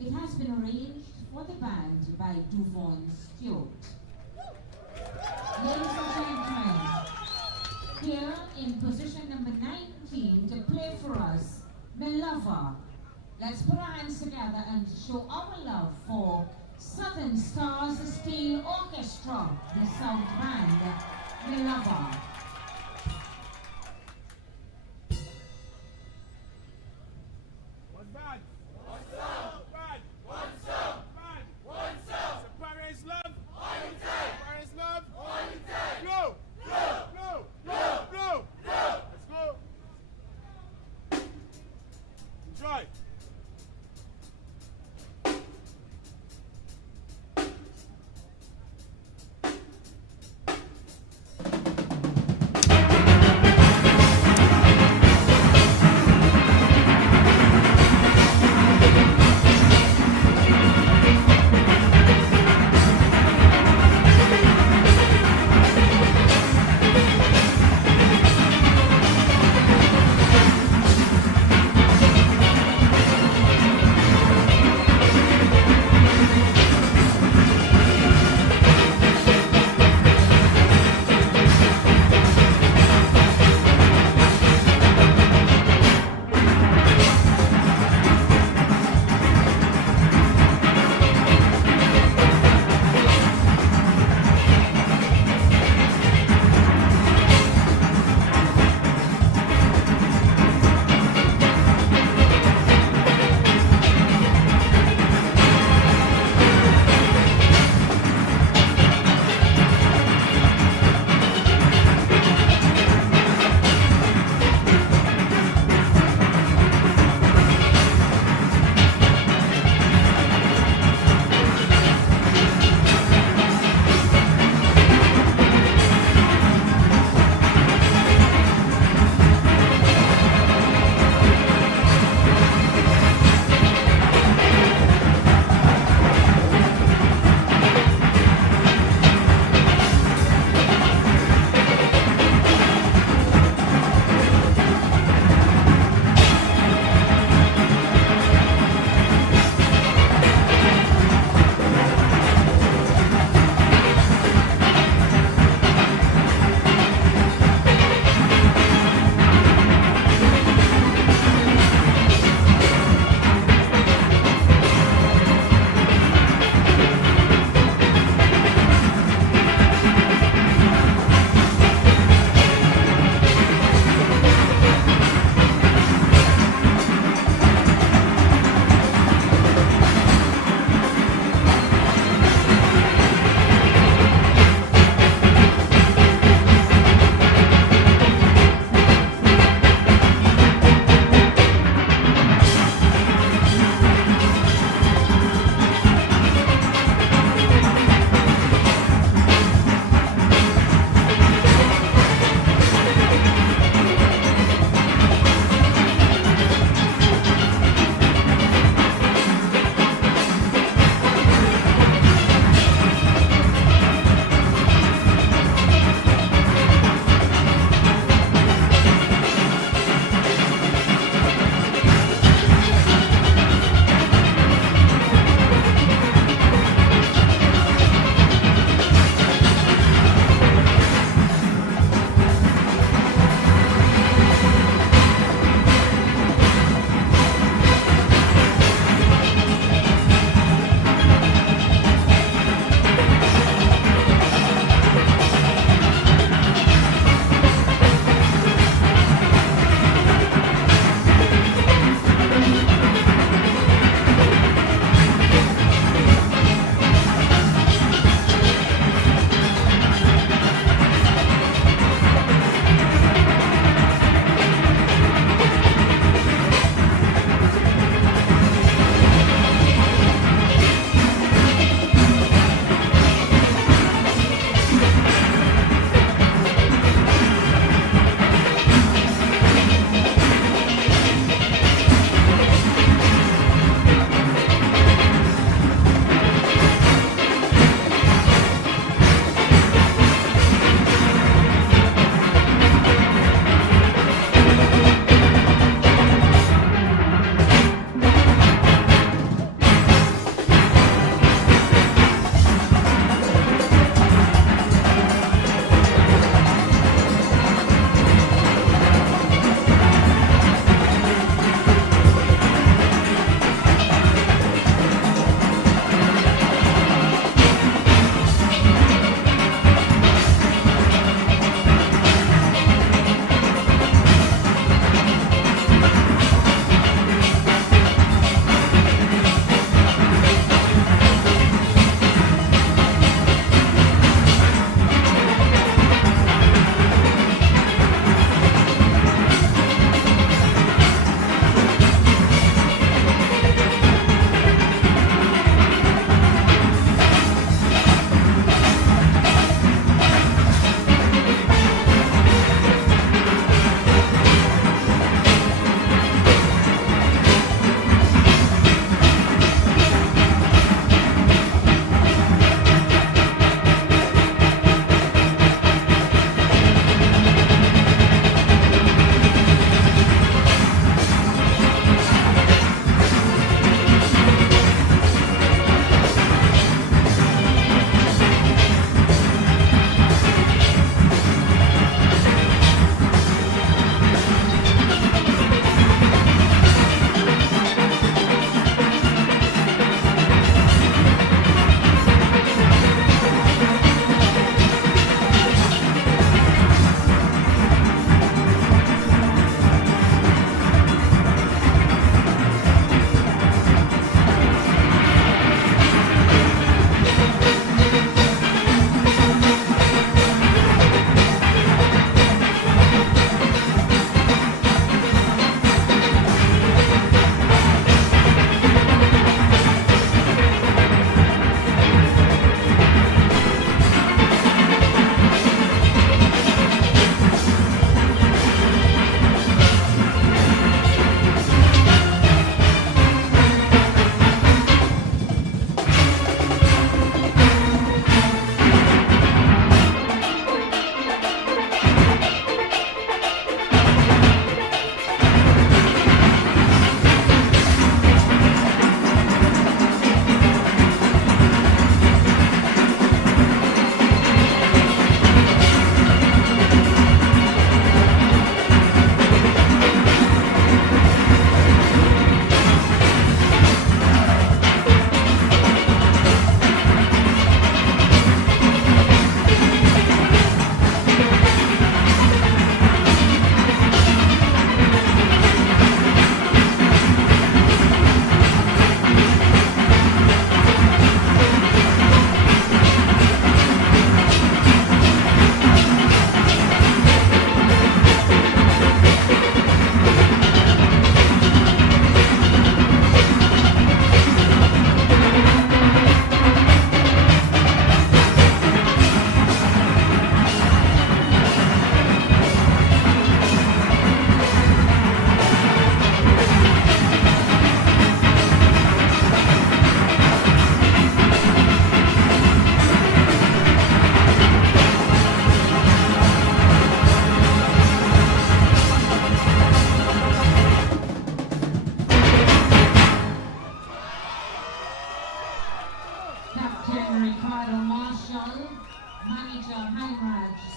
It has been arranged for the band by Duvon Stewart. Ladies and gentlemen, here in position number 19 to play for us, My Lover. Let's put our hands together and show our love for Southern Stars Steel Orchestra, the South Band, My Lover.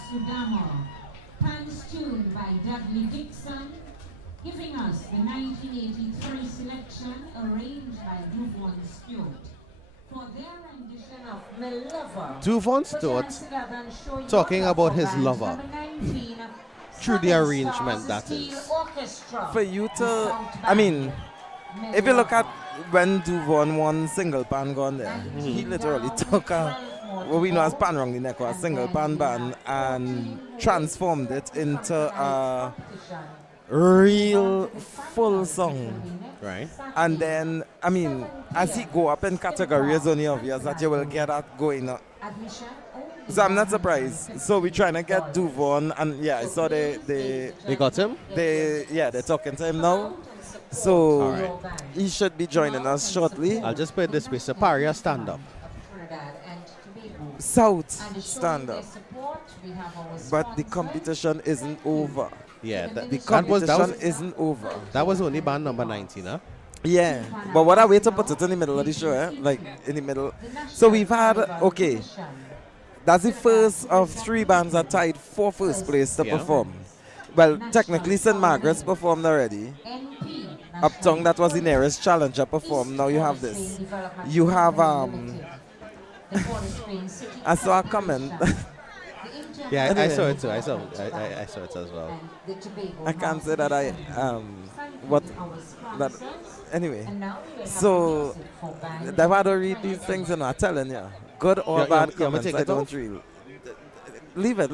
Sudamo. Pans tuned by Dudley Dixon, giving us the 1983 selection arranged by Duvon Stewart for their rendition of My Lover. Duvon Stewart talking about his lover through the arrangement, that is. For you to, I mean, if you look at when Duvon won Single Pan gone there, he literally took what we know as Pan Round the Neck, or a single pan band, and transformed it into a real full song. Right. And then, I mean, as he go up in category, it's only obvious that you will get that going up. So I'm not surprised. So we're trying to get Duvon, and yeah, I saw they got him? They're talking to him now. So All he should be joining us shortly. I'll just put it this way, Siparia, stand up. South, stand up. But the competition isn't over. Yeah, the competition isn't over. That was only band number 19, huh? Yeah, but what a way to put it in the middle of the show, eh? Like in the middle. So we've had, okay, that's the first of 3 bands that tied for first place to perform. Well, technically St. Margaret's performed already. Uptown, that was the nearest challenger, performed. Now you have this. You have, I saw a comment. Yeah, I Anyway. saw it too. I saw it as well. I can't say that anyway. So they've had to read these things, and I'm telling you, good or bad comments, take I it don't off? read. Leave it.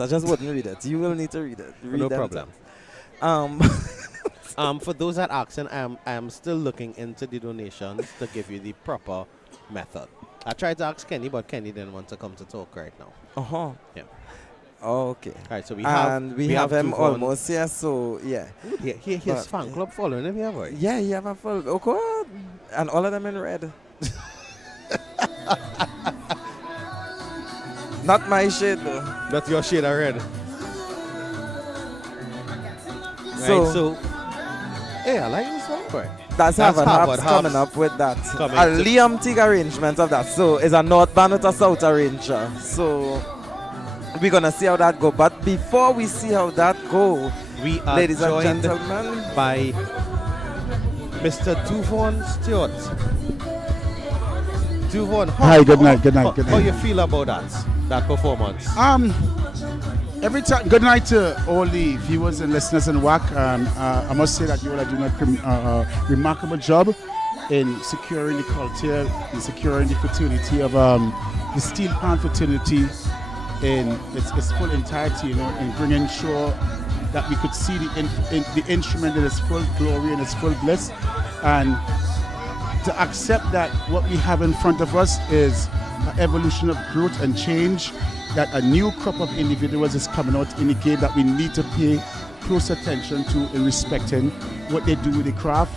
I just wouldn't read it. You will need to read it. Read No them problem. things. For those that asking, I'm still looking into the donations to give you the proper method. I tried to ask Kenny, but Kenny didn't want to come to talk right now. Yeah. Okay. All right, so we have him Duvon. almost here, so yeah. His fan club following him here, boy. Yeah, he have a full. Okay. And all of them in red. Not my shade though. That's your shade of red. So- Right, so hey, I like this one, boy. That's Harvard Habs coming up with that. A Liam Teague arrangement of that. So it's a north band with a south arranger. So we're gonna see how that go. But before we see how that go, we are ladies and joined gentlemen, by Mr. Duvon Stewart. Duvon, Hi, good night. How you feel about that performance? Every time, good night to all the viewers and listeners in WAC. I must say that you all are doing a remarkable job in securing the culture, in securing the fraternity of the Steel Pan fraternity in its full entirety, in bringing sure that we could see the instrument in its full glory and its full bliss, and to accept that what we have in front of us is an evolution of growth and change, that a new crop of individuals is coming out, indicate that we need to pay close attention to and respecting what they do with the craft,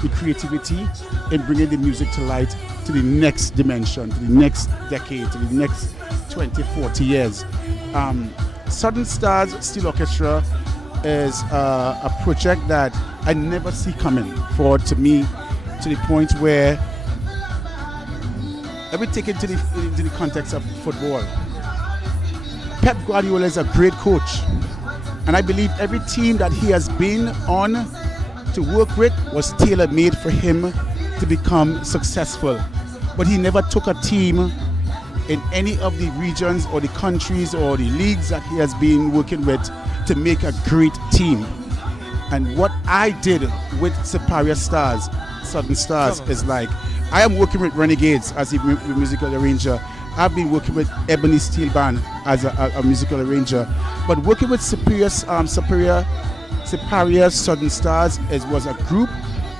the creativity, and bringing the music to light to the next dimension, to the next decade, to the next 20, 40 years. Southern Stars Steel Orchestra is a project that I never see coming forward to me, to the point where let me take it into the context of football. Pep Guardiola is a great coach, and I believe every team that he has been on to work with was tailor-made for him to become successful. But he never took a team in any of the regions or the countries or the leagues that he has been working with to make a great team. And what I did with Superior Stars, Southern Stars, is like, I am working with Renegades as a musical arranger. I've been working with Ebony Steel Band as a musical arranger. But working with Superior Southern Stars was a group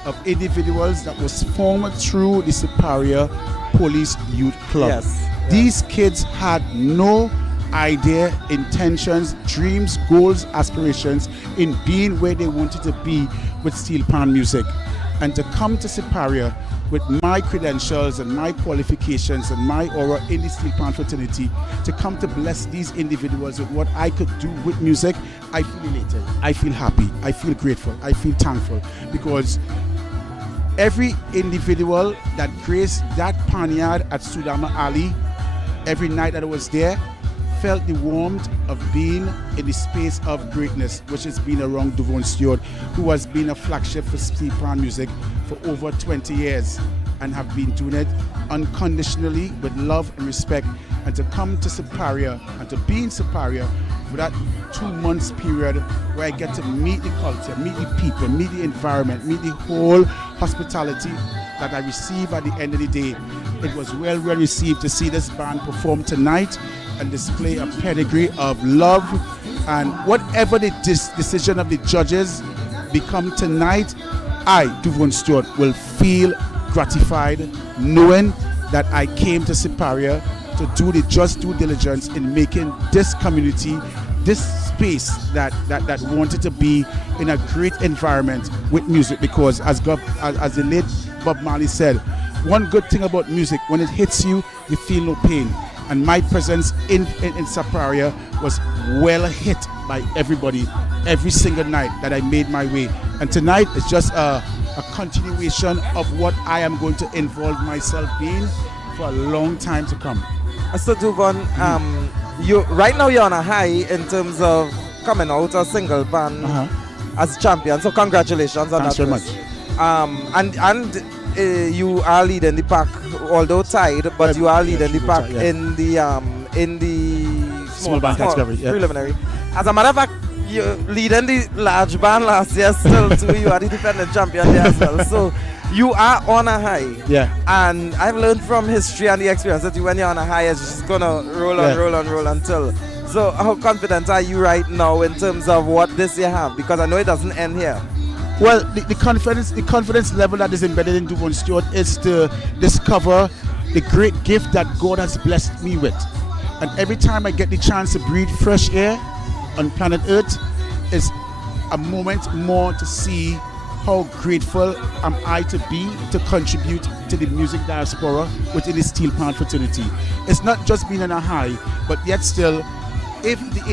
of individuals that was formed through the Superior Police Youth Club. Yes. These kids had no idea, intentions, dreams, goals, aspirations in being where they wanted to be with steel pan music. And to come to Superior with my credentials and my qualifications and my aura in the steel pan fraternity, to come to bless these individuals with what I could do with music, I feel elated, I feel happy, I feel grateful, I feel thankful, because every individual that graced that panyard at Sudama Alley every night that I was there felt the warmth of being in the space of greatness, which has been around Duvon Stewart, who has been a flagship for steel pan music for over 20 years and have been doing it unconditionally with love and respect. And to come to Superior and to be in Superior for that 2 months period where I get to meet the culture, meet the people, meet the environment, meet the whole hospitality that I receive at the end of the day. It was well received to see this band perform tonight and display a pedigree of love. And whatever the decision of the judges become tonight, I, Duvon Stewart, will feel gratified knowing that I came to Superior to do the just due diligence in making this community, this space that wanted to be in a great environment with music. Because as the late Bob Marley said, one good thing about music, when it hits you, you feel no pain. And my presence in Superior was well hit by everybody every single night that I made my way. And tonight is just a continuation of what I am going to involve myself in for a long time to come. So Duvon, you right now you're on a high in terms of coming out a single band as champion. So congratulations on Thanks that. very much. And you are leading the pack, although tied, but you are leading the pack in the small band category, preliminary. As a matter of fact, you leading the large band last year still too. You are the defending champion there as well. So you are on a high. Yeah. And I've learned from history and the experience that when you're on a high, it's just gonna roll until. So how confident are you right now in terms of what this year have? Because I know it doesn't end here. Well, the confidence level that is embedded in Duvon Stewart is to discover the great gift that God has blessed me with. And every time I get the chance to breathe fresh air on planet Earth, is a moment more to see how grateful am I to be to contribute to the music diaspora within the steel pan fraternity. It's not just being on a high, but yet still, if the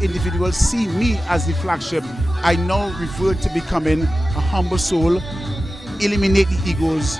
individuals see me as the flagship, I now revert to becoming a humble soul, eliminate the egos,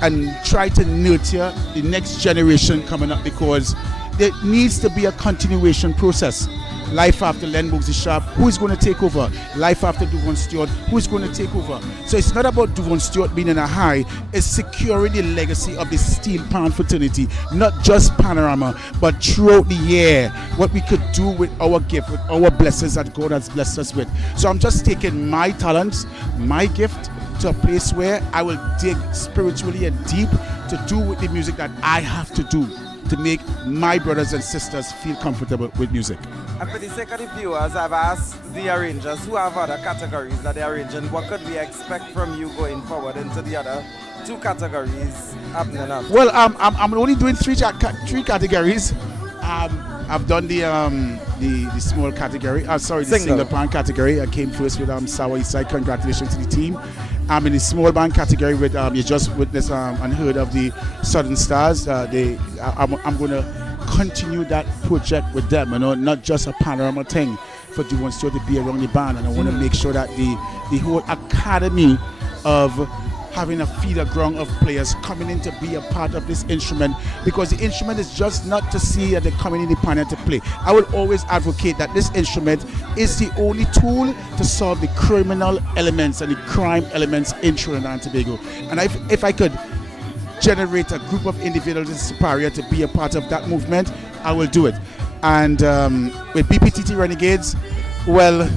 and try to nurture the next generation coming up, because there needs to be a continuation process. Life after Len Bogsy Sharp, who is going to take over? Life after Duvon Stewart, who is going to take over? So it's not about Duvon Stewart being in a high, it's securing the legacy of the steel pan fraternity, not just Panorama, but throughout the year, what we could do with our gift, with our blessings that God has blessed us with. So I'm just taking my talents, my gift, to a place where I will dig spiritually and deep to do with the music that I have to do to make my brothers and sisters feel comfortable with music. And for the sake of the viewers, I've asked the arrangers who have other categories that they're arranging, what could we expect from you going forward into the other two categories happening up? Well, I'm only doing three categories. I've done the small category. The single pan category. I came first with Sour East Side. Congratulations to the team. I'm in the small band category with you just witnessed and heard of the Southern Stars. I'm going to continue that project with them. Not just a Panorama thing for Duvon Stewart to be around the band, and I want to make sure that the whole academy of having a feeder ground of players coming in to be a part of this instrument, because the instrument is just not to see that they're coming in the panel to play. I will always advocate that this instrument is the only tool to solve the criminal elements and the crime elements in Trinidad and Tobago. And if I could generate a group of individuals in Superior to be a part of that movement, I will do it. And with BPTT Renegades, well,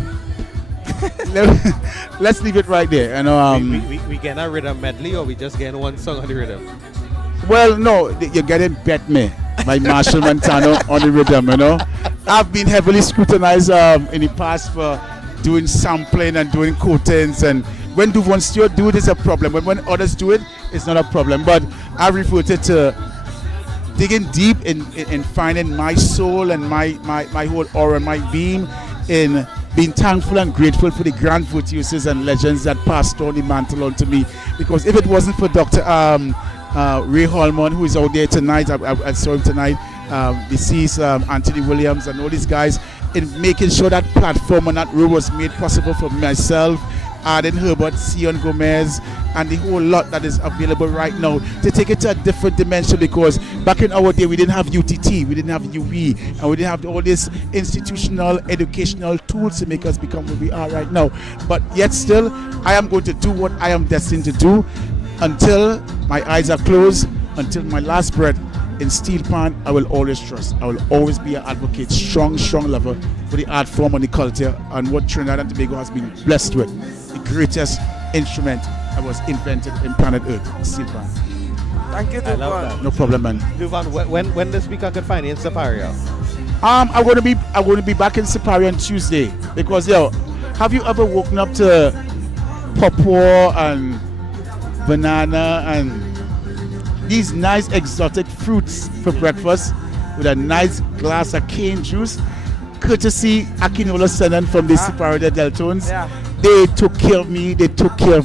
let's leave it right there. We get a rhythm medley, or we just get one song on the rhythm? Well, no, you're getting Bet Me by Marshall Montano on the rhythm. I've been heavily scrutinized in the past for doing sampling and doing coatings, and when Duvon Stewart do it, it's a problem. But when others do it, it's not a problem. But I reverted to digging deep in finding my soul and my whole aura, my being, in being thankful and grateful for the grand virtuosos and legends that passed on the mantle on to me. Because if it wasn't for Dr. Ray Holman, who is out there tonight, I saw him tonight, deceased Anthony Williams and all these guys, in making sure that platform and that road was made possible for myself Arden Herbert, Sion Gomez, and the whole lot that is available right now to take it to a different dimension, because back in our day we didn't have UTT, we didn't have UE, and we didn't have all these institutional educational tools to make us become where we are right now. But yet still, I am going to do what I am destined to do until my eyes are closed, until my last breath. In steel pan, I will always trust. I will always be an advocate, strong lover for the art form and the culture and what Trinidad and Tobago has been blessed with. The greatest instrument that was invented in planet Earth, steel pan. Thank you, I love Duvan. that. No problem, man. Duvan, when this week I could find you in Siparia? I'm going to be back in Siparia on Tuesday, because have you ever woken up to pawpaw and banana and these nice exotic fruits for breakfast with a nice glass of cane juice, courtesy Akinola Senan from the Siparia Deltones? Yeah. They took care of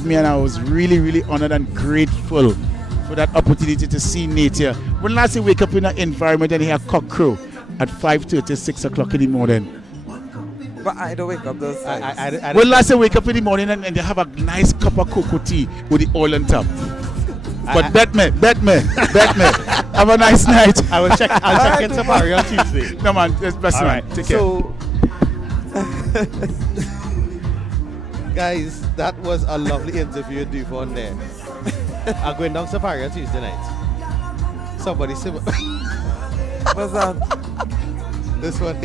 me, and I was really honored and grateful for that opportunity to see nature. When last I wake up in an environment and hear cock crow at 5:30, 6 o'clock in the morning. But I don't wake up those times. When last I wake up in the morning and they have a nice cup of cocoa tea with the oil on top. But bet me. Have a nice night. I'll check in Siparia on Tuesday. No man, it's best man. Right. Take care. So, guys, that was a lovely interview with Duvon there. I'm going down Siparia Tuesday night. Somebody say what's that? This one.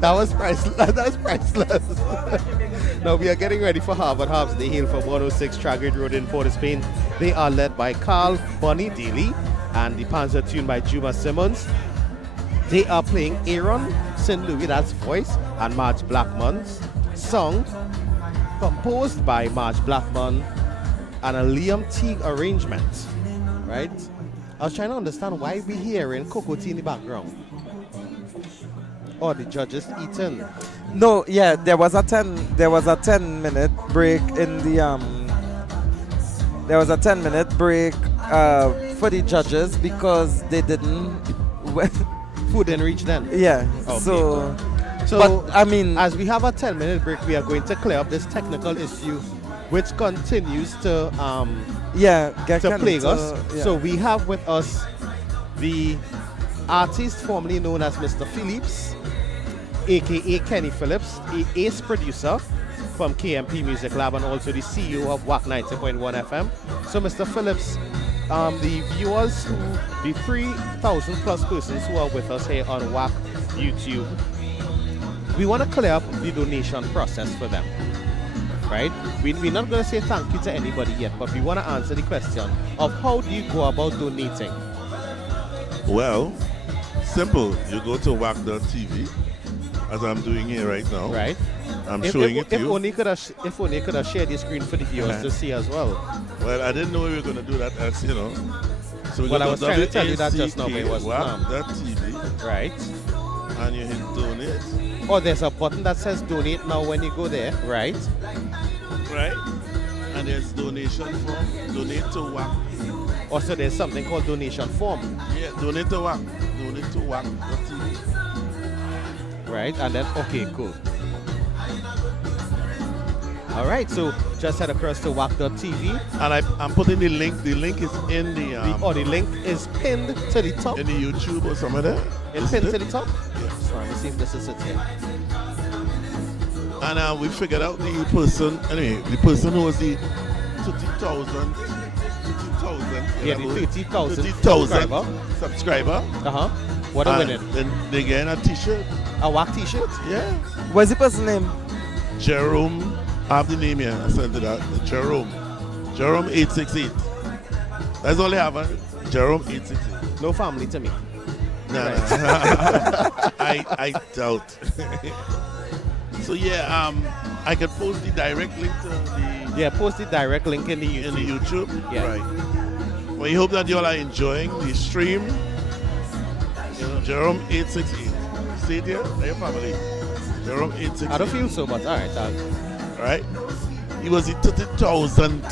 That was priceless. Now we are getting ready for Harvard Hobbs. They hail from 106 Tragade Road in Port of Spain. They are led by Carl Bonnie Daly and the Panzer tune by Juma Simmons. They are playing Aaron St. Louis, that's voice, and Marge Blackman's song, composed by Marge Blackman and a Liam Teague arrangement. Right? I was trying to understand why we hearing Cocoa Tea in the background. Or the judges eating. No, yeah, there was a 10-minute break in the there was a 10-minute break for the judges because they didn't food didn't reach them. Yeah. Okay. So but I mean, as we have a 10-minute break, we are going to clear up this technical issue which continues to plague us. Yeah. So we have with us the artist formerly known as Mr. Phillips, aka Kenny Phillips, the ace producer from KMP Music Lab and also the CEO of WAC 90.1 FM. So Mr. Phillips, the viewers, the 3,000 plus persons who are with us here on WAC YouTube, we want to clear up the donation process for them. Right? We're not going to say thank you to anybody yet, but we want to answer the question of how do you go about donating? Well, simple. You go to WAC.tv, as I'm doing here right now. Right. I'm showing it to you. If only could have shared the screen for the viewers to see as well. Well, I didn't know we were going to do that, as you know. So I was trying to tell you that just now, but it wasn't. WAC.tv. Right. And you hit donate. Oh, there's a button that says donate now when you go there. Right. Right. And there's donation form. Donate to WAC. Also, there's something called donation form. Yeah, donate to WAC. Donate to WAC.tv. Right, and then, okay, cool. All right, so just head across to WAC.tv. And I'm putting the link. The link is in the... the link is pinned to the top. In the YouTube or somewhere there. It's pinned to the top? Yeah. So let me see if this is it here. And we figured out the person who was the 30,000. Yeah, the 30,000 subscriber. What are winning? Then they get a t-shirt. A WAC t-shirt? Yeah. What's the person's name? Jerome. I have the name here. I sent it out. Jerome 868. That's all they have. Jerome 868. No family to me. No. I doubt. So yeah, I can post the direct link to the... Yeah, post the direct link in the YouTube. In the YouTube? Yeah. Right. Well, we hope that you all are enjoying the stream. You know, Jerome 868. See it here? Your family. Jerome 868. I don't feel so, but alright. Right? He was the 30,000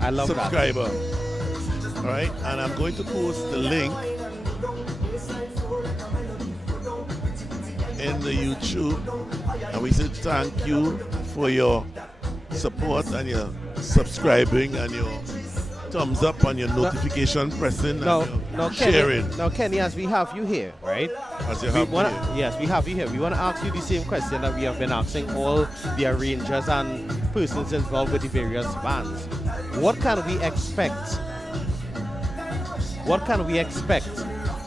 I love subscriber. That. Alright? And I'm going to post the link in the YouTube, and we say thank you for your support and your subscribing and your thumbs up and your notification pressing and your sharing. Now, Kenny, as we have you here, right? As you have me here. Yes, we have you here. We want to ask you the same question that we have been asking all the arrangers and persons involved with the various bands. What can we expect? What can we expect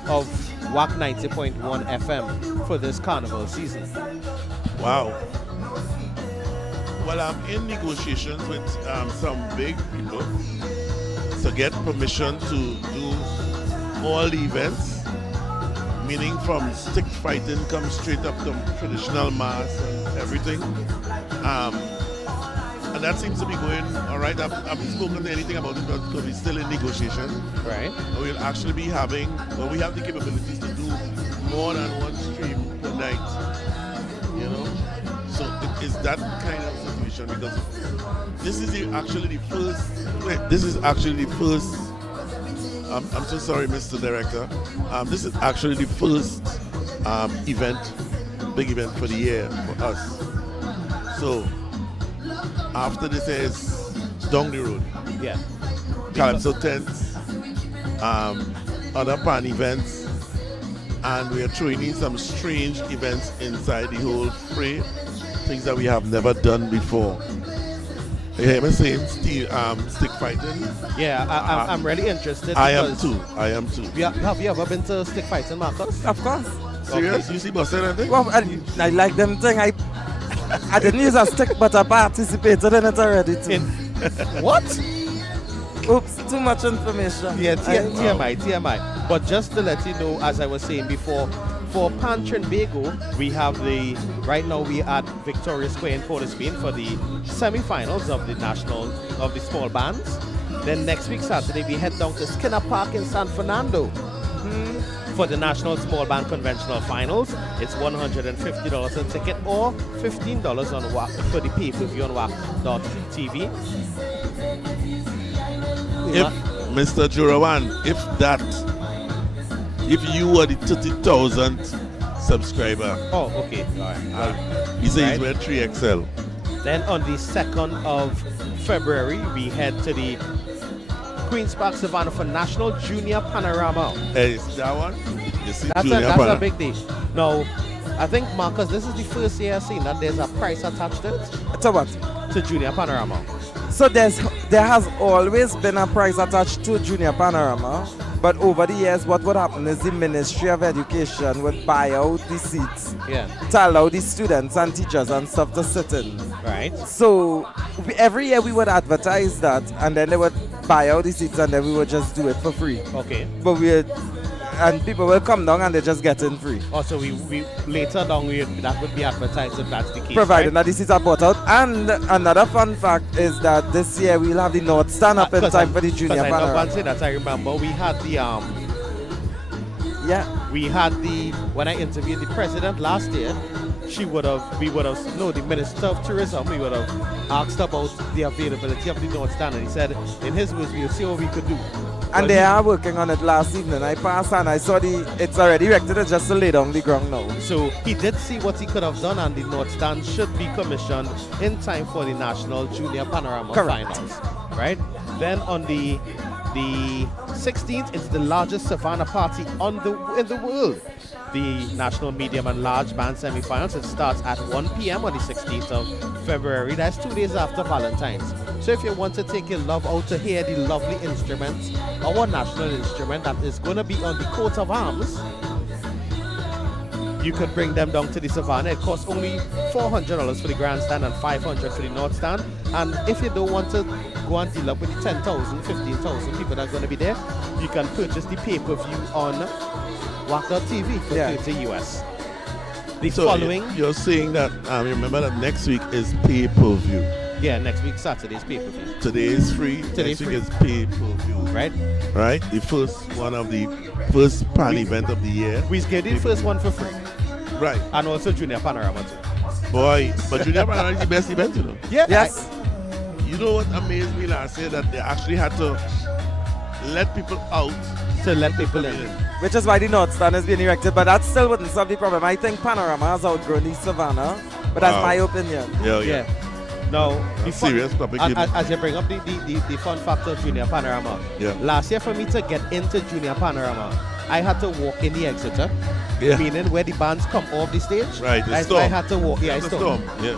of WAC 90.1 FM for this carnival season? Wow. Well, I'm in negotiations with some big people to get permission to do all the events, meaning from stick fighting come straight up to traditional mass and everything. And that seems to be going all right. I haven't spoken to anything about it because we're still in negotiation. Right. We'll actually be having, well, we have the capabilities to do more than one stream per night, you know. So it is that kind of situation because this is actually the first, I'm so sorry, Mr. Director. This is actually the first big event for the year for us. So after this is down the road. Yeah. Calypso tents, other pan events, and we are throwing in some strange events inside the whole fray, things that we have never done before. You hear me saying stick fighting? Yeah, I'm really interested. I am too. Have you ever been to stick fighting, Marcus? Of course. Serious? You see boxing and things? Well, I like them thing. I didn't use a stick, but I participated in it already too. What? Oops, too much information. Yeah, TMI. But just to let you know, as I was saying before, for Pan Trinbago, right now we are at Victoria Square in Port of Spain for the semi-finals of the small bands. Then next week Saturday we head down to Skinner Park in San Fernando for the National Small Band Conventional Finals. It's $150 a ticket or $15 on WAC for the pay-per-view on WAC.tv. If Mr. Jurawan, if you were the 30,000th subscriber. Oh, okay. All right. He says we're 3XL. Then on the 2nd of February, we head to the Queen's Park Savannah for National Junior Panorama. Hey, is that one? You see That's a big day. Now, I think, Marcus, this is the first year I've seen that there's a price attached to it. To what? To Junior Panorama. So there has always been a price attached to Junior Panorama, but over the years what would happen is the Ministry of Education would buy out the seats to allow the students and teachers and stuff to sit in. Right. So every year we would advertise that, and then they would buy out the seats and then we would just do it for free. Okay. But and people will come down and they just get in free. Also, we later down that would be advertised if that's the case. Provided that the seats are bought out. And another fun fact is that this year we'll have the North Stand up in time for the Junior Panorama. I one thing that I remember, we had when I interviewed the president last year, the Minister of Tourism, we would have asked about the availability of the North Stand, and he said, in his words, we'll see what we could do. And they are working on it last evening. I passed and I saw it's already erected, it's just to lay down the ground now. So he did see what he could have done, and the North Stand should be commissioned in time for the National Junior Panorama Finals. Right? Then on the 16th, it's the largest Savannah party in the world. The National Medium and Large Band Semi-Finals. It starts at 1 p.m. on the 16th of February. That's 2 days after Valentine's. So if you want to take your love out to hear the lovely instruments, our national instrument that is going to be on the coat of arms, you could bring them down to the Savannah. It costs only $400 for the grandstand and $500 for the North Stand. And if you don't want to go and deal up with the 10,000, 15,000 people that are going to be there, you can purchase the pay-per-view on WAC.tv for $30 US. You're saying that, remember that next week is pay-per-view. Yeah, next week Saturday is pay-per-view. Today is free. Next week is pay-per-view. Right? Right? The first one of the first pan event of the year. We get the first one for free. Right. And also Junior Panorama too. Boy, but Junior Panorama is the best event, you know. Yeah. Yes. You know what amazed me last year? That they actually had to let people out. To let people in. which is why the North Stand is being erected, but that still wouldn't solve the problem. I think Panorama has outgrown the Savannah, but that's my opinion. Yeah. Now, Serious topic. As you bring up the fun factor of Junior Panorama, last year for me to get into Junior Panorama, I had to walk in the Exeter, meaning where the bands come off the stage. Right, the I storm. had to walk. Yeah, the storm. Yeah.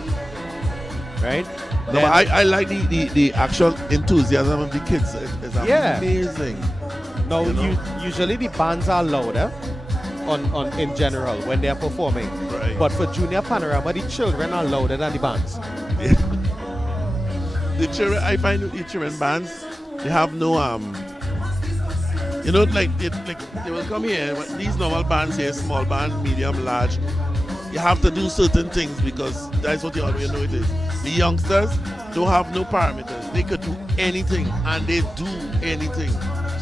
Right? No, but I like the actual enthusiasm of the kids. It's amazing. Now, usually the bands are louder in general when they are performing. Right. But for Junior Panorama, the children are louder than the bands. The children, I find the children bands, they have no like they will come here. These normal bands here, small band, medium, large. You have to do certain things because that's what you already know it is. The youngsters don't have no parameters. They could do anything and they do anything.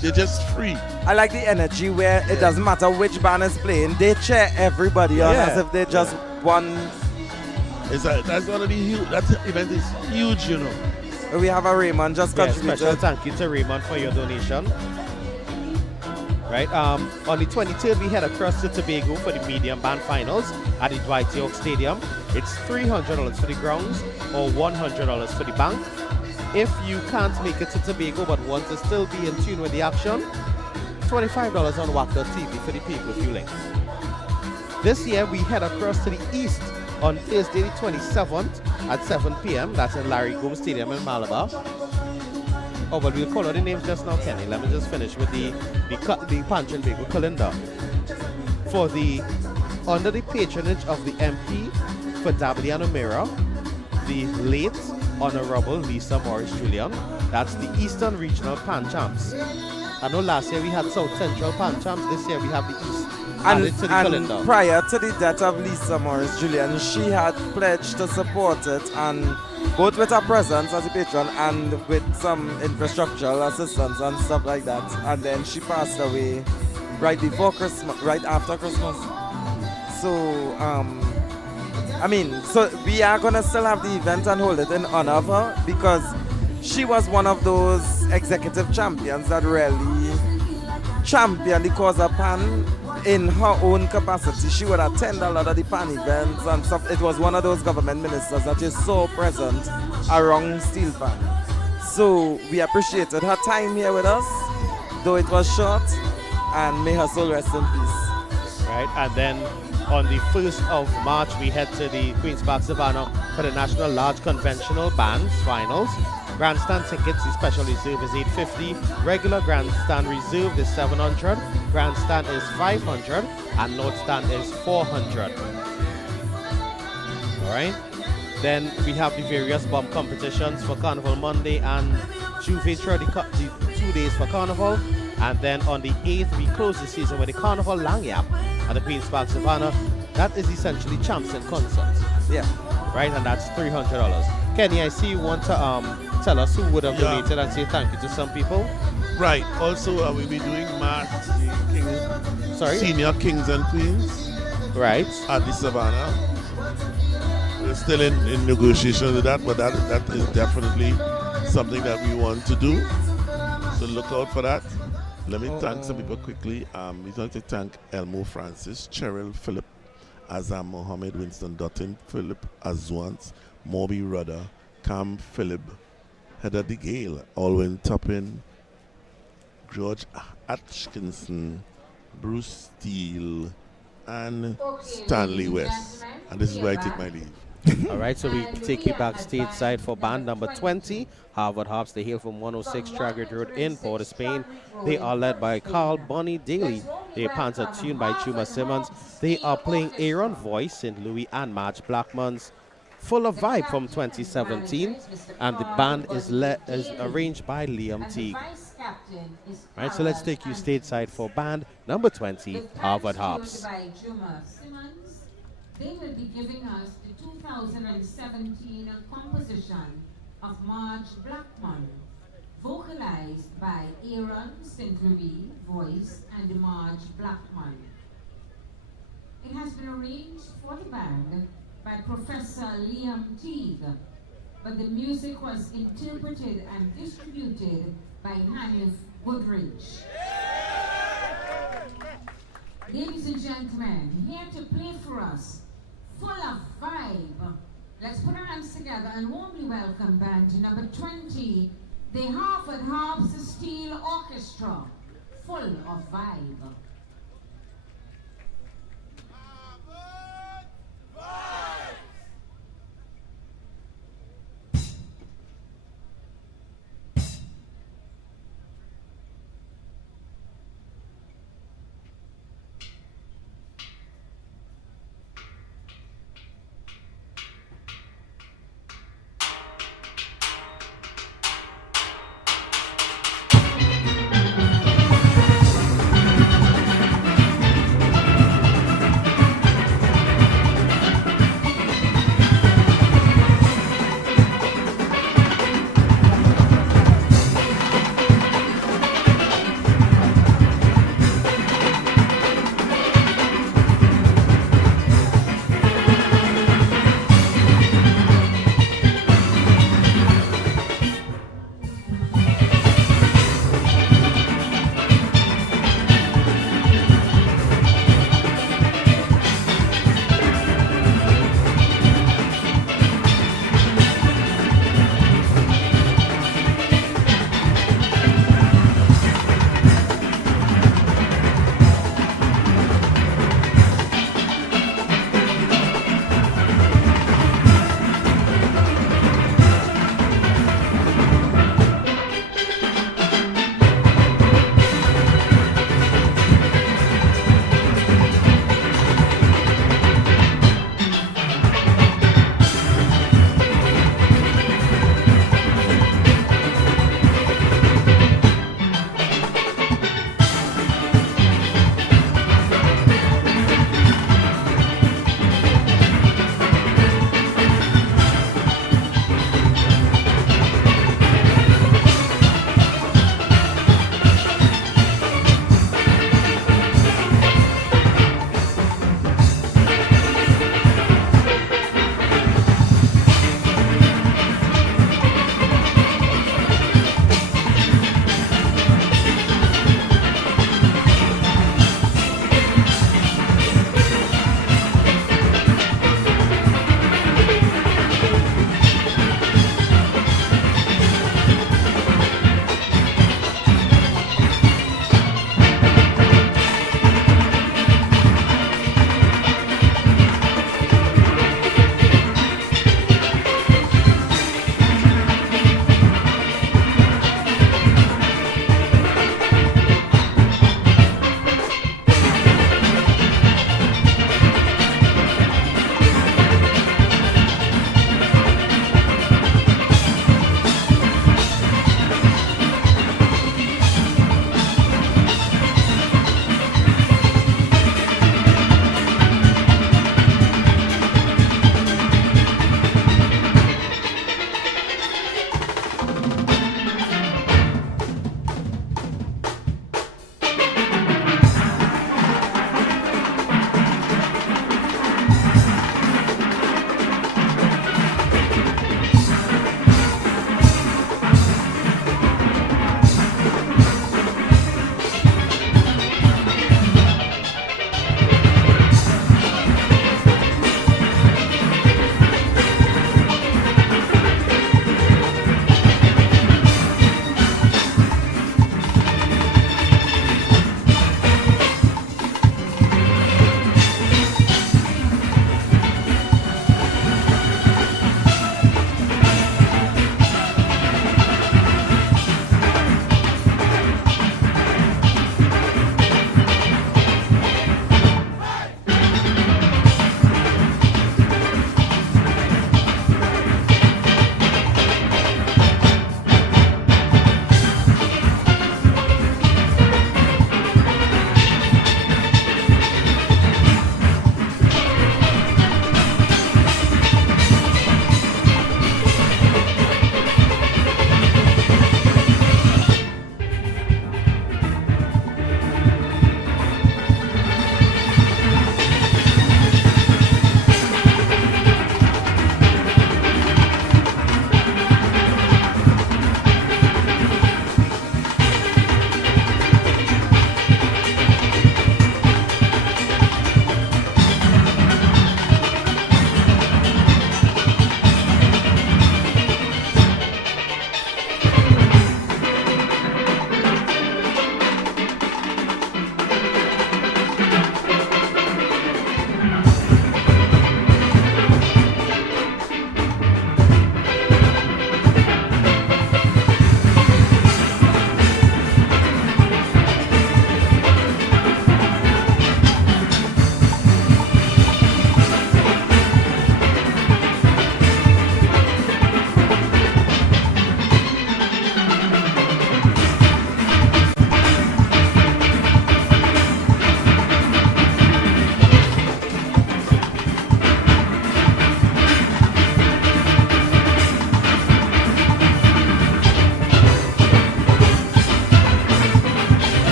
They're just free. I like the energy where it doesn't matter which band is playing. They cheer everybody on as if they just won. That's one of the huge. That event is huge, you know. We have a Raymond just contributed. Special thank you to Raymond for your donation. Right. On the 23rd, we head across to Tobago for the medium band finals at the Dwight York Stadium. It's $300 for the grounds or $100 for the bank. If you can't make it to Tobago but want to still be in tune with the action, $25 on WAC.tv for the pay-per-view link. This year, we head across to the east on Thursday the 27th at 7 p.m. That's in Larry Gomes Stadium in Malabar. Oh, but we'll call out the names just now, Kenny. Let me just finish with the Punch and Bagel calendar. For under the patronage of the MP for Dabley and O'Meara, the late Honorable Lisa Morris Julian, that's the Eastern Regional Pan Champs. I know last year we had South Central Pan Champs, this year we have the East. And prior to the death of Lisa Morris Julian, she had pledged to support it, and both with her presence as a patron and with some infrastructural assistance and stuff like that. And then she passed away right before Christmas, right after Christmas. So, so we are gonna still have the event and hold it in honor of her because she was one of those executive champions that really championed the cause of Pan in her own capacity. She would attend a lot of the Pan events and stuff. It was one of those government ministers that is so present around Steel Pan. So we appreciated her time here with us, though it was short, and may her soul rest in peace. Right, and then on the 1st of March, we head to the Queen's Park Savannah for the National Large Conventional Bands Finals. Grandstand tickets, the special reserve is $850. Regular grandstand reserve is $700. Grandstand is $500, and North Stand is $400. All right. Then we have the various bomb competitions for Carnival Monday and Juve the 2 days for Carnival. And then on the 8th, we close the season with the Carnival Langyap at the Queen's Park Savannah. That is essentially champs in concert. Yeah. Right, and that's $300. Kenny, I see you want to tell us who would have donated and say thank you to some people. Right. Also, we'll be doing Senior Kings and Queens. Right. At the Savannah. We're still in negotiation with that, but that is definitely something that we want to do. So look out for that. Let me thank some people quickly. We'd like to thank Elmo Francis, Cheryl Philip, Azam Mohammed, Winston Dutton, Philip Azwans, Moby Rudder, Cam Philip, Heather DeGale, Alwyn Toppin, George Atkinson, Bruce Steele, and Stanley West. And this is where I take my leave. All right, so we take you back stateside for band number 20, Harvard Hops. They hail from 106 Traggart Road in Port of Spain. They are led by Carl Bonnie Daly. Their pants are tuned by Chuma Simmons. They are playing Aaron Voice, St. Louis, and Marge Blackmans. Full of Vibe from 2017, and the band is arranged by Liam Teague. All right, so let's take you stateside for band number 20, Harvard Hops. They will be giving us the 2017 composition of Marge Blackman, vocalized by Aaron St. Louis, voice, and Marge Blackman. It has been arranged for the band by Professor Liam Teague, but the music was interpreted and distributed by Hanif Goodrich. Ladies and gentlemen, here to play for us, full of vibe. Let's put our hands together and warmly welcome band number 20, the Harvard Harps Steel Orchestra, full of vibe.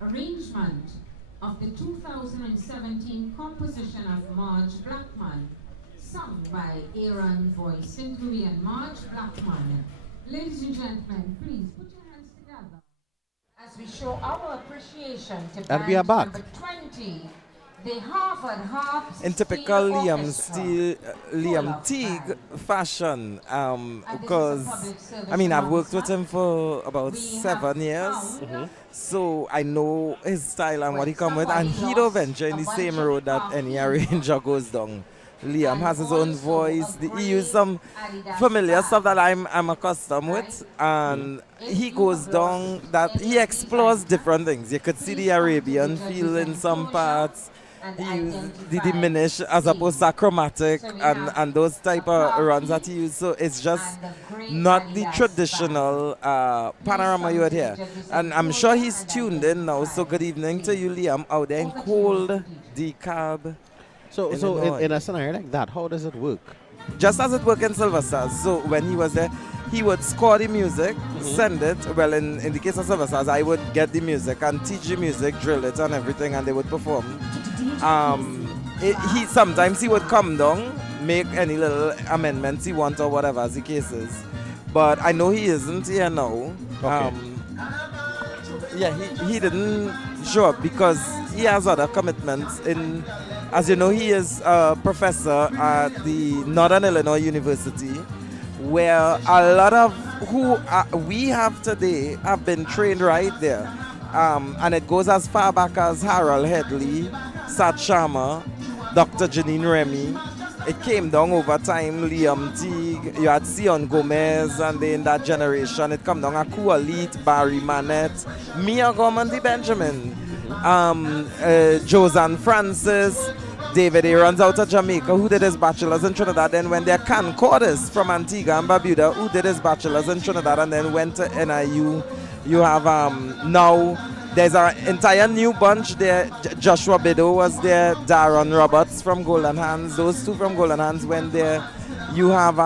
arrangement of the 2017 composition of Marge Blackman, sung by Aaron Voice Sinturi and Marge Blackman. Ladies and gentlemen, please put your hands together as we show our appreciation to And we are band back. number 20, the Harvard Harps In typical Steel Liam Orchestra. Liam Teague fashion, because I mean I've worked with him for about 7 years, so I know his style and what he come with, and he don't venture in the same road that any arranger goes down. Liam has his own voice. He uses some familiar stuff that I'm accustomed with, and he goes down that he explores different things. You could see the Arabian feel in some parts. He used the diminished as opposed to chromatic and those type of runs that he used. So it's just not the traditional panorama you would hear. And I'm sure he's tuned in now. So good evening to you, Liam, out there in cold DeKalb. So in a scenario like that, how does it work? Just as it worked in Silver Stars. So when he was there, he would score the music, send it. Well, in the case of Silver Stars, I would get the music and teach the music, drill it and everything, and they would perform. Sometimes he would come down, make any little amendments he want or whatever as the case is. But I know he isn't here now. Okay. He didn't show up because he has other commitments. As you know, he is a professor at the Northern Illinois University, where a lot of who we have today have been trained right there. And it goes as far back as Harold Headley, Sat Sharma, Dr. Janine Remy. It came down over time, Liam Teague, you had Sion Gomez, and then in that generation, it come down Aku Alit, Barry Manette, Mia Gormandy Benjamin, Josanne Francis, David Aarons out of Jamaica, who did his bachelor's in Trinidad, then went there. Can Cordes from Antigua and Barbuda, who did his bachelor's in Trinidad and then went to NIU. You have now, there's an entire new bunch there. Joshua Bido was there, Darren Roberts from Golden Hands, those two from Golden Hands went there. You have,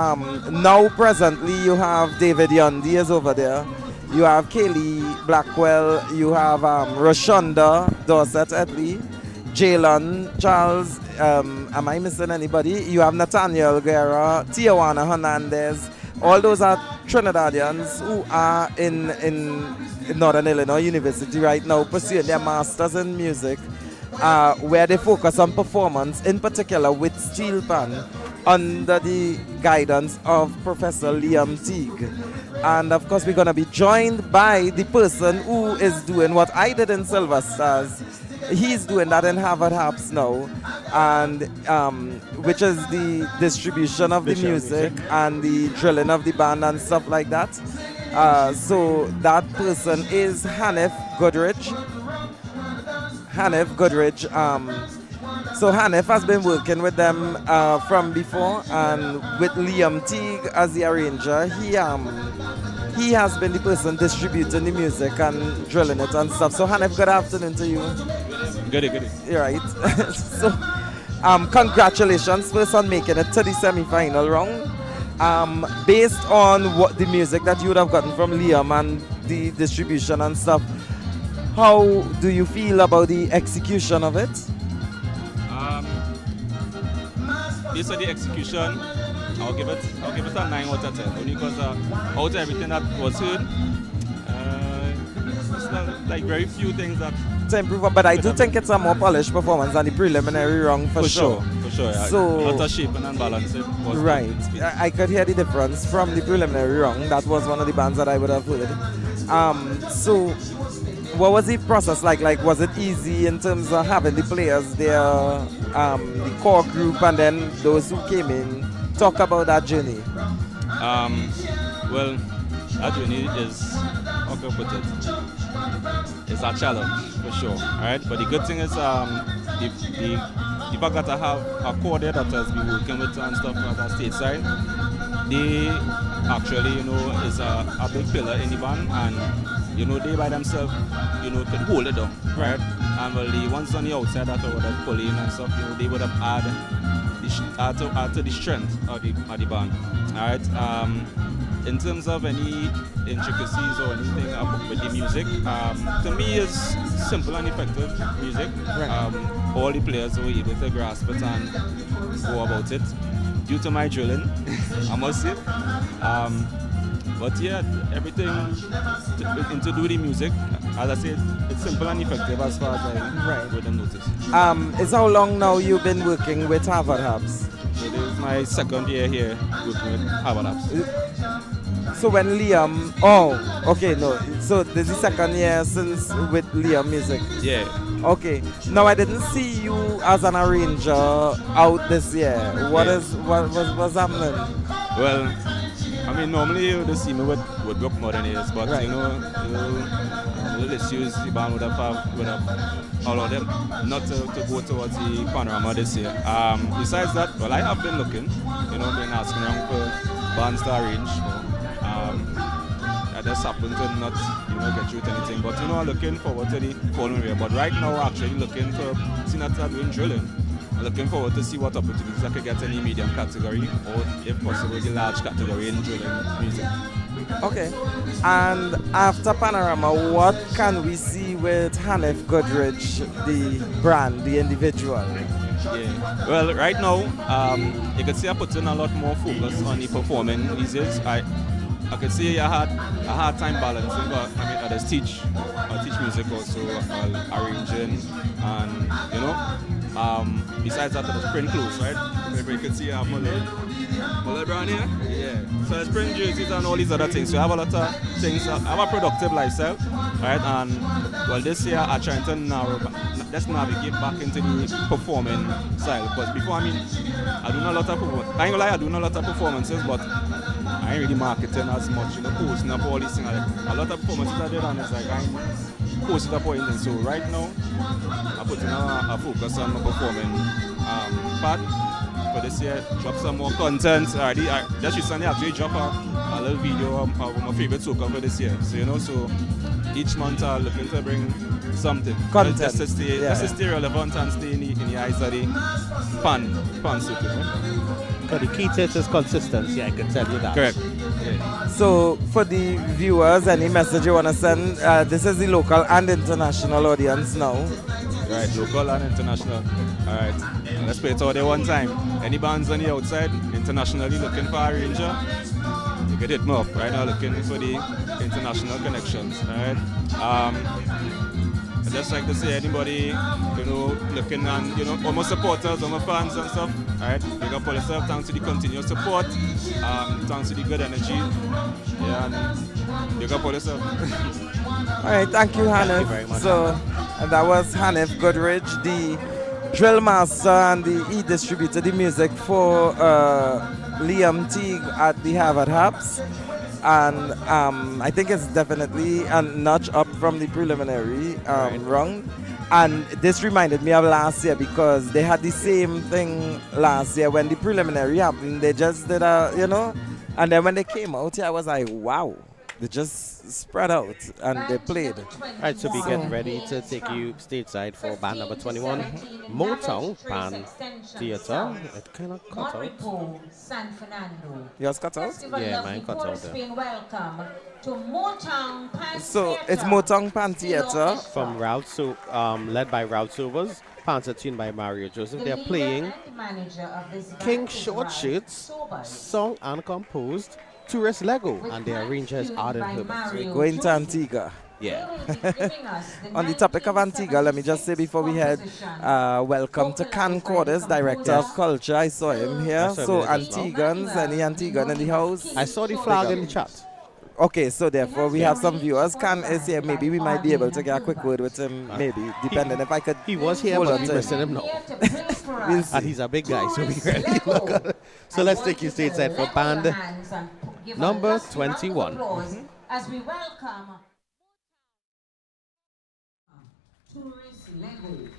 now presently, you have David Yundy is over there. You have Kaylee Blackwell, you have Rashonda Dorset Edley, Jalen Charles, am I missing anybody? You have Nathaniel Guerra, Tijuana Hernandez. All those are Trinidadians who are in Northern Illinois University right now pursuing their masters in music, where they focus on performance, in particular with steel pan, under the guidance of Professor Liam Teague. And of course, we're going to be joined by the person who is doing what I did in Silver Stars. He's doing that in Harvard Harps now, and which is the distribution of the music and the drilling of the band and stuff like that. So that person is Hanif Goodrich. So Hanif has been working with them from before, and with Liam Teague as the arranger, he has been the person distributing the music and drilling it and stuff. So Hanif, good afternoon to you. Good. You're right. So congratulations first on making it to the semi-final round. Based on what the music that you would have gotten from Liam and the distribution and stuff, how do you feel about the execution of it? Based on the execution, I'll give it a 9 out of 10, only because out of everything that was heard, it's not, like very few things that to improve on, but I do think it's a more polished performance than the preliminary round for sure. For sure. Yeah. So lot of shaping and balancing. Right. I could hear the difference from the preliminary round. That was one of the bands that I would have heard. So what was the process like? Like, was it easy in terms of having the players there, the core group, and then those who came in? Talk about that journey. Well, that journey is, how can I put it? It's a challenge for sure. All right, but the good thing is the fact that I have a core there that has been working with and stuff at that stateside. They actually, is a big pillar in the band, and they by themselves, could hold it down, right? And well, the ones on the outside that would have pulled in and stuff, they would have add to the strength of the band, all right? in terms of any intricacies or anything with the music, to me is simple and effective music. All the players were able to grasp it and go about it due to my drilling, I must say. But yeah, everything to do with the music, as I said, it's simple and effective as far as I would have noticed. It's how long now you've been working with Harvard Hubs? It is my second year here working with Harvard Hubs. So when Liam, so this is the second year since with Liam Music? Yeah. Okay. Now I didn't see you as an arranger out this year. What's happening? Well, I mean, normally you would see me with Brook Modern Years, but you know, little issues the band would have allowed them not to go towards the panorama this year. Besides that, well, I have been looking, been asking around for bands to arrange for. I just happened to not, get through to anything, but I'm looking forward to the following year. But right now, actually looking for, seeing that I'm doing drilling. I'm looking forward to see what opportunities I could get in the medium category or, if possible, the large category in drilling music. Okay. And after Panorama, what can we see with Hanif Goodrich, the brand, the individual? Yeah. Well, right now, you can see I put in a lot more focus on the performing these days. I could say I had a hard time balancing, but I just teach music also, arranging, and besides that, the print clothes, right? Maybe you can see I have my little brand here. Yeah. So there's print jerseys and all these other things. So I have a lot of things. I have a productive lifestyle, right? And well, this year I'm trying to navigate back into the performing style. Because before, I do a lot of I ain't gonna lie, I do a lot of performances, but I ain't really marketing as much, posting up all these things. A lot of performances I did, and it's like I ain't posting up or anything. So right now, I put in a focus on my performing part. For this year, drop some more content. I just recently actually dropped a little video of my favorite soca for this year. So so each month I'm looking to bring something. Content. Just to stay relevant and stay in the eyes of the pan soca. Because the key to it is consistency, I can tell you that. Correct. Yeah. So for the viewers, any message you want to send? This is the local and international audience now. Right, local and international. All right, let's play it all there one time. Any bands on the outside, internationally looking for a ranger, you can hit me up. Right now, looking for the international connections. All right. I just like to say anybody, looking and all my supporters, all my fans and stuff. All right, big up for yourself. Thanks to the continuous support. Thanks to the good energy. Yeah, and big up for yourself. All right, thank you, Hanif. Thank you very much. So that was Hanif Goodrich, the drill master and the distributed the music for Liam Teague at the Harvard Hubs. And I think it's definitely a notch up from the preliminary round. And this reminded me of last year because they had the same thing last year when the preliminary happened. They just did and then when they came out, I was like, wow. They just spread out and they played. Right, so we get ready to take you stateside for band number 21, Motown Pan Theatre. It kind of cut out. San Fernando. Yours cut out? Yeah, mine cut out there. Welcome to Motown Pan So it's Motown Pan Theatre. From led by Ralph Silvers. Pants are tuned by Mario Joseph. They're playing King Short Shirts, song and composed Tourist Lego, and the arranger is Arden Herbert. We're going to Antigua. Yeah. On the topic of Antigua, let me just say before we head, welcome to Can Cordes, Director of Culture. I saw him here. So Antiguans, any Antiguan in the house? I saw the flag in the chat. Okay, so therefore we have some viewers. Can is here. Maybe we might be able to get a quick word with him. Maybe, depending if I could. He was here, but we're missing him now. And he's a big guy, so we really not gonna. So let's take you stateside for band number 21. As we welcome Tourist Lego.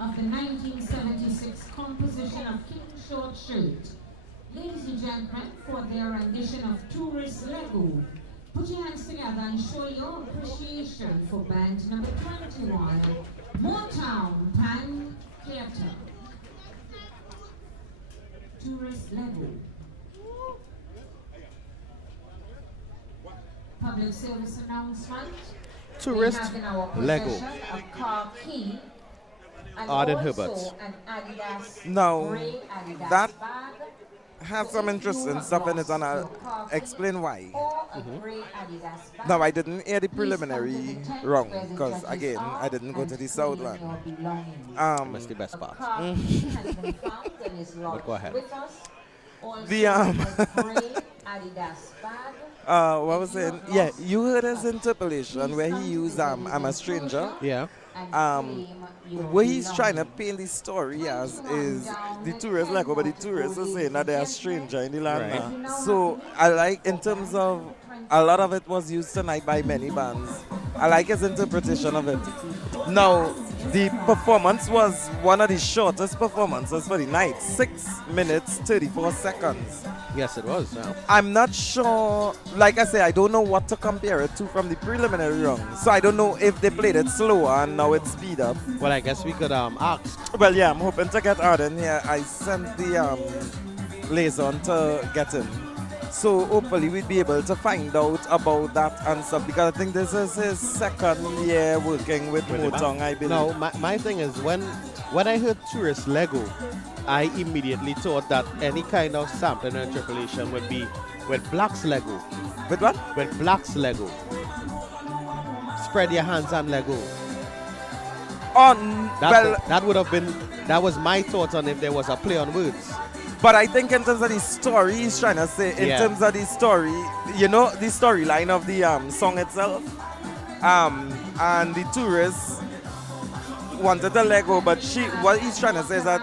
of the 1976 composition of King Short Shirt. Ladies and gentlemen, for their rendition of Tourist Lego. Put your hands together and show your appreciation for band number 21, Motown Pan Theatre. Tourist Lego. Public service announcement. Tourist We have in our Lego. possession a car key and Arden also Herbert. an Adidas Now, gray Adidas that bag has some interesting stuff in it, and I'll explain why. or a gray Adidas bag. Now, I didn't hear the preliminary wrong, because again, I didn't go to the Southland. That's the best part. Car key has been found and is But go ahead. with us. Also The, a gray Adidas bag. What was it? Yeah, you heard his interpolation where he used I'm a stranger. Yeah. What he's trying to paint the story as is the tourist Lego, but the tourists are saying that they're a stranger in the land Right. now. So I like, in terms of, a lot of it was used tonight by many bands. I like his interpretation of it. Now, the performance was one of the shortest performances for the night, 6 minutes 34 seconds. Yes, it was. Yeah. I'm not sure, like I say, I don't know what to compare it to from the preliminary round. So I don't know if they played it slower and now it's speed up. Well, I guess we could ask. Well, yeah, I'm hoping to get Arden here. I sent the liaison to get him. So hopefully we'd be able to find out about that and stuff, because I think this is his second year working with Motown, I believe. No, my thing is when I heard Tourist Lego, I immediately thought that any kind of sampling or interpolation would be with Black's Lego. With what? With Black's Lego. Spread your hands on Lego. That would have been, that was my thoughts on if there was a play on words. But I think in terms of the story, he's trying to say, in terms of the story, you know, the storyline of the song itself, and the tourists wanted a Lego, but what he's trying to say is that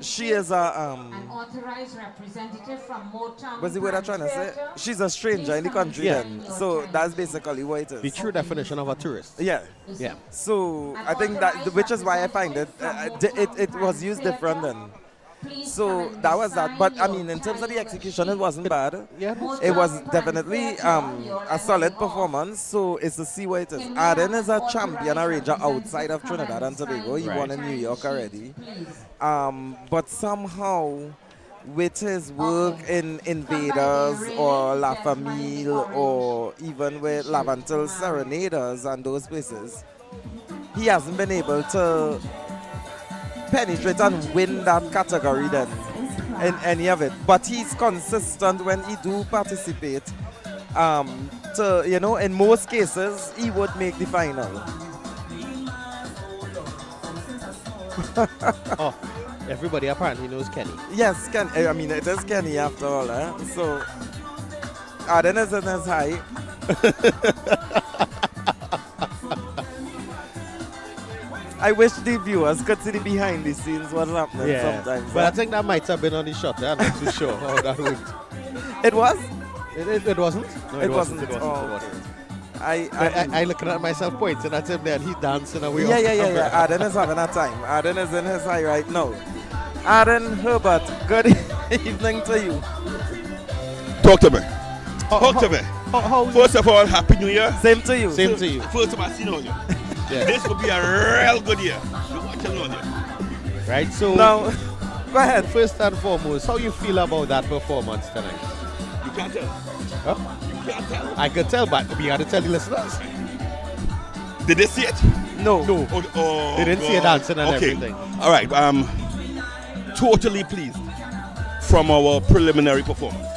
she is a, An authorized representative from Motown. what's the word I'm trying to say? She's a stranger in the country then. So that's basically what it is. The true definition of a tourist. Yeah. Yeah. So I think that, which is why I find it, it was used different then. So that was that. But I mean, in terms of the execution, it wasn't bad. Yeah. It was definitely a solid performance. So it's to see what it is. Arden is a champion arranger outside of Trinidad and Tobago. He won in New York already. But somehow, with his work in Invaders or La Famille or even with Lavantil Serenaders and those places, he hasn't been able to penetrate and win that category then in any of it. But he's consistent when he do participate. To, you know, in most cases, he would make the final. Oh, everybody apparently knows Kenny. Yes, I mean, it is Kenny after all. So, Arden is in his high. I wish the viewers could see the behind the scenes what's happening sometimes. But I think that might have been on the shot. I'm not too sure how that would. It was? It wasn't? No, it wasn't. It wasn't. Oh, It wasn't. I looking at myself pointing at him there and he dancing away. Yeah. Arden is having a time. Arden is in his high right now. Arden Herbert, good evening to you. Talk to me. Talk to me. First of all, Happy New Year. Same to you. Same to you. First of all, see on you. Yeah. This will be a real good year. Watching on you. Right, so now, go ahead. First and foremost, how you feel about that performance tonight? You can't tell. Huh? You can't tell. I could tell, but we got to tell the listeners. Did they see it? No. Oh, They didn't see it dancing and okay. everything. All right. Totally pleased from our preliminary performance.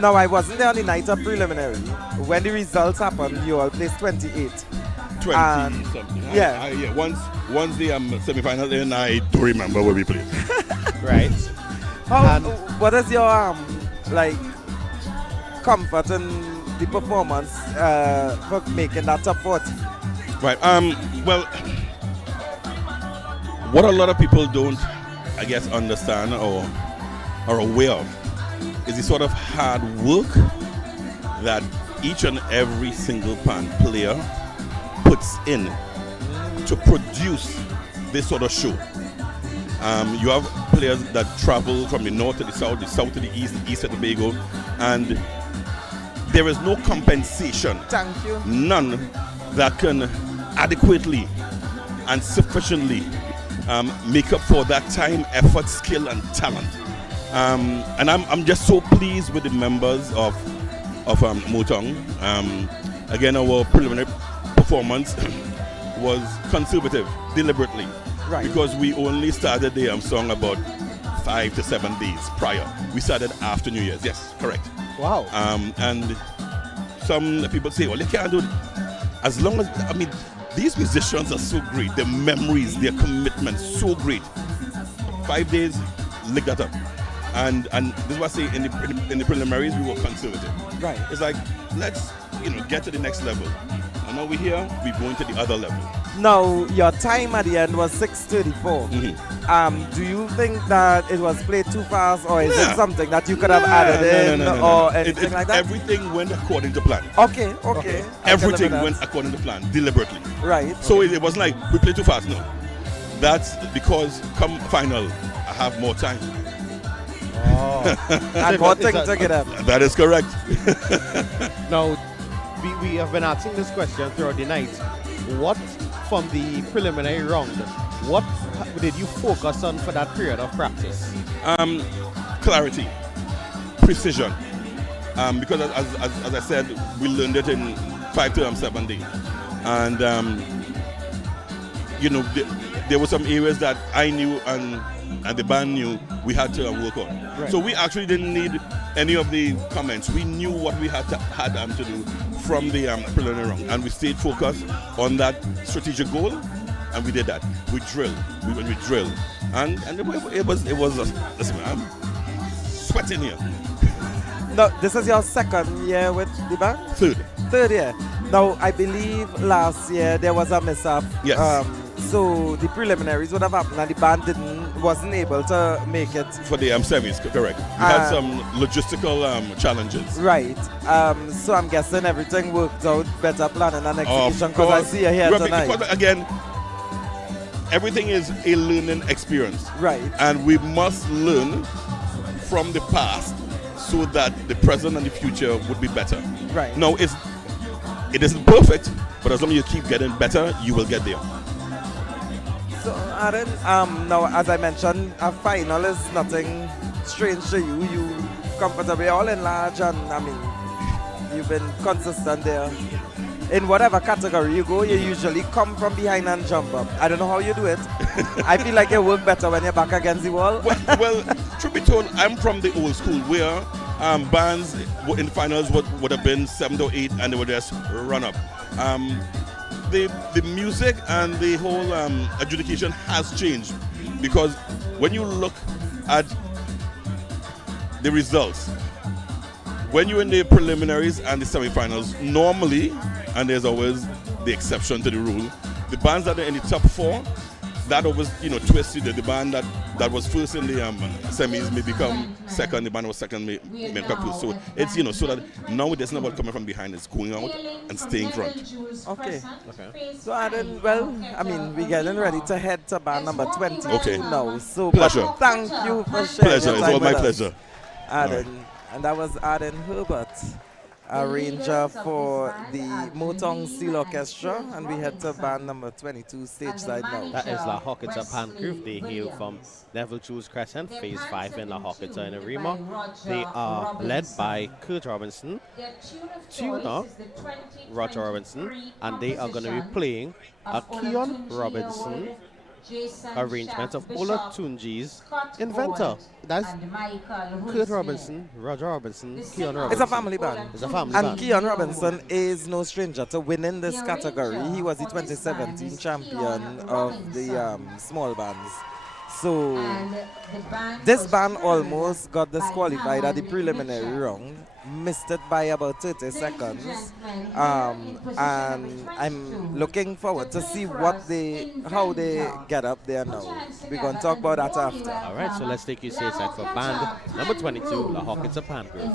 No, I wasn't there on the night of preliminary. When the results happened, you all placed 28. 20 something. Yeah. Yeah. Once the semi-final in, I do remember where we played. Right. What is your like comfort in the performance for making that top 40? Right. Well, what a lot of people don't, I guess, understand or are aware of is the sort of hard work that each and every single pan player puts in to produce this sort of show. You have players that travel from the north to the south to the east to Tobago, and there is no compensation. Thank you. None that can adequately and sufficiently make up for that time, effort, skill, and talent. And I'm just so pleased with the members of Motong. Again, our preliminary performance was conservative, deliberately, right? Because we only started the song about 5 to 7 days prior. We started after New Year's. Yes, correct. Wow. And some people say, well, you can't do it. As long as, I mean, these musicians are so great. Their memories, their commitment, so great. 5 days, lick that up. And this is what I say, in the preliminaries, we were conservative. Right. It's like, let's get to the next level. And now we're here, we're going to the other level. Now, your time at the end was 6:34. Do you think that it was played too fast, or is it something that you could have added in, or anything like that? Everything went according to plan. Okay. Everything went according to plan, deliberately. Right. So it wasn't like we played too fast, no. That's because come final, I have more time. And more things to get up. That is correct. Now, we have been asking this question throughout the night. What, from the preliminary round, what did you focus on for that period of practice? Clarity, precision. Because as I said, we learned it in 5 to 7 days. And, there were some areas that I knew and the band knew we had to work on. Right. So we actually didn't need any of the comments. We knew what we had to do from the preliminary round, and we stayed focused on that strategic goal, and we did that. We drilled, we drilled, and it was listen, I'm sweating here. No, this is your second year with the band? Third year. Now, I believe last year there was a mishap. Yes. So the preliminaries would have happened and the band wasn't able to make it. For the semis, correct. We had some logistical challenges. Right. So I'm guessing everything worked out better planning and execution, because I see you here tonight. Because again, everything is a learning experience. Right. And we must learn from the past so that the present and the future would be better. Right. No, it isn't perfect, but as long as you keep getting better, you will get there. So, Aaron, now as I mentioned, a final is nothing strange to you. You comfortably all in large, and I mean, you've been consistent there. In whatever category you go, you usually come from behind and jump up. I don't know how you do it. I feel like you work better when you're back against the wall. Well, truth be told, I'm from the old school where bands in finals would have been 7 to 8 and they would just run up. The music and the whole adjudication has changed, because when you look at the results, when you're in the preliminaries and the semifinals, normally, and there's always the exception to the rule, the bands that are in the top 4, that always twisted. The band that was first in the semis may become second, the band was second may become first. So it's so that now it's not about coming from behind, it's going out and staying front. Okay. So Adam, well, I mean, we're getting ready to head to band number 22 Okay. now. So Pleasure. Thank you for sharing. Pleasure. Your It's time all my with us. pleasure. Adam. All right. And that was Adam Herbert, arranger for the Motong Steel Orchestra, and we head to band number 22 stage side now. That is La Hocketa Pangroove. They hail from Neville Jules Crescent, Phase 5 in La Hocketa in Arima. They are led by Kurt Robinson, tuner Roger Robinson, and they are going to be playing a Keon Robinson arrangement of Ola Tunji's Inventor. That's Kurt Robinson, Roger Robinson, Keon Robinson. It's a family band. It's a family and band. Keon Robinson is no stranger to winning this category. He was the 2017 champion of the small bands. So this band almost got disqualified at the preliminary round, missed it by about 30 seconds, and I'm looking forward to see how they get up there now. We're going to talk about that after. All right, so let's take you stateside for band number 22, La Hocketa Pangroove.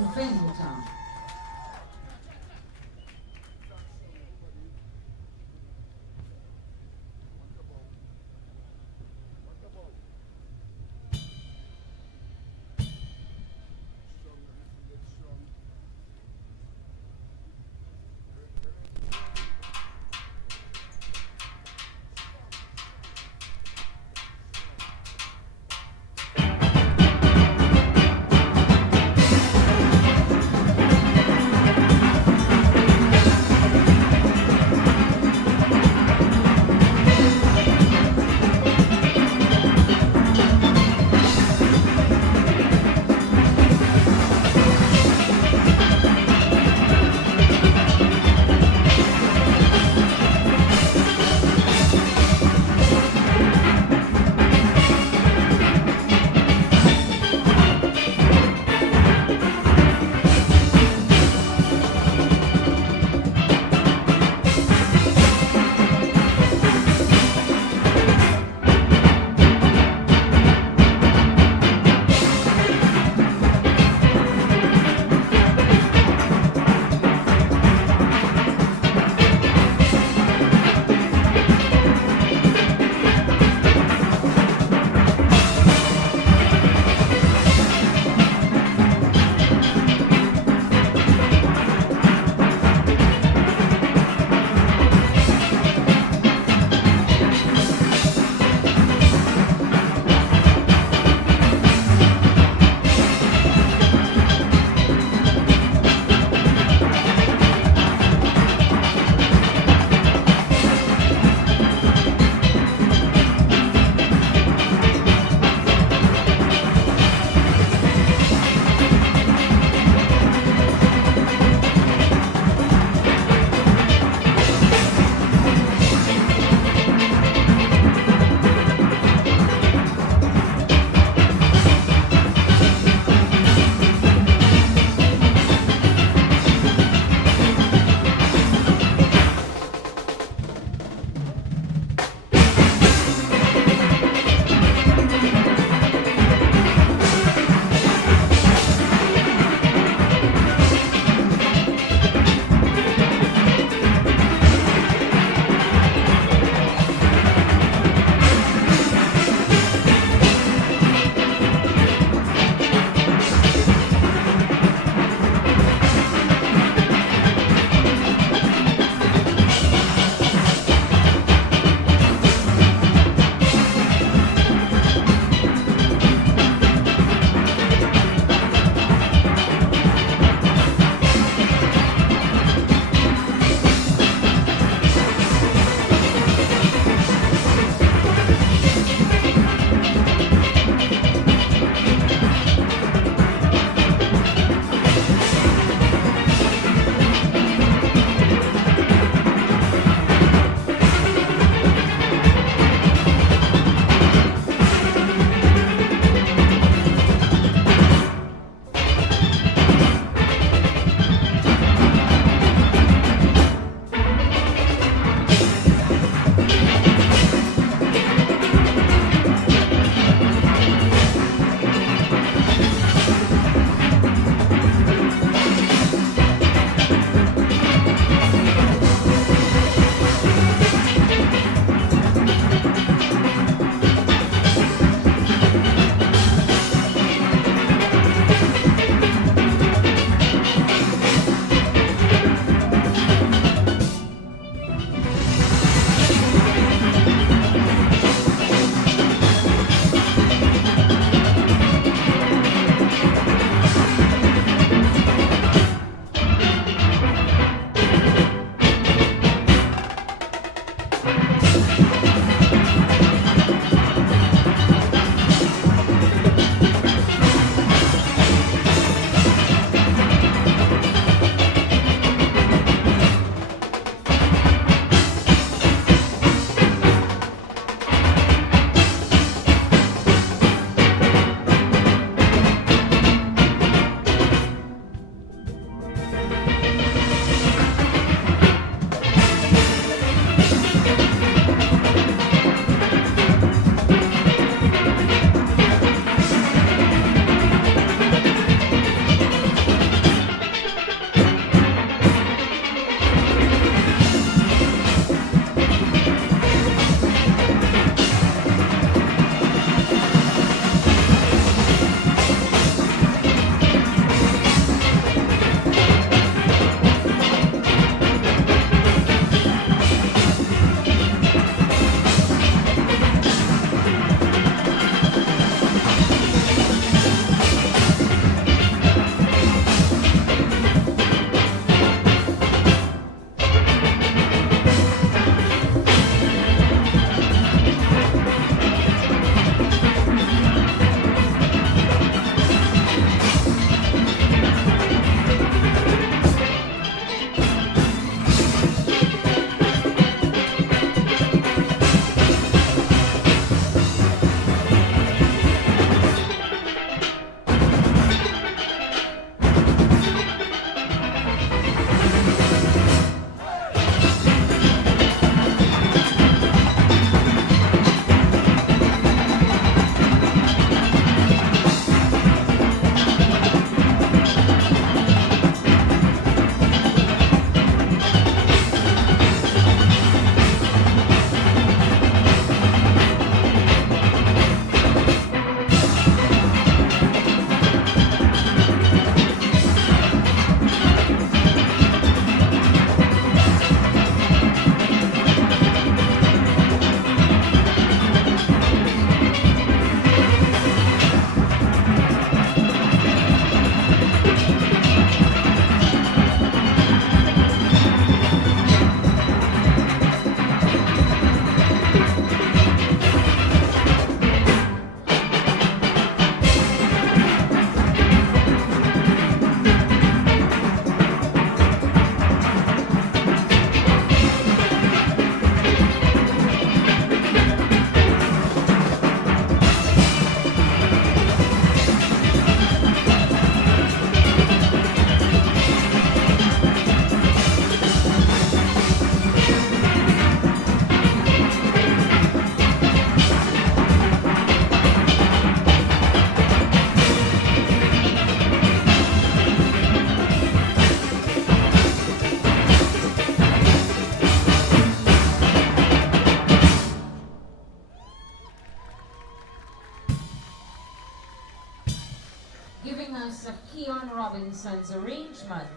Robinson's arrangement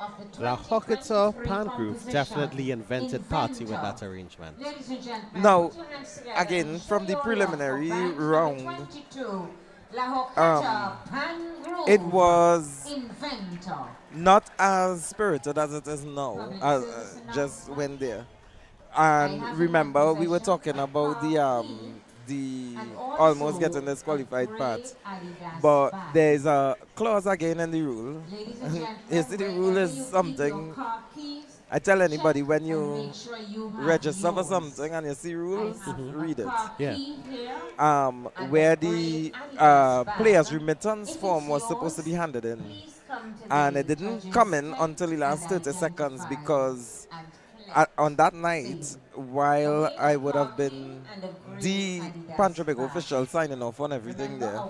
of the La Hocketa 2023 Pan Group composition, definitely invented party with that Inventor. arrangement. Ladies and gentlemen, Now, put your hands together again, and from show the your preliminary love for band round, number 22, La Hocketa Pan Group it was Inventor. not as spirited as it is now, just when there. And remember, we were talking about the almost getting disqualified part, but there's a clause again in the rule. You see, the rule is something. I tell anybody, when you register for something and you see rules, read it. Yeah. Where the player's remittance form was supposed to be handed in, and it didn't come in until the last 30 seconds because on that night, while I would have been the Pantrabigo official signing off on everything there,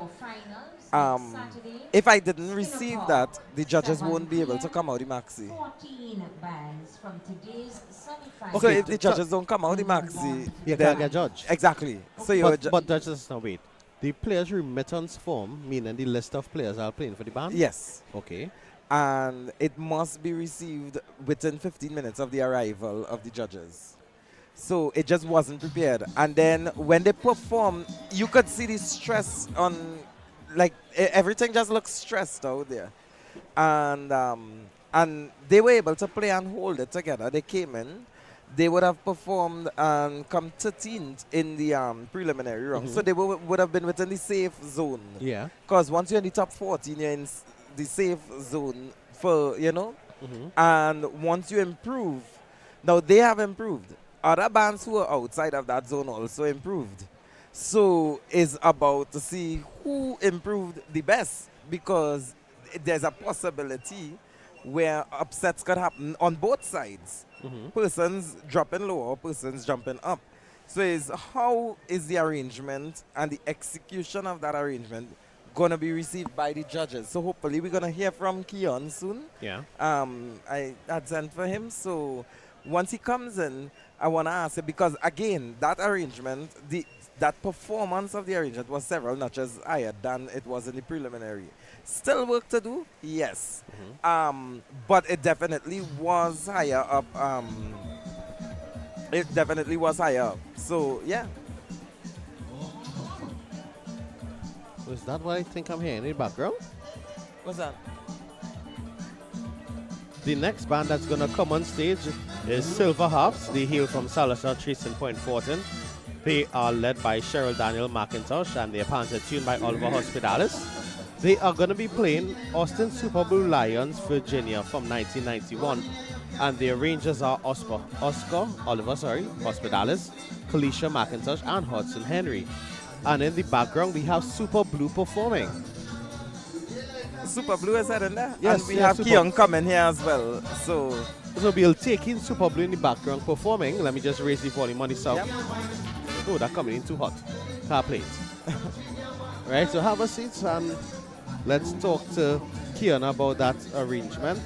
if I didn't receive that, the judges won't be able to come out the maxi. 14 bands from today's semi-final. So if the judges don't come out the maxi, You then can't get judged. Exactly. So you're but judges, now wait. The players' remittance form, meaning the list of players are playing for the band? Yes. Okay. And it must be received within 15 minutes of the arrival of the judges. So it just wasn't prepared. And then when they perform, you could see the stress on, like everything just looks stressed out there. And they were able to play and hold it together. They came in. They would have performed and come 13th in the preliminary round. So they would have been within the safe zone. Yeah. Because once you're in the top 14, you're in the safe zone for, and once you improve, now they have improved. Other bands who are outside of that zone also improved. So it's about to see who improved the best, because there's a possibility where upsets could happen on both sides. Persons dropping lower, persons jumping up. So it's how is the arrangement and the execution of that arrangement going to be received by the judges. So hopefully we're going to hear from Keon soon. Yeah. I had sent for him. So once he comes in, I want to ask him, because again, that arrangement, that performance of the arrangement was several notches higher than it was in the preliminary. Still work to do? Yes. But it definitely was higher up. It definitely was higher up. So, yeah. Is that what I think I'm hearing in the background? What's that? The next band that's going to come on stage is Silver Harps. They hail from Salazar Trees in Point Fortin. They are led by Cheryl Daniel McIntosh, and their pants are tuned by Oliver Hospitalis. They are going to be playing Austin Super Blue Lions, Virginia from 1991. And the arrangers are Oscar Hospitalis, Kalisha McIntosh, and Hudson Henry. And in the background, we have Super Blue performing. Super Blue is in there? Yes, and we have Keon coming here as well. So we'll take in Super Blue in the background performing. Let me just raise the volume on the sound. Yep. Oh, that's coming in too hot. Can't play it. Right, so have a seat and let's talk to Keon about that arrangement.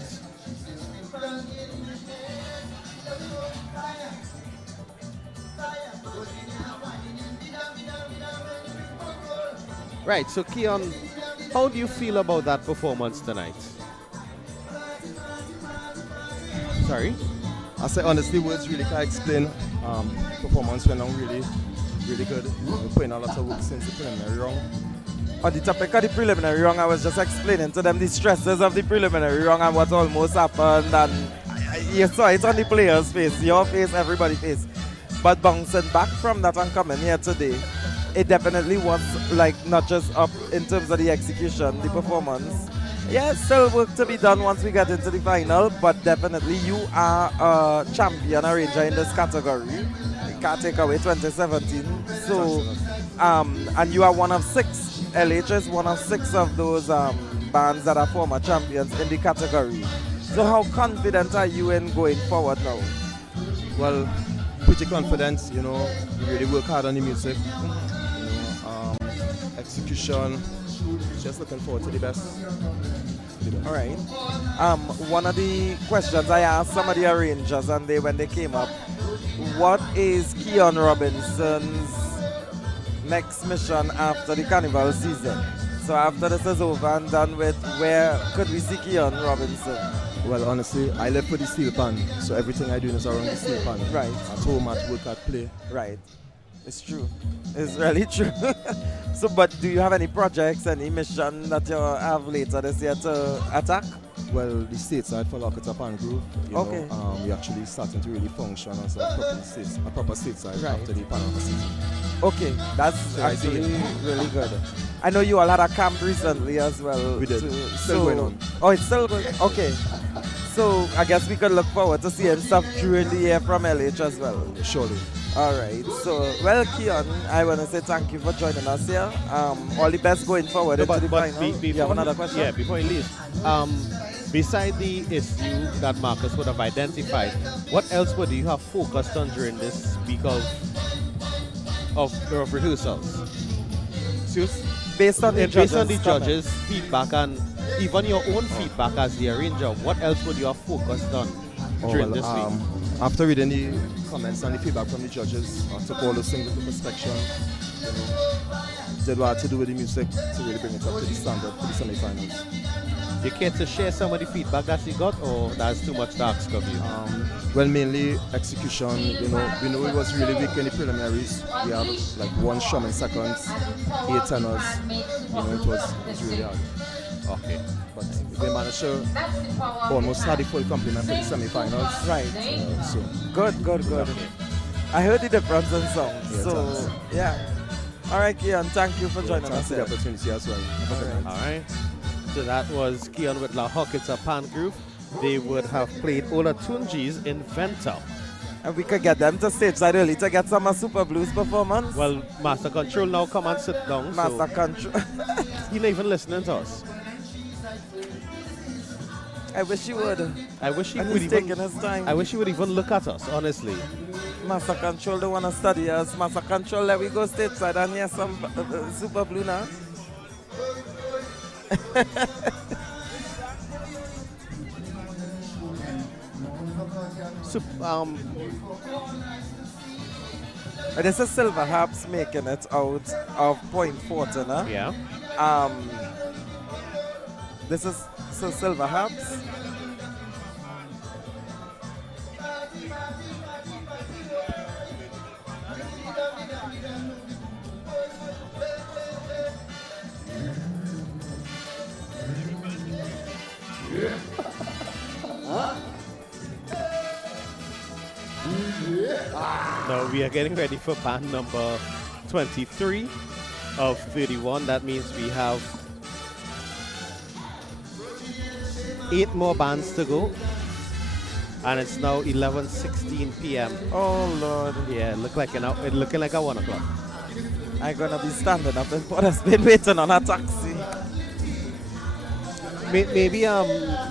Right, so Keon, how do you feel about that performance tonight? Sorry? I say honestly, words really can't explain. Performance went on really good. We're putting a lot of work since the preliminary round. On the topic of the preliminary round, I was just explaining to them the stresses of the preliminary round and what almost happened. And you saw it on the players' face, your face, everybody's face. But bouncing back from that and coming here today, it definitely was like not just up in terms of the execution, the performance. Yeah, still work to be done once we get into the final, but definitely you are a champion arranger in this category. You can't take away 2017. So, and you are one of 6. LH is one of 6 of those bands that are former champions in the category. So how confident are you in going forward now? Well, pretty confident, we really work hard on the music. Execution, just looking forward to the best. All right. One of the questions I asked some of the arrangers and when they came up, what is Keon Robinson's next mission after the carnival season? So after this is over and done with, where could we see Keon Robinson? Well, honestly, I live for the steel pan, so everything I do is around the steel pan. Right. At home, at work, at play. Right. It's true. It's really true. So, but do you have any projects, any mission that you have later this year to attack? Well, the stateside for Lockett Pan Group, Okay. We're actually starting to really function as a proper stateside Right. after the Panama season. Okay, that's So actually idea. really good. I know you all had a camp recently as well. We did. Still going on. Oh, it's still going. Okay. So I guess we could look forward to seeing stuff during the year from LH as well. Surely. All right. So, well, Keon, I want to say thank you for joining us here. All the best going forward into the final. You have another question? Yeah, before he leaves. Beside the issue that Marcus would have identified, what else would you have focused on during this week of rehearsals? Based on the judges' feedback and even your own feedback as the arranger, what else would you have focused on during this week? After reading the comments and the feedback from the judges, I took all those things into perspective. Did what I had to do with the music to really bring it up to the standard for the semi-finals. You care to share some of the feedback that you got, or that's too much to ask of you? Well, mainly execution. We know it was really weak in the preliminaries. We had like one strumming seconds, 8 tenors. It was really hard. Okay. But we managed to almost had the full complement for the semi-finals. Right. So Good. Okay. I heard the difference in songs. Yeah, So, thanks. yeah. All right, Keon, thank you for joining thanks us for the here. opportunity as well. All right. So that was Keon with La Hockets Pan Group. They would have played Ola Tunji's Inventor. And we could get them to stateside early to get some Super Blues performance. Well, Master Control now come and sit down. Master Control. He's not even listening to us. I wish he would. I wish he And would he's even. taking his time. I wish he would even look at us, honestly. Master Control don't want to study us. Master Control, let we go stateside and hear some Super Blue now. So, this is Silver Harps making it out of Point Fortin, huh? Yeah. This is Silver Harps. Now we are getting ready for band number 23 of 31. That means we have 8 more bands to go. And it's now 11:16 p.m. Oh Lord. Yeah, it looking like a 1 o'clock. I'm gonna be standing up in Port of Spain waiting on a taxi. Maybe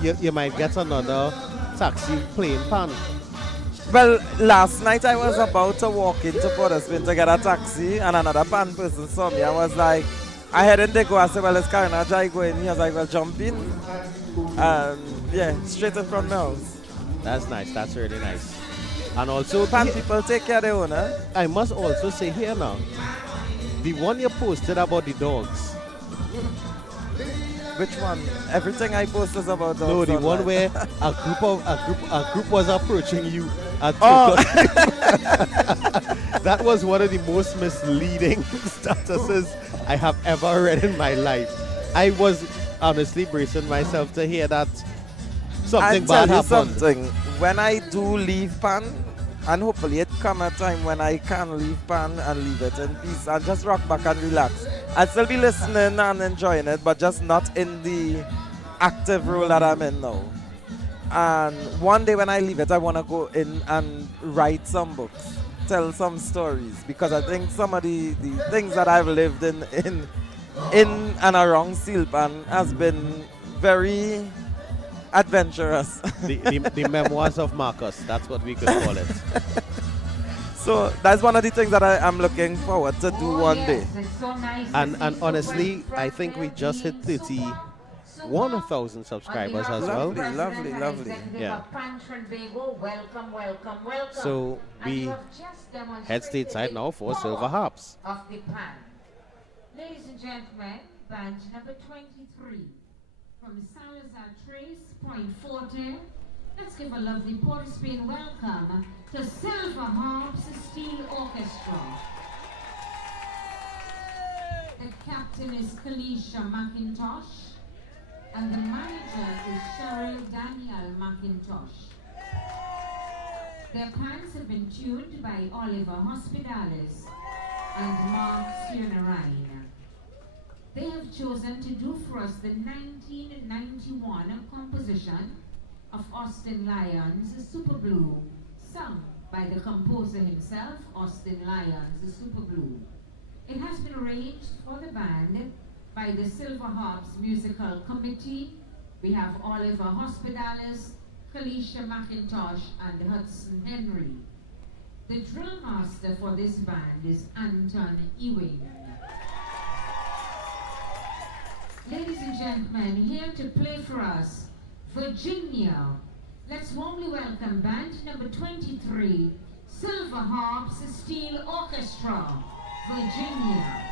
you might get another taxi plane pan. Well, last night I was about to walk into Port of Spain to get a taxi, and another pan person saw me. I was like, I hadn't to go. I said, well, is Karina Jai going? He was like, well, jump in. And yeah, straight in front of my house. That's nice. That's really nice. And also, pan people take care of their own, eh? I must also say here now, the one you posted about the dogs. Which one? Everything I post is about dogs. No, the one online. where a group was approaching you at 2 Oh. That was one of the most misleading statuses I have ever read in my life. I was honestly bracing myself to hear that something I'll bad tell you happened. something. When I do leave pan, and hopefully it come a time when I can leave pan and leave it in peace and just rock back and relax. I'll still be listening and enjoying it, but just not in the active role that I'm in now. And one day when I leave it, I want to go in and write some books, tell some stories, because I think some of the things that I've lived in and around Steel Pan has been very adventurous. the memoirs of Marcus, that's what we could call it. So that's one of the things that I'm looking forward to do one day. And honestly, I think we just hit 31,000 subscribers as well. Lovely. Yeah. Welcome. So we head stateside now for Silver Harps. Of the pan. Ladies and gentlemen, band number 23 from Salazar Trace, Point Forte. Let's give a lovely Port of Spain welcome to Silver Harps Steel Orchestra. The captain is Kalisha McIntosh and the manager is Cheryl Daniel McIntosh. Their pans have been tuned by Oliver Hospitalis and Mark Cianarine. They have chosen to do for us the 1991 composition of Austin Lyons, Super Blue, sung by the composer himself, Austin Lyons, Super Blue. It has been arranged for the band by the Silver Harps Musical Committee. We have Oliver Hospitalis, Kalisha McIntosh, and Hudson Henry. The drill master for this band is Anton Ewing. Ladies and gentlemen, here to play for us, Virginia. Let's warmly welcome band number 23, Silver Harps Steel Orchestra, Virginia.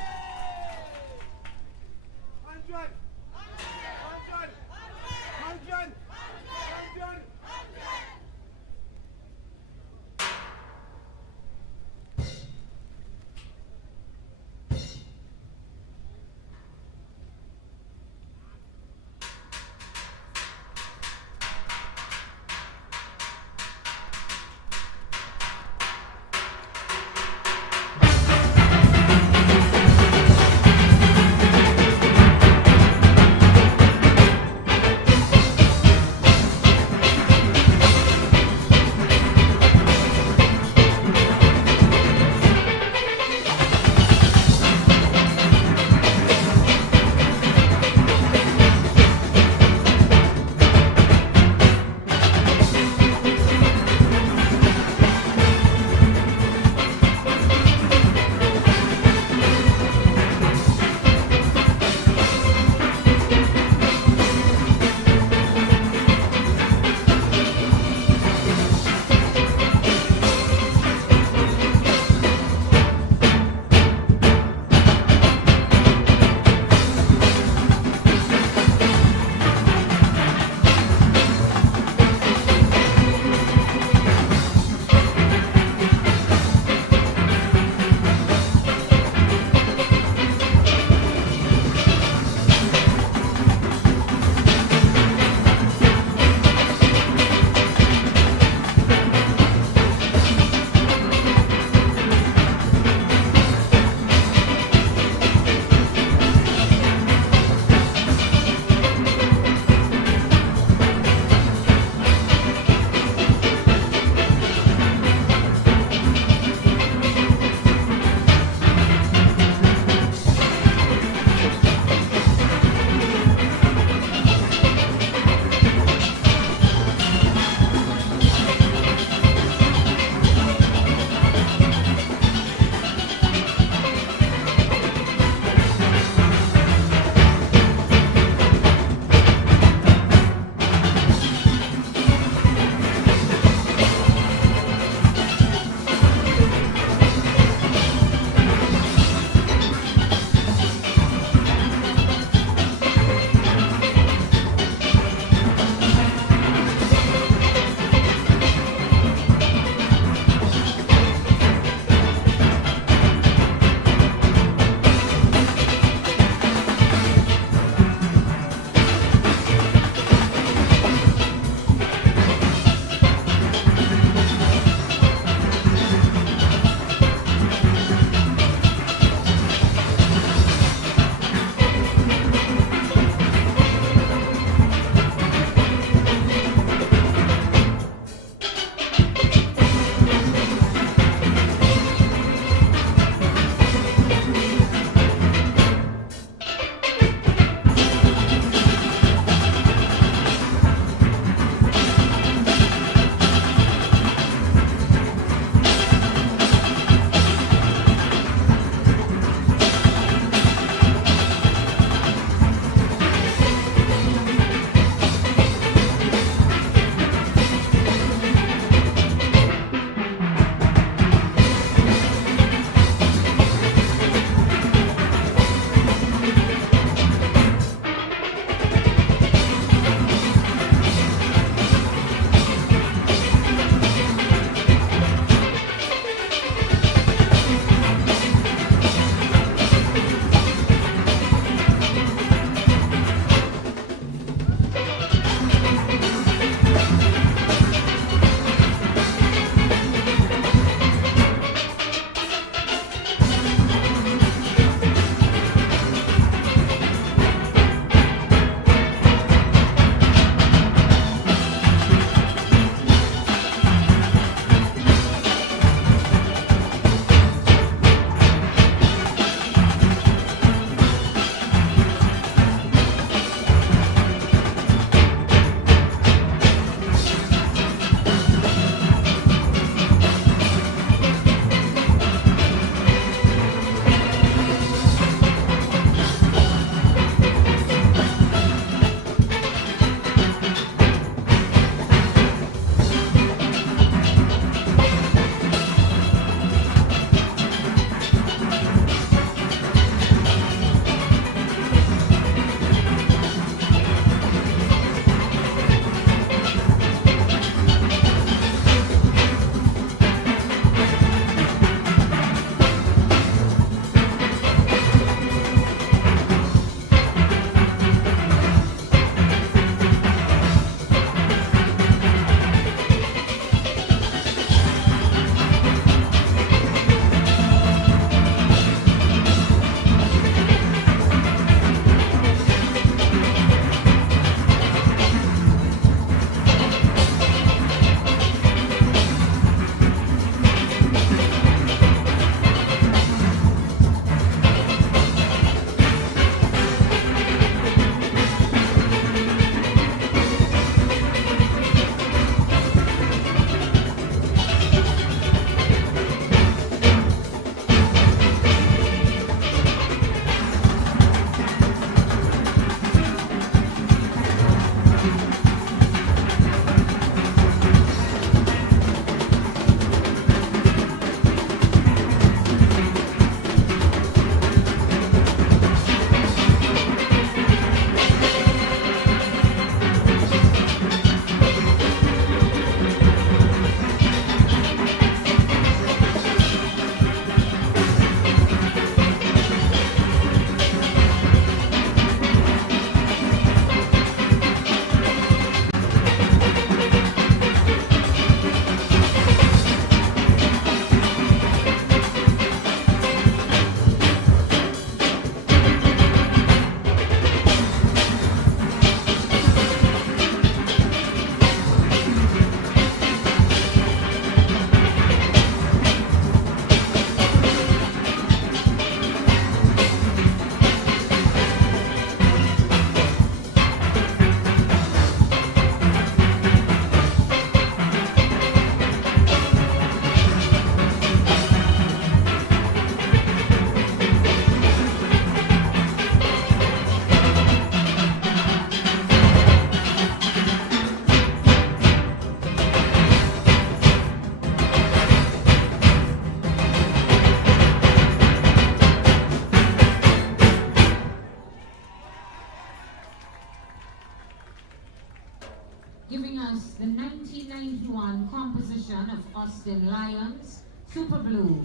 1991 composition of Austin Lyons, Super Blue,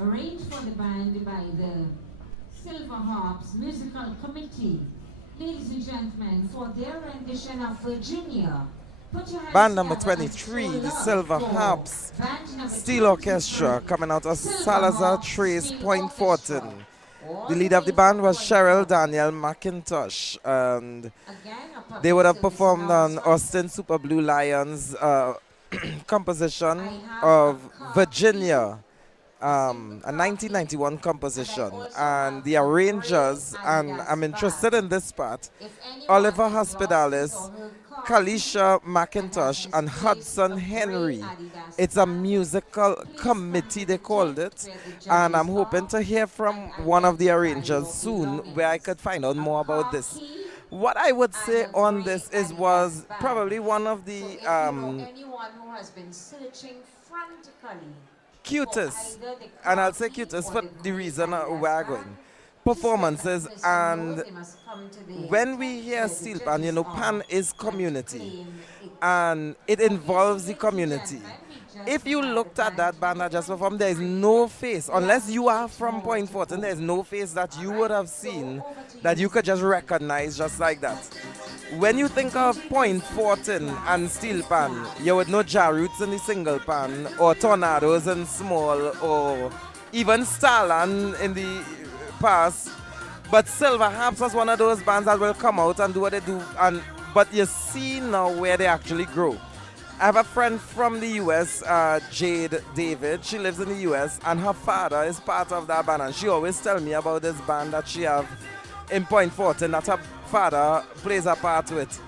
arranged for the band by the Silver Harps Musical Committee. Ladies and gentlemen, for their rendition of Virginia, put your hands Band number together 23, and the show Silver love for Harps band number Steel Orchestra, coming out of Salazar Trace, Point Fortin. The leader of the band was Cheryl Daniel McIntosh, and they would have performed on Austin Super Blue Lions composition of Virginia, a 1991 composition. And the arrangers, and I'm interested in this part, Oliver Hospitalis, Kalisha McIntosh, and Hudson Henry. It's a musical committee, they called it, and I'm hoping to hear from one of the arrangers soon where I could find out more about this. What I would say on this was probably one of the anyone who has been searching frantically, cutest, and I'll say cutest for the reason where I'm going. Performances, and when we hear steel pan, you know, pan is community and it involves the community. If you looked at that band that just performed, there is no face, unless you are from Point Fortin, there is no face that you would have seen that you could just recognize just like that. When you think of Point Fortin and steel pan, you would know Jarroots in the single pan, or Tornadoes in small, or even Starland in the past. But Silver Harps was one of those bands that will come out and do what they do, but you see now where they actually grow. I have a friend from the US, Jade David. She lives in the US, and her father is part of that band, and she always tells me about this band that she have in Point Fortin that her father plays a part with.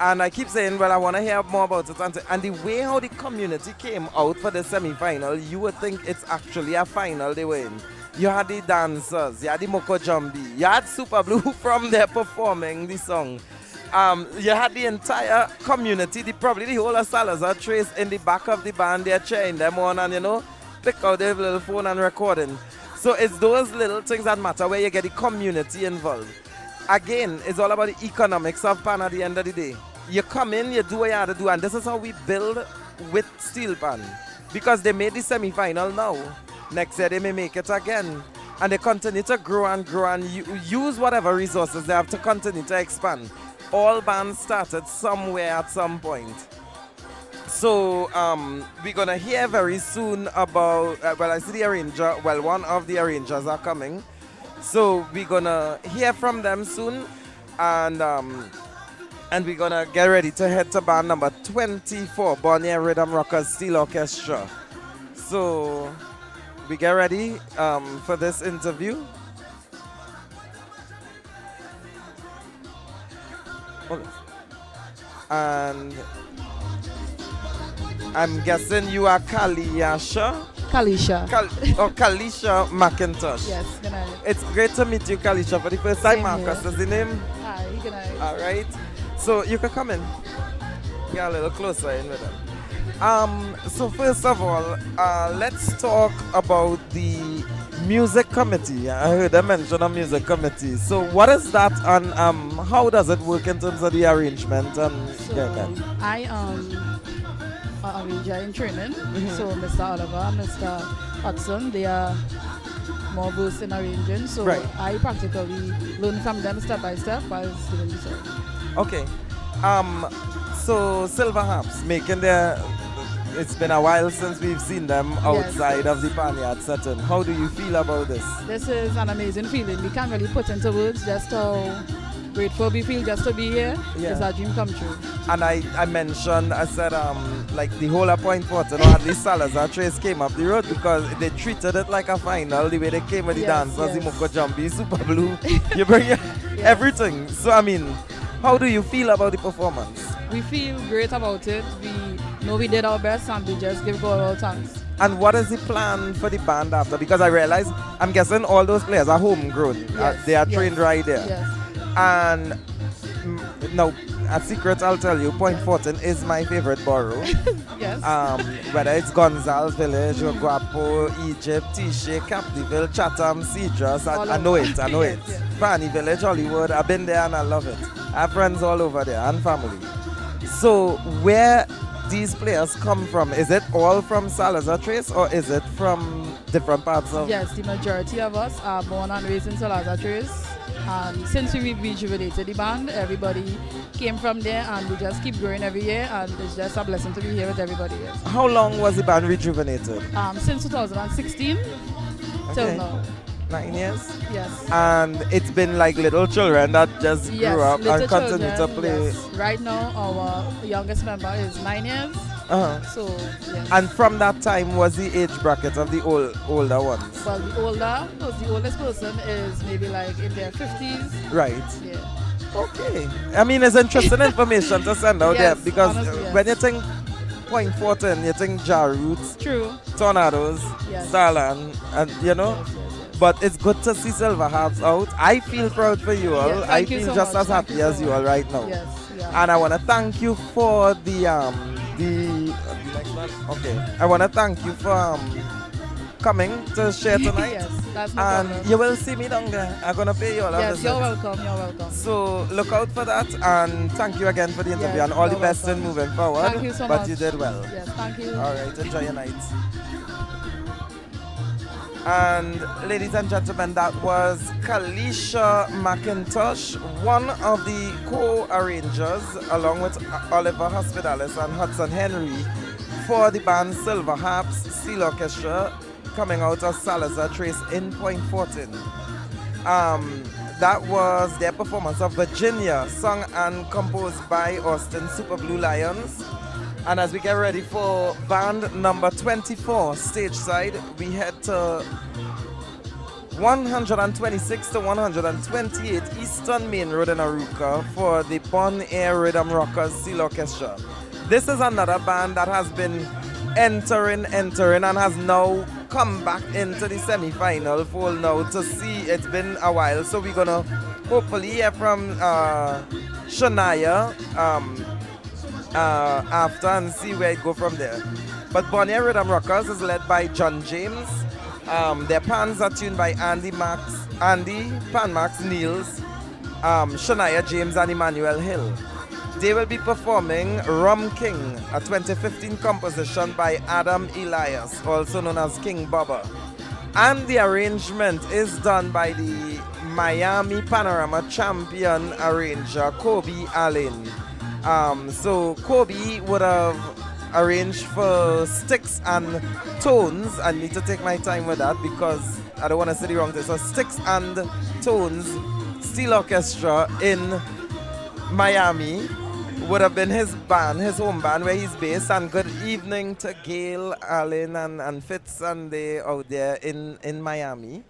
And I keep saying, well, I want to hear more about it. And the way how the community came out for the semi-final, you would think it's actually a final they were in. You had the dancers, you had the Moko Jambi, you had Super Blue from there performing the song. You had the entire community, probably the whole of Salazar Trace in the back of the band, they're cheering them on and, you know, pick out their little phone and recording. So it's those little things that matter where you get the community involved. Again, it's all about the economics of pan at the end of the day. You come in, you do what you have to do, and this is how we build with steel pan. Because they made the semi-final now. Next year they may make it again. And they continue to grow and use whatever resources they have to continue to expand. All bands started somewhere at some point. So we're going to hear very soon about, I see the arranger, one of the arrangers are coming. So we're going to hear from them soon. And we're going to get ready to head to band number 24, Bonnier Rhythm Rockers Steel Orchestra. So we get ready for this interview. And I'm guessing you are Kalisha. Kalisha. Kalisha McIntosh. Yes, good night. It's great to meet you, Kalisha, for the first time. Same Marcus here. is the name. Hi, good night. All right. So you can come in. Get a little closer in with them. So first of all, let's talk about the music committee. I heard them mention a music committee. So what is that, and how does it work in terms of the arrangement? I am an arranger in training. So Mr. Oliver, Mr. Hudson, they are more versed in arranging. So I practically learn from them step by step while doing the song. Okay. So Silver Harps making their. It's been a while since we've seen them outside of the Panyard setting. How do you feel about this? This is an amazing feeling. We can't really put into words just how grateful we feel just to be here. It's our dream come true. And I said, like the whole of Point Fortin, or at least Salazar Trace came up the road because they treated it like a final, the way they came with the dancers, the Moko Jambi, Super Blue. You bring everything. So, I mean, how do you feel about the performance? We feel great about it. We know we did our best and we just give God all thanks. And what is the plan for the band after? Because I realize, I'm guessing all those players are homegrown. They are trained right there. Yes. And now, a secret I'll tell you, Point Fortin is my favorite borough. Yes. Whether it's Gonzales Village, or Guapo, Egypt, Tiche, Capdeville, Chatham, Cedros, I know it. Yes. Fanny Village, Hollywood, I've been there and I love it. I have friends all over there and family. So where these players come from? Is it all from Salazar Trace or is it from different parts of? Yes, the majority of us are born and raised in Salazar Trace. And since we rejuvenated the band, everybody came from there and we just keep growing every year and it's just a blessing to be here with everybody. Yes. How long was the band rejuvenated? Since 2016 till Okay. now. 9 years? Yes. And it's been like little children that just Yes, grew up little and continue to children, play. yes. Right now, our youngest member is 9 years. Uh-huh. So, yes. And from that time was the age bracket of the older ones? Well, the oldest person is maybe like in their 50s. Right. Yeah. Okay. I mean, it's interesting information to send out Yes, there because honestly, yes. when you think Point Fortin, you think Ja Roots, True. Tornadoes, Yes. Starland, and you know. But it's good to see Silver Harps out. I feel proud for you all. Yes, I thank you feel so just much. as Thank happy you as so you all much. right now. Yes, yeah. And I want to thank you for the next one. Okay. I want to thank you for coming to share tonight. Yes, that's no and problem. you will see me down there. I'm gonna pay you all a Yes, visit. you're welcome. You're welcome. So look out for that and thank you again for the interview Yes, and all the you're best welcome. in moving forward. Thank you so but much. you did well. Yes, thank you. All right, enjoy your night. And ladies and gentlemen, that was Kalisha McIntosh, one of the co-arrangers, along with Oliver Hospitalis and Hudson Henry, for the band Silver Harps Steel Orchestra, coming out of Salazar Trace in Point Fortin. That was their performance of Virginia, sung and composed by Austin Super Blue Lions. And as we get ready for band number 24, stage side, we head to 126 to 128 Eastern Main Road in Arouca for the Bon Air Rhythm Rockers Steel Orchestra. This is another band that has been entering and has now come back into the semi-final fold now to see. It's been a while, so we're gonna hopefully hear from Shania after and see where it go from there. But Bonnier Rhythm Rockers is led by John James. Their pans are tuned by Andy, Pan Max, Niels, Shania James and Emmanuel Hill. They will be performing Rum King, a 2015 composition by Adam Elias, also known as King Bubba. And the arrangement is done by the Miami Panorama champion arranger, Kobe Allen. So Kobe would have arranged for sticks and tones. I need to take my time with that because I don't want to say the wrong thing. So Sticks and Tones Steel Orchestra in Miami would have been his band, his home band where he's based. And good evening to Gail, Allen and Fitz and they out there in Miami.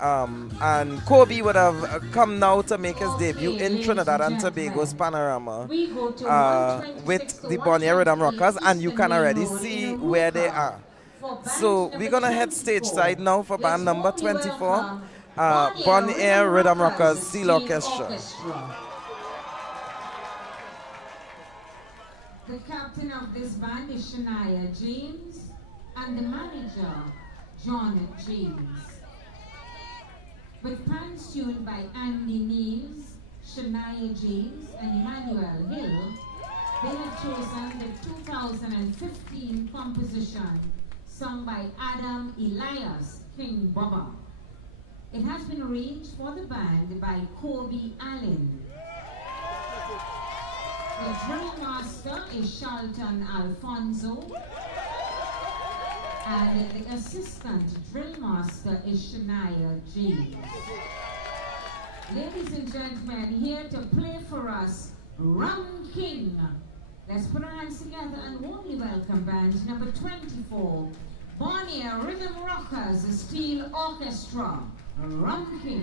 And Kobe would have come now to make his debut in Trinidad and Tobago's Panorama with the Bonnier Rhythm Rockers, and you can already see where they are. So we're gonna head stage side now for band number 24, Bonnier Rhythm Rockers Steel Orchestra. The captain of this band is Shania James and the manager, John James. With pans tuned by Andy Niels, Shania James and Emmanuel Hill, they have chosen the 2015 composition sung by Adam Elias, King Bubba. It has been arranged for the band by Kobe Allen. The drill master is Shalton Alfonso, and the assistant drill master is Shania James. Ladies and gentlemen, here to play for us, Rum King. Let's put our hands together and warmly welcome band number 24, Bonnier Rhythm Rockers Steel Orchestra, Rum King.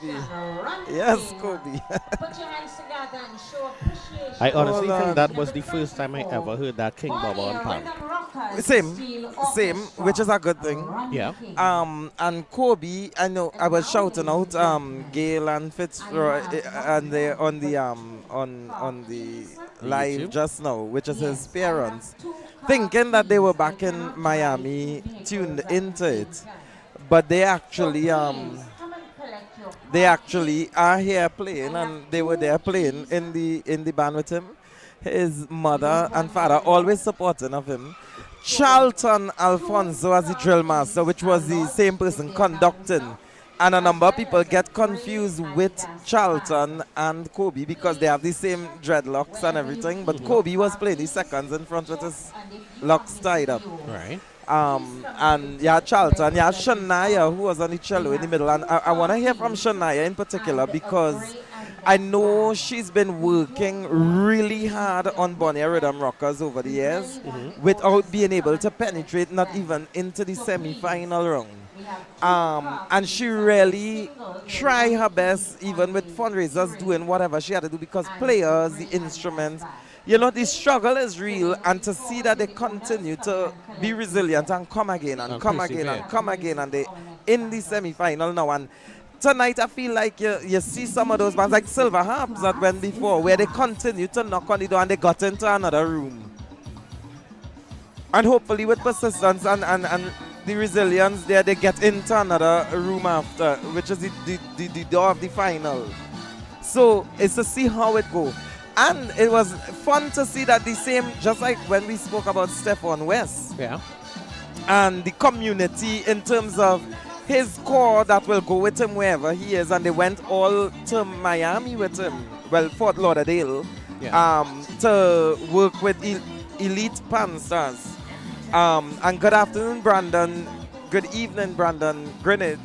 Kobe. Yes, Kobe. Put your hands together and show appreciation. I honestly think that was the first time I ever heard that King Baba on pan. Same, which is a good thing. Yeah. And Kobe, I know I was shouting out Gail and Fitzroy and they on the live YouTube? just now, which is his parents, thinking that they were back in Miami tuned into it, but they actually are here playing, and they were there playing in the band with him. His mother and father always supporting of him. Charlton Alfonso as the drill master, which was the same person conducting. And a number of people get confused with Charlton and Kobe because they have the same dreadlocks and everything. But Kobe was playing the seconds in front with his locks tied up. Right. And yeah, Charlton, yeah, Shania, who was on the cello in the middle. And I want to hear from Shania in particular because I know she's been working really hard on Bonnie Rhythm Rockers over the years without being able to penetrate not even into the semi-final round. And she really tried her best, even with fundraisers, doing whatever she had to do, because players, the instruments, you know, the struggle is real, and to see that they continue to be resilient and come again and come again and come again, and they in the semi-final now. And tonight I feel like you see some of those bands like Silver Harps that went before, where they continue to knock on the door and they got into another room. And hopefully with persistence and the resilience there, they get into another room after, which is the door of the final. So it's to see how it goes. And it was fun to see that the same, just like when we spoke about Stephon West. Yeah. And the community in terms of his core that will go with him wherever he is. And they went all to Miami with him, well, Fort Lauderdale, to work with Elite Pan Stars. And good afternoon, Brandon. Good evening, Brandon. Greenwich,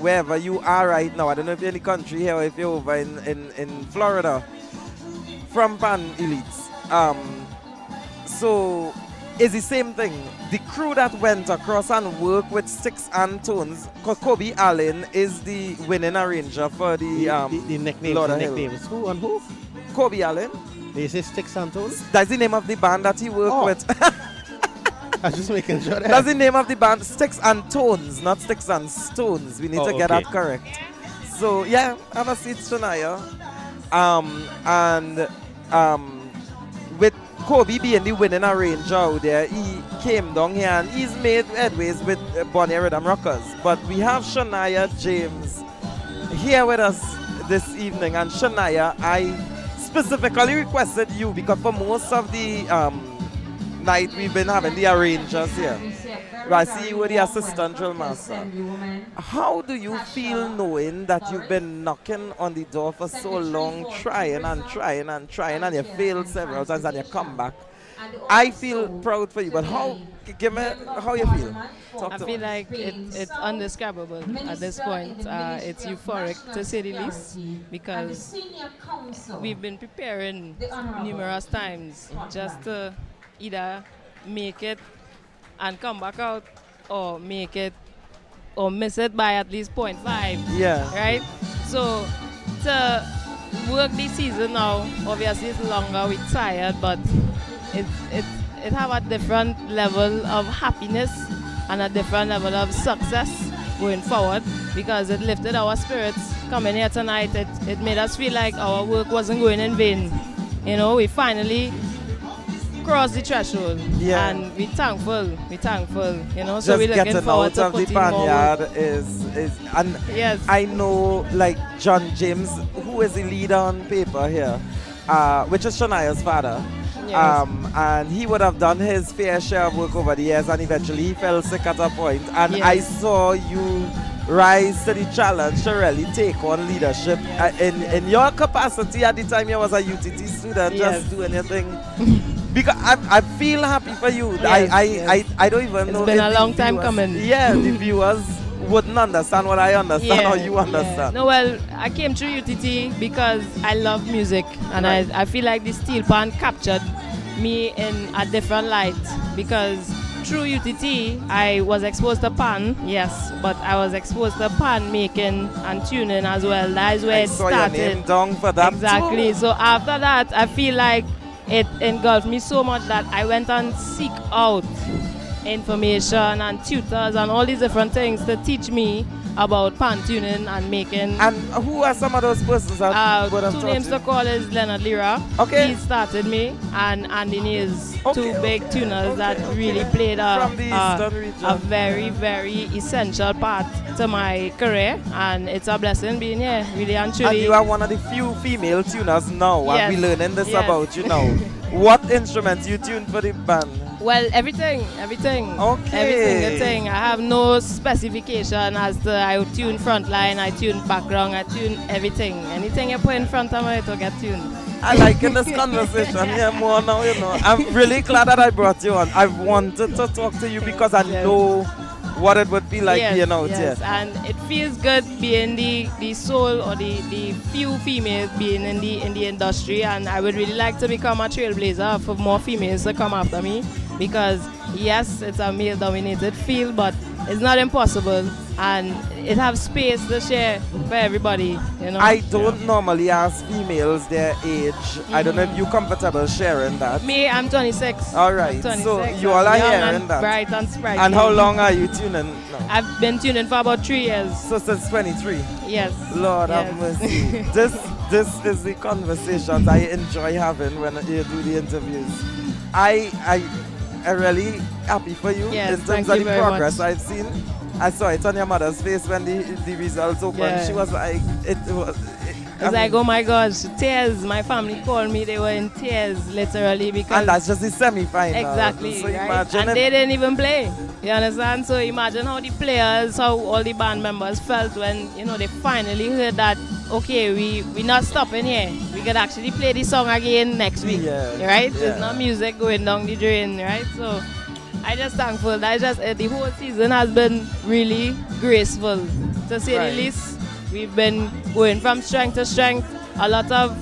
wherever you are right now. I don't know if you're in the country here or if you're over in Florida. From Pan Elites. So it's the same thing. The crew that went across and worked with Sticks and Tones, Kobe Allen is the winning arranger for the nicknames. Who and who? Kobe Allen. Is it Sticks and Tones? That's the name of the band that he worked with. I was just making sure. That's the name of the band, Sticks and Tones, not Sticks and Stones. We need to get that correct. So yeah, have a seat, Shania. With Kobe being the winning arranger out there, he came down here and he's made headways with Bonnie Rhythm Rockers. But we have Shania James here with us this evening. And Shania, I specifically requested you because for most of the night we've been having the arrangers here. I see you with the assistant drill master. How do you feel knowing that you've been knocking on the door for so long, trying and you failed several times and you come back? I feel proud for you, but how you feel? I feel like it's undescribable at this point. It's euphoric to say the least, because we've been preparing numerous times just to either make it and come back out, or make it or miss it by at least 0.5. Yeah. Right? So to work this season now, obviously it's longer, we're tired, but it have a different level of happiness and a different level of success going forward, because it lifted our spirits coming here tonight. It made us feel like our work wasn't going in vain. You know, we finally cross the threshold, and we're thankful, you know. So we're looking forward to putting more work. And yes. I know, like John James, who is the leader on paper here, which is Shania's father. Yes. And he would have done his fair share of work over the years, and eventually he fell sick at a point. And I saw you rise to the challenge to really take on leadership in your capacity at the time you was a UTT student, just doing your thing. Because I feel happy for you. Yes, I don't even know. It's been a long time coming. Yeah, the viewers wouldn't understand what I understand or you understand. No, well, I came through UTT because I love music, and I feel like the Steel Pan captured me in a different light, because through UTT, I was exposed to pan, yes, but I was exposed to pan making and tuning as well. That is where I it saw started. your name down for that Exactly. too. So after that, I feel like it engulfed me so much that I went and seek out information and tutors and all these different things to teach me about pan tuning and making. And who are some of those persons that would have Two taught names you? to call is Leonard Lira. Okay. He started me, and Andy Nees, Okay, two big tuners that really played From the Eastern region. a very, very essential part to my career, and it's a blessing being here, really and truly. And you are one of the few female tuners now. Yes. And we're learning this Yes. about you now. What instruments you tune for the band? Well, everything. Okay. Every single thing. I have no specification as to I tune front line, I tune background, I tune everything. Anything you put in front of me, it will get tuned. I like in this conversation here more now, you know. I'm really glad that I brought you on. I wanted to talk to you because I know what it would be like being out here. And it feels good being the soul or the few females being in the industry, and I would really like to become a trailblazer for more females to come after me, because yes, it's a male dominated field, but it's not impossible, and it has space to share for everybody, you know. I don't normally ask females their age. I don't know if you're comfortable sharing that. Me, I'm 26. All right, I'm 26. so you all are young hearing and that. bright and sprightly. And how long are you tuning now? I've been tuning for about 3 years. So since 23? Yes. Lord Yes. have mercy. This is the conversations I enjoy having when you do the interviews. I really happy for you Yes, in terms thank of you the very progress much. I've seen. I saw it on your mother's face when the results opened. Yeah. She was like, it was. It's like, oh my gosh, tears. My family called me, they were in tears, literally, because... And that's just the semi-final. Exactly, So right? imagine And if- they didn't even play, you understand? So imagine how the players, how all the band members felt when, you know, they finally heard that, okay, we're not stopping here. We could actually play the song again next week, right? yeah. There's no music going down the drain, right? So I just thankful that the whole season has been really graceful, to say Right. the least. We've been going from strength to strength. A lot of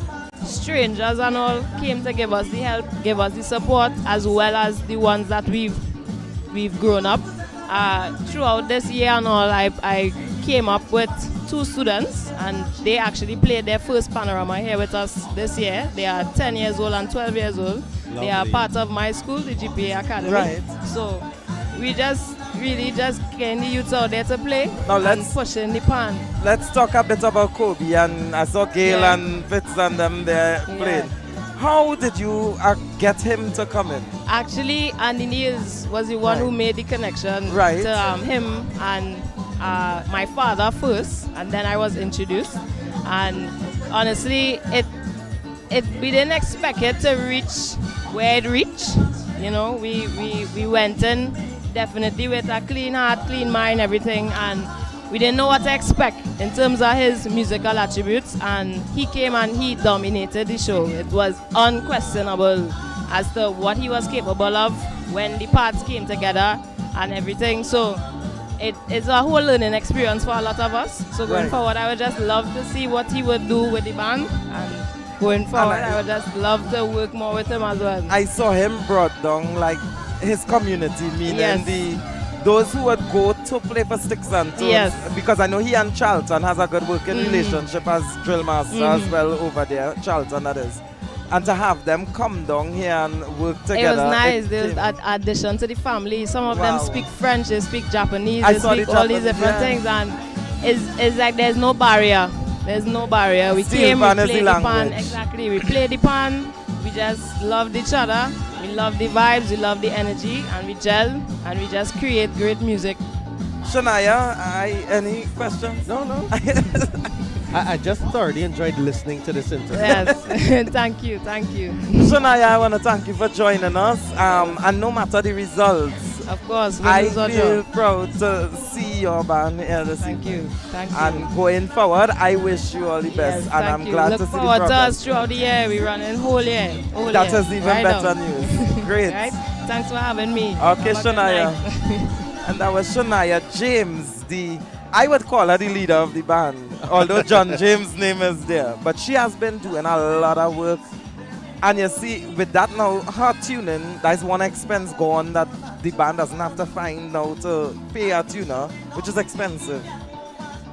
strangers and all came to give us the help, give us the support, as well as the ones that we've grown up. Throughout this year and all, I came up with 2 students, and they actually played their first panorama here with us this year. They are 10 years old and 12 years old. They are Lovely. part of my school, the GPA Academy. Right. So we just really just getting the youths out there to play Now and pushing the pan. Let's talk a bit about Kobe, and I saw Gail Yeah. and Fitz and them there playing. How did you get him to come in? Actually, Andy Neils was the one who made the connection Right. to him and my father first, and then I was introduced. And honestly, we didn't expect it to reach where it reached. You know, we went in definitely with a clean heart, clean mind, everything, and we didn't know what to expect in terms of his musical attributes, and he came and he dominated the show. It was unquestionable as to what he was capable of when the parts came together and everything. So it's a whole learning experience for a lot of us. So going Right. forward, I would just love to see what he would do with the band, and going forward, I would just love to work more with him as well. I saw him brought down like his community, meaning Yes. those who would go to play for Sticks and Stones. Yes. Because I know he and Charlton has a good working relationship as drill master as well over there. Charlton, that is. And to have them come down here and work together. It was nice. it There was came- an addition to the family. Some of them Wow. speak French, they speak Japanese, I they saw the speak all these Japanese, different yeah. things, and it's like there's no barrier. There's no barrier. We Steel came, we pan is played the the pan. language. Exactly. We played the pan. We just loved each other. We love the vibes. We love the energy, and we gel, and we just create great music. Shania, any questions? No. I just thoroughly enjoyed listening to this interview. Yes. Thank you. Shania, I want to thank you for joining us. And no matter the results, Of course, we I lose our feel job. proud to see your band here this evening. Thank you. And going forward, I wish you all the best. Yes, and I'm thank you. glad Look to see the forward to progress. us throughout the year. We run in whole year. That is even Right better now. news. Great. Right? Thanks for having me. Okay, Have a good Shania. night. And that was Shania James, I would call her the leader of the band, although John James' name is there. But she has been doing a lot of work And you see, with that now, her tuning, there's one expense gone that the band doesn't have to find now to pay a tuner, which is expensive.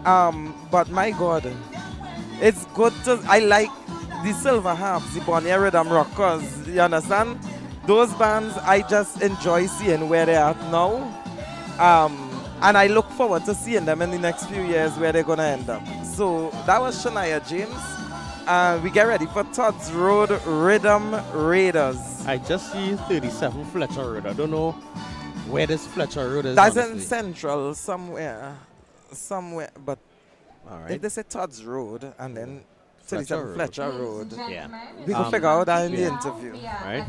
But my God, it's good to, I like the Silver Harps, the Bonnier Rhythm Rock, because, you understand, those bands, I just enjoy seeing where they are now. And I look forward to seeing them in the next few years where they're going to end up. So that was Shania James. We get ready for Todd's Road Rhythm Raiders. I just see 37 Fletcher Road. I don't know where this Fletcher Road is. That's honestly. in Central somewhere. But all right. if they say Todd's Road and then Fletcher 37 Road. Fletcher Road, Yeah. we can figure out that in the interview. Right.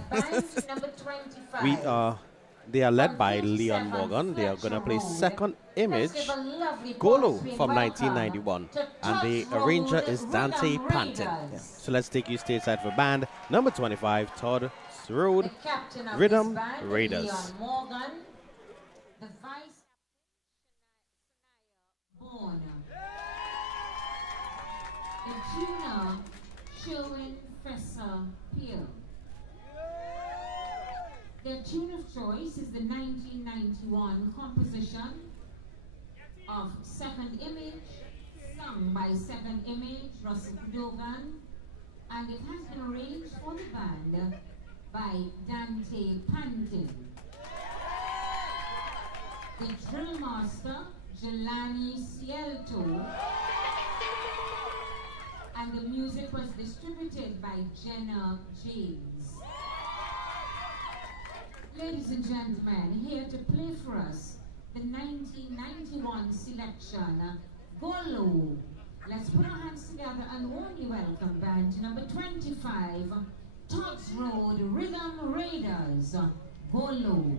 They are led by Leon Morgan. They are going to play Second Image, Golo from 1991. And the arranger is Dante Panton. So let's take you stateside for band number 25, Todd's Road Rhythm Raiders. Leon Morgan, the vice Born, the tuner Sherwin Fresser Peel. Their tune of choice is the 1991 composition of Second Image, sung by Second Image, Russell Dogan, and it has been arranged for the band by Dante Panton. The drill master, Jelani Cielto, and the music was distributed by Jenna James. Ladies and gentlemen, here to play for us the 1991 selection, Golo. Let's put our hands together and warmly welcome band number 25, Todd's Road Rhythm Raiders, Golo.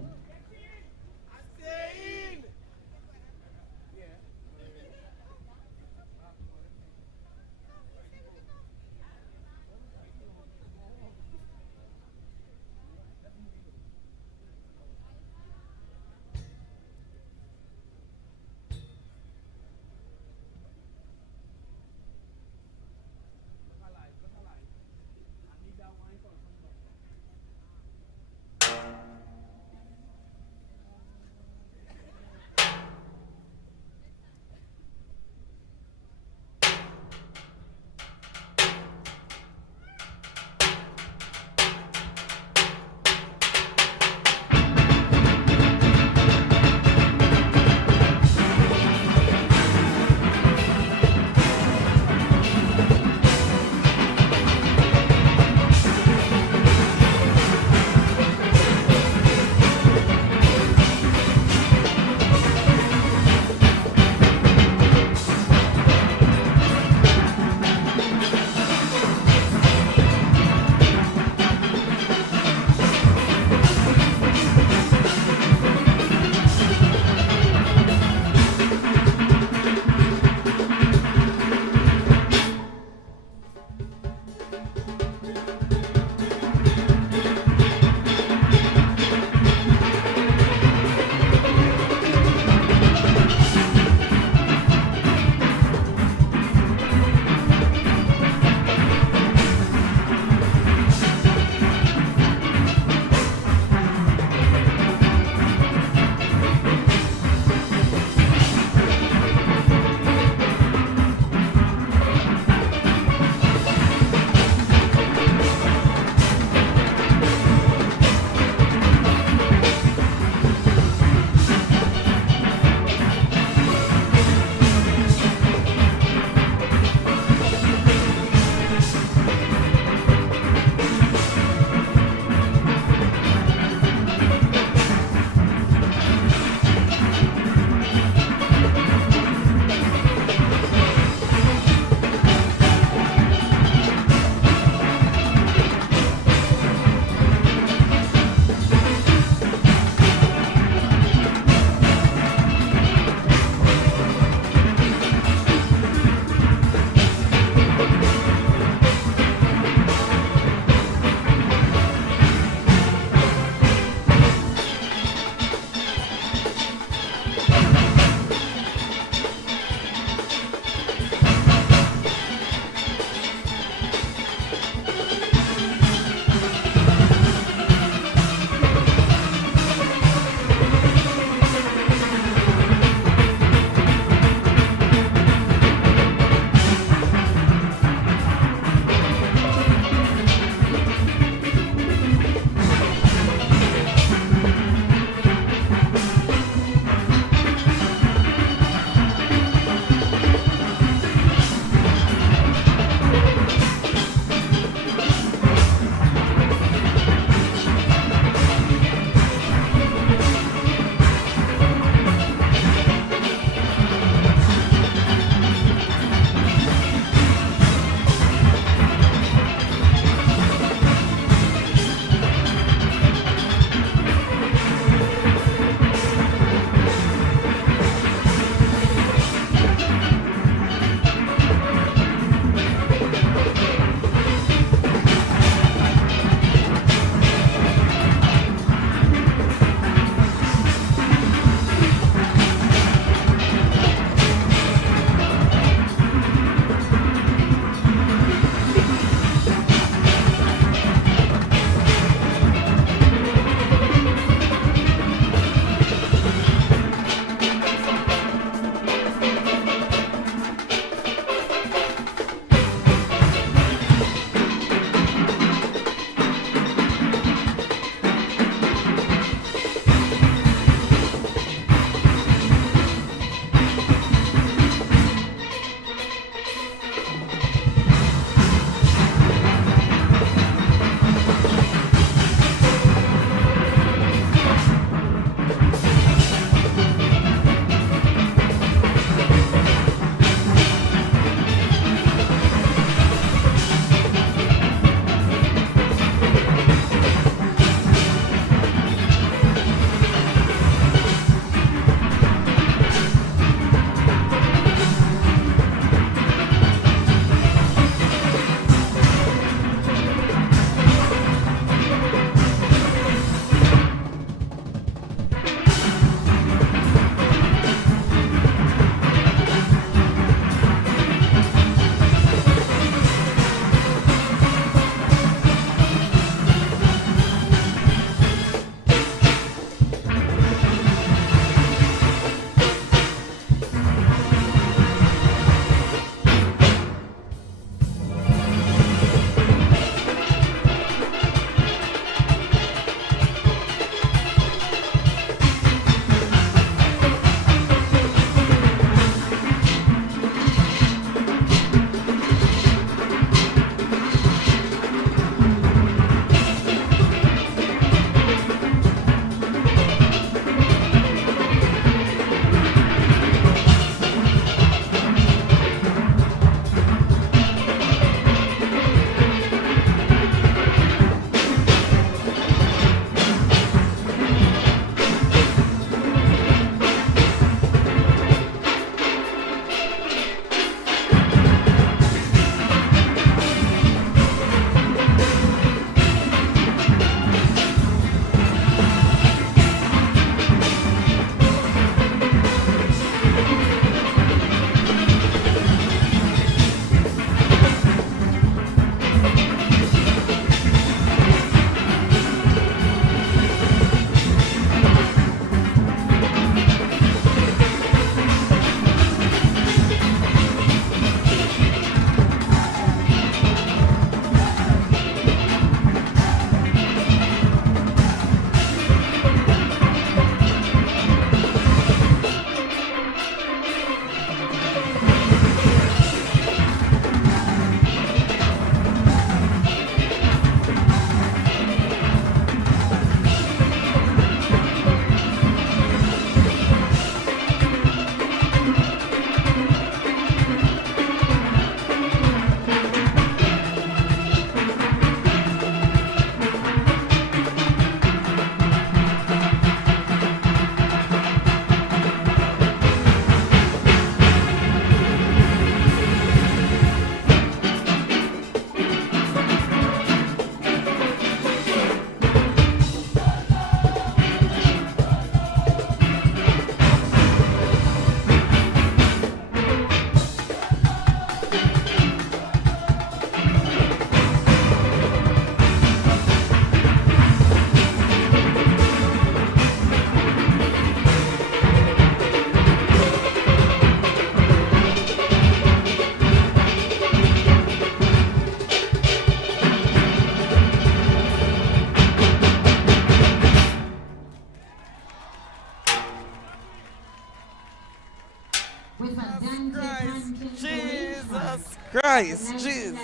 Christ, Jesus.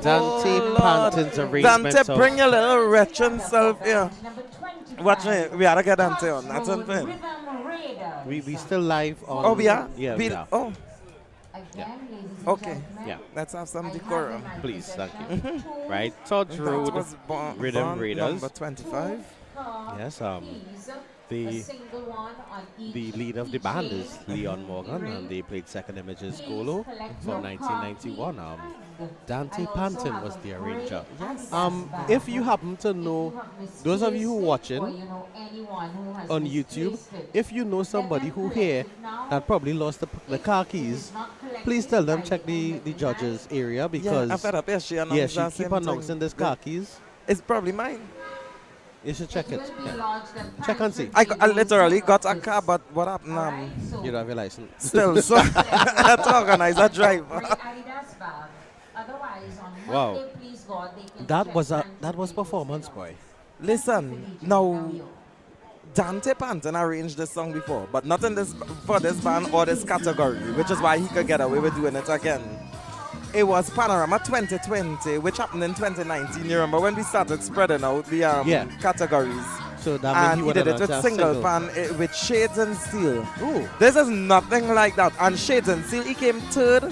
Dante Lord. Panton's arrangement Dante, of- bring your little wretched self here. Watch me. We gotta get Dante on. That's on film. We still live on. Oh, we are? Yeah, We- we are. Oh. Yeah. Okay. Yeah. Let's have some decorum. Please, thank you. Right, Todd That Road, was Rhythm Bond Raiders. number 25. Yes, the lead of the band is Leon Morgan, and they played Second Images Golo from 1991. Dante Panton was the arranger. If you happen to know, those of you who are watching on YouTube, if you know somebody who here that probably lost the car keys, please tell them check the judges area, because I'm fed up. Yes, she announced she that keep same announcing thing. this car keys. It's probably mine. You should check it. Yeah. Check and see. I literally got a car, but what happened? You don't have your license. Still, so I had to organize a driver. Wow. That was performance, boy. Listen, now Dante Panton arranged this song before, but not in this for this band or this category, which is why he could get away with doing it again. It was Panorama 2020, which happened in 2019. You remember when we started spreading out the categories? So that and means he did it with single pan with Shades and Steel. Ooh. This is nothing like that. And Shades and Steel, he came third,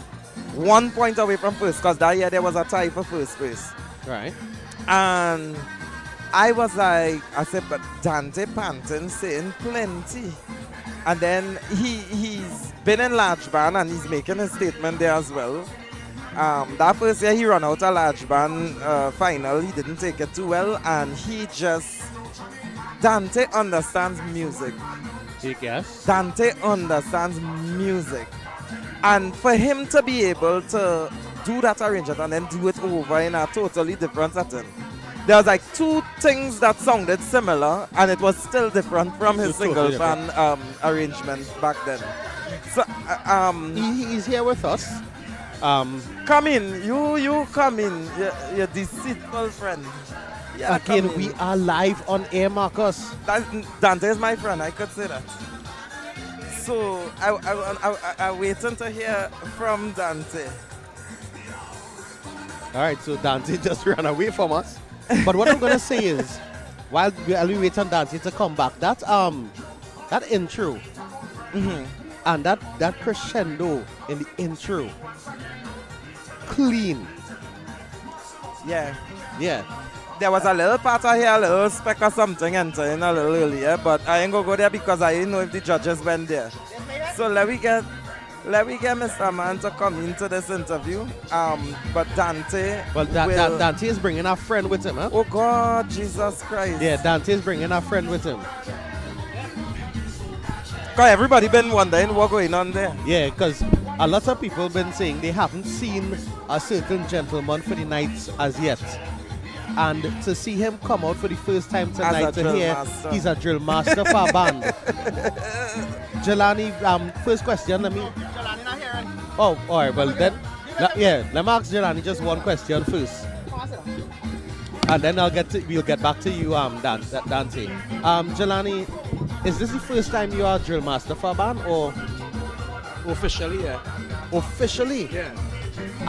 1 point away from first, because that year there was a tie for first place. Right. And I was like, I said, but Dante Panton saying plenty. And then he's been in large band and he's making a statement there as well. That first year he ran out a large band final. He didn't take it too well, and Dante understands music. Yes. Dante understands music. And for him to be able to do that arrangement and then do it over in a totally different setting. There was like two things that sounded similar, and it was still different from his single fan arrangement back then. So he's here with us. Come in, you come in, your deceitful friend. Yeah, again, we are live on air, Marcus. Dante is my friend, I could say that. So I'm waiting to hear from Dante. All right, so Dante just ran away from us. But what I'm gonna say is, while we wait on Dante to come back, that intro and that crescendo in the intro, clean. Yeah. Yeah. There was a little part of here, a little speck or something entering a little earlier, but I ain't gonna go there because I didn't know if the judges went there. So let me get Mr. Man to come into this interview. But Dante. Well, Dante is bringing a friend with him, huh? Oh God, Jesus Christ. Yeah, Dante is bringing a friend with him. Cause everybody been wondering what's going on there. Yeah, because a lot of people been saying they haven't seen a certain gentleman for the night as yet. And to see him come out for the first time tonight to hear he's a drill master for a band. Jelani, first question, let me... Jelani not hearing. Oh, all right, well then, let me ask Jelani just one question first. And then we'll get back to you, Dante. Jelani, is this the first time you are a drill master for a band, or? Officially, yeah. Officially? Yeah.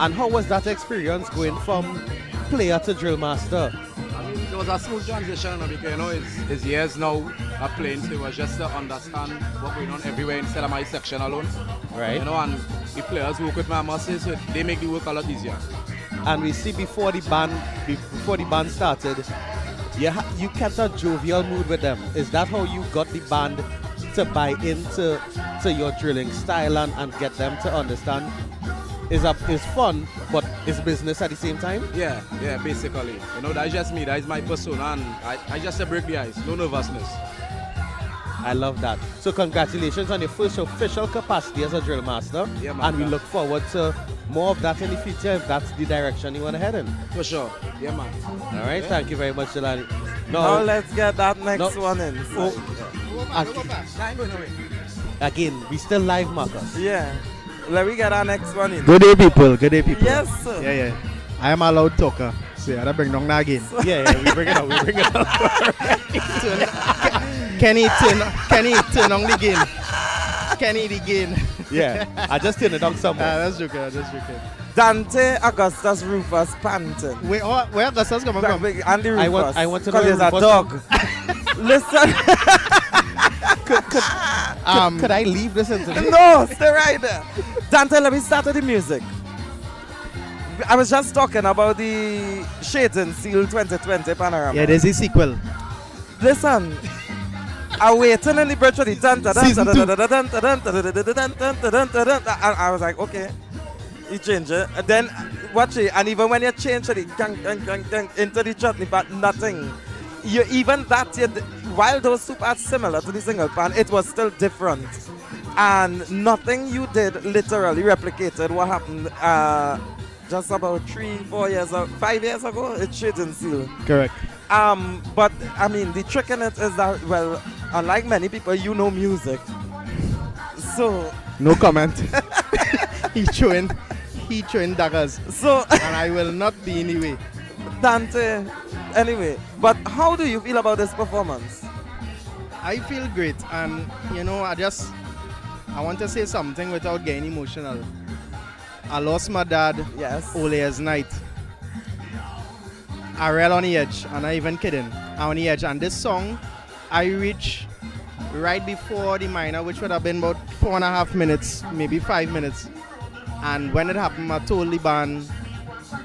And how was that experience going from player to drill master? I mean, it was a smooth transition because, it's years now of playing, so it was just to understand what's going on everywhere instead of my section alone. Right. And the players work with my muscles, so they make the work a lot easier. And we see before the band started, you kept a jovial mood with them. Is that how you got the band to buy into your drilling style and get them to understand it's fun, but it's business at the same time? Yeah, basically. That's just me, that is my persona, and I just break the ice, no nervousness. I love that. So congratulations on your first official capacity as a drill master. Yeah, man. And we look forward to more of that in the future if that's the direction you want to head in. For sure. Yeah, man. All right, thank you very much, Jelani. Now let's get that next one in. Again, we still live, Marcus. Yeah. Let me get our next one in. Good day, people. Good day, people. Yes, sir. Yeah. I am a loud talker. So I bring down that again. Yeah, we bring it out. Kenny turn on the gain. Kenny the gain. Yeah, I just turned it on somewhere. That's joking. Dante Augustus Rufus Panton. Where Augustus coming from? Andy Rufus. I want to know because where there's a Rufus dog. Listen. Could I leave this interview? No, stay right there. Dante, let me start with the music. I was just talking about the Shades and Seal 2020 panorama. Yeah, there's a sequel. Listen, I waiting in the bridge for the and I was like, okay, you change it. And then watch it, and even when you change it into the chutney, but nothing. You even that while those soup are similar to the single pan, it was still different. And nothing you did literally replicated what happened just about 3-4 years or 5 years ago. It Shades and Seal. Correct. But I mean, the trick in it is that, well, unlike many people, you know music. So no comment. he throwing daggers. So and I will not be in the way. Dante, anyway, but how do you feel about this performance? I feel great, and you know, I want to say something without getting emotional. I lost my dad all year's night. I real on the edge, and I'm not even kidding. I'm on the edge, and this song, I reached right before the minor, which would have been about 4.5 minutes, maybe 5 minutes. And when it happened, I told the band,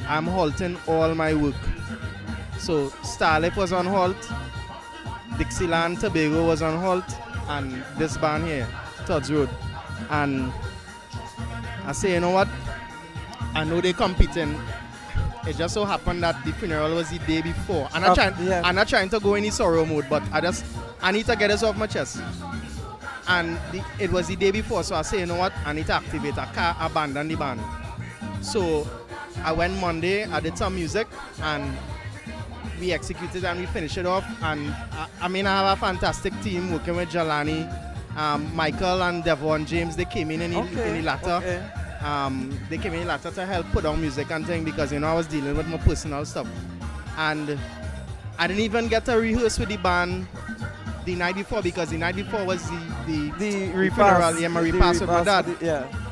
I'm halting all my work. So Starlight was on halt, Dixieland Tobago was on halt, and this band here, Todd's Road. And I say, you know what? I know they're competing. It just so happened that the funeral was the day before. I'm not trying to go in the sorrow mode, but I need to get this off my chest. And it was the day before, so I say, you know what? I need to activate. I can't abandon the band. So I went Monday, I did some music, and we executed and we finished it off. And I have a fantastic team working with Jelani, Michael and Devon James. They came in the latter. Okay. They came in later to help put on music and things because I was dealing with my personal stuff. And I didn't even get to rehearse with the band the night before because the night before was the funeral, my repass with my dad.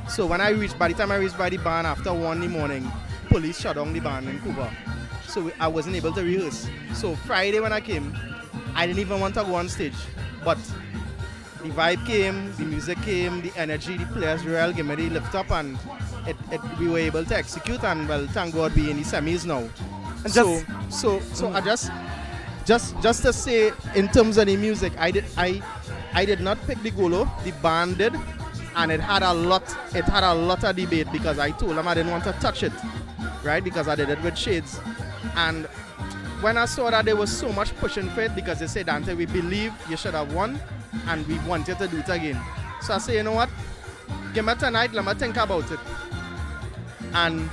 So when by the time I reached by the band after 1 in the morning, police shut down the band in Cuba. So I wasn't able to rehearse. So Friday when I came, I didn't even want to go on stage. But the vibe came, the music came, the energy, the players really gave me the lift up, and we were able to execute, and well, thank God we in the semis now. And so I just to say, in terms of the music, I did not pick the Golo, the band did, and it had a lot of debate because I told them I didn't want to touch it, right? Because I did it with Shades, and when I saw that there was so much pushing for it because they said, Dante, we believe you should have won, and we want you to do it again. So I say, you know what? Give me tonight, let me think about it. And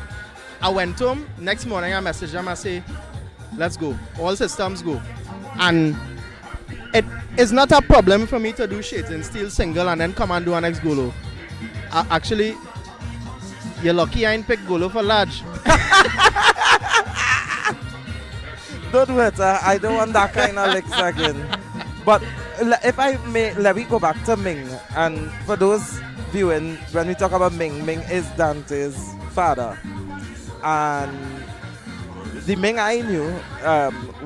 I went home. Next morning, I messaged them. I say, let's go. All systems go. And it is not a problem for me to do Shades and Steel single and then come and do an next Golo. Actually, you're lucky I ain't picked Golo for large. Don't do it. I don't want that kind of licks again. But if I may, let me go back to Ming. And for those viewing, when we talk about Ming, Ming is Dante's father. And the Ming I knew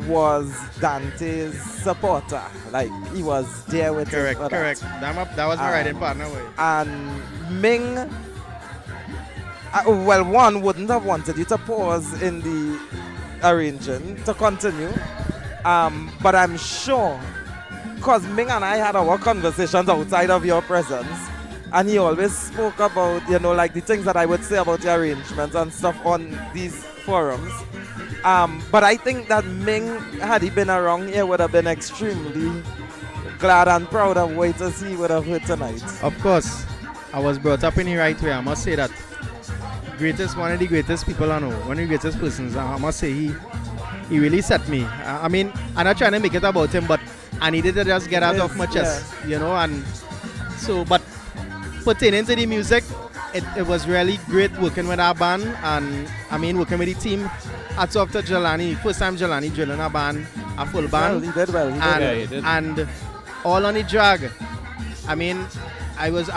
was Dante's supporter. Like, he was there with him. Correct. That was my riding partner. And Ming, one wouldn't have wanted you to pause in the arranging to continue. But I'm sure, because Ming and I had our conversations outside of your presence, and he always spoke about, like the things that I would say about the arrangements and stuff on these forums. But I think that Ming, had he been around here, would have been extremely glad and proud of what he would have heard tonight. Of course, I was brought up in the right way. I must say that. One of the greatest people I know, one of the greatest persons. I must say he really set me. I mean, I'm not trying to make it about him, but I needed to just get out of my chest, and so, but pertaining to the music, it was really great working with our band, and I mean working with the team. Hats off to Jelani, first time Jelani drilling a band, a full band. Well, he did well. He did. And all on the drag. I mean, I was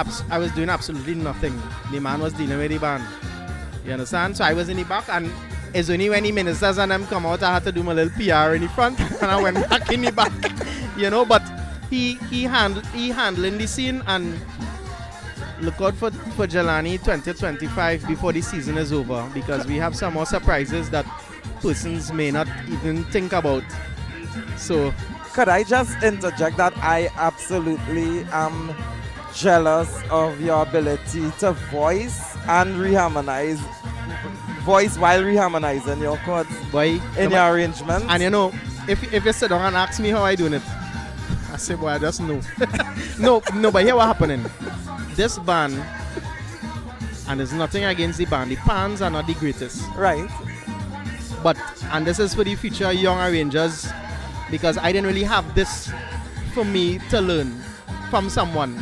doing absolutely nothing. The man was dealing with the band. You understand? So I was in the back, and it's only when the ministers and them come out, I had to do my little PR in the front, and I went back in the back. You know, but he handling the scene, and look out for Jelani 2025 before the season is over, because we have some more surprises that persons may not even think about. So, could I just interject that I absolutely am jealous of your ability to voice and reharmonize, voice while reharmonizing your chords in your arrangement. And you know, if you sit down and ask me how I doing it, I say, boy, I just know. no, but here what happening. This band, and there's nothing against the band, the pans are not the greatest. Right. But, and this is for the future young arrangers, because I didn't really have this for me to learn from someone.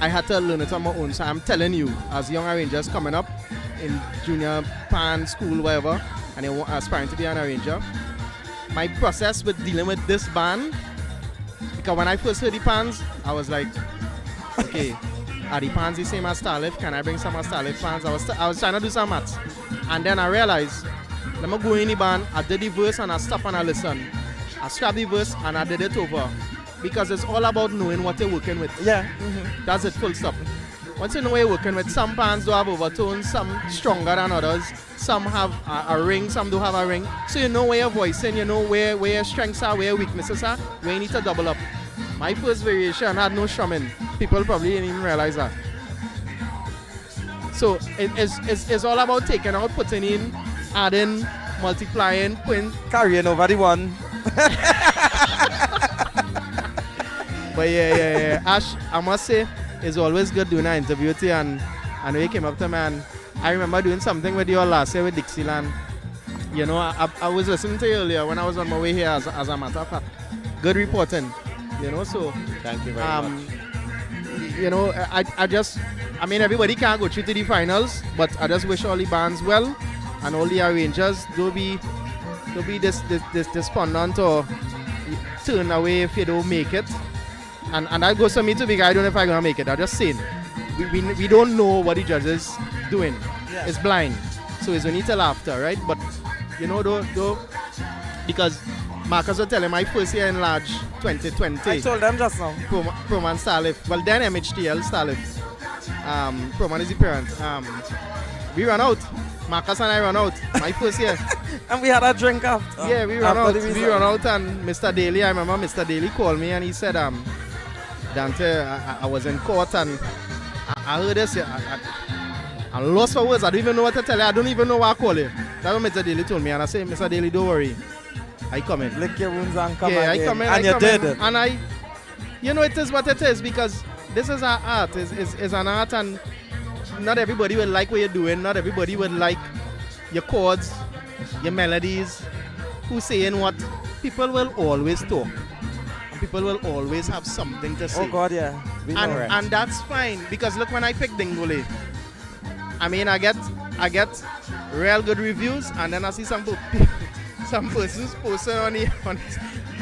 I had to learn it on my own. So I'm telling you, as young arrangers coming up in junior pan school, whatever, and they want aspiring to be an arranger, my process with dealing with this band, because when I first heard the pans, I was like, okay, are the pans the same as Starlift? Can I bring some of Starlift pans? I was trying to do some maths. And then I realized, let me go in the band, I did the verse and I stop and I listen. I scrap the verse and I did it over. Because it's all about knowing what you're working with. Yeah. That's it, full stop. Once you know what you're working with, some pans do have overtones, some stronger than others. Some have a ring, some don't have a ring. So you know where you're voicing, you know where your strengths are, where your weaknesses are, where you need to double up. My first variation had no strumming. People probably didn't even realize that. So it's all about taking out, putting in, adding, multiplying, putting, carrying over the one. But yeah. Ash, I must say, it's always good doing an interview with you, and I know you came up to me, and I remember doing something with you last year with Dixieland. You know, I was listening to you earlier when I was on my way here, as a matter of fact. Good reporting, you know, so. Thank you very much. You know, I mean, everybody can't go through to the finals, but I just wish all the bands well, and all the arrangers, don't be despondent or turn away if you don't make it. And that goes for me too, because I don't know if I'm going to make it. I'm just saying, we don't know what the judges doing. Yeah. It's blind. So it's only till after, right? But, you know, though because Marcus was telling my first year in Large 2020. I told them just now. Proman Starlift. Well, then MHTL Starlift. Proman is the parent. We ran out. Marcus and I ran out. My first year. And we had a drink after. Yeah, we ran out. We ran out, and Mr. Daly, I remember Mr. Daly called me and he said, Dante, I was in court and I heard this. I'm lost for words. I don't even know what to tell you. I don't even know what I call you. That's what Mr. Daly told me. And I said, Mr. Daly, don't worry. I come in. Lick your wounds and come in. I come in. And you did it. And you know, it is what it is, because this is our art. It's an art, and not everybody will like what you're doing. Not everybody will like your chords, your melodies, who's saying what. People will always talk. People will always have something to say. Oh God, yeah. And that's fine, because look, when I pick Dingole, I mean, I get real good reviews, and then I see some persons posting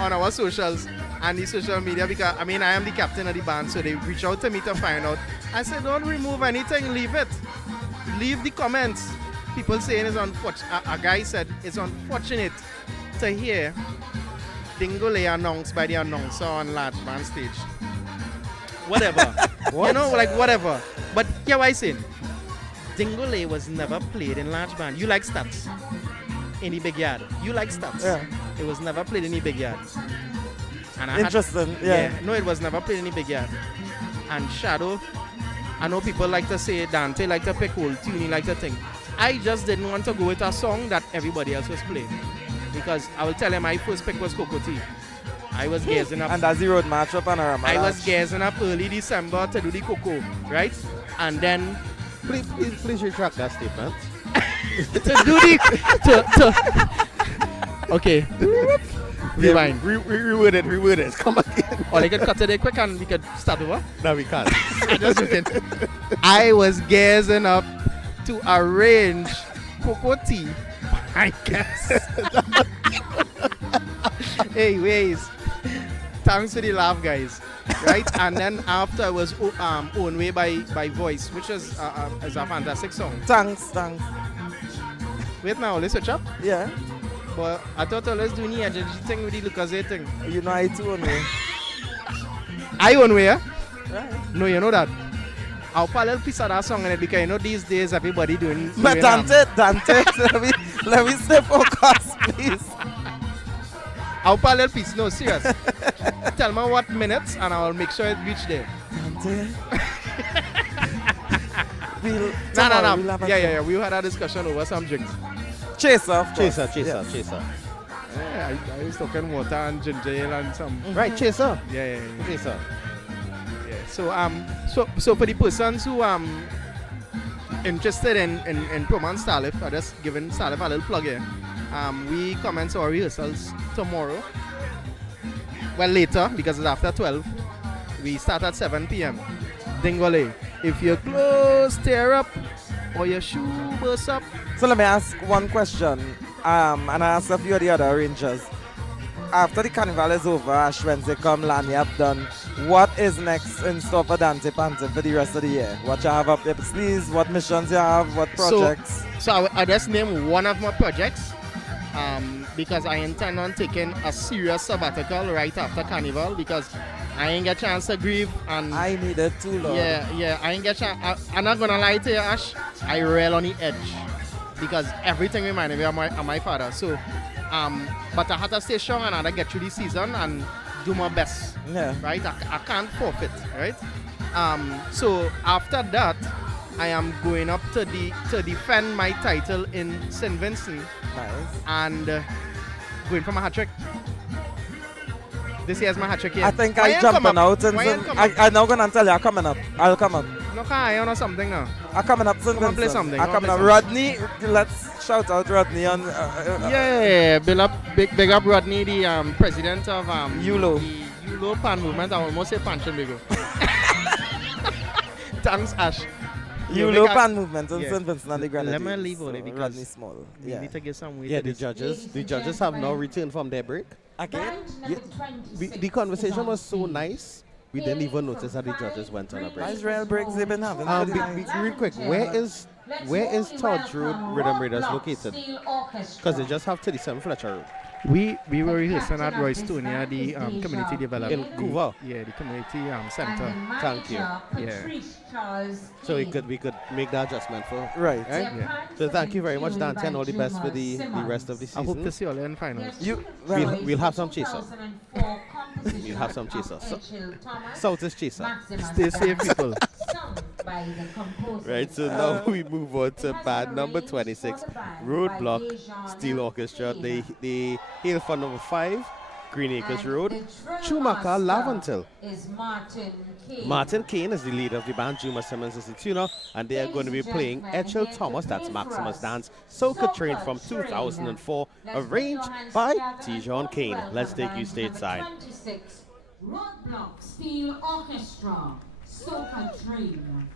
on our socials and the social media, because I mean, I am the captain of the band, so they reach out to me to find out. I said, don't remove anything, leave it. Leave the comments. People saying it's unfortunate. A guy said it's unfortunate to hear Dingole announced by the announcer on Large Band stage. Whatever. You know, like whatever. But yeah, what I saying? Dingole was never played in Large Band. You like stats in the big yard. You like stats. Yeah. It was never played in the big yard. And interesting. Yeah. No, it was never played in the big yard. And Shadow, I know people like to say Dante like to pick old tune, he like to think. I just didn't want to go with a song that everybody else was playing. Because I will tell you, my first pick was Cocoa Tea. I was gazing up. And that's the road match up Panorama. I was gazing up early December to do the Cocoa, right? And then... Please retract that statement. to do the... Okay. Rewind. Reword it. Come again. Or I could cut it there quick and we could start over? No, we can't. Just joking. I was gazing up to arrange Cocoa Tea. I guess. Hey, ways. Thanks for the laugh, guys. Right? And then after it was Own Way by Voice, which is a fantastic song. Thanks. Wait now, let's switch up. Yeah. But I thought I was doing the energy thing with the Lucas thing. You know I too on way. I on way, yeah? Right. No, you know that. I'll put a little piece of that song in it because you know these days everybody doing. But Dante, let me stay focused, please. I'll put a little piece. No, serious. Tell me what minutes and I'll make sure it reach there. Dante. No. Yeah. We had a discussion over some drinks. Chaser, of course. Chaser. Yeah, I was talking water and ginger ale and some. Right, Chaser. Yeah. Chaser. Yeah. So for the persons who interested in Proman Salif, I just giving Salif a little plug here. We commence our rehearsals tomorrow. Well, later because it's after 12. We start at 7 p.m. Dingole. If your clothes tear up or your shoe bursts up. So let me ask one question, and I ask a few of the other arrangers. After the carnival is over, Ash Wednesday come, Lany up done, what is next in store for Dante Panton for the rest of the year? What you have up your sleeves, what missions you have, what projects? So I just name one of my projects because I intend on taking a serious sabbatical right after carnival because I ain't get a chance to grieve and I needed too long. Yeah, I ain't get a chance. I'm not gonna lie to you, Ash. I rail on the edge because everything reminded me of my father. So, but I had to stay strong and I had to get through the season and do my best. Yeah. Right. I can't forfeit. Right. So after that, I am going up to defend my title in St. Vincent. Nice. And going for my hat trick. This year's my hat trick here. I think I'm jumping out. And I'm not going to tell you, I'm coming up. I'll come up. No, I know something now. I'm coming up. Come on, play something. I'm coming up. Rodney, let's shout out Rodney. On, yeah, big up Rodney, the president of ULO. The ULO Pan Movement. I almost say Pancho Bigo. Thanks, Ash. ULO Pan Movement in St. Vincent and the Grenadines. Let me leave only because Rodney Small. We need to get some way. Yeah, the judges have now returned from their break. Again? Yeah, the conversation was so nice, we didn't even notice that the judges went on a break. Israel breaks they've been having. Real quick, where is Todd's Road Rhythm Raiders located? Because they just have 37 Fletcher Road. We were rehearsing at Roystonia, the community development. In Couva? Yeah, the community center. Thank you. Yeah. So we could make that adjustment for right. Yeah. So thank you very much, Dante, and all the best for the rest of the season. I hope to see you all in finals. We'll have some chaser. We'll have some chaser. South is chaser. Stay safe, people. Right, so now we move on to band number 26, Roadblock Steel Orchestra. They hail from number 5, Green Acres Road, Schumacher Laventil. Martin Kane is the leader of the band, Juma Simmons is the tuner, and they are going to be playing Etchell Thomas, that's Maximus Dance, Soca Train from 2004, arranged by T-John Kane. Let's take you stateside. 26, Roadblock Steel Orchestra, Soca Train.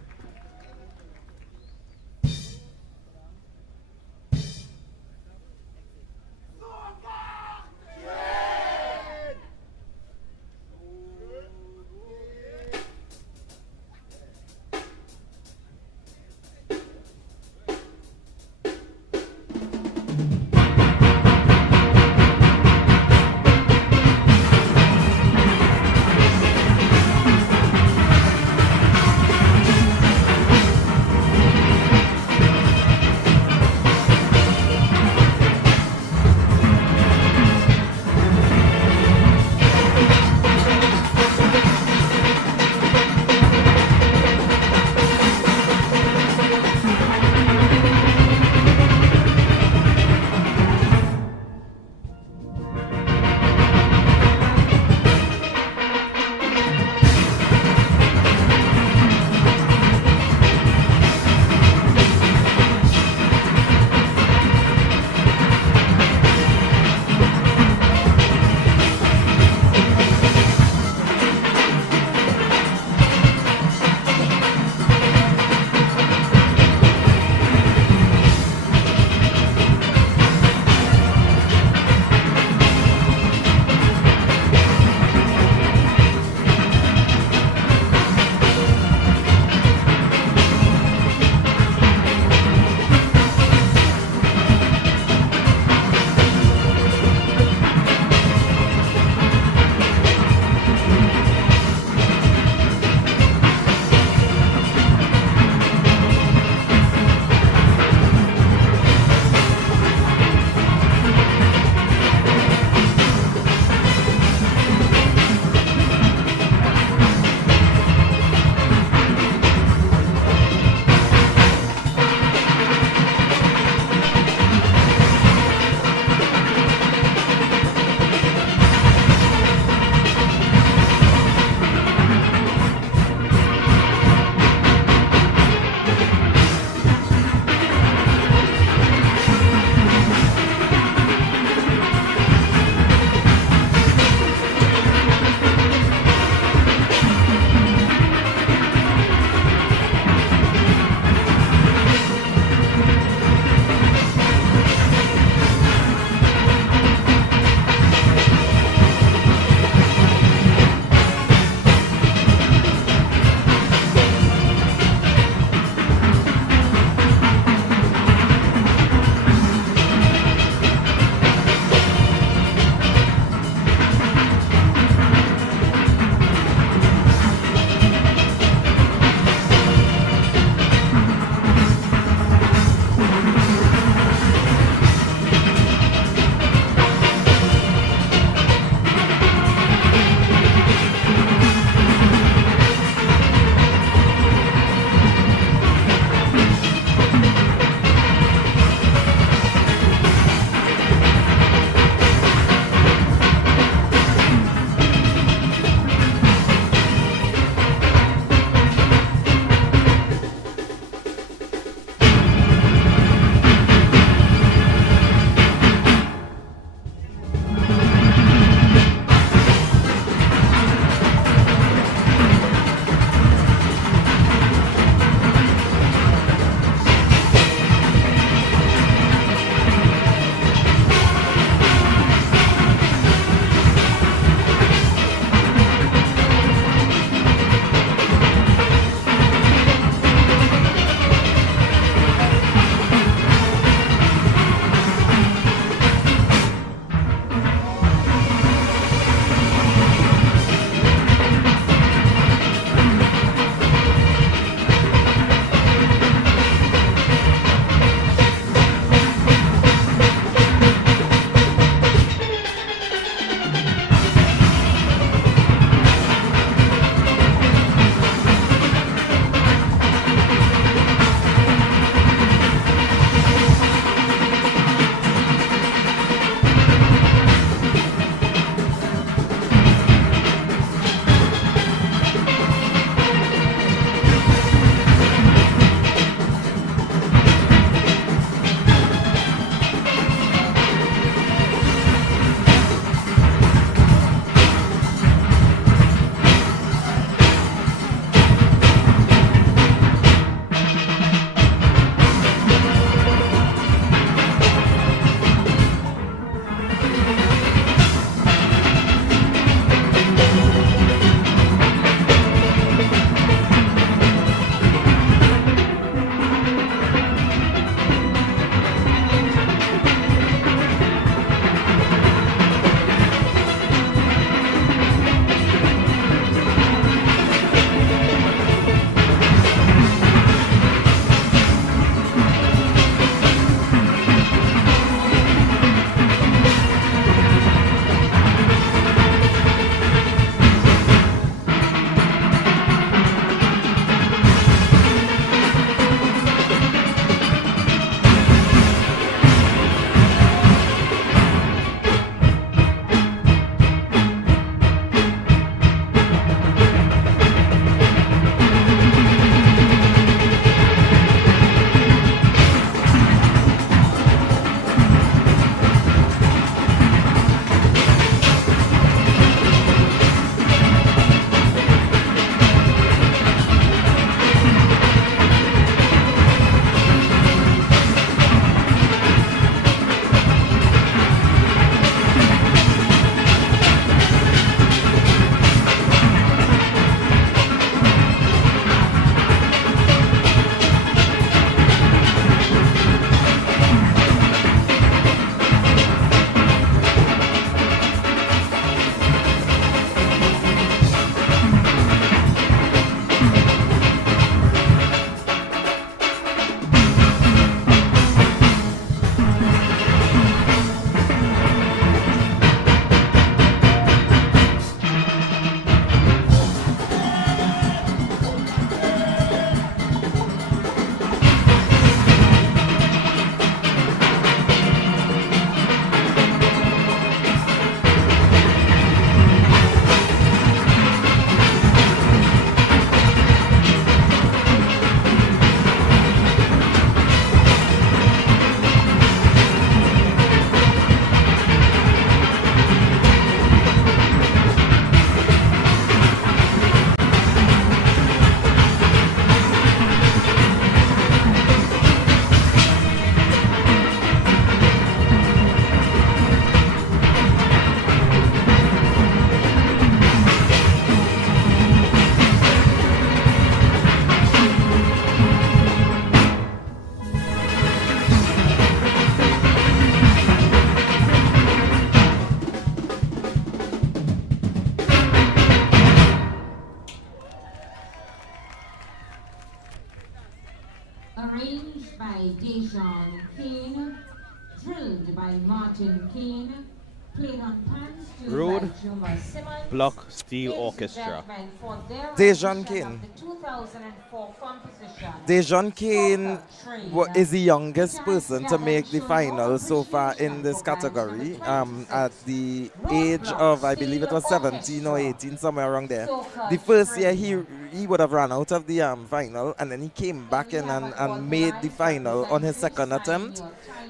arranged by Dejan Kane, drilled by Martin Kane, played on pans tuned Road by Juma Simmons. Block Steel Ladies and Orchestra. gentlemen, for their Dejan rendition Kane. of the 2004 composition, Dejan Kane is the youngest person to make the final so far in this category. At the age of, I believe it was 17 or 18, somewhere around there. The first year he would have run out of the final, and then he came back in and made the final on his second attempt.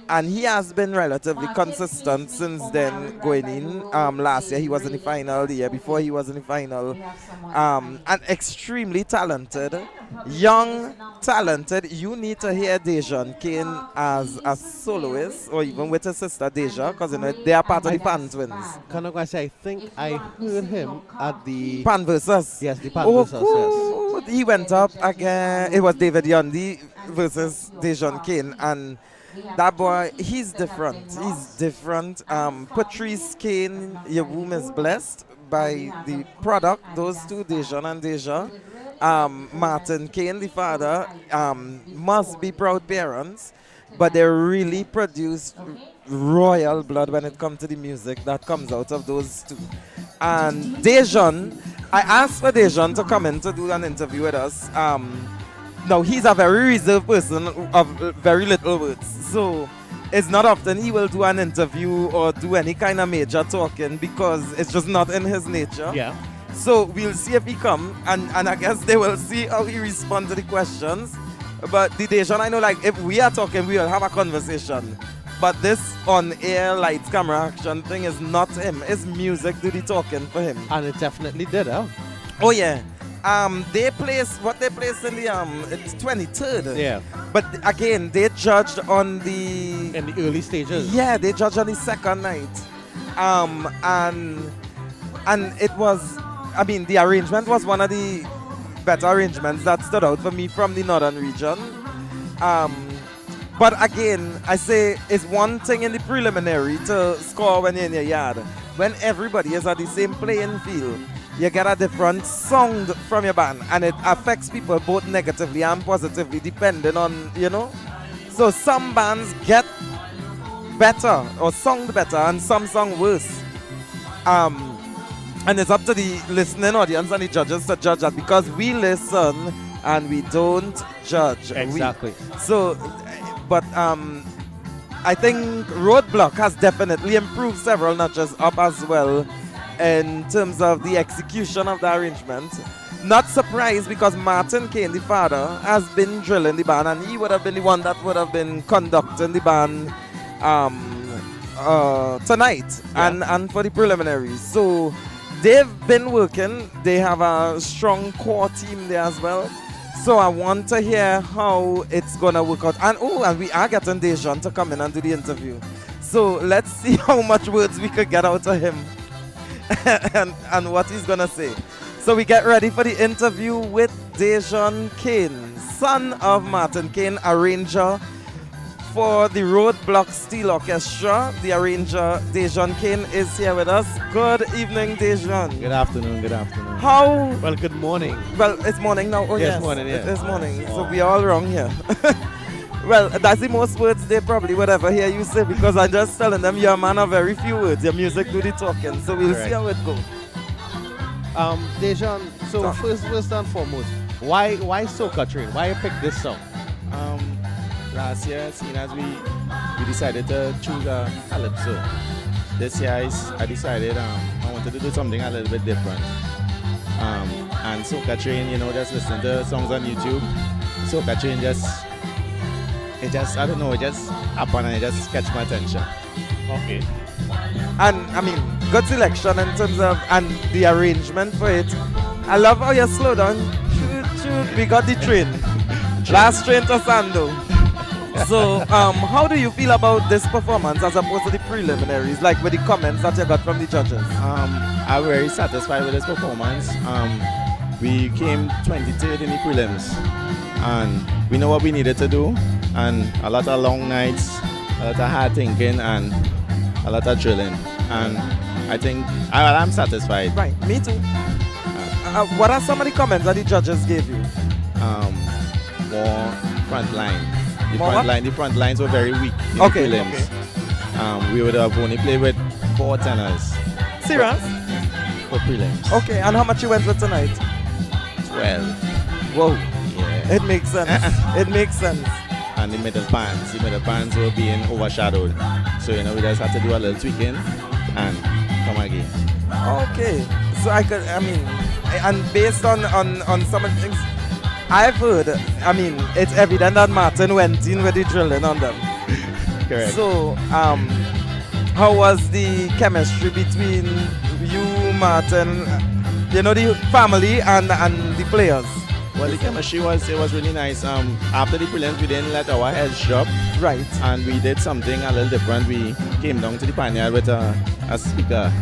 And he has been relatively consistent since then going in. Last year he was in the final, the year before he was in the final. And extremely talented, young, talented. You need to hear Dejan Kane as a soloist, or even with his sister Deja, because you know they are part of the Pan Twins. I think I heard him at the Pan Versus. Yes, the Pan Versus. Cool. He went up again. It was David Yondi versus Dejan Kane, and that boy, he's different. He's different. Patrice Kane, your womb is blessed by the product. Those two, Dejan and Deja. Martin Kane, the father, must be proud parents, but they really produce royal blood when it comes to the music that comes out of those two. And Dejan, I asked for Dejan to come in to do an interview with us. Now, he's a very reserved person of very little words. So, it's not often he will do an interview or do any kind of major talking because it's just not in his nature. Yeah. So, we'll see if he comes, and I guess they will see how he responds to the questions. But the Dejan, I know, like, if we are talking, we will have a conversation. But this on-air lights, camera, action thing is not him. It's music do the talking for him. And it definitely did, huh? Oh, yeah. They placed in the it's 23rd. Yeah. But again, they judged on in the early stages. Yeah, they judged on the second night. And it was, I mean, the arrangement was one of the better arrangements that stood out for me from the northern region. But again, I say it's one thing in the preliminary to score when you're in your yard. When everybody is at the same playing field, you get a different sound from your band, and it affects people both negatively and positively depending on, you know. So some bands get better or sound better and some sound worse. And it's up to the listening audience and the judges to judge that, because we listen and we don't judge. Exactly. But I think Roadblock has definitely improved several notches up as well in terms of the execution of the arrangement. Not surprised, because Martin Kane, the father, has been drilling the band, and he would have been the one that would have been conducting the band tonight and for the preliminaries. So they've been working. They have a strong core team there as well. So I want to hear how it's gonna work out. And we are getting Dejan to come in and do the interview. So let's see how much words we could get out of him and what he's gonna say. So we get ready for the interview with Dejan Kane, son of Martin Kane, arranger for the Roadblock Steel Orchestra. The arranger, Dejan Kane, is here with us. Good evening, Dejan. Good afternoon, good afternoon. How? Well, good morning. Well, it's morning now. Oh, yes. Morning, yeah. It's morning. So we are all wrong here. Well, that's the most words they probably would ever hear you say, because I'm just telling them you're a man of very few words. Your music do the talking. So we'll see how it goes. Dejan, so first and foremost, why Soca Train? Why you pick this song? Last year, seeing as we decided to choose a calypso, this year I decided I wanted to do something a little bit different. And Soca Train, you know, just listen to songs on YouTube. Soca Train it just happened and it just catch my attention. Okay. And I mean, good selection in terms of, and the arrangement for it. I love how you slow down. Shoot, we got the train. Last train to Sando. So, how do you feel about this performance as opposed to the preliminaries, like with the comments that you got from the judges? I'm very satisfied with this performance. We came 23rd in the prelims, and we know what we needed to do, and a lot of long nights, a lot of hard thinking, and a lot of drilling, and I think I'm satisfied. Right, me too. What are some of the comments that the judges gave you? More front line. More what? The front lines were very weak in Okay, the prelims. We would have only played with 4 tenors. Serious? For prelims. Okay, and how much you went with tonight? 12. Whoa. Yeah. It makes sense. It makes sense. And the middle bands were being overshadowed. So, we just had to do a little tweaking and come again. Okay. So and based on some of the things I've heard, it's evident that Martin went in with the drilling on them. Correct. So, how was the chemistry between you, Martin, the family and the players? Well, the chemistry was really nice. After the prelims, we didn't let our heads drop. Right. And we did something a little different. We came down to the panyard with a speaker.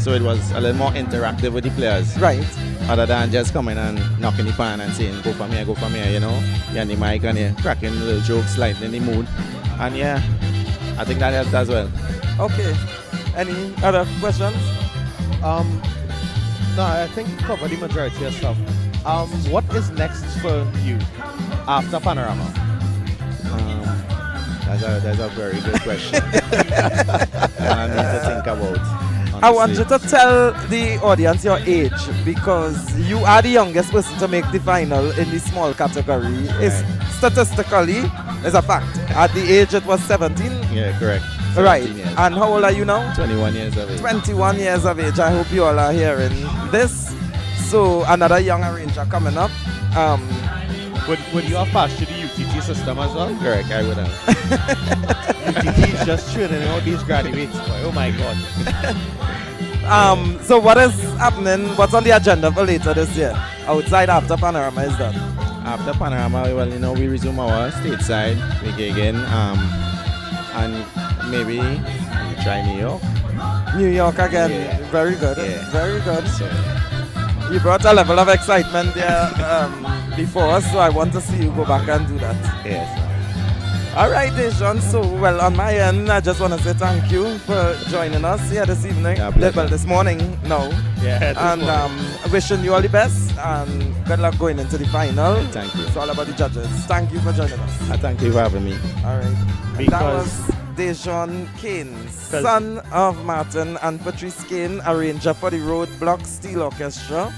So it was a little more interactive with the players. Right. Other than just coming and knocking the pan and saying, go from here, You're on the mic and you're cracking little jokes, lightening the mood. And yeah, I think that helped as well. Okay. Any other questions? No, I think you covered the majority of stuff. What is next for you after Panorama? That's a very good question. I need to think about. Honestly. I want you to tell the audience your age because you are the youngest person to make the final in the small category. It's statistically, it's a fact. At the age it was 17. Yeah, correct. Right. Years. And how old are you now? 21 years of age. 21 years of age. I hope you all are hearing this. So another young arranger coming up. Would you have passed through the UTT system as well? Correct, I would have. UTT is just training all these graduates. Boy. Oh my God. So what is happening? What's on the agenda for later this year? Outside after Panorama is done. After Panorama, well, we resume our stateside. We again, and maybe try New York. New York again. Yeah. Very good. Yeah. Very good. So, you brought a level of excitement there before us, so I want to see you go back and do that. Yes. All right, Dejan. So, well, on my end, I just want to say thank you for joining us here this evening. Yeah, this morning now. Yeah, and wishing you all the best and good luck going into the final. Thank you. It's all about the judges. Thank you for joining us. Thank you for having me. All right. Because that was Dejan Kane, son of Martin and Patrice Kane, arranger for the Roadblock Steel Orchestra.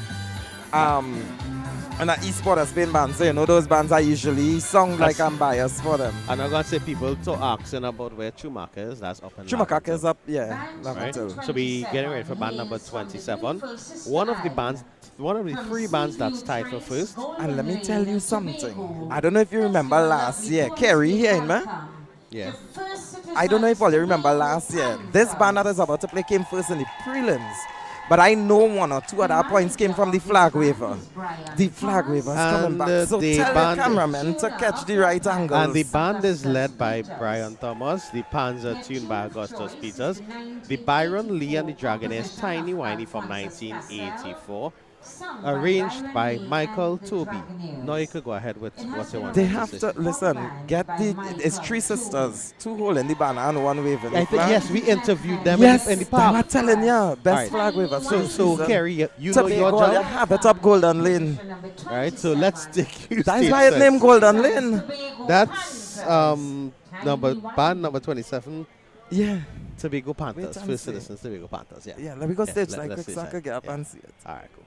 And an East Port of Spain band, so those bands I usually sound like I'm biased for them. And I'm going to say people to asking about where Schumacher is, that's up and Schumacher is up, yeah. Right? So we getting ready for band number 27. One of the 3 bands that's tied for first. And let me tell you something. I don't know if you remember last year. Kerry here, man. Yeah. I don't know if all you remember last year. This band that is about to play came first in the prelims. But I know 1 or 2 other points came from the flag waver. The flag waver is coming back. So tell the cameraman to catch the right angles. And the band is led by Brian Thomas, the Panzer tuned by Augustus Peters, the Byron Lee and the Dragoness Tiny Whiny from 1984, arranged by Michael Toby. Now you could go ahead with what you want. They have to listen. It's 3 sisters, 2 holding the banner and 1 waving. I think yes, we interviewed them in the park. I'm park. telling you, best Right. flag waver. So Kerry, you know your You job. have it up Golden Lane. Right, so let's take you. That's why it's named Golden Lane. That's band number 27. Yeah. Tobago Panthers, Wait and First see. Citizens Tobago Panthers. Yeah. Yeah, let me go stage let's like quick stage so I side. could get up Yeah. and see it. All right, cool.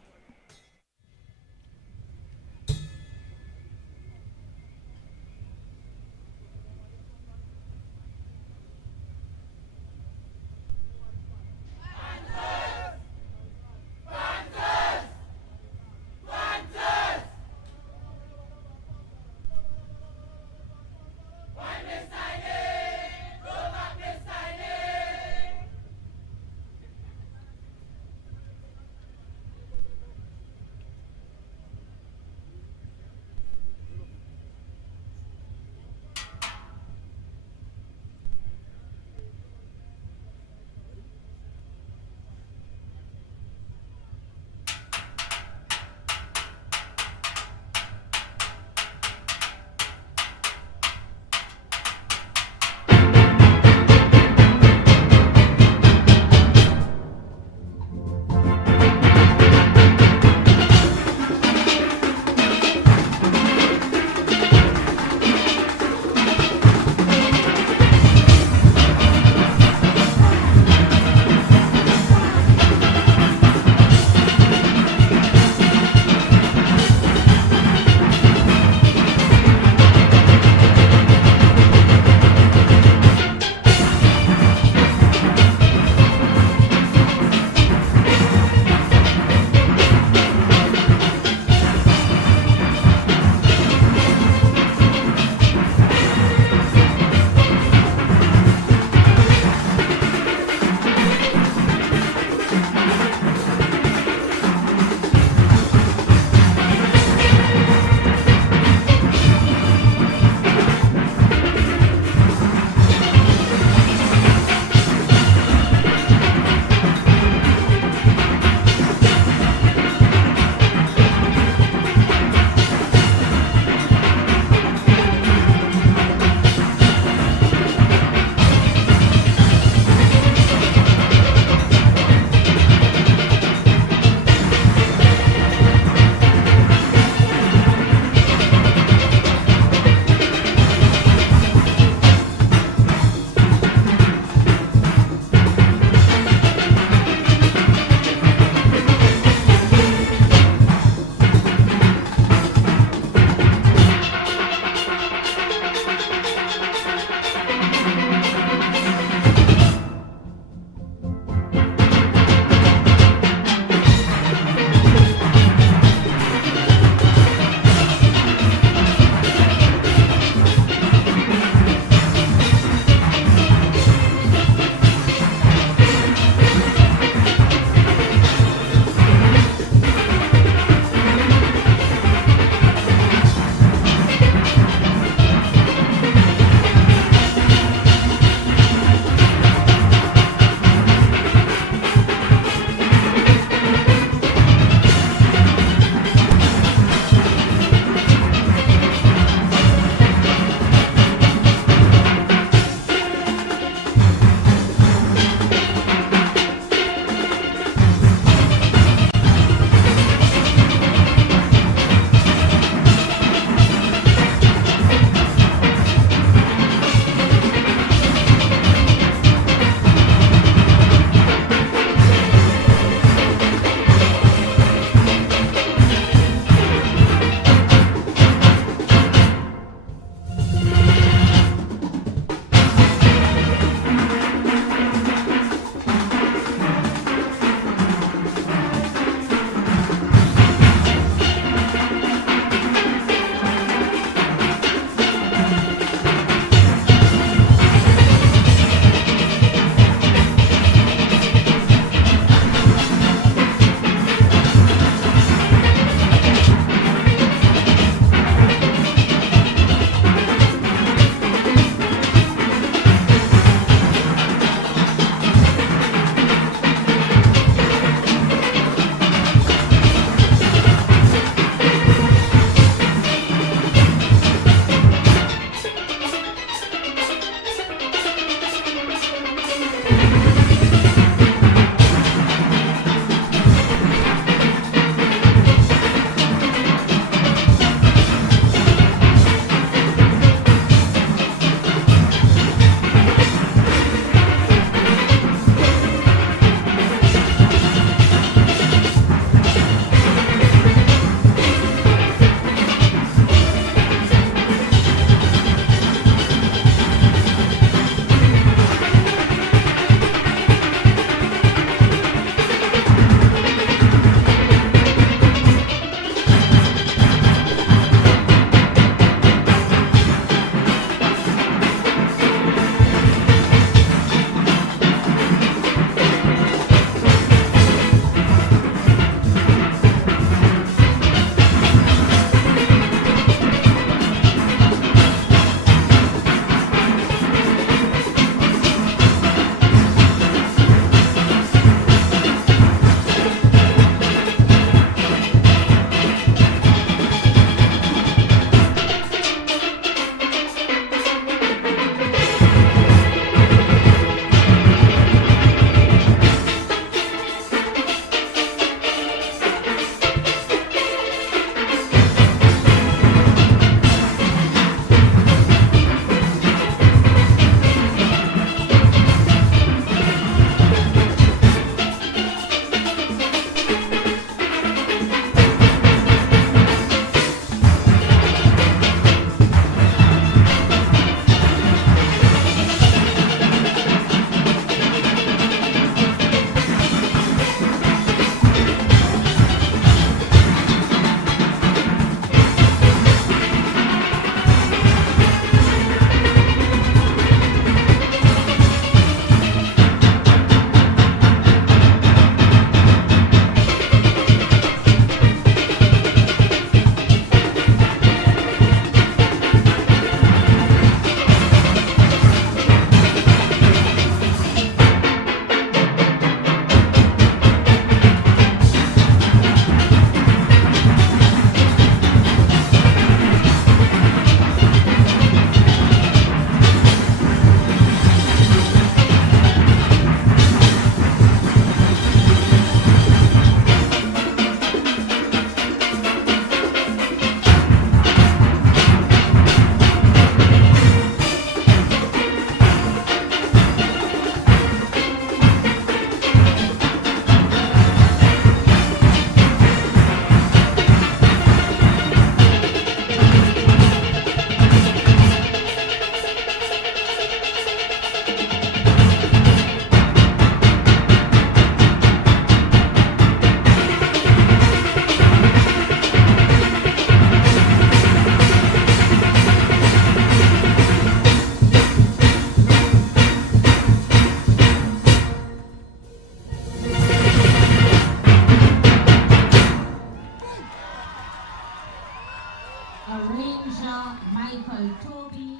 Toby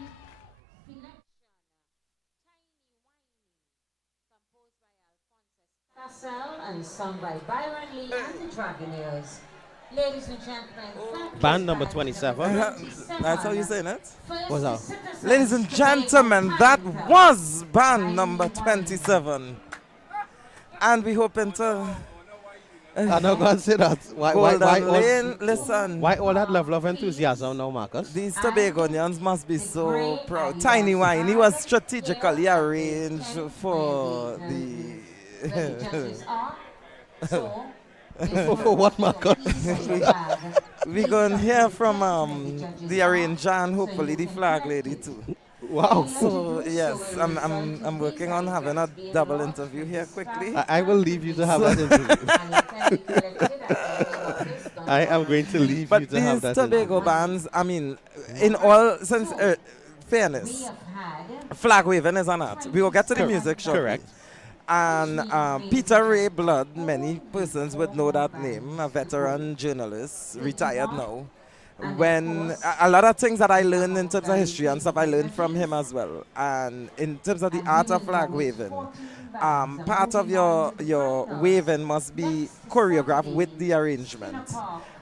Cassell and sung by Byron Lee and the Dragonaires. Ladies and gentlemen, Band number 27. That's how you say it? What's that? Ladies and gentlemen, that was band number 27. And we hoping to... I'm not going to say that. Listen. Why all that level of enthusiasm now, Marcus? These Tobagonians must be so proud. Tiny Wine, he was strategically arranged for the... For what, Marcus? We're going to hear from the arranger and hopefully the flag lady too. Wow. So, yes, I'm working on having a double interview here quickly. I will leave you to have that interview. I am going to leave you to have that But these Tobago bands, I mean, in all fairness, flag waving is an art. We will get to the music shortly. Correct. And Peter Ray Blood, many persons would know that name, a veteran journalist, retired now. When a lot of things that I learned in terms of history and stuff, I learned from him as well. And in terms of the art of flag waving, part of your waving must be choreographed with the arrangement.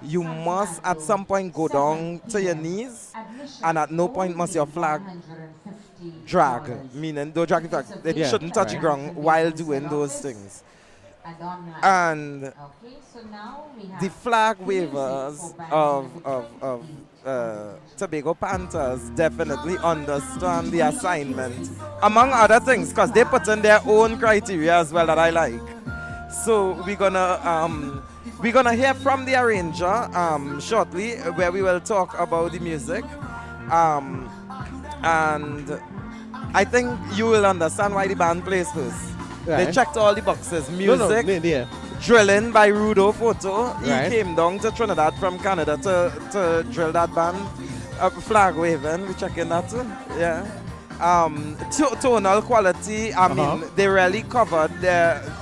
You must at some point go down to your knees, and at no point must your flag drag, meaning don't drag the flag. It shouldn't touch the ground while doing those things. And the flag wavers of Tobago Panthers definitely understand the assignment, among other things, because they put in their own criteria as well that I like. So we're gonna hear from the arranger shortly, where we will talk about the music, and I think you will understand why the band plays first. Right. They checked all the boxes. Music, yeah. drilling by Rudo Photo. He Right. came down to Trinidad from Canada to drill that band. Flag waving, we checking that too. Yeah. Tonal quality, I mean, they really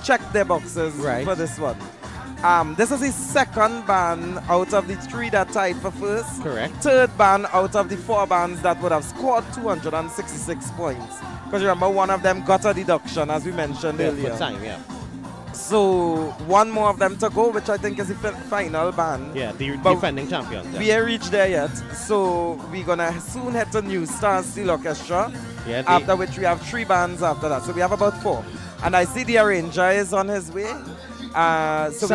checked their boxes for this one. This is the second band out of the 3 that tied for first. Correct. Third band out of the 4 bands that would have scored 266 points. Because remember, one of them got a deduction, as we mentioned earlier. For time, yeah. So, one more of them to go, which I think is the final band. Yeah, the But defending champions. Yeah. we ain't reached there yet. So, we're going to soon head to New Star Steel Orchestra. Yeah, after which we have 3 bands after that. So, we have about 4. And I see the arranger is on his way. So,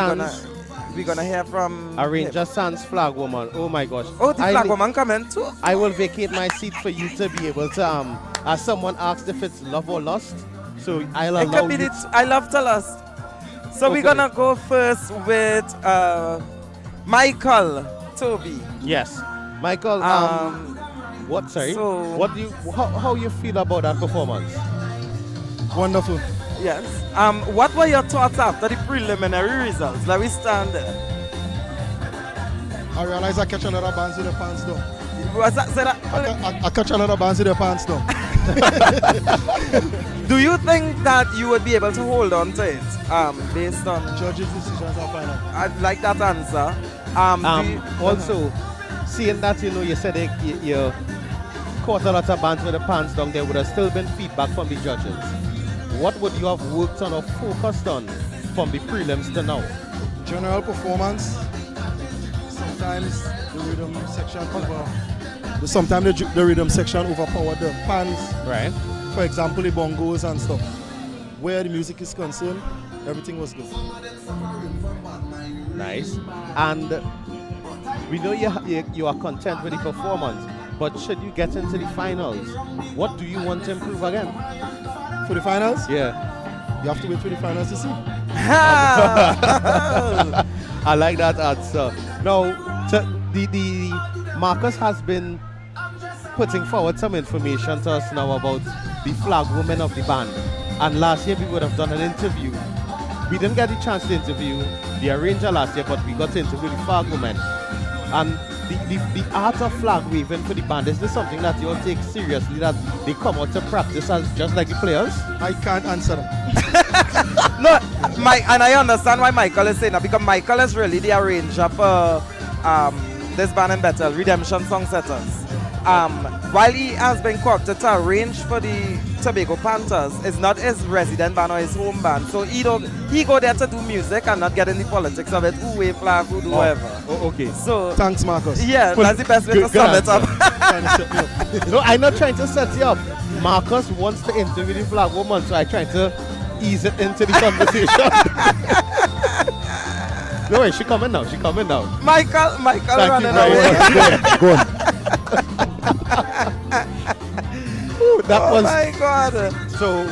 we're gonna hear from Arranger Sans Flag Woman. Oh my gosh. Oh, the Flag Woman coming too. I will vacate my seat for you to be able to as someone asked if it's love or lust. So I'll It allow could be you. I love to lust. So we're gonna go first with Michael Toby. Yes. Michael, what sorry? so- What do you how you feel about that performance? Wonderful. Yes. What were your thoughts after the preliminary results? Let me stand there. I realize I catch a lot of bands with their pants down. What's that? Say that? I catch a lot of bands with their pants down. Do you think that you would be able to hold on to it based on judges' decisions are final? I like that answer. Also, seeing that you said you caught a lot of bands with the pants down, there would have still been feedback from the judges. What would you have worked on or focused on from the prelims to now? General performance. Sometimes the rhythm section Sometimes the rhythm section overpowered the pans. Right. For example, the bongos and stuff. Where the music is concerned, everything was good. Nice. And we know you are content with the performance, but should you get into the finals, what do you want to improve again? For the finals? Yeah. You have to wait for the finals to see. I like that answer. Now, the Marcus has been putting forward some information to us now about the flag women of the band. And last year we would have done an interview. We didn't get the chance to interview the arranger last year, but we got to interview the flag women. And the art of flag waving for the band, is this something that you all take seriously, that they come out to practice as just like the players? I can't answer that. No, and I understand why Michael is saying that, because Michael is really the arranger for this band in Bethel, Redemption Songsetters. While he has been co-opted to arrange for the Tobago Panthers, it's not his resident band or his home band. So he go there to do music and not get in the politics of it. Who wave flag, who do whatever. Oh, okay. So thanks, Marcus. Yeah, that's the best way to sum it up. No, I'm not trying to set you up. Marcus wants to interview the flag woman, so I'm trying to ease it into the conversation. No way, she coming now. She coming now. Michael Thank running you very away. much. Go on. Ooh, that was. My God. So,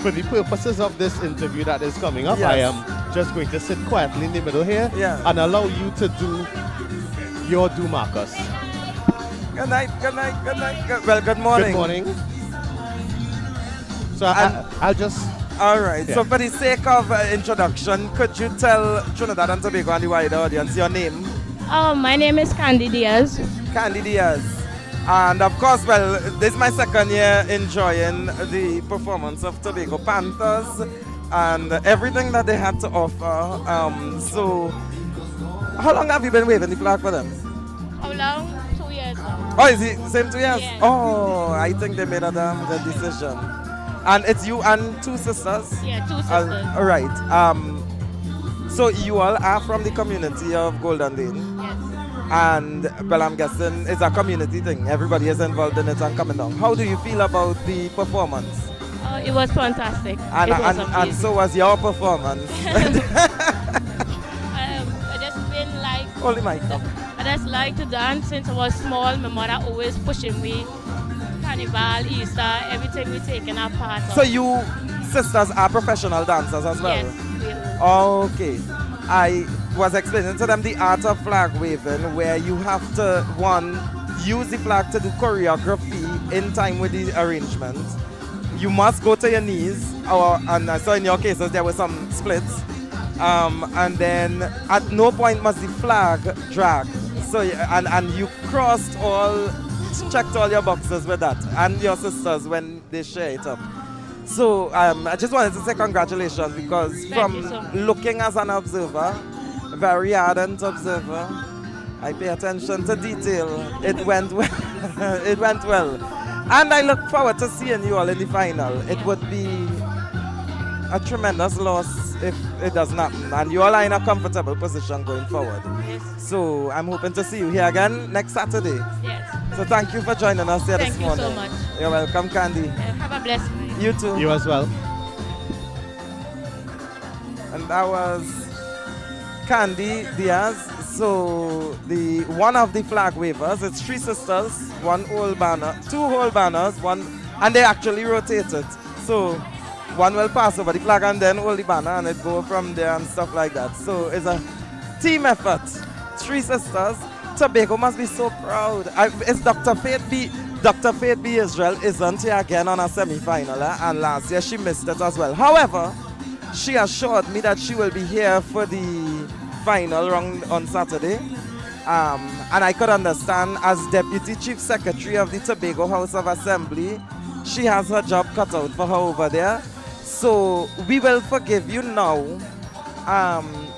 for the purposes of this interview that is coming up, Yes. I am just going to sit quietly in the middle here and allow you to do your do, Marcus. Good night, good night, good night. Well, good morning. Good morning. So I'll just. All right. Yeah. So for the sake of introduction, could you tell Trinidad and Tobago and the wider audience your name? Oh, my name is Candy Diaz. Candy Diaz. And of course, well, this is my second year enjoying the performance of Tobago Panthers and everything that they had to offer. So, how long have you been waving the flag for them? How long? 2 years now. Oh, is it same 2 years? Yeah. Oh, I think they made a damn good decision. And it's you and two sisters? Yeah, two sisters. All right. So you all are from the community of Golden Lane? Yes. And, well, I'm guessing it's a community thing. Everybody is involved in it and coming down. How do you feel about the performance? It was fantastic. And, it was and amazing. so was your performance. I just been like... Hold the mic up. I just like to dance since I was small. My mother always pushing me. Carnival, Easter, everything we taking a part of. So you sisters are professional dancers as well? Yes, we are. Okay. I was explaining to them the art of flag waving, where you have to, one, use the flag to do choreography in time with the arrangement. You must go to your knees, and I saw in your cases there were some splits. And then at no point must the flag drag. So, and you checked all your boxes with that, and your sisters when they share it up. So I just wanted to say congratulations, because from looking as an observer, very ardent observer, I pay attention to detail. It went well. It went well. And I look forward to seeing you all in the final. It would be a tremendous loss if it doesn't happen. And you all are in a comfortable position going forward. Yes. So I'm hoping to see you here again next Saturday. Yes. So thank you for joining us here this morning. Thank you so much. You're welcome, Candy. Have a blessed night. You too. You as well. And that was Candy Diaz. So the one of the flag wavers, it's three sisters, one whole banner, two whole banners, and they actually rotate it. So one will pass over the flag and then hold the banner and it go from there and stuff like that. So it's a team effort. Three sisters. Tobago must be so proud. It's Dr. Faith B. Israel isn't here again on a semi-final, and last year she missed it as well. However, she assured me that she will be here for the final round on Saturday. And I could understand, as Deputy Chief Secretary of the Tobago House of Assembly, she has her job cut out for her over there. So we will forgive you now.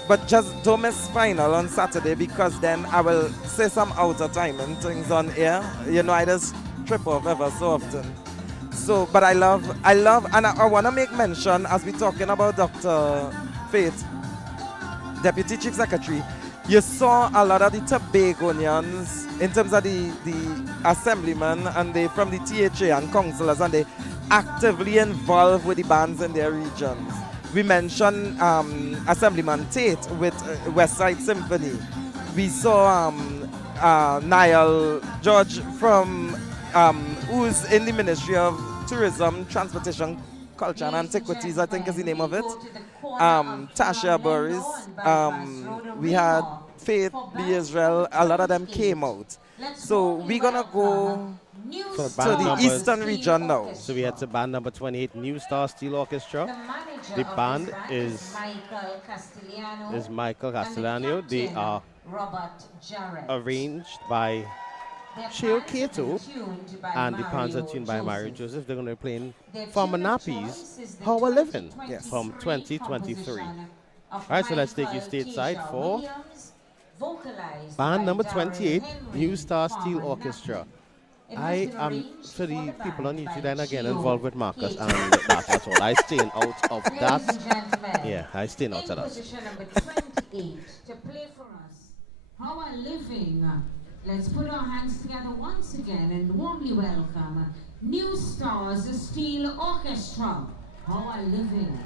But just don't miss final on Saturday, because then I will say some outer time and things on air. You know, I just trip off ever so often. So, but I love, and I want to make mention, as we're talking about Dr. Faith, Deputy Chief Secretary, you saw a lot of the Tobagonians, in terms of the assemblymen and they from the THA and councillors, and they actively involved with the bands in their regions. We mentioned Assemblyman Tate with Westside Symphony. We saw Niall George from who's in the Ministry of Tourism, Transportation, Culture and Antiquities, I think is the name of it. Tasha Boris. We had Faith B. Israel. A lot of them came out. So we're gonna go to the eastern region now. So we had the band number 28, New Star Steel Orchestra. The band is Michael Castellano. They are arranged by Sheo Kato, and the pans are tuned by Mario Joseph. They're going to be playing Farmer Nappies, How We're Living, from 2023. All right, so let's take you stateside for band number 28, New Star Steel Orchestra. I am, for the people on YouTube, then again involved with Marcus and that as well. I staying out of that. Yeah, I staying out of that. Position number 28 to play for us. How are living? Let's put our hands together once again and warmly welcome New Stars Steel Orchestra. How are living?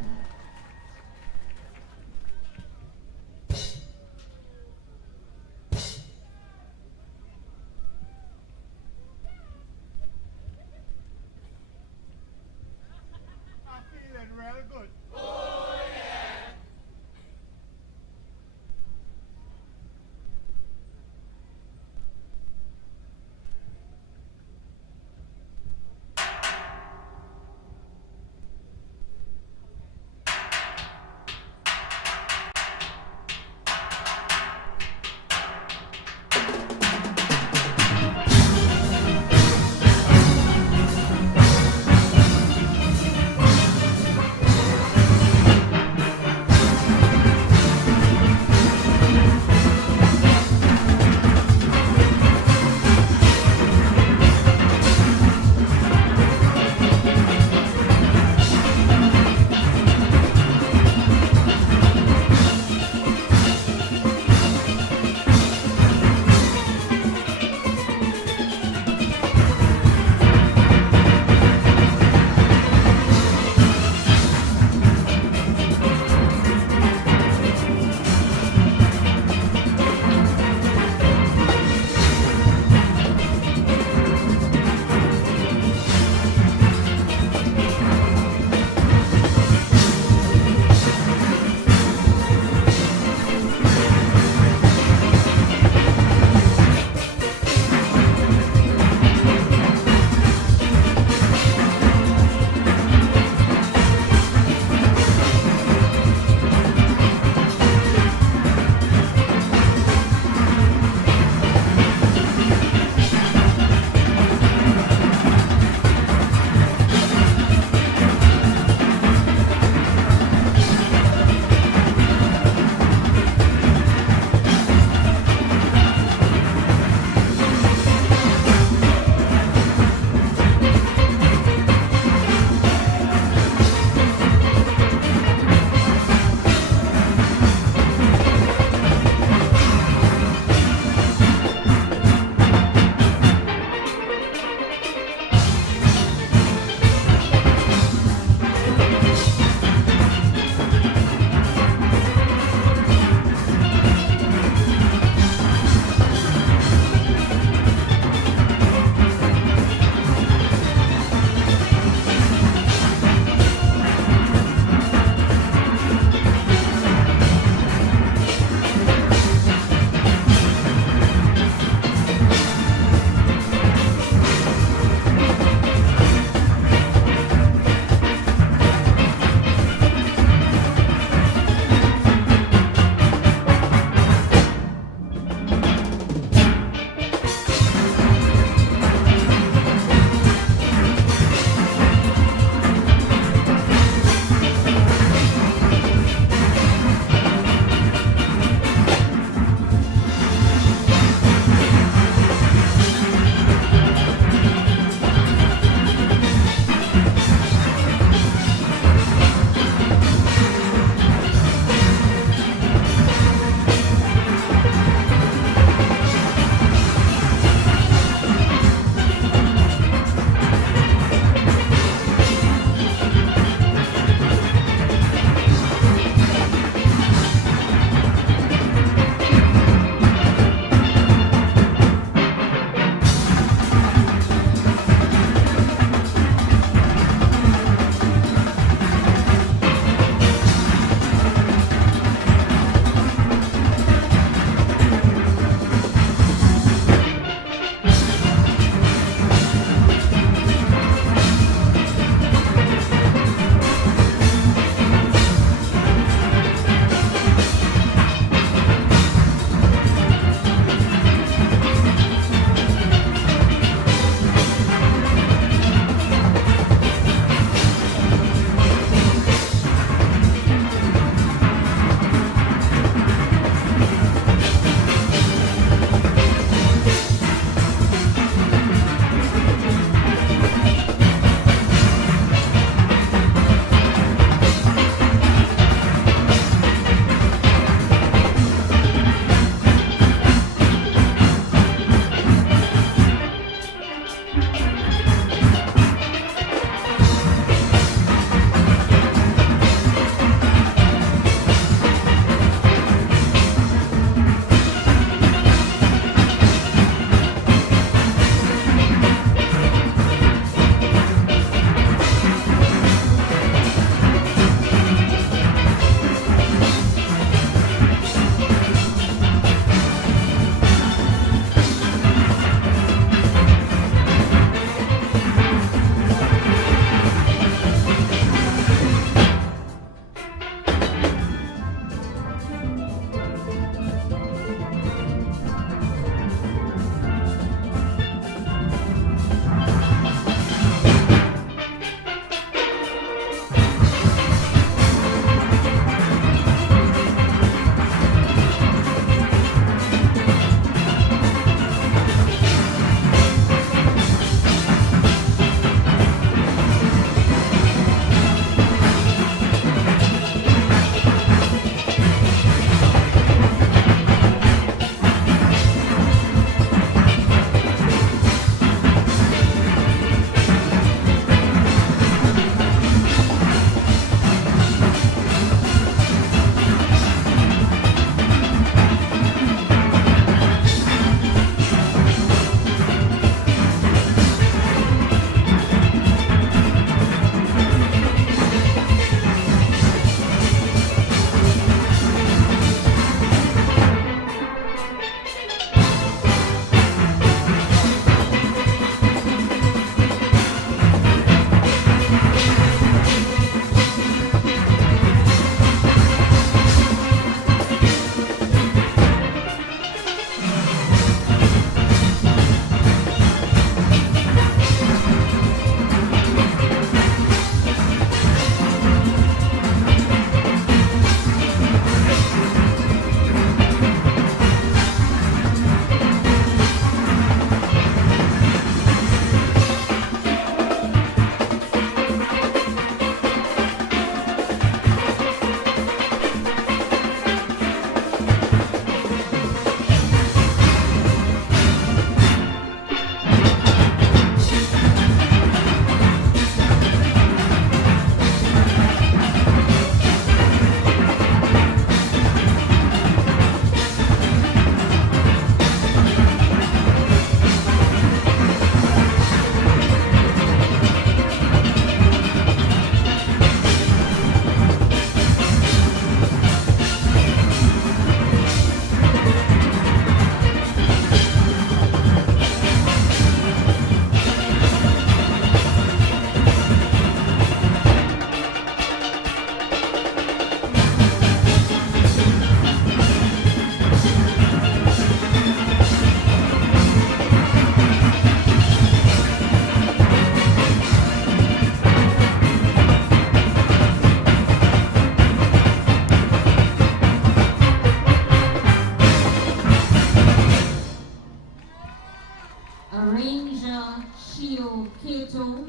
Kato.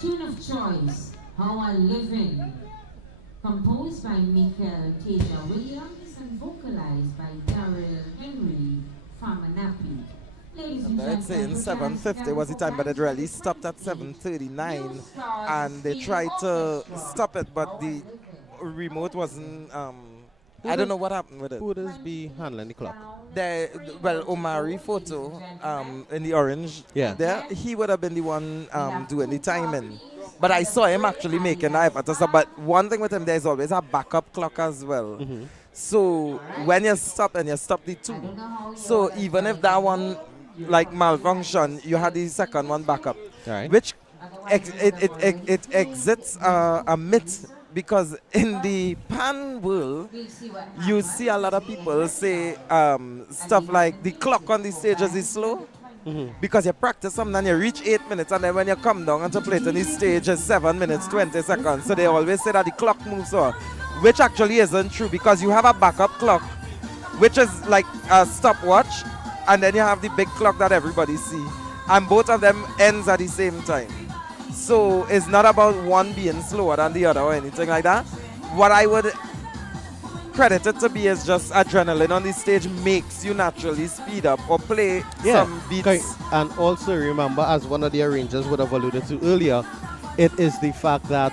Tune of choice, How I Livin'. Composed by Michael Tasia Williams and vocalized by Daryl Henry Famanapi. Ladies and I'd say in 7:50 was the time, but it really stopped at 7:39, and they tried to stop it, but the remote wasn't. I don't know what happened with it. Who does be handling the clock? Well, Omari Photo in the orange. Yeah. There, he would have been the one doing the timing. But I saw him actually making the effort. But one thing with him, there's always a backup clock as well. So when you stop and you stop the two, so even if that one like malfunction, you had the second one backup, which it exits a myth. Because in the pan world, you see a lot of people say stuff like the clock on the stages is slow. Because you practice something and you reach 8 minutes, and then when you come down and to play it on the stage is 7 minutes, 20 seconds. So they always say that the clock moves on, which actually isn't true, because you have a backup clock, which is like a stopwatch, and then you have the big clock that everybody see. And both of them ends at the same time. So it's not about one being slower than the other or anything like that. What I would credit it to be is just adrenaline on the stage makes you naturally speed up or play some beats. Okay. And also remember, as one of the arrangers would have alluded to earlier, it is the fact that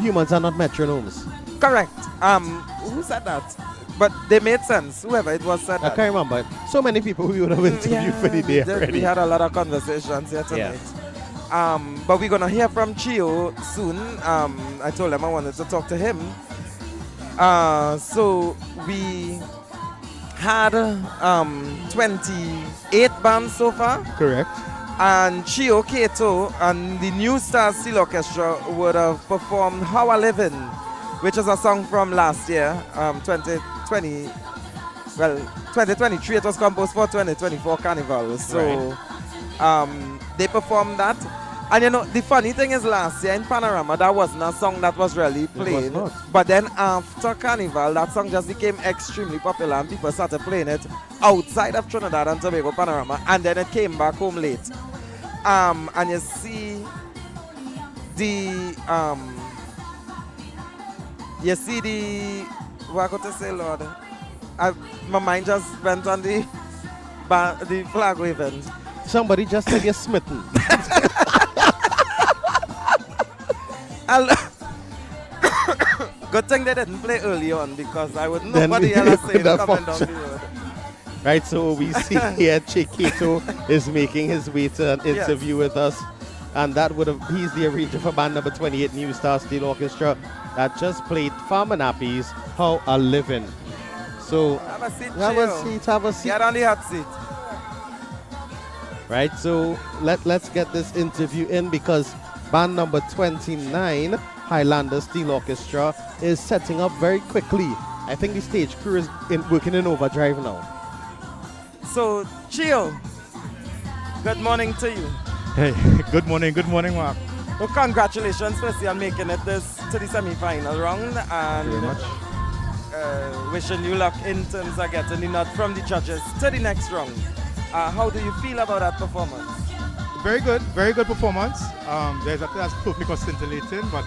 humans are not metronomes. Correct. Who said that? But they made sense. Whoever it was said that. I can't remember. So many people we would have interviewed for the day already. We had a lot of conversations here tonight. But we're going to hear from Chio soon. I told him I wanted to talk to him. So we had 28 bands so far. Correct. And Chio Kato and the New Stars Steel Orchestra would have performed How I Livin', which is a song from last year, 2020. Well, 2023, it was composed for 2024 Carnival. So they performed that. And you know, the funny thing is last year in Panorama, that wasn't a song that was really played. But then after Carnival, that song just became extremely popular and people started playing it outside of Trinidad and Tobago Panorama, and then it came back home late. And you see what I got to say, Lord? My mind just went on the flag waving. Somebody just said you're smitten. Good thing they didn't play early on, because I would know what the hell I say coming down the road. Right, so we see here Kato is making his way to an interview with us. And that would have, he's the arranger for band number 28, New Star Steel Orchestra, that just played Famanapi's How I Livin'. So have a seat, have a seat. Get on the hot seat. Right, so let's get this interview in, because band number 29, Highlander Steel Orchestra, is setting up very quickly. I think the stage crew is working in overdrive now. So, Chio, good morning to you. Hey, good morning, Mark. Well, congratulations firstly on making it to the semi-final round, and very much. Wishing you luck in terms of getting the nod from the judges to the next round. How do you feel about that performance? Very good performance. There's nothing that's perfect or scintillating, but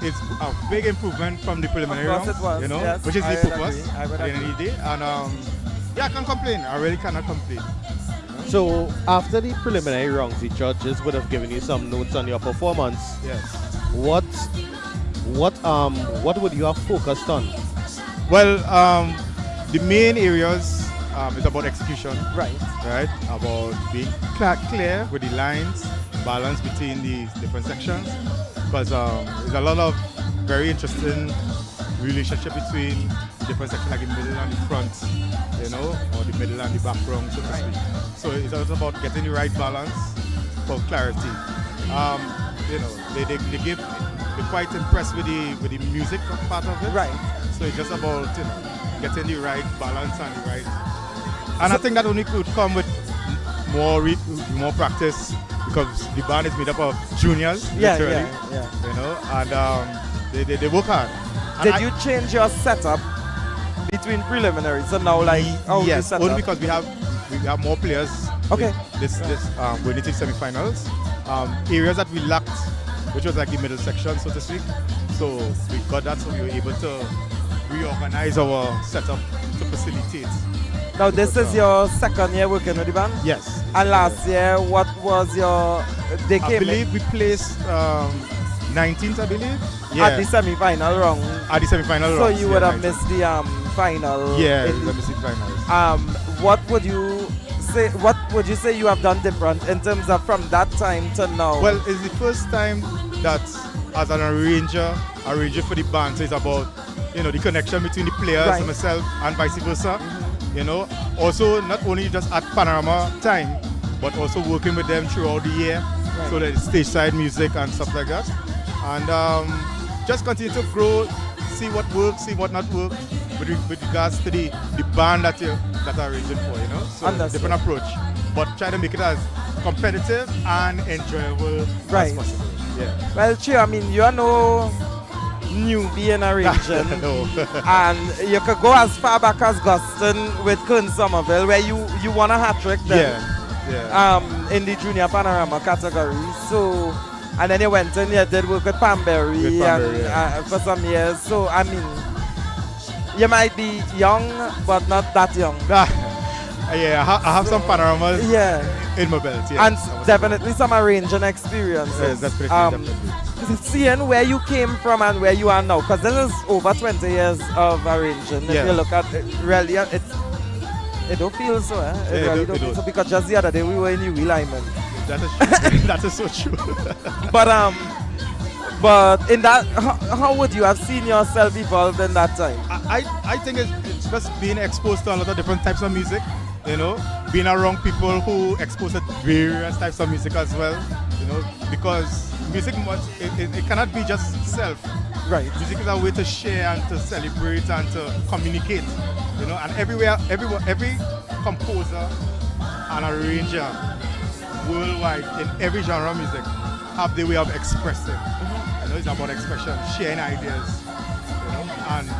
it's a big improvement from the preliminary rounds. It was, you know, yes, which is the purpose at the end of the day. And yeah, I can't complain. I really cannot complain. So after the preliminary rounds, the judges would have given you some notes on your performance. Yes. What would you have focused on? Well, the main areas is about execution. Right. About being clear with the lines, balance between the different sections. Because there's a lot of very interesting relationship between different sections, like the middle and the front, you know, or the middle and the background, so to speak. So it's also about getting the right balance for clarity. You know, they're quite impressed with the music part of it. Right. So it's just about, you know, getting the right balance and the right. And I think that only could come with more practice, because the band is made up of juniors, literally. Yeah. You know, and they work hard. Did you change your setup between preliminaries? So now, like, yes, only because we have we have more players. Okay. This going into the semi-finals. Areas that we lacked, which was like the middle section, so to speak. So we got that, so we were able to reorganize our setup to facilitate. Now this is your second year working with the band? Yes. And last year, what was your... They I came believe we placed 19th, I believe. at the semi-final round. At the semi-final So round. you would have missed the final. Yeah, in the semi-finals. What would you say? What would you say you have done different in terms of from that time to now? Well, it's the first time that as an arranger for the band, so it's about, you know, the connection between the players Right. and myself and vice versa. You know, also not only just at Panorama time, but also working with them throughout the year. Right. So that stage side music and stuff like that. And just continue to grow, see what works, see what not works with regards to the band that are arranging for, you know. So Understood. different approach. But try to make it as competitive and enjoyable Right. as possible. Yeah. Well, Chia, I mean, you are no newbie in arranging. No. And you could go as far back as Guston with Kern Somerville, where you won a hat-trick then. Yeah. In the junior panorama category. So, and then you went and you did work with Pamberry, With Pamberry, for some years. So, I mean, you might be young, but not that young. Yeah, I have some panoramas in my belt. Yeah. And definitely some arranging experiences. Yes, that's pretty definitely. Seeing where you came from and where you are now, because this is over 20 years of arranging. If Yeah. you look at it, really, it don't feel so. It really don't feel so, because just the other day we were in New Lyman. That is so true. But in that, how would you have seen yourself evolve in that time? I think it's just being exposed to a lot of different types of music, you know, being around people who expose to various types of music as well, you know, because music it cannot be just self. Right. Music is a way to share and to celebrate and to communicate, you know, and every composer and arranger worldwide in every genre of music have their way of expressing. You know, it's about expression, sharing ideas, you know, and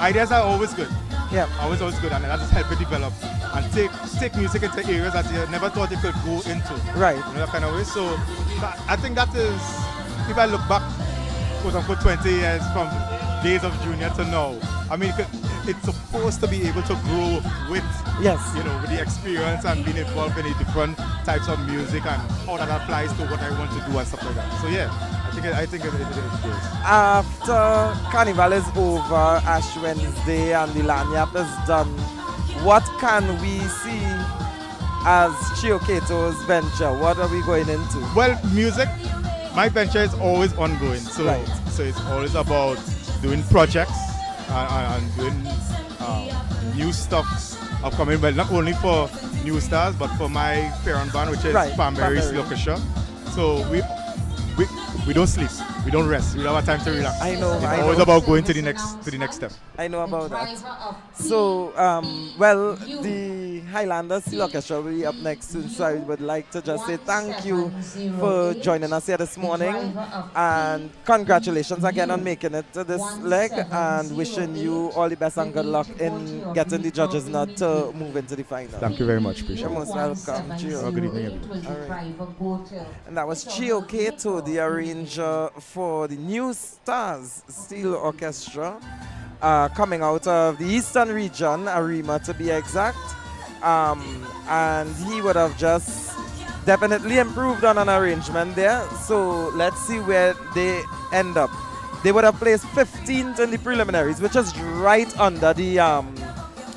ideas are always good. Yeah. Always good, and that just help you develop and take music into areas that you never thought you could go into. Right. You know, that kind of way. So I think that is, if I look back, quote unquote, 20 years from days of junior to now, I mean, it's supposed to be able to grow with, you know, with the experience and being involved in the different types of music and how that applies to what I want to do and stuff like that. So yeah, I think it goes. After Carnival is over, Ash Wednesday and the Lanyap is done, what can we see as Chio Keto's venture? What are we going into? Well, music, my venture is always ongoing. So, so it's always about doing projects and doing new stuff upcoming, but not only for New Stars, but for my parent band, which is Pamberry Steel Orchestra. So we don't sleep, we don't rest, we don't have time to relax. I know. It's I always know. about going to the next step. I know about that. So, well, the Highlander Steel Orchestra will be up next soon, so I would like to just say thank you for joining us here this morning, and congratulations again on making it to this leg, and wishing you all the best and good luck in getting the judges nod to move into the final. Thank you very much, appreciate You're it. most welcome. Chio. Good evening, everyone. All right. And that was Chio Keto, the arranger for the New Stars Steel Orchestra, coming out of the Eastern region, Arima to be exact. And he would have just definitely improved on an arrangement there. So let's see where they end up. They would have placed 15th in the preliminaries, which is right under the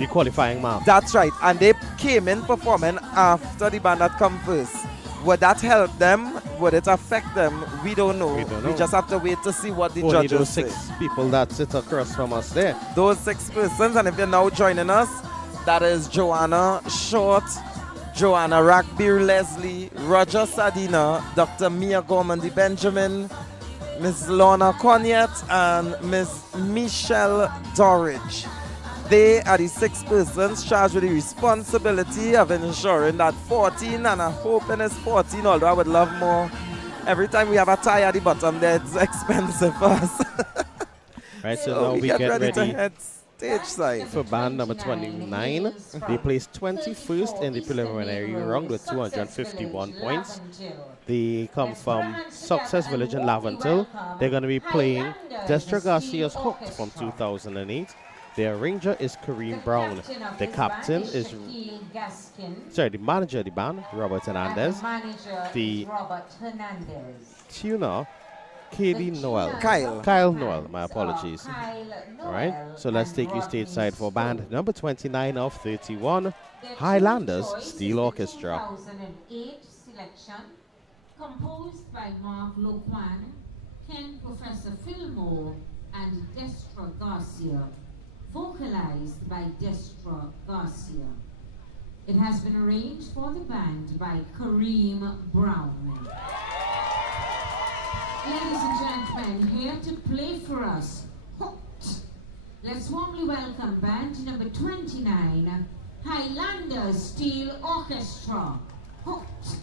qualifying mark. That's right. And they came in performing after the band had come first. Would that help them? Would it affect them? We don't know. We just have to wait to see what the Only judges those say. 6 people that sit across from us there. Those 6 persons, and if you're now joining us, that is Joanna Short, Joanna Rackbeer Leslie, Roger Sadina, Dr. Mia Gorman Benjamin, Miss Lorna Conyet, and Miss Michelle Dorridge. They are the 6 persons charged with the responsibility of ensuring that 14, and I'm hoping it's 14, although I would love more. Every time we have a tie at the bottom there, it's expensive for us. Right, so now we get get ready to ready head Stage side. For band number 29, they placed 21st in the preliminary round with 251 points. They come from Success Village in Laventil. They're going to be playing Destra Garcia's Hooked from 2008. Their arranger is Kareem Brown. The captain is, the manager of the band, Robert Hernandez. The tuner, Katie Noel. Kyle Noel, my apologies. All right, so let's take you stateside for band number 29 of 31, Highlanders Steel Orchestra. 2008 selection, composed by Mark Loquan, Ken Professor Fillmore, and Destra Garcia, vocalized by Destra Garcia. It has been arranged for the band by Kareem Brown. Ladies and gentlemen, here to play for us, Hooked. Let's warmly welcome band number 29, Highlanders Steel Orchestra, Hooked.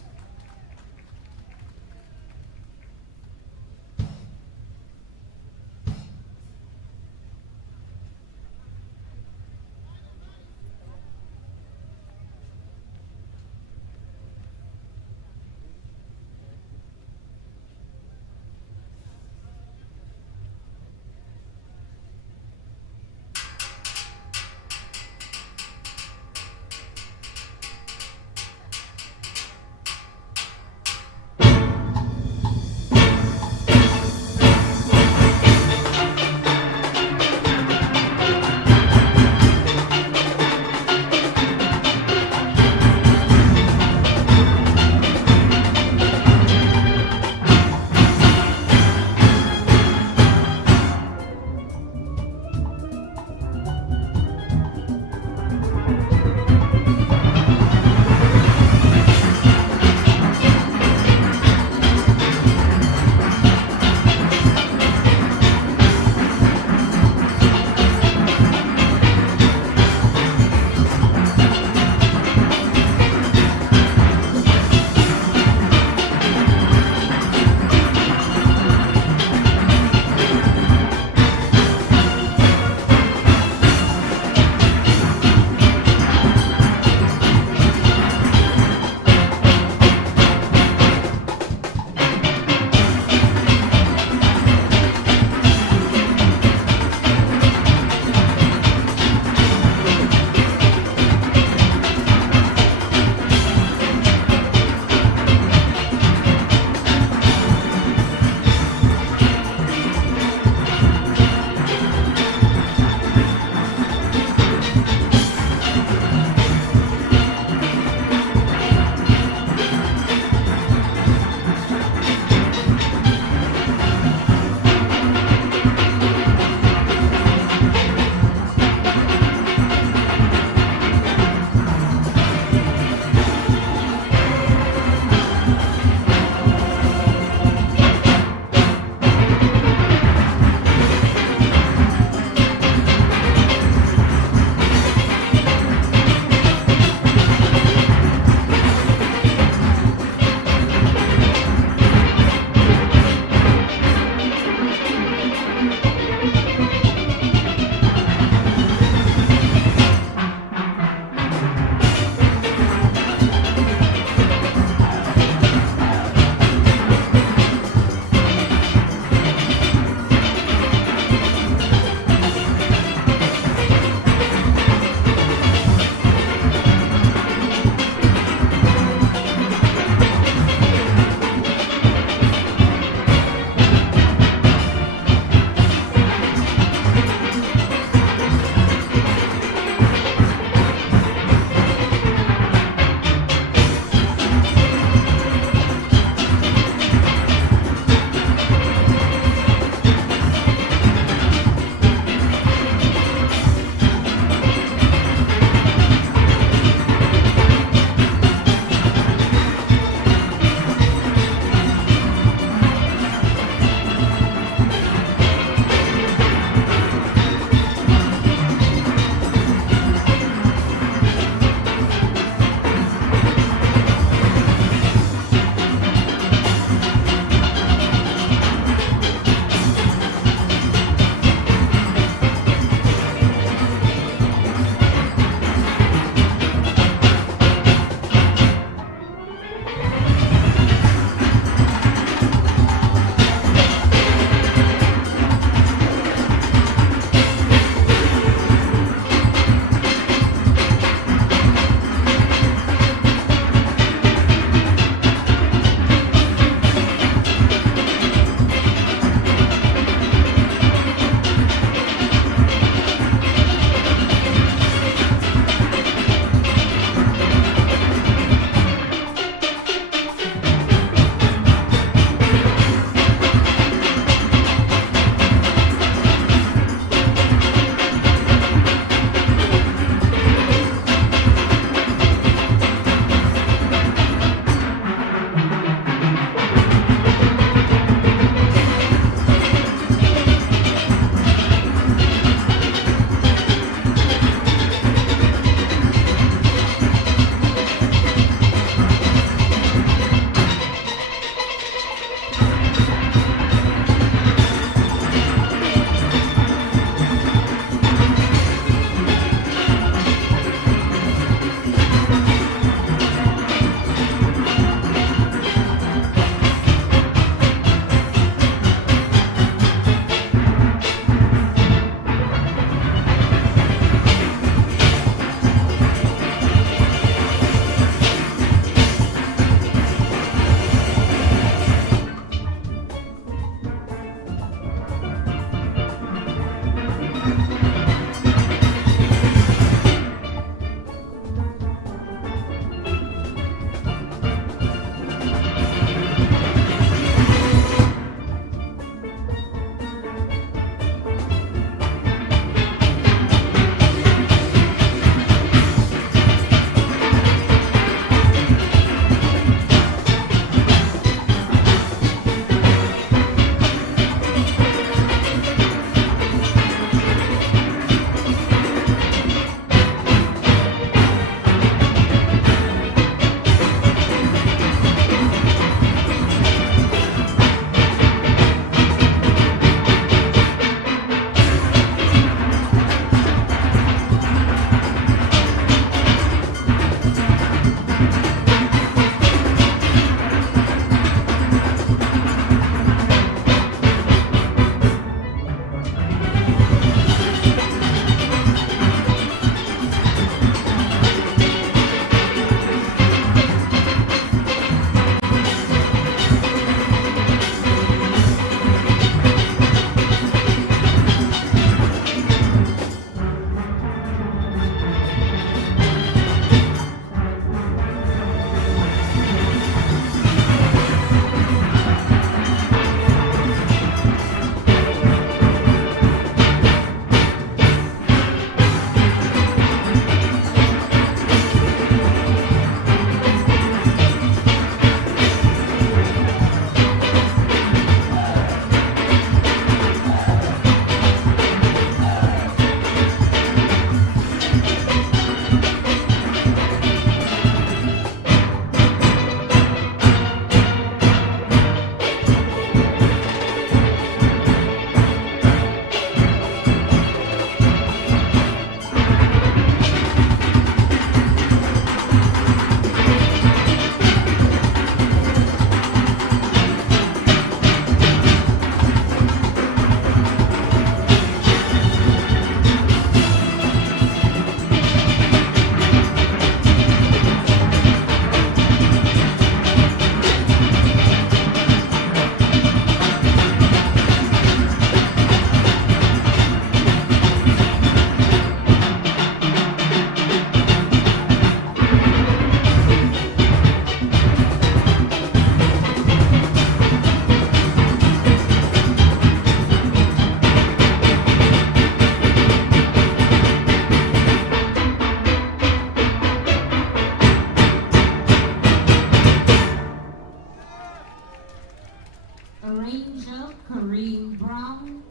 Kareem Brown.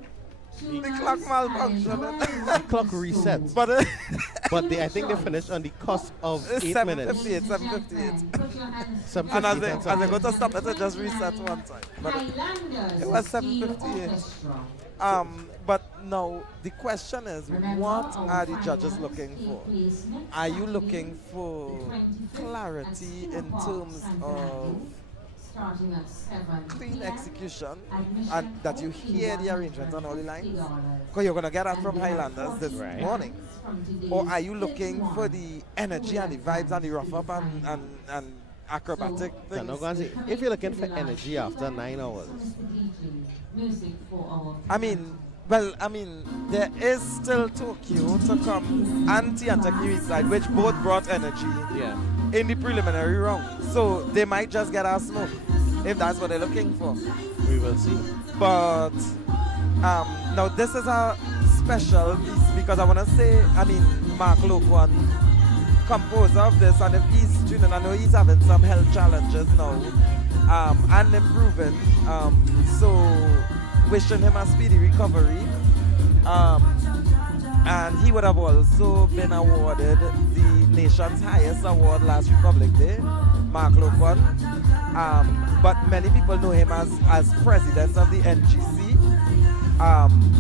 The clock malfunctioned. Clock reset. But I think they finished on the cusp of 8 minutes. 7:58. And as I go to stop it, I just reset one time. But it was 7:58. But now the question is, what are the judges looking for? Are you looking for clarity in terms of clean execution and that you hear the arrangements on all the lines? Because you're going to get that from Highlanders this morning. Or are you looking for the energy and the vibes and the rough up and acrobatic things? If you're looking for energy after 9 hours, there is still Tokyo to come and Tiantakiri side, which both brought energy in the preliminary round. So they might just get our smoke if that's what they're looking for. We will see. But now this is a special piece because I want to say, Mark Loquan, composer of this, and if he's tuning, I know he's having some health challenges now and improving. So wishing him a speedy recovery. And he would have also been awarded the nation's highest award last Republic Day, Mark Loquan. But many people know him as president of the NGC.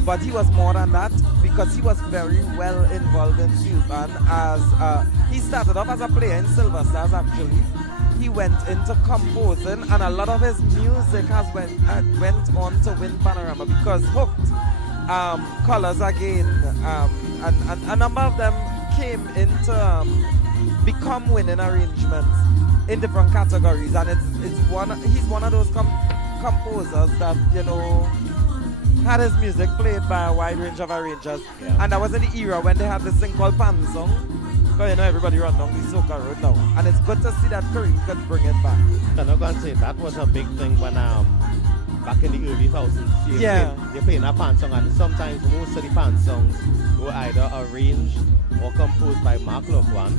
But he was more than that because he was very well involved in field band. He started off as a player in Silver Stars actually. He went into composing, and a lot of his music went on to win Panorama because Hooked, Colors Again, and a number of them came into become winning arrangements in different categories, and he's one of those composers that had his music played by a wide range of arrangers, and that was in the era when they had this thing called Pan Song. Because everybody run down the Soca Road now. And it's good to see that Kareem could bring it back. I'm not going to say that was a big thing when back in the early 2000s. You're playing a pan song, and sometimes most of the pan songs were either arranged or composed by Mark Loquan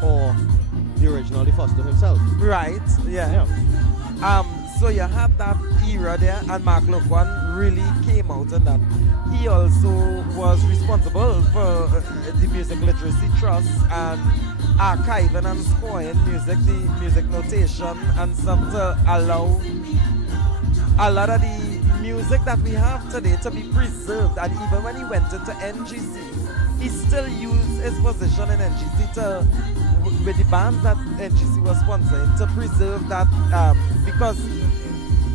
or the original Foster himself. Right, yeah. So you had that era there, and Mark Loquan really came out in that. He also was responsible for the Music Literacy Trust and archiving and scoring music, the music notation and stuff to allow a lot of the music that we have today to be preserved. And even when he went into NGC, he still used his position in NGC with the bands that NGC was sponsoring to preserve that because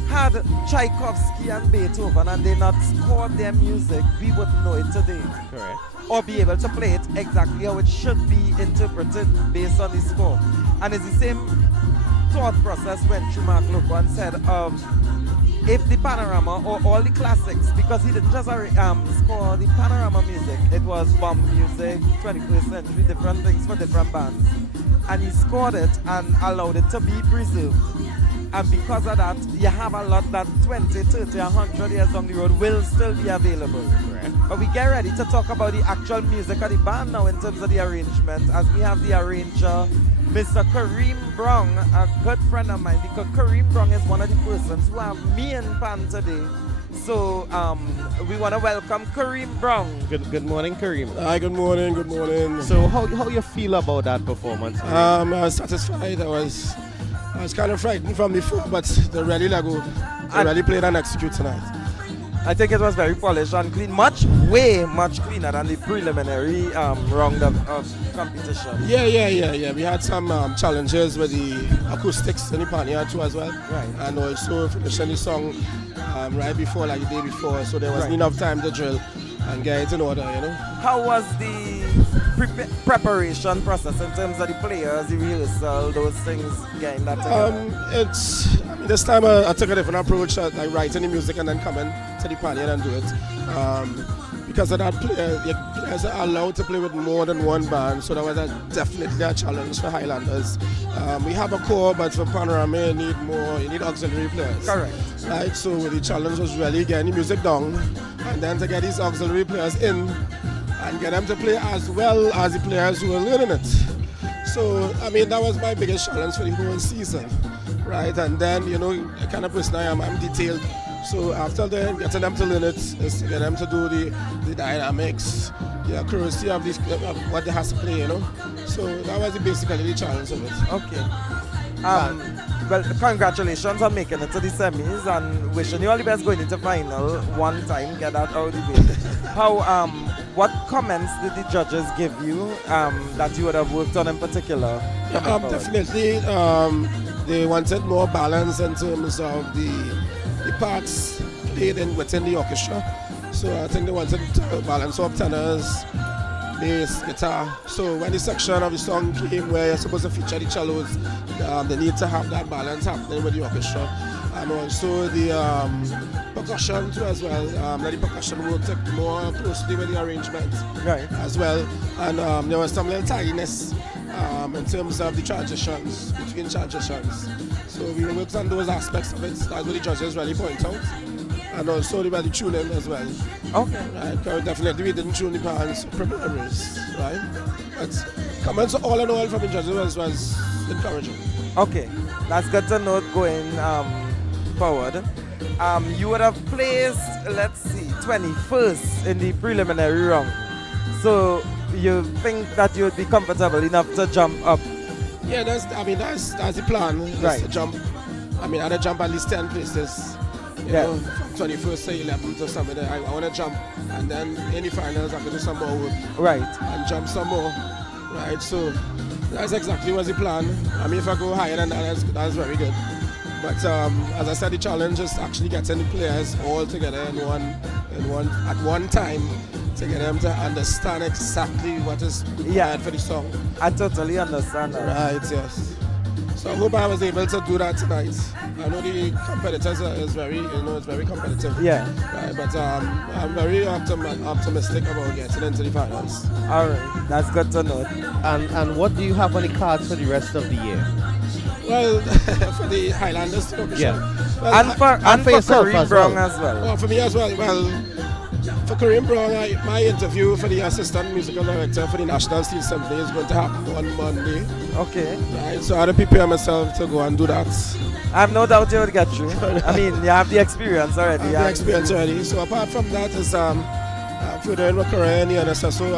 had Tchaikovsky and Beethoven and they not scored their music, we wouldn't know it today. Correct. Or be able to play it exactly how it should be interpreted based on the score. And it's the same thought process went through Mark Loquan said, if the Panorama or all the classics, because he didn't just score the Panorama music, it was bomb music, 21st century, different things for different bands. And he scored it and allowed it to be preserved. And because of that, you have a lot that 20, 30, 100 years down the road will still be available. Right. But we get ready to talk about the actual music of the band now in terms of the arrangement, as we have the arranger, Mr. Kareem Brown, a good friend of mine, because Kareem Brown is one of the persons who have me in pan today. So we want to welcome Kareem Brown. Good morning, Kareem. Hi, good morning, good morning. So how you feel about that performance? I was satisfied. I was kind of frightened from before, but they really played and execute tonight. I think it was very polished and clean, way much cleaner than the preliminary round of competition. Yeah. We had some challenges with the acoustics in the Panya too as well. Right. And also finishing the song right before, like the day before, so there wasn't enough time to drill and get it in order, How was the preparation process in terms of the players, the rehearsal, those things, getting that together? This time I took a different approach, like writing the music and then coming to the party and do it. Because of that, players are allowed to play with more than one band, so that was definitely a challenge for Highlanders. We have a core, but for Panorama you need auxiliary players. Correct. Right, so the challenge was really getting the music down, and then to get these auxiliary players in, and get them to play as well as the players who are learning it. So, that was my biggest challenge for the whole season, right? And then, the kind of person I am, I'm detailed So after then, getting them to learn it is to get them to do the dynamics, the accuracy of what they have to play, you know. So that was basically the challenge of it. Okay. Well, congratulations on making it to the semis and wishing you all the best going into final one time, get that out of the way. How, what comments did the judges give you that you would have worked on in particular? Definitely, they wanted more balance in terms of the parts played within the orchestra. So I think they wanted to balance up tenors, bass, guitar. So when the section of the song came where you're supposed to feature the cellos, they need to have that balance happening with the orchestra. And also the percussion too as well. Let the percussion work more closely with the arrangement as well. And there was some little tidiness in terms of the transitions, between transitions. So we worked on those aspects of it. That's what the judges really point out. And also the tuning as well. Okay. Right, definitely we didn't tune the pans preliminaries, right? But comments all in all from the judges was encouraging. Okay, that's good to note going forward. You would have placed, let's see, 21st in the preliminary round. So you think that you would be comfortable enough to jump up? Yeah, that's the plan. Right. To jump. I mean, I'd jump at least 10 places. You know, from 21st to 11th or something. I want to jump, and then in the finals, I'm going to do some more work. Right. And jump some more. Right. So that's exactly what's the plan. I mean, if I go higher than that, that's very good. But as I said, the challenge is actually getting the players all together at one time to get them to understand exactly what is required for the song. I totally understand that. Right. Yes. So I hope I was able to do that tonight. I know the competitors is very competitive. Yeah. Right, but I'm very optimistic about getting into the finals. All right, that's good to know. And what do you have on the cards for the rest of the year? Well, for the Highlanders, well, and for yourself Kareem Brown as well. Oh, for me as well. Well, for Kareem Brown, my interview for the assistant musical director for the National Steel Symphony is going to happen on Monday. Okay. Right, so I had to prepare myself to go and do that. I have no doubt you would get through. I mean, you have the experience already. I have the experience already. So apart from that is furthering my career in the NSSO,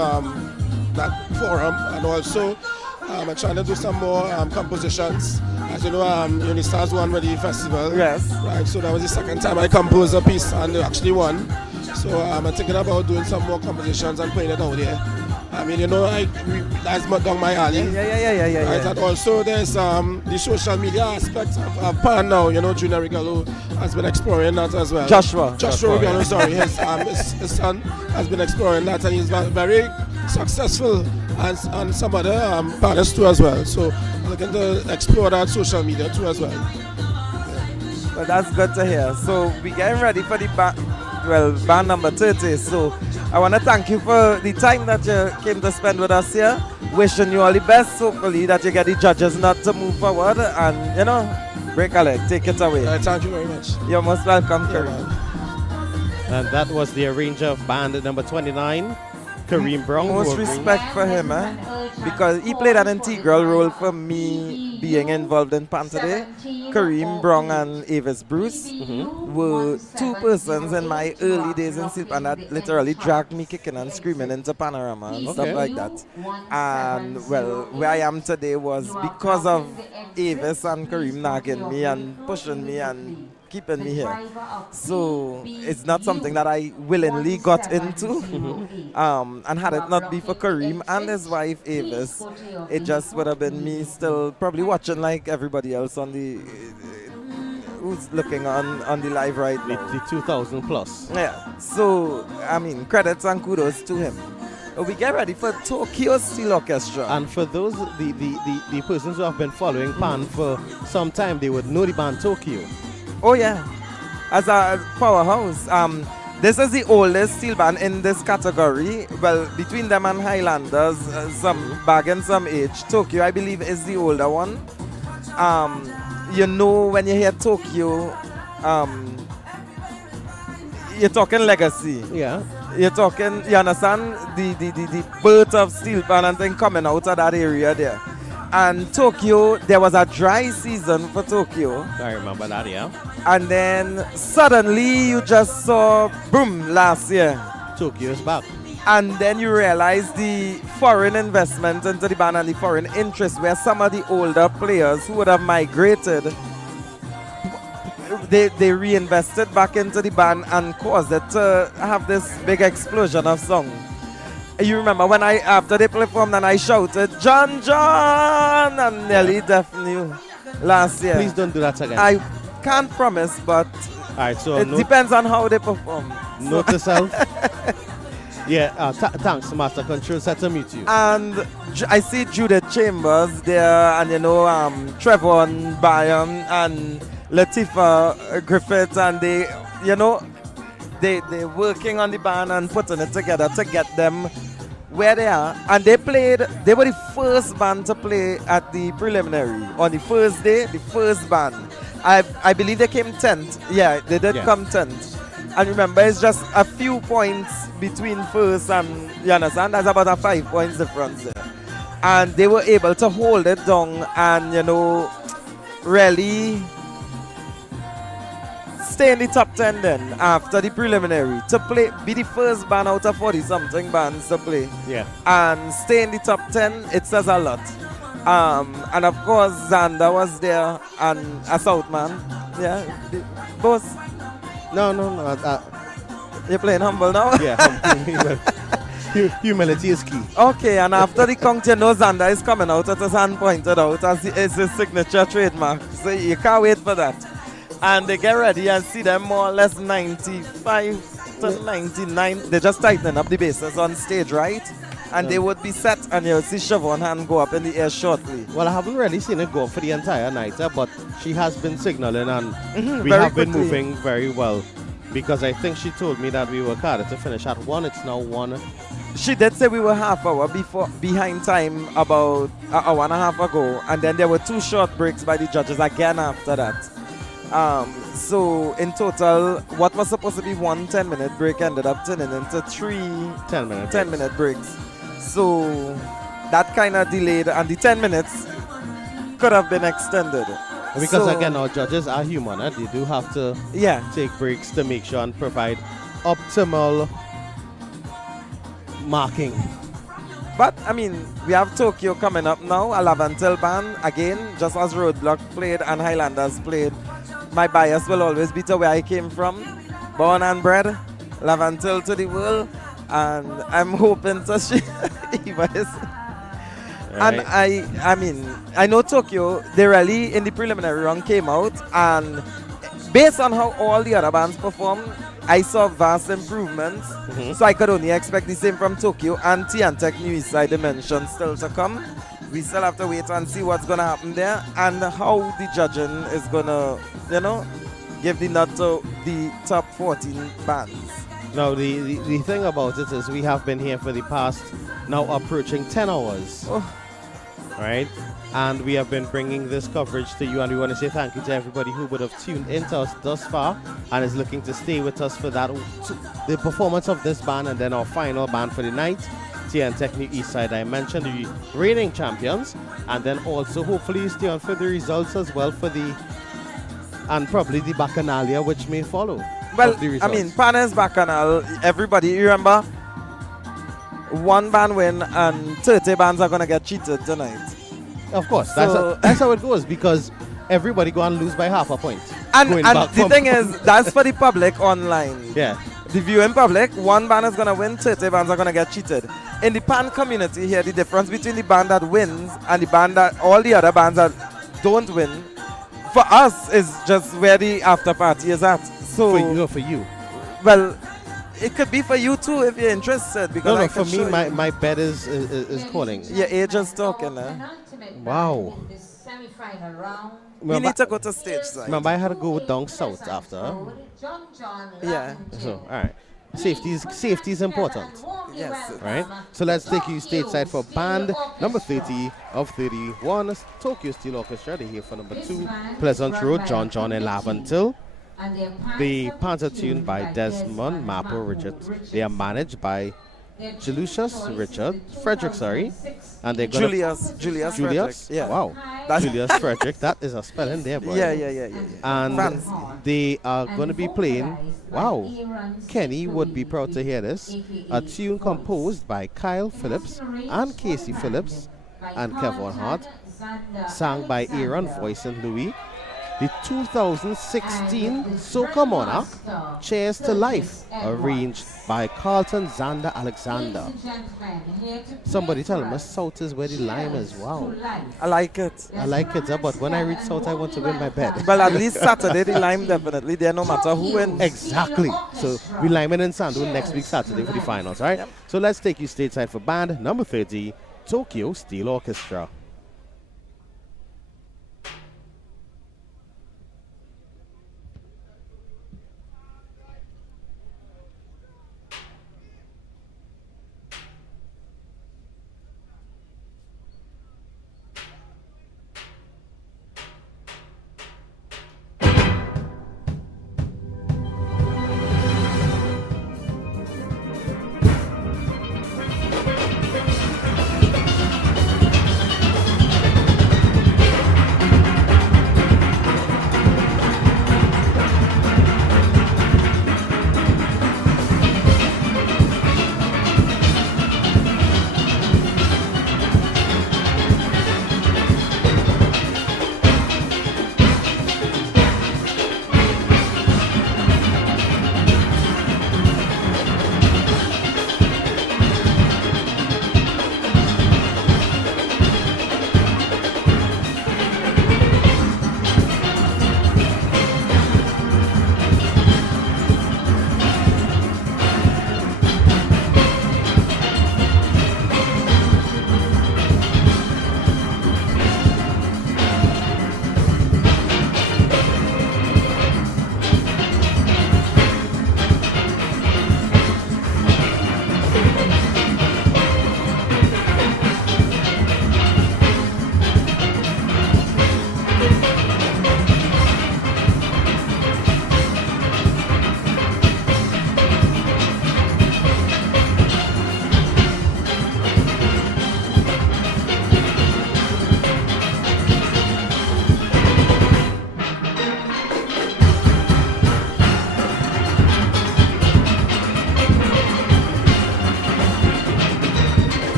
that forum, and also I'm trying to do some more compositions. As you know, Unistars won with the festival. Yes. Right, so that was the second time I composed a piece and they actually won. So I'm thinking about doing some more compositions and playing it out there. I mean, you know, that's down my alley. Yeah. Right, and also there's the social media aspect of Pan now. You know, Junior Rigalo has been exploring that as well. Joshua Rigalo, sorry. His son has been exploring that, and he's very successful, and some other partners too as well. So I'm looking to explore that social media too as well. But that's good to hear. So we're getting ready for the band number 30. So I want to thank you for the time that you came to spend with us here. Wishing you all the best. Hopefully that you get the judges not to move forward and, you know, break a leg. Take it away. Thank you very much. You're most welcome, Kareem. And that was the arranger of band number 29, Kareem Brown. Most respect for him, because he played an integral role for me being involved in Pan today. Kareem Brown and Avis Bruce were two persons in my early days in Steel Pan that literally dragged me kicking and screaming into Panorama and stuff like that. And well, where I am today was because of Avis and Kareem nagging me and pushing me and keeping me here. So it's not something that I willingly got into. And had it not be for Kareem and his wife Avis, it just would have been me still probably watching like everybody else on the who's looking on the live right now. The 2000 plus. Yeah. So I mean, credits and kudos to him. We get ready for Tokyo Steel Orchestra. And for those the persons who have been following Pan for some time, they would know the band Tokyo. Oh yeah, as a powerhouse. This is the oldest steel band in this category. Well, between them and Highlanders, some bagging some age. Tokyo, I believe, is the older one. You know, when you hear Tokyo, you're talking legacy. Yeah. You're talking, you understand, the birth of steel band and thing coming out of that area there. And Tokyo, there was a dry season for Tokyo. I remember that, yeah. And then suddenly you just saw, boom, last year. Tokyo is back. And then you realize the foreign investment into the band and the foreign interest, where some of the older players who would have migrated, they reinvested back into the band and caused it to have this big explosion of song. You remember when after they performed and I shouted, John John, and nearly deaf knew last year. Please don't do that again. I can't promise, but all right, so it depends on how they perform. Note to self. Yeah, thanks, Master Control. Set to meet you. And I see Judith Chambers there, and Trevor Byam and Latifah Griffith, and they're working on the band and putting it together to get them where they are. And they were the first band to play at the preliminary. On the first day, the first band. I believe they came 10th. Yeah, they did come 10th. And remember, it's just a few points between first and, you understand, there's about a 5 points difference there. And they were able to hold it down and, really stay in the top 10 then after the preliminary. To be the first band out of 40-something bands to play. Yeah. And stay in the top 10, it says a lot. And of course, Xander was there and a Southman. Yeah, both. No. You're playing humble now? Yeah, humility is key. Okay, and after the count, Xander is coming out with his hand pointed out as it's his signature trademark. So you can't wait for that. And they get ready and see them more or less 95 to 99. They're just tightening up the bases on stage, right? And they would be set, and you'll see Siobhan hand go up in the air shortly. Well, I haven't really seen it go up for the entire night, but she has been signaling, and we very have been quickly. moving very well. Because I think she told me that we were carded to finish at 1. It's now 1. She did say we were half hour behind time about an hour and a half ago, and then there were 2 short breaks by the judges again after that. So in total, what was supposed to be 1 10-minute break ended up turning into 3 10-minute breaks. So that kind of delayed, and the 10 minutes could have been extended. Because again, our judges are human. They do have to take breaks to make sure and provide optimal marking. But I mean, we have Tokyo coming up now, a Lavantil band again, just as Roadblock played and Highlanders played. My bias will always be to where I came from, born and bred, Lavantil to the world, and I'm hoping to see Evis. Right. And I mean, I know Tokyo, they really in the preliminary round came out, and based on how all the other bands performed, I saw vast improvements. So I could only expect the same from Tokyo, and Tiantec New East Side Dimension still to come. We still have to wait and see what's going to happen there, and how the judging is going to, give the nod to the top 14 bands. Now, the thing about it is we have been here for the past, now approaching 10 hours. Right? And we have been bringing this coverage to you, and we want to say thank you to everybody who would have tuned into us thus far and is looking to stay with us for that, the performance of this band, and then our final band for the night, Tiantec New East Side Dimension, the reigning champions, and then also hopefully stay on for the results as well and probably the Bacchanalia, which may follow. Well, I mean, Panes Bacchanal, everybody, you remember, 1 band win and 30 bands are going to get cheated tonight. Of course, So- that's how it goes, because everybody go and lose by half a point. And Going back the from- thing is, that's for the public online. Yeah. The viewing public, 1 band is going to win, 30 bands are going to get cheated. In the pan community here, the difference between the band that wins and the band that all the other bands that don't win, for us, is just where the after party is at. So For you. Well, it could be for you too if you're interested. Because No, I for can me, show you. my bed is calling. Your age is talking, eh? Wow. Semi-final round. You need to go to stage side. Remember, I had to go down south after. Yeah. So, all right. Safety is important. Yes. Right? So let's take you stateside for band number 30 of 31, Tokyo Steel Orchestra. They're here for number 2, Pleasant Road, John and Lavantil. The pants are tuned by Desmond Mapo Richards. They are managed by Julius Frederick, sorry. And they're gonna Julius Frederick, yeah. Wow. Julius Frederick, that is a spelling there, boy. Yeah. And Fancy. they are going to be playing, wow, Kenny would be proud to hear this, a tune composed by Kyle Phillips and Casey Phillips and Kevin Hart, sang by Aaron Voice and Louis. The 2016 Soca Monarch, Cheers to Life, arranged by Carlton Zander Alexander. Somebody tell me South is where the lime is. Wow. I like it. I like it, but when I reach South, I want to win my bet. Well, at least Saturday, the lime definitely there, no matter who wins. Exactly. So we linemen in Sandu next week Saturday for the finals, right? So let's take you stateside for band number 30, Tokyo Steel Orchestra.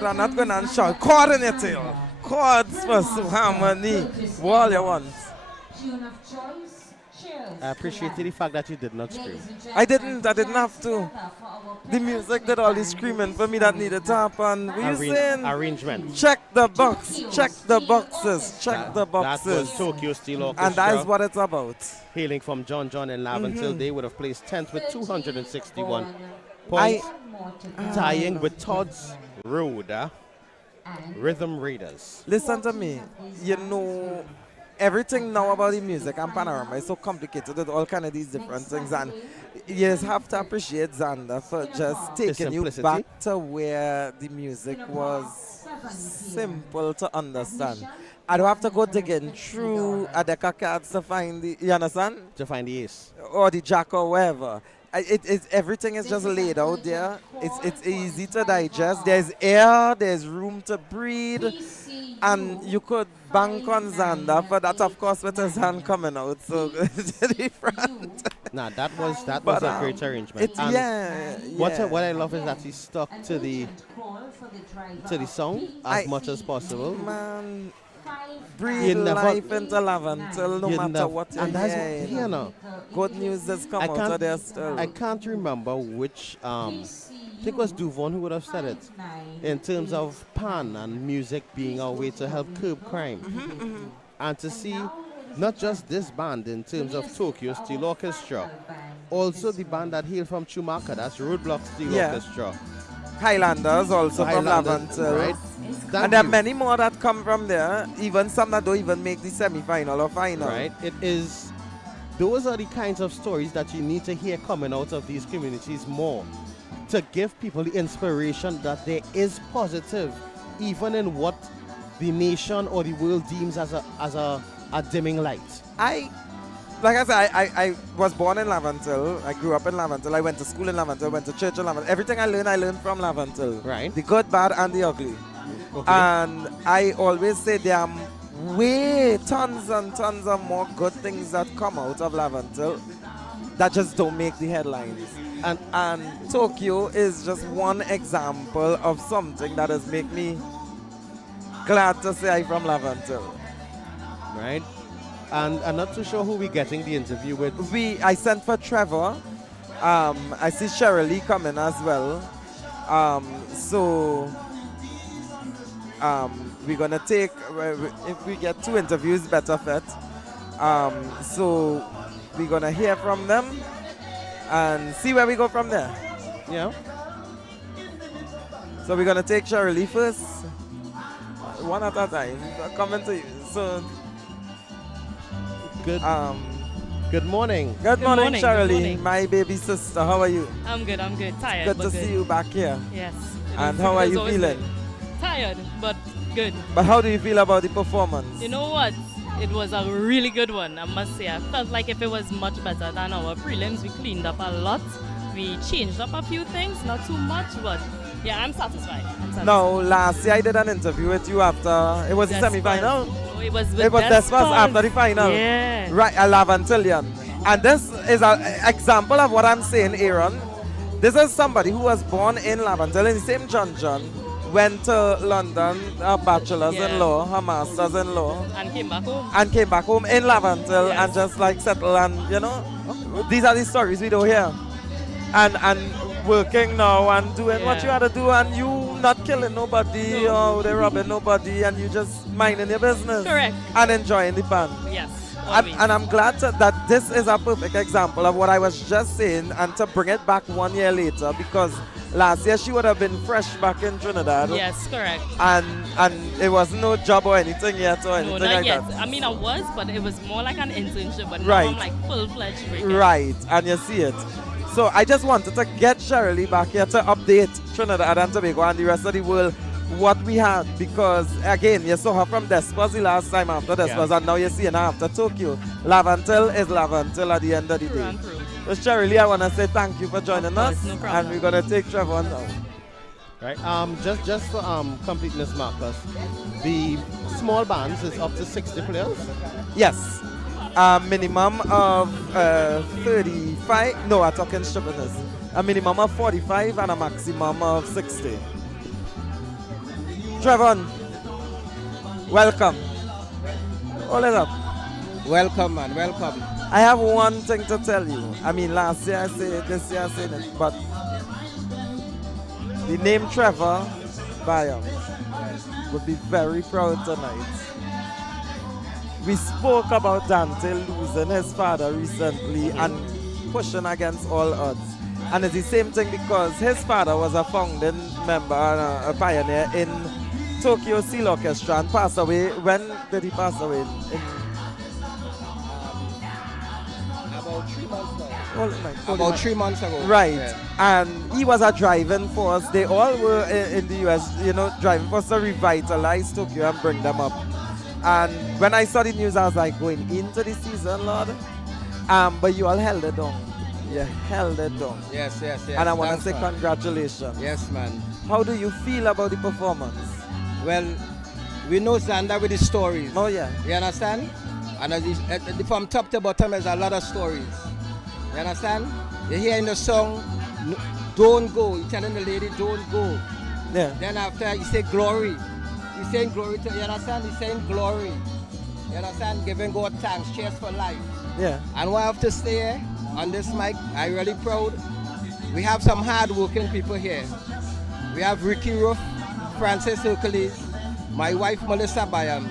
God, I'm not going to shout. Chord in your tail. Chords for some harmony. All you want. Tune of choice. Cheers. I appreciated the fact that you did not scream. I didn't have to. The music did all the screaming for me that needed to happen. What you saying? Arrangement. Check the box. Check the boxes. Check the That boxes. was Tokyo Steel Orchestra. And that is what it's about. Hailing from John and Laventil, they would have placed 10th with 261 I- points, tying with Todd's Road, Rhythm Raiders. Listen to me. You know, everything now about the music and Panorama is so complicated with all kind of these different things, and you just have to appreciate Xander for just taking you simplicity. back to where the music was simple to understand. I don't have to go digging through a deck of cards to find the, you understand? To find the ace. Or the jack or wherever. Everything is just laid out there. It's easy to digest. There's air, there's room to breathe, and you could bank on Xander, but that of course with his hand coming out so to the front. Nah, that was But, a great arrangement. And yeah. What I love is that he stuck to the song as much as possible. Man, You breathe never- life into Laventil no you matter never- what you're and that's what- hearing. you know, Good news has come out of there still. I can't remember which, I think it was Duvon who would have said it, in terms of pan and music being our way to help curb crime. And to see not just this band in terms of Tokyo Steel Orchestra, also the band that hail from Chumaka, that's Roadblock Steel Yeah. Orchestra. Highlanders also Highlanders, from Laventil. right. Thank And there are you. many more that come from there, even some that don't even make the semi-final or final. Right. It is. Those are the kinds of stories that you need to hear coming out of these communities more, to give people the inspiration that there is positive, even in what the nation or the world deems as a dimming light. Like I said, I was born in Laventil. I grew up in Laventil. I went to school in Laventil, went to church in Laventil. Everything I learned from Laventil. Right. The good, bad, and the ugly. Okay. And I always say there are tons and tons of more good things that come out of Laventil that just don't make the headlines. And Tokyo is just one example of something that has made me glad to say I'm from Laventil. Right. And I'm not too sure who we're getting the interview with. I sent for Trevor. I see Cheryl Lee coming as well. We're gonna take, if we get 2 interviews, better fit. So we're gonna hear from them and see where we go from there. Yeah. So we're gonna take Cheryl Lee first, one at a time. Coming to you. So good. Good morning. Good morning, morning, Cheryl good Lee, morning. my baby sister. How are you? I'm good. Tired. Good but to see you back here. Yes. And how are you always feeling? good. Tired, but good. But how do you feel about the performance? You know what? It was a really good one, I must say. I felt like if it was much better than our prelims, we cleaned up a lot. We changed up a few things, not too much, but yeah, I'm satisfied. No, last year I did an interview with you after, it was the Despas. semi-final? No, it was with Despas Despas. after the final. Yeah. Right, a Laventillian. And this is an example of what I'm saying, Aaron. This is somebody who was born in Laventil, in the same John, went to London, a bachelor's in law, her master's in law. And came back home. And came back home in Laventil Yes. and just like settle and, you know, these are the stories we don't hear. And working now and doing what you had to do and you not killing nobody or they robbing nobody and you just minding your business. Correct. And enjoying the band. Yes. And I'm glad that this is a perfect example of what I was just saying and to bring it back 1 year later because last year she would have been fresh back in Trinidad. Yes, correct. And it was no job or anything yet or No, anything not like yet. that. I mean, I was, but it was more like an internship. But now Right. I'm like full-fledged breaker. Right, and you see it. So I just wanted to get Cheryl Lee back here to update Trinidad and Tobago and the rest of the world what we had because again you saw her from Despas the last time after Despas and now you're seeing her after Tokyo. Laventil is Laventil at the end of the day. So Cheryl Lee, I want to say thank you for joining us no problem. and we're going to take Trevor now. Right. Just for completeness, Marcus, the small bands is up to 60 players. Yes. A minimum of 35. No, I'm talking strippers. A minimum of 45 and a maximum of 60. Trevon, welcome. Hold it up. Welcome, man, welcome. I have one thing to tell you. I mean, last year I said it, this year I said it, but the name Trevor Byam would be very proud tonight. We spoke about Dante losing his father recently and pushing against all odds. And it's the same thing because his father was a founding member and a pioneer in Tokyo Seal Orchestra and passed away. When did he pass away? About 3 months ago. About 3 months ago. Right. Yeah. And he was a driving force. They all were in the US, you know, driving force to revitalize Tokyo and bring them up. And when I saw the news, I was like, going into the season, Lord. But you all held it down. You held it down. Yes. And I want to Thanks, say man. congratulations. Yes, man. How do you feel about the performance? Well, we know Xander with the stories. Oh, yeah. You understand? And from top to bottom, there's a lot of stories. You understand? You hear in the song, don't go. You're telling the lady, don't go. Yeah. Then after, you say glory. He's saying glory to, you understand? He's saying glory. You understand? Giving God thanks. Cheers for life. Yeah. And what I have to say here, on this mic, I'm really proud. We have some hard-working people here. We have Ricky Ruff, Francis Hercules, my wife Melissa Byam.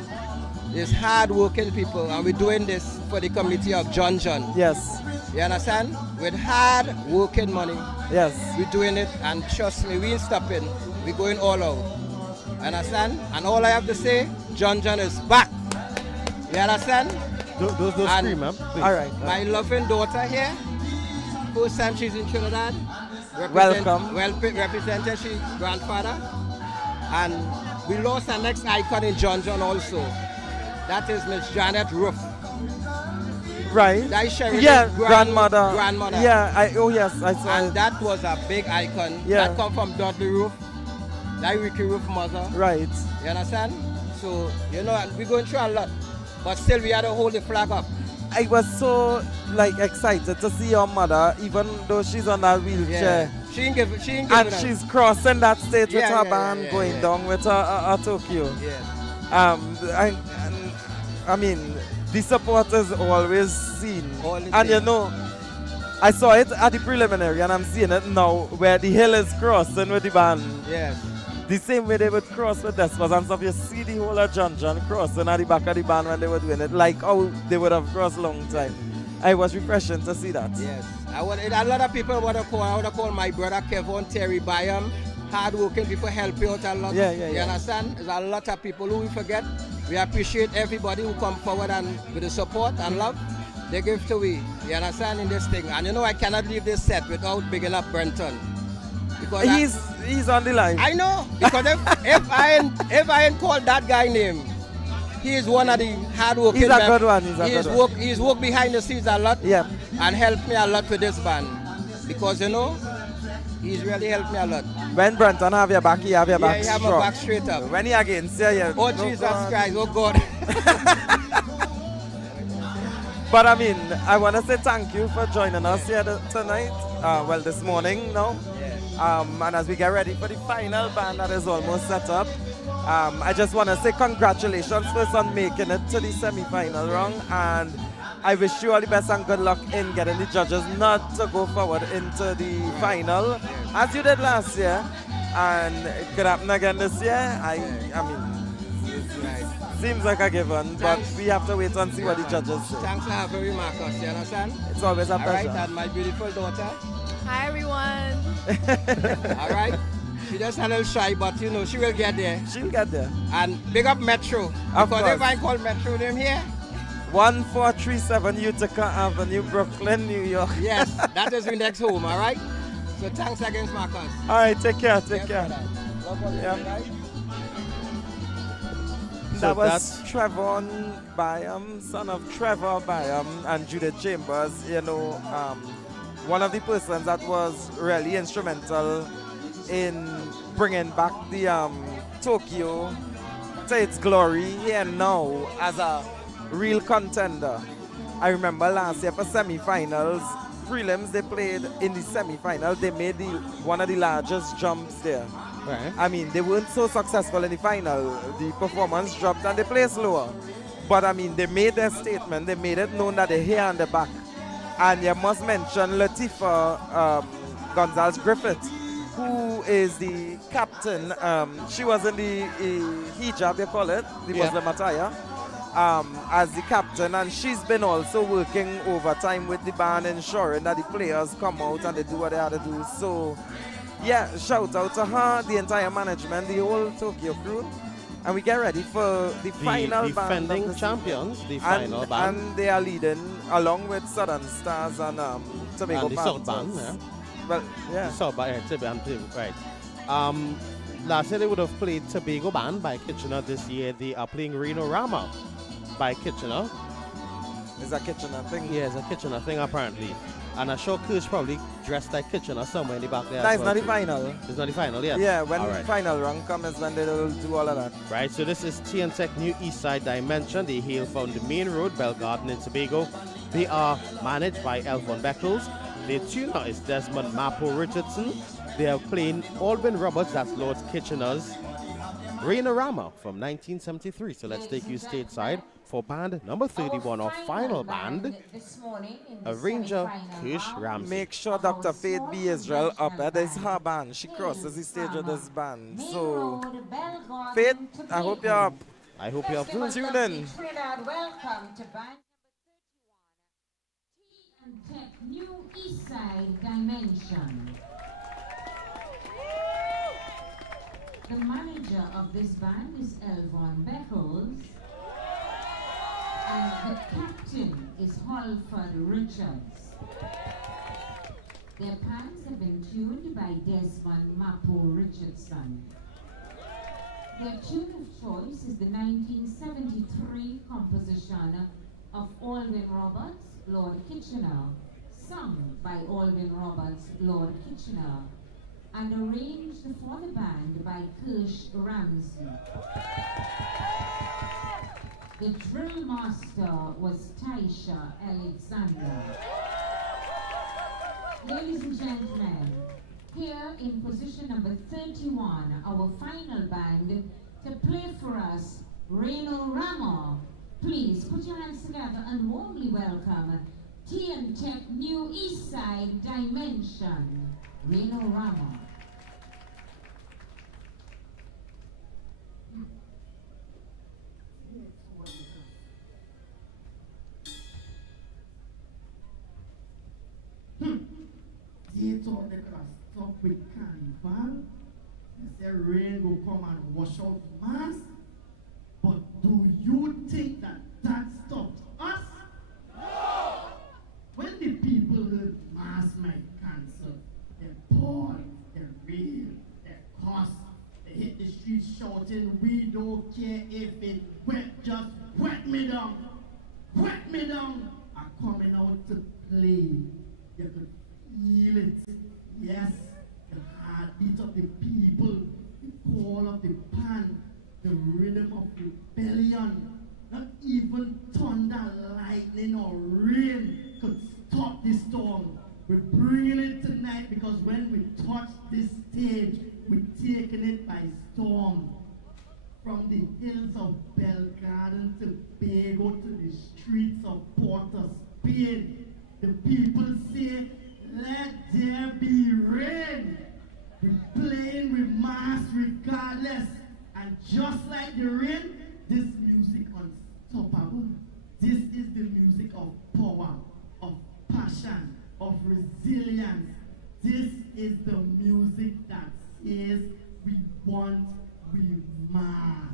There's hard-working people, and we're doing this for the community of John John. Yes. You understand? With hard-working money. Yes. We're doing it, and trust me, we ain't stopping. We're going all out. Understand? And all I have to say, John John is back. You understand? Those And- scream, man. Please. All right. My loving daughter here, first time she's in Trinidad. Welcome. Represented she's grandfather. And we lost our next icon in John John also. That is Miss Janet Ruff. Right. That is Sheridan's Yeah, grandmother. Grandmother. Yeah, I saw And it. that was a big icon. Yeah. That come from Dudley Ruff. That Ricky Ruff mother. Right. You understand? So, you know, we're going through a lot. But still, we had to hold the flag up. I was so excited to see your mother, even though she's on that wheelchair. Yeah. She ain't give And it up. she's crossing that stage with Yeah, her yeah, band yeah, going yeah. down with her Tokyo. Yeah. I mean, the support is always seen. All the And you same. know, I saw it at the preliminary and I'm seeing it now where the hill is crossing with the band. Yes. The same way they would cross with Despos and stuff. You see the whole of John John crossing at the back of the band when they were doing it, like how they would have crossed long time. I was refreshing to see that. Yes. A lot of people I want to call my brother Kevin Terry Byam. Hard-working people help you out a lot. Yeah. You understand? There's a lot of people who we forget. We appreciate everybody who come forward and with the support and love they give to we. You understand in this thing? And you know I cannot leave this set without bigging up Brenton. Because He's on the line. I know. Because if I ain't called that guy name, he is one of the hard-working He's a good one. He's worked behind the scenes a lot. Yeah. And helped me a lot with this band. Because you know, he's really helped me a lot. When Brenton have your back, he have your back Yeah, he have my strong. back straight up. When he against you, yeah. Oh, no Jesus God. Christ, oh God. But I mean, I want to say thank you for joining us here tonight. This morning now. And as we get ready for the final band that is almost set up, I just want to say congratulations first on making it to the semi-final round. And I wish you all the best and good luck in getting the judges not to go forward into the final as you did last year. And it could happen again this year. I mean, seems like a given, but we have to wait and see what the judges say. Thanks for having me, Marcus. You understand? It's always a All right, pleasure. and my beautiful daughter. Hi, everyone. All right. She just a little shy, but you know, she will get there. She'll get there. And big up Metro. Of Because course. if I call Metro them here, 1437 Utica Avenue, Brooklyn, New York. yes, that is my next home, all right? So thanks again, Marcus. All right, take care, take care. Love all you, Yeah. right? That was Trevon Byam, son of Trevor Byam and Judith Chambers. You know, one of the persons that was really instrumental in bringing back the Tokyo to its glory here now as a real contender. I remember last year for semi-finals, prelims they played in the semi-final. They made one of the largest jumps there. Right. I mean, they weren't so successful in the final. The performance dropped and they placed lower. But I mean, they made their statement. They made it known that they're here and they're back. And you must mention Latifa Gonzalez Griffith, who is the captain. She was in the hijab, they call it, the Muslim attire, as the captain. And she's been also working overtime with the band, ensuring that the players come out and they do what they have to do. So, yeah, shout out to her, the entire management, the whole Tokyo crew. And we get ready for the final band. Defending champions, the final band. And they are leading along with Southern Stars and Tobago and the South Band, yeah. Well, yeah. The South Band, right. Last year they would have played Tobago Band by Kitchener. This year they are playing Reno Rama by Kitchener. Is that Kitchener thing? Yeah, it's a Kitchener thing apparently. And I'm sure Kirsch probably dressed like Kitchener somewhere in the back there. That's not the final. It's not the final yet? Yeah, when the final run comes is when they'll do all of that. Right, so this is TNTech New East Side Dimension. They hail from the main road, Bell Garden in Tobago. They are managed by Elfon Beckles. Their tuner is Desmond Mapo Richardson. They are playing Alvin Roberts, that's Lord Kitchener's Rama from 1973. So let's take you stateside for band number 31, our final band, Arranger Kirsch Ramsey. Make sure Dr. Faith B. Israel up there. This is her band. She crosses the stage with this band. So, Faith, I hope you're up. I hope you're up too. Tune in. Welcome to band number 31, TNTech New East Side Dimension. The manager of this band is Elvon Beckles. And the captain is Halford Richards. Their pans have been tuned by Desmond Mapo Richardson. Their tune of choice is the 1973 composition of Alvin Roberts, Lord Kitchener, sung by Alvin Roberts, Lord Kitchener, and arranged for the band by Kirsch Ramsey. The drill master was Taisha Alexander. Ladies and gentlemen, here in position number 31, our final band to play for us, Reno Rama. Please put your hands together and warmly welcome TNTech New East Side Dimension, Reno Rama. They thought they could have stopped with carnival. They said rain will come and wash out mass. But do you think that that stopped us? No! When the people heard mass might cancel, they poured, they railed, they cussed, they hit the streets shouting, we don't care if it wet, just wet me down. Wet me down. Are coming out to play. You could feel it. Yes, the heartbeat of the people, the call of the pan, the rhythm of rebellion. Not even thunder, lightning, or rain could stop the storm. We're bringing it tonight because when we touch this stage, we're taking it by storm. From the hills of Belgarden to Tobago to the streets of Port of Spain, the people say, let there be rain. We're playing with mass regardless. And just like the rain, this music unstoppable. This is the music of power, of passion, of resilience. This is the music that says we want, we must.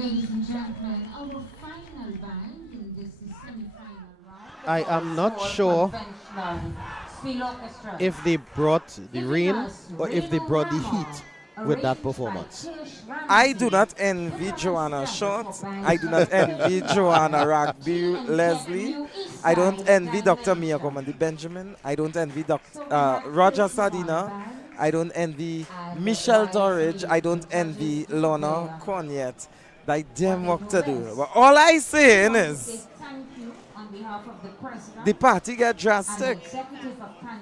Ladies and gentlemen, our final band in this semi-final round. I am not sure Steel Orchestra. if they brought the rain or if they brought the heat with that performance. I do not envy Joanna Short. I do not envy Joanna Rugby Leslie. I don't envy Dr. Mia Komandi Benjamin. I don't envy Roger Sardina. I don't envy Michelle Dorridge. I don't envy Lorna Cornett. Like them work to do. But all I saying is the party get drastic.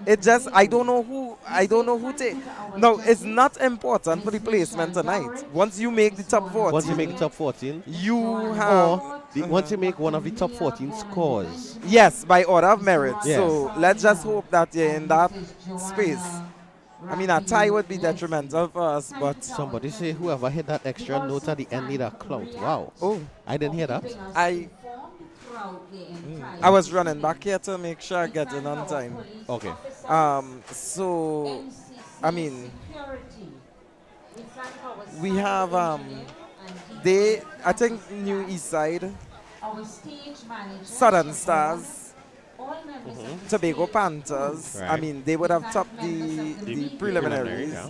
It just I don't know who take. No, it's not important for the placement tonight. Once you make the top 14. Once you make the top 14, you have once you make one of the top 14 scores. Yes, by order of merit. Yes. So let's just hope that you're in that space. I mean, a tie would be detrimental for us, but somebody say whoever hit that extra note at the end need a clout. Wow. Oh, I didn't hear that. I was running back here to make sure I get in on time. Okay. So, I mean, we have I think New East Side, Southern Stars, Tobago Panthers. Right. I mean, they would have topped the preliminaries. Yeah.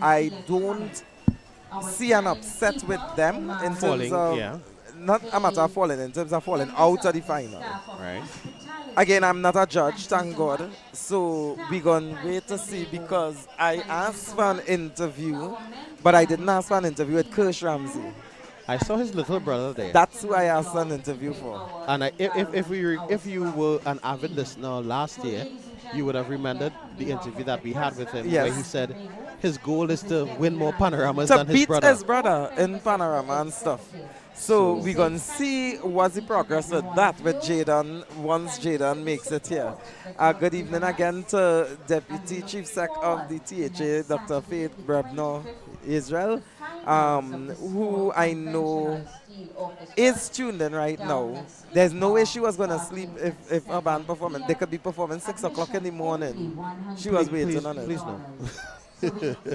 I don't see an upset with them in Falling, terms of yeah. not a matter of falling, in terms of falling out of the final. Right. Again, I'm not a judge, thank God. So we're going to wait to see, because I asked for an interview, but I didn't ask for an interview with Kirsch Ramsey. I saw his little brother there. That's who I asked an interview for. And if you were an avid listener last year, you would have remembered the interview that we had with him, Yes. where he said his goal is to win more panoramas To than his beat brother. his brother in Panorama and stuff. So we're going to see what's the progress with that with Jaden once Jaden makes it here. Good evening again to Deputy Chief Sec of the THA, Dr. Faith Brebner Israel, who I know is tuned in right now. There's no way she was going to sleep if her band performing. They could be performing 6 o'clock in the morning. She was waiting on it. Please no.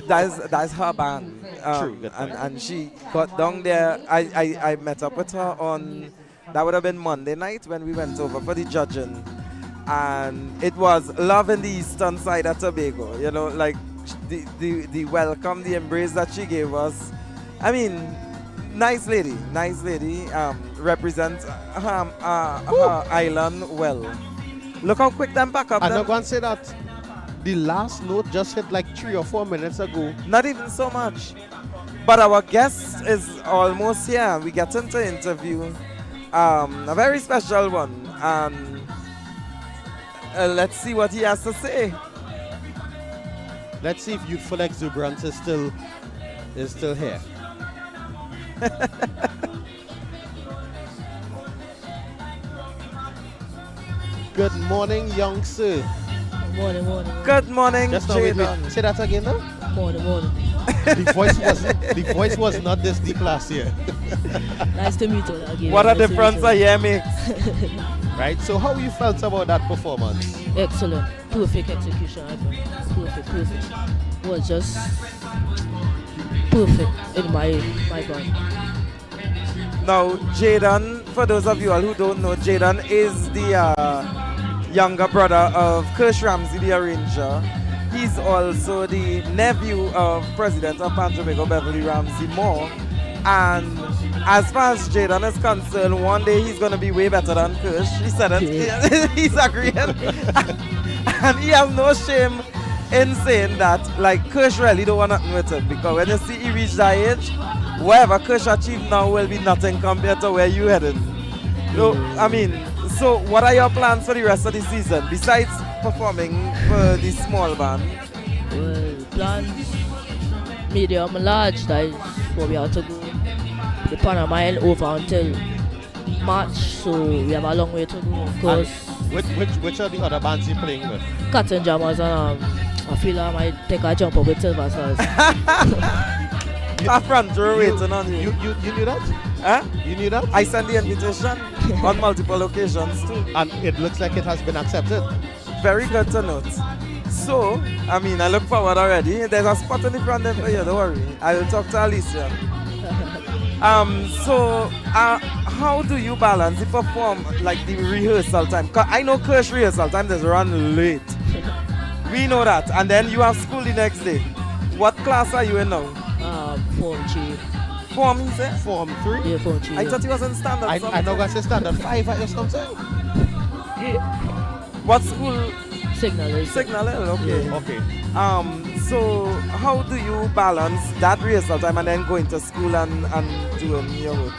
That's her band. True, good point. And she got down there. I met up with her on, that would have been Monday night when we went over for the judging. And it was love in the eastern side of Tobago. You know, like the welcome, the embrace that she gave us. I mean, nice lady. Represents her island well. Look how quick them back up. I'm not going to say that the last note just hit like 3 or 4 minutes ago. Not even so much. But our guest is almost here. We get into interview a very special one. And let's see what he has to say. Let's see if youthful exuberance is still here. Good morning, young sir. Morning. Good morning, Just now, wait. Jaden. Say that again, though. Morning. The voice was not this deep last year. Nice to meet you again. What a Nice to meet difference you. a year makes. Right, so how you felt about that performance? Excellent. Perfect execution, I think. Perfect. Was just perfect in my band. Now, Jaden, for those of you all who don't know, Jaden is the younger brother of Kirsch Ramsey, the arranger. He's also the nephew of President of Pan Jamaica, Beverly Ramsey Moore. And as far as Jaden is concerned, one day he's going to be way better than Kirsch. He said it. He's agreeing. And he has no shame in saying that, like, Kirsch really don't want nothing with him, because when you see he reach that age, whatever Kirsch achieved now will be nothing compared to where you headed. So, I mean, so what are your plans for the rest of the season, besides performing for the small band? Well, plans medium and large, that is what we have to go. The Panama ain't over until March, so we have a long way to go, of course. Which are the other bands you're playing with? Cotton Jammers, and I feel I might take a jump up with Silver Stars. A front row waiting on you. You knew that? Huh? You knew that? I sent the invitation on multiple occasions too. And it looks like it has been accepted. Very good to note. So, I mean, I look forward already. There's a spot in the front there for you, don't worry. I will talk to Alicia. How do you balance the perform, like the rehearsal time? 'Cause I know Kirsch rehearsal time is run late. We know that. And then you have school the next day. What class are you in now? Form 3. Form, he said? Form 3? Yeah, Form 3. I thought he was in standard. I know I say standard 5 or something. What school? Signal. Signal, okay. Okay. So how do you balance that rehearsal time and then going to school and doing your work?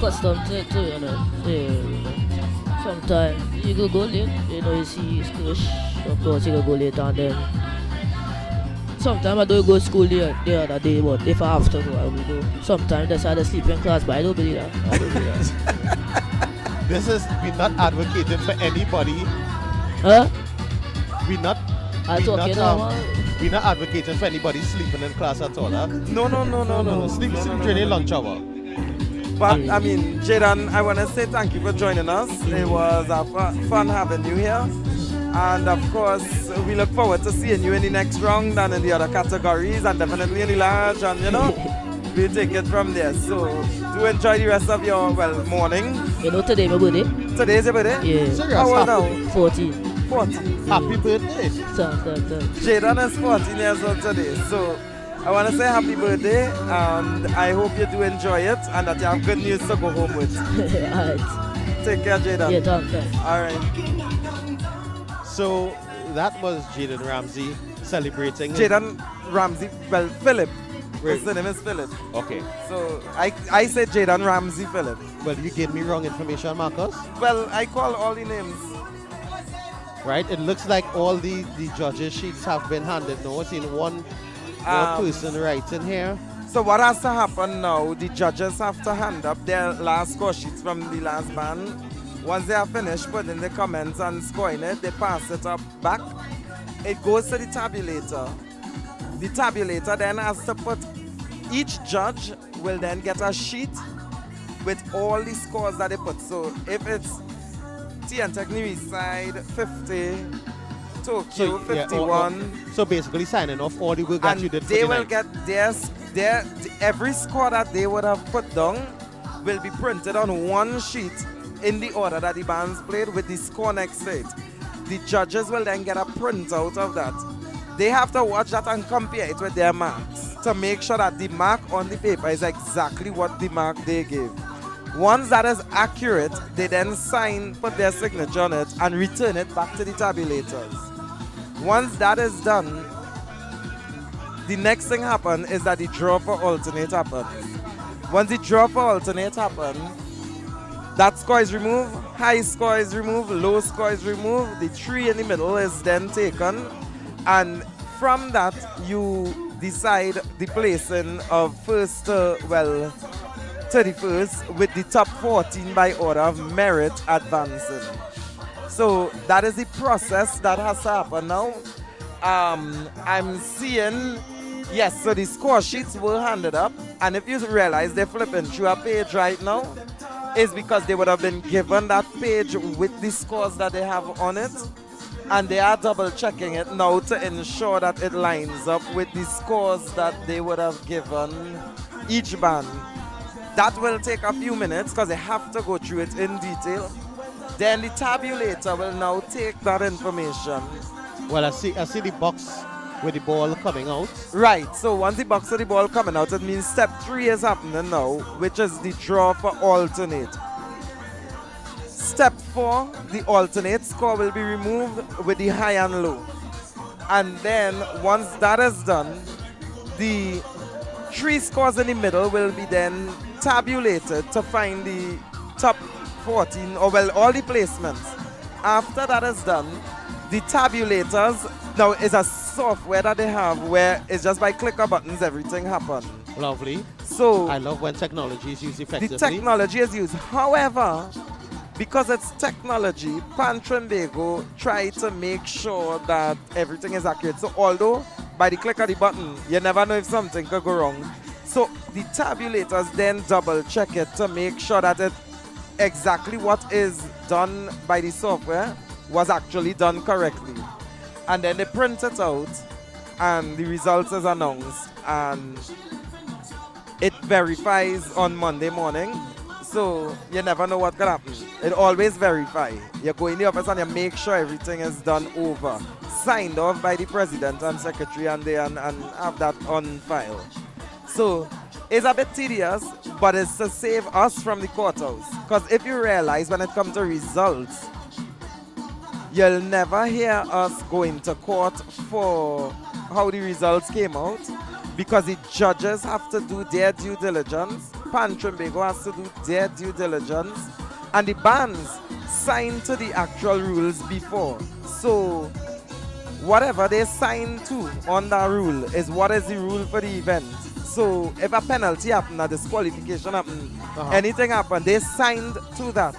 Custom to you know. Yeah. Sometimes you could go late, you know, you see school, of course you could go late and then sometimes I don't go to school the other day, but if I have to go, I will go. Sometimes that's why I sleep in class, but I don't believe that. This is, we're not advocating for anybody. Huh? We're not advocating for anybody sleeping in class at all. Huh? No. Sleep during the lunch hour. But I mean, Jaden, I want to say thank you for joining us. It was fun having you here. And of course, we look forward to seeing you in the next round and in the other categories and definitely in the large, and we'll take it from there. So do enjoy the rest of your, morning. You know, today my birthday. Today is your birthday? Yeah. Serious? How old now? 14. 14. Happy birthday. Jaden is 14 years old today. So I want to say happy birthday, and I hope you do enjoy it and that you have good news to go home with. Alright. Take care, Jaden. Yeah, thanks. Alright. So that was Jaden Ramsey celebrating. Jaden Ramsey, Philip. His name is Philip. Okay. So I said Jaden Ramsey Philip. Well, you gave me wrong information, Marcus. Well, I call all the names. Right? It looks like all the judges' sheets have been handed now. It's in one person writing here. So what has to happen now, the judges have to hand up their last score sheets from the last band. Once they are finished putting the comments and scoring it, they pass it up back. It goes to the tabulator. The tabulator then has to put, each judge will then get a sheet with all the scores that they put. So if it's TN Technique side 50, Tokyo 51. So basically signing off all the work that you did for they the will night. get every score that they would have put down will be printed on one sheet in the order that the bands played with the score next to it. The judges will then get a printout of that. They have to watch that and compare it with their marks to make sure that the mark on the paper is exactly what the mark they gave. Once that is accurate, they then sign, put their signature on it, and return it back to the tabulators. Once that is done, the next thing happens is that the draw for alternate happens. Once the draw for alternate happens, that score is removed, high score is removed, low score is removed, the 3 in the middle is then taken, and from that you decide the placing of first to, 31st with the top 14 by order of merit advancing. So that is the process that has to happen now. I'm seeing, yes, so the score sheets were handed up, and if you realize they're flipping through a page right now, is because they would have been given that page with the scores that they have on it, and they are double checking it now to ensure that it lines up with the scores that they would have given each band. That will take a few minutes because they have to go through it in detail. Then the tabulator will now take that information. Well, I see the box with the ball coming out. Right, so once the box with the ball coming out, it means step 3 is happening now, which is the draw for alternate. Step 4, the alternate score will be removed with the high and low. And then once that is done, the 3 scores in the middle will be then tabulated to find the top 14, or all the placements. After that is done, the tabulators, now is a software that they have where it's just by click of buttons everything happens. Lovely. So I love when technology is used effectively. the technology is used. However, because it's technology, Pan Trimbago try to make sure that everything is accurate. So although by the click of the button, you never know if something could go wrong. So the tabulators then double check it to make sure that it exactly what is done by the software was actually done correctly. And then they print it out and the results is announced. And it verifies on Monday morning. So you never know what can happen. It always verify. You go in the office and you make sure everything is done over. Signed off by the president and secretary and have that on file. So it's a bit tedious, but it's to save us from the courthouse. Because if you realize when it comes to results, you'll never hear us going to court for how the results came out, because the judges have to do their due diligence. Pan Trimbago has to do their due diligence, and the bands sign to the actual rules before. So whatever they sign to on that rule is what is the rule for the event. So if a penalty happen, a disqualification happen, anything happen, they signed to that.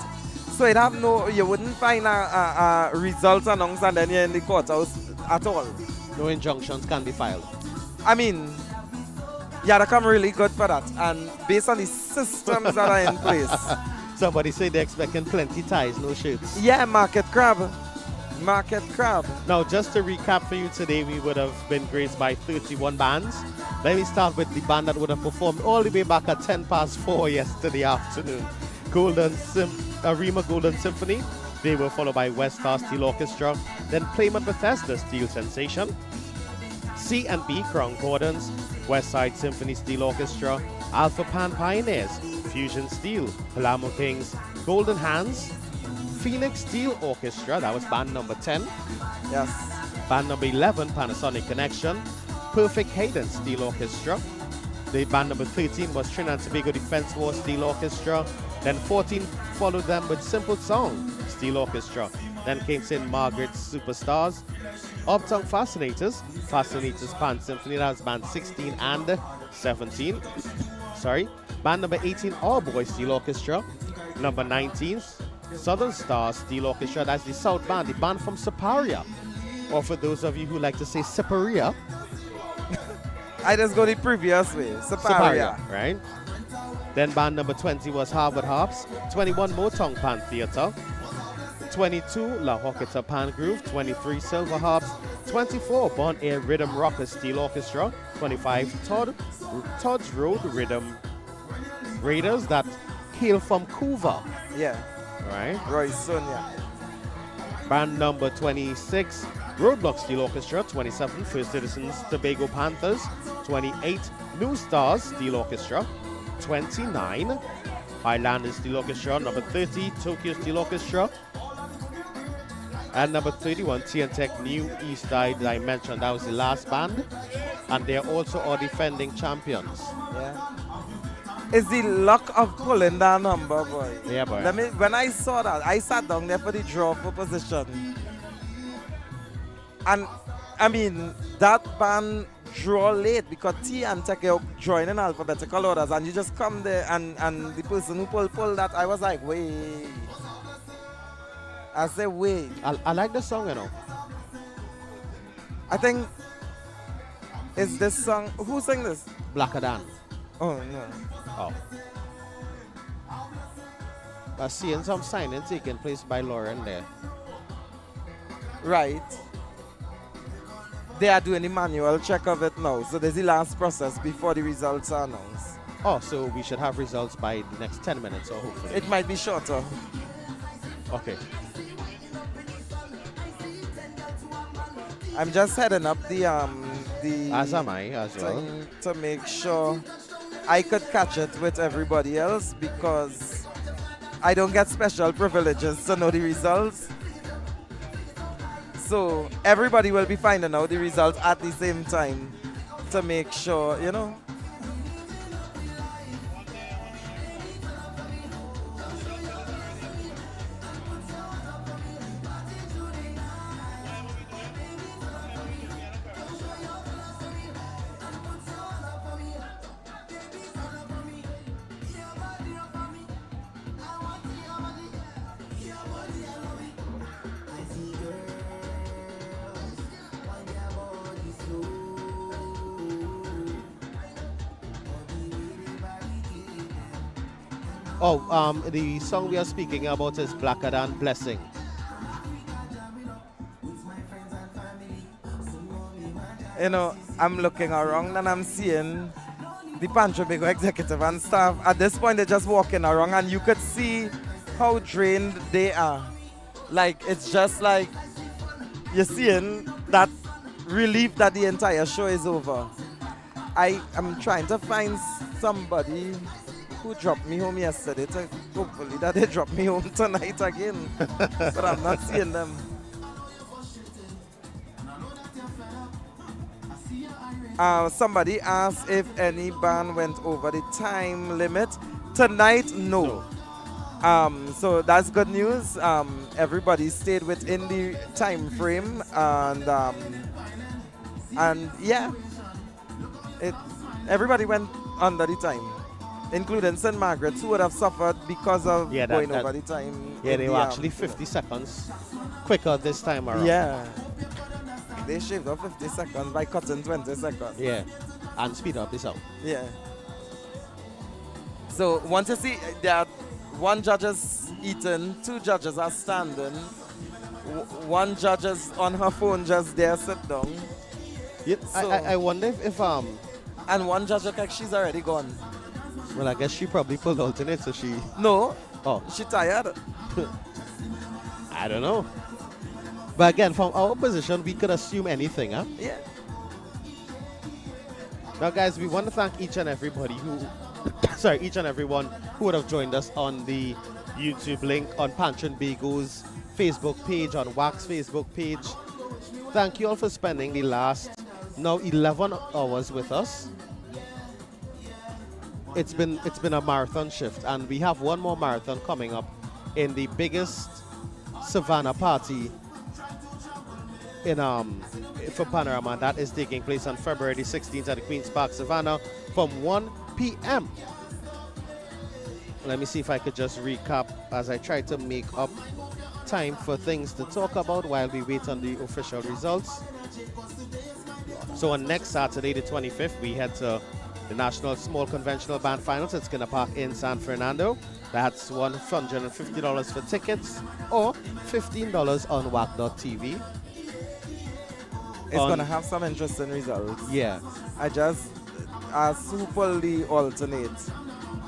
So it have no, you wouldn't find a results announced and then you're in the courthouse at all. No injunctions can be filed. I mean, yeah, they come really good for that. And based on the systems that are in place. Somebody say they're expecting plenty ties, no shirts. Yeah, market crab. Market crab. Now, just to recap for you today, we would have been graced by 31 bands. Let me start with the band that would have performed all the way back at 4:10 yesterday afternoon. Arima Golden Symphony. They were followed by West Star Steel Orchestra, then Plymouth Bethesda Steel Sensation, C&B Crown Cordons, West Side Symphony Steel Orchestra, Alpha Pan Pioneers, Fusion Steel, Palamo Kings, Golden Hands, Phoenix Steel Orchestra, that was band number 10. Yes. Band number 11, Panasonic Connection, Perfect Hayden Steel Orchestra. The band number 13 was Trinidad and Tobago Defense Force Steel Orchestra. Then 14 followed them with Simple Song Steel Orchestra. Then came St. Margaret's Superstars, Uptown Fascinators, Fascinators Pan Symphony, that was band 16 and 17. Band number 18, All Boys Steel Orchestra. Number 19, Southern Stars Steel Orchestra, that's the South Band, the band from Siparia. Or for those of you who like to say Siparia. I just go the previous way, Siparia. Right? Then band number 20 was Harvard Harps, 21 Motown Pan Theatre, 22 La Hocketa Pan Groove, 23 Silver Harps, 24 Bon Air Rhythm Rockers Steel Orchestra, 25 Todd's Road Rhythm Raiders that hail from Cuba. Yeah. Right? Royston, yeah. Band number 26, Roadblock Steel Orchestra, 27 First Citizens Tobago Panthers, 28 New Stars Steel Orchestra, 29 Highlanders Steel Orchestra, number 30 Tokyo Steel Orchestra, and number 31 TNTech New East Dimension. That was the last band, and they're also our defending champions. Yeah. It's the luck of pulling that number, boy. Yeah, boy. When I saw that, I sat down there for the draw for position. And, I mean, that band draw late because T and Tech join in alphabetical orders, and you just come there and the person who pull that, I was like, wait. I said, wait. I like the song, you know. I think, is this song, who sang this? Blacker Dan. Oh, no. Oh. I'm seeing some signing taking place by Lauren there. Right. They are doing the manual check of it now, so there's the last process before the results are announced. Oh, so we should have results by the next 10 minutes, or hopefully. It might be shorter. Okay. I'm just heading up the as am I as well, to make sure I could catch it with everybody else, because I don't get special privileges to know the results. So everybody will be finding out the results at the same time to make sure, you know. Oh, the song we are speaking about is Blacker Than Blessing. You know, I'm looking around and I'm seeing the Pan Trinbago executive and staff, at this point they're just walking around and you could see how drained they are. Like, it's just like you're seeing that relief that the entire show is over. I am trying to find somebody who dropped me home yesterday to hopefully that they drop me home tonight again. But I'm not seeing them. Somebody asked if any band went over the time limit. Tonight, no. So that's good news. Everybody stayed within the time frame, and yeah, everybody went under the time, including St. Margaret's, who would have suffered because of going over the time. Yeah, they were actually 50 seconds quicker this time around. Yeah. They shaved off 50 seconds by cutting 20 seconds. Yeah, and speed up this out. Yeah. So once you see that one judge is eating, two judges are standing, one judge is on her phone just there, sit down. Yeah, So- I wonder if and one judge look like she's already gone. well, I guess she probably pulled alternate, so she. No. Oh. She tired. I don't know. But again, from our position, we could assume anything, huh? Yeah. Now, guys, we want to thank each and everybody who, each and everyone who would have joined us on the YouTube link, on Pan Trinbago's Facebook page, on WAC's Facebook page. Thank you all for spending the last, now 11 hours with us. It's been a marathon shift, and we have one more marathon coming up in the biggest Savannah party in for Panorama, and that is taking place on February the 16th at the Queen's Park, Savannah, from 1 p.m. Let me see if I could just recap as I try to make up time for things to talk about while we wait on the official results. So on next Saturday, the 25th, we head to the National Small Conventional Band Finals at Skinner Park in San Fernando. That's $150 for tickets or $15 on WAC.tv. It's going to have some interesting results. Yeah. I just asked who pulled the alternate.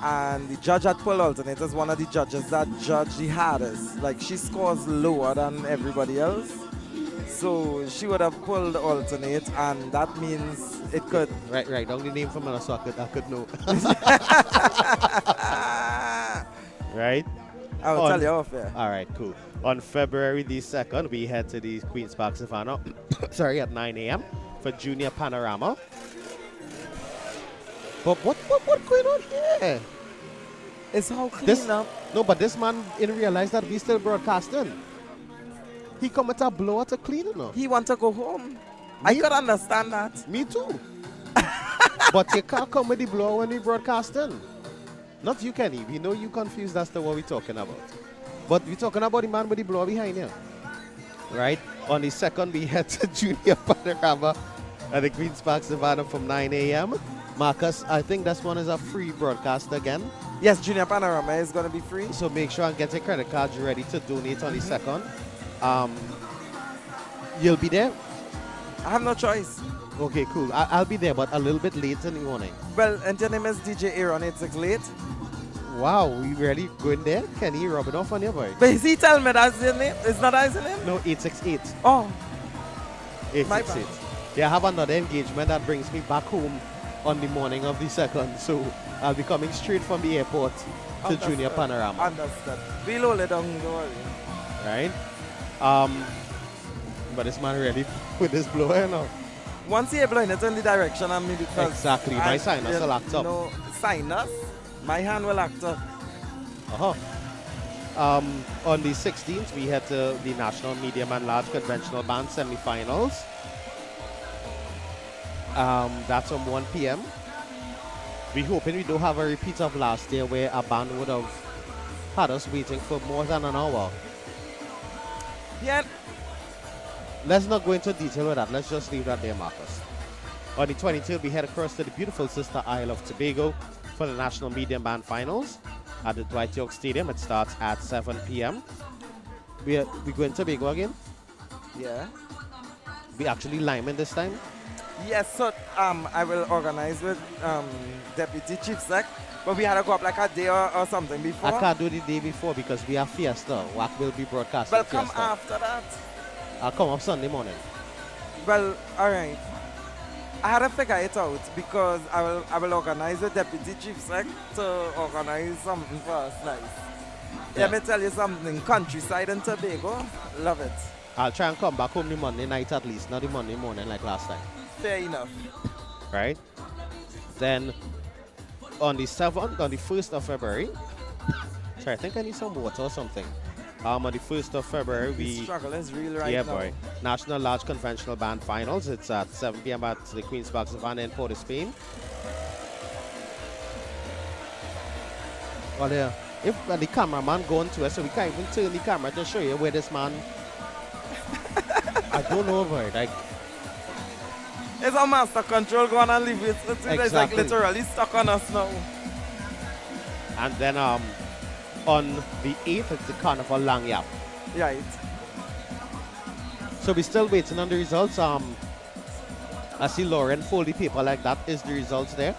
And the judge that pulled alternate is one of the judges that judge the hardest. Like, she scores lower than everybody else. So she would have pulled alternate, and that means it could. Right. Down the name from her so I could know. Right? I'll tell you off here. All right, cool. On February the 2nd, we head to the Queen's Park Savannah, at 9 a.m. for Junior Panorama. But what going on here? It's how clean up. No, but this man didn't realize that we still broadcasting. He come with a blower to clean it now. He want to go home. I could understand that. Me too. But you can't come with the blower when we broadcasting. Not you, Kenny. We know you confused as to what we're talking about. But we're talking about the man with the blower behind you. Right? On the 2nd, we head to Junior Panorama at the Queen's Park Savannah from 9 a.m. Marcus, I think this one is a free broadcast again. Yes, Junior Panorama is going to be free. So make sure and get your credit cards ready to donate on the 2nd. You'll be there? I have no choice. Okay, cool. I'll be there, but a little bit late in the morning. Well, and your name is DJ Aaron 868. Wow, we really going there? Kenny rubbing off on your boy? But he tell me that's your name? It's not his name? No, 868. Oh. 868. Yeah, I have another engagement that brings me back home on the morning of the 2nd. So I'll be coming straight from the airport to Junior Panorama. Understood. We'll hold it down, don't worry. Right? But this man ready with this blower now. Once you're blowing it in the direction of me, because exactly, my sinus will act up. No, sinus, my hand will act up. On the 16th, we head to the National Medium and Large Conventional Band semi-finals. That's from 1 p.m. We're hoping we don't have a repeat of last year where a band would have had us waiting for more than an hour. Yeah. Let's not go into detail with that. Let's just leave that there, Marcus. On the 23rd, we head across to the beautiful sister Isle of Tobago for the National Medium Band Finals at the Dwight York Stadium. It starts at 7 p.m. We going to Tobago again? Yeah. We actually Lyman this time? Yes, so I will organize with Deputy Chief Sec, but we had to go up like a day or something before. I can't do the day before because we have Fiesta. WAC will be broadcasting Well, come Fiesta. after that. I'll come up Sunday morning. Well, all right. I had to figure it out because I will organize with Deputy Chief Sec to organize something for us nice. Let me tell you something, countryside in Tobago, love it. I'll try and come back home the Monday night at least, not the Monday morning like last time. Fair enough. Right? Then on the 7th, on the 1st of February, sorry, I think I need some water or something. On the 1st of February, The struggle is real right yeah, now. boy. National Large Conventional Band Finals. It's at 7 p.m. at the Queen's Park Savannah in Port of Spain. Well, yeah, if the cameraman going to us, so we can't even turn the camera to show you where this man. I don't know about it. Like, It's a master control, go on and leave it. It's like Exactly. literally stuck on us now. and then on the 8th, it's the Carnival Lang Yap. Right. So we're still waiting on the results. I see Lauren fold the paper like that is the results there.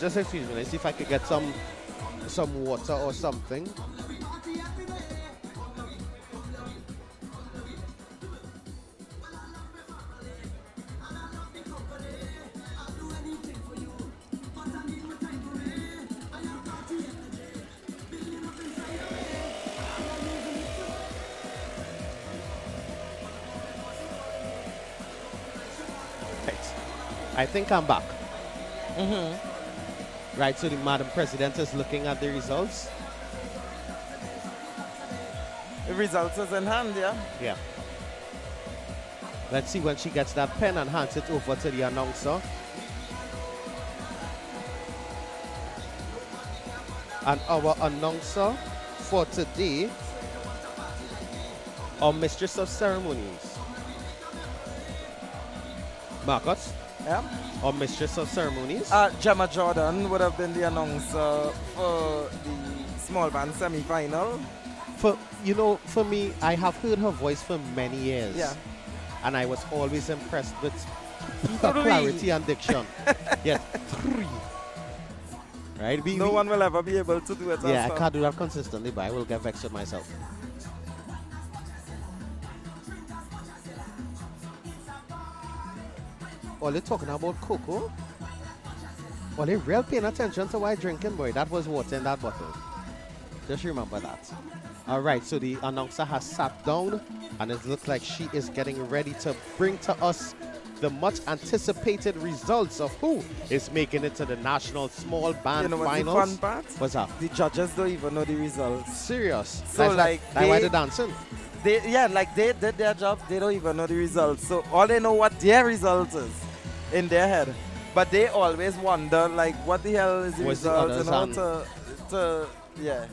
Just excuse me, let's see if I could get some water or something. I think I'm back. Right, so the Madam President is looking at the results. The results is in hand, yeah? Yeah. Let's see when she gets that pen and hands it over to the announcer. And our announcer for today, our Mistress of Ceremonies. Marcus? Yeah? Our Mistress of Ceremonies. Gemma Jordan would have been the announcer for the small band semi-final. For me, I have heard her voice for many years. Yeah. And I was always impressed with her clarity and diction. Yes. Right? No one will ever be able to do it. Yeah, I can't do that consistently, but I will get vexed with myself. Oh, they're talking about cocoa? Oh, they real paying attention to what I'm drinking, boy. That was water in that bottle. Just remember that. All right, so the announcer has sat down, and it looks like she is getting ready to bring to us the much anticipated results of who is making it to the National Small Band You know what's Finals. the fun part? What's that? The judges don't even know the results. Serious? So That's why they're dancing. They did their job, they don't even know the results. So all they know what their result is in their head. But they always wonder like what the hell is the What's the result, others you know, and- to yeah.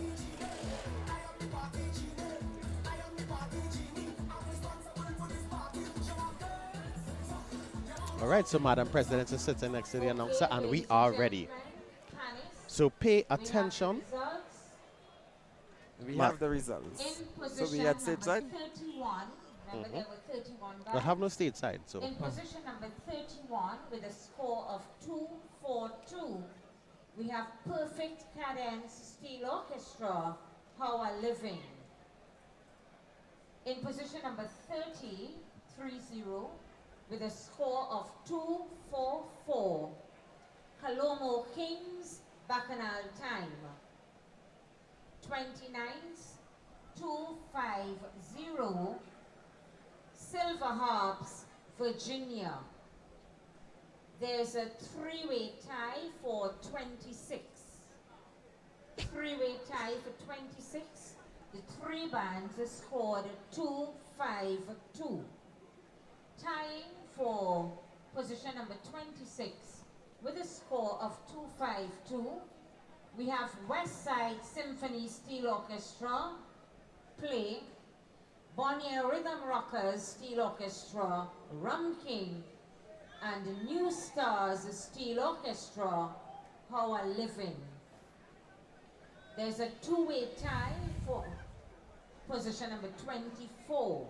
All right, so Madam President is sitting next to the announcer, and we are ready. So pay attention. We Ma- have the results. So we had stage side. 31. Remember there were 31 We'll have no state side, so. In position number 31 with a score of 242, we have Perfect Cadence Steel Orchestra, How I Living. In position number 30, 30, with a score of 244, Calomo Kings, Bacchanal Time. 29s, 250, Silver Harps, Virginia. There's a three-way tie for 26. Three-way tie for 26. The three bands have scored 252. Tying for position number 26 with a score of 252. We have West Side Symphony Steel Orchestra play Bonnier Rhythm Rockers Steel Orchestra, Rum King, and New Stars Steel Orchestra, How I Living. There's a two-way tie for position number 24.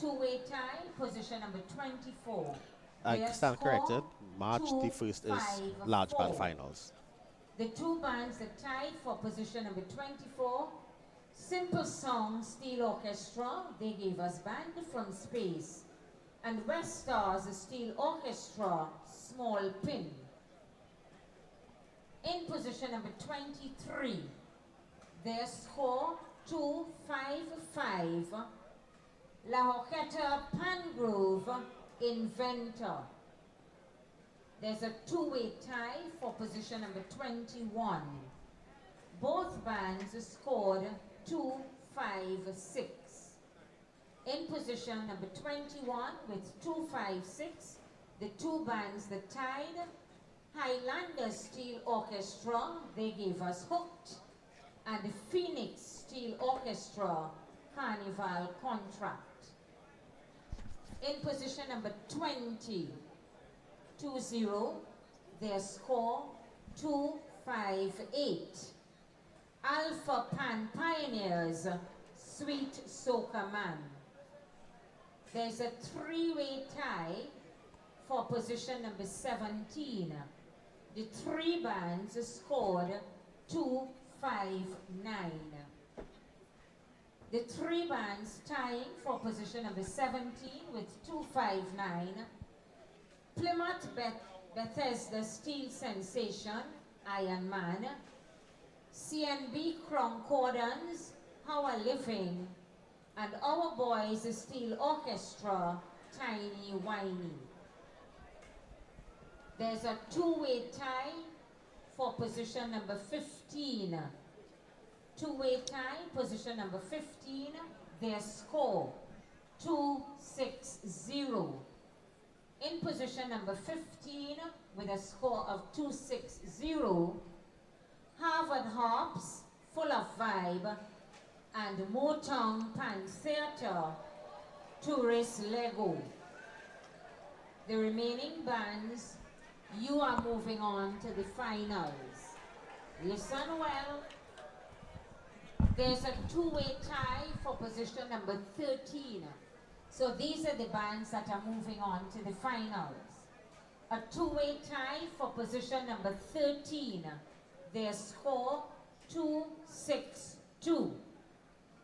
two-way tie, position number 24. I Their stand score, corrected. March the 1st is 2-5-4. large band finals. The two bands that tied for position number 24, Simple Song Steel Orchestra, they gave us Band from Space, and West Stars Steel Orchestra, Small Pin. In position number 23, their score 2-5-5, La Horquetta Pangrove Inventor. There's a two-way tie for position number 21. Both bands scored 2-5-6. In position number 21 with 2-5-6, the two bands that tied, Highlander Steel Orchestra, they gave us Hooked, and the Phoenix Steel Orchestra, Carnival Contract. In position number 20, 2-0, their score 2-5-8. Alpha Pan Pioneers, Sweet Soca Man. There's a three-way tie for position number 17. The three bands scored 2-5-9. The three bands tying for position number 17 with 2-5-9. Plymouth Bethesda Steel Sensation, Iron Man. CNB Concordance, How a Living, and Our Boys Steel Orchestra, Tiny Whiny. There's a two-way tie for position number 15. Two-way tie, position number 15, their score 2-6-0. In position number 15, with a score of 2-6-0, Harvard Hops, Full of Vibe, and Motown Pan Theater, Tourist Lego. The remaining bands, you are moving on to the finals. Listen well. There's a two-way tie for position number 13. So these are the bands that are moving on to the finals. A two-way tie for position number 13. Their score 2-6-2.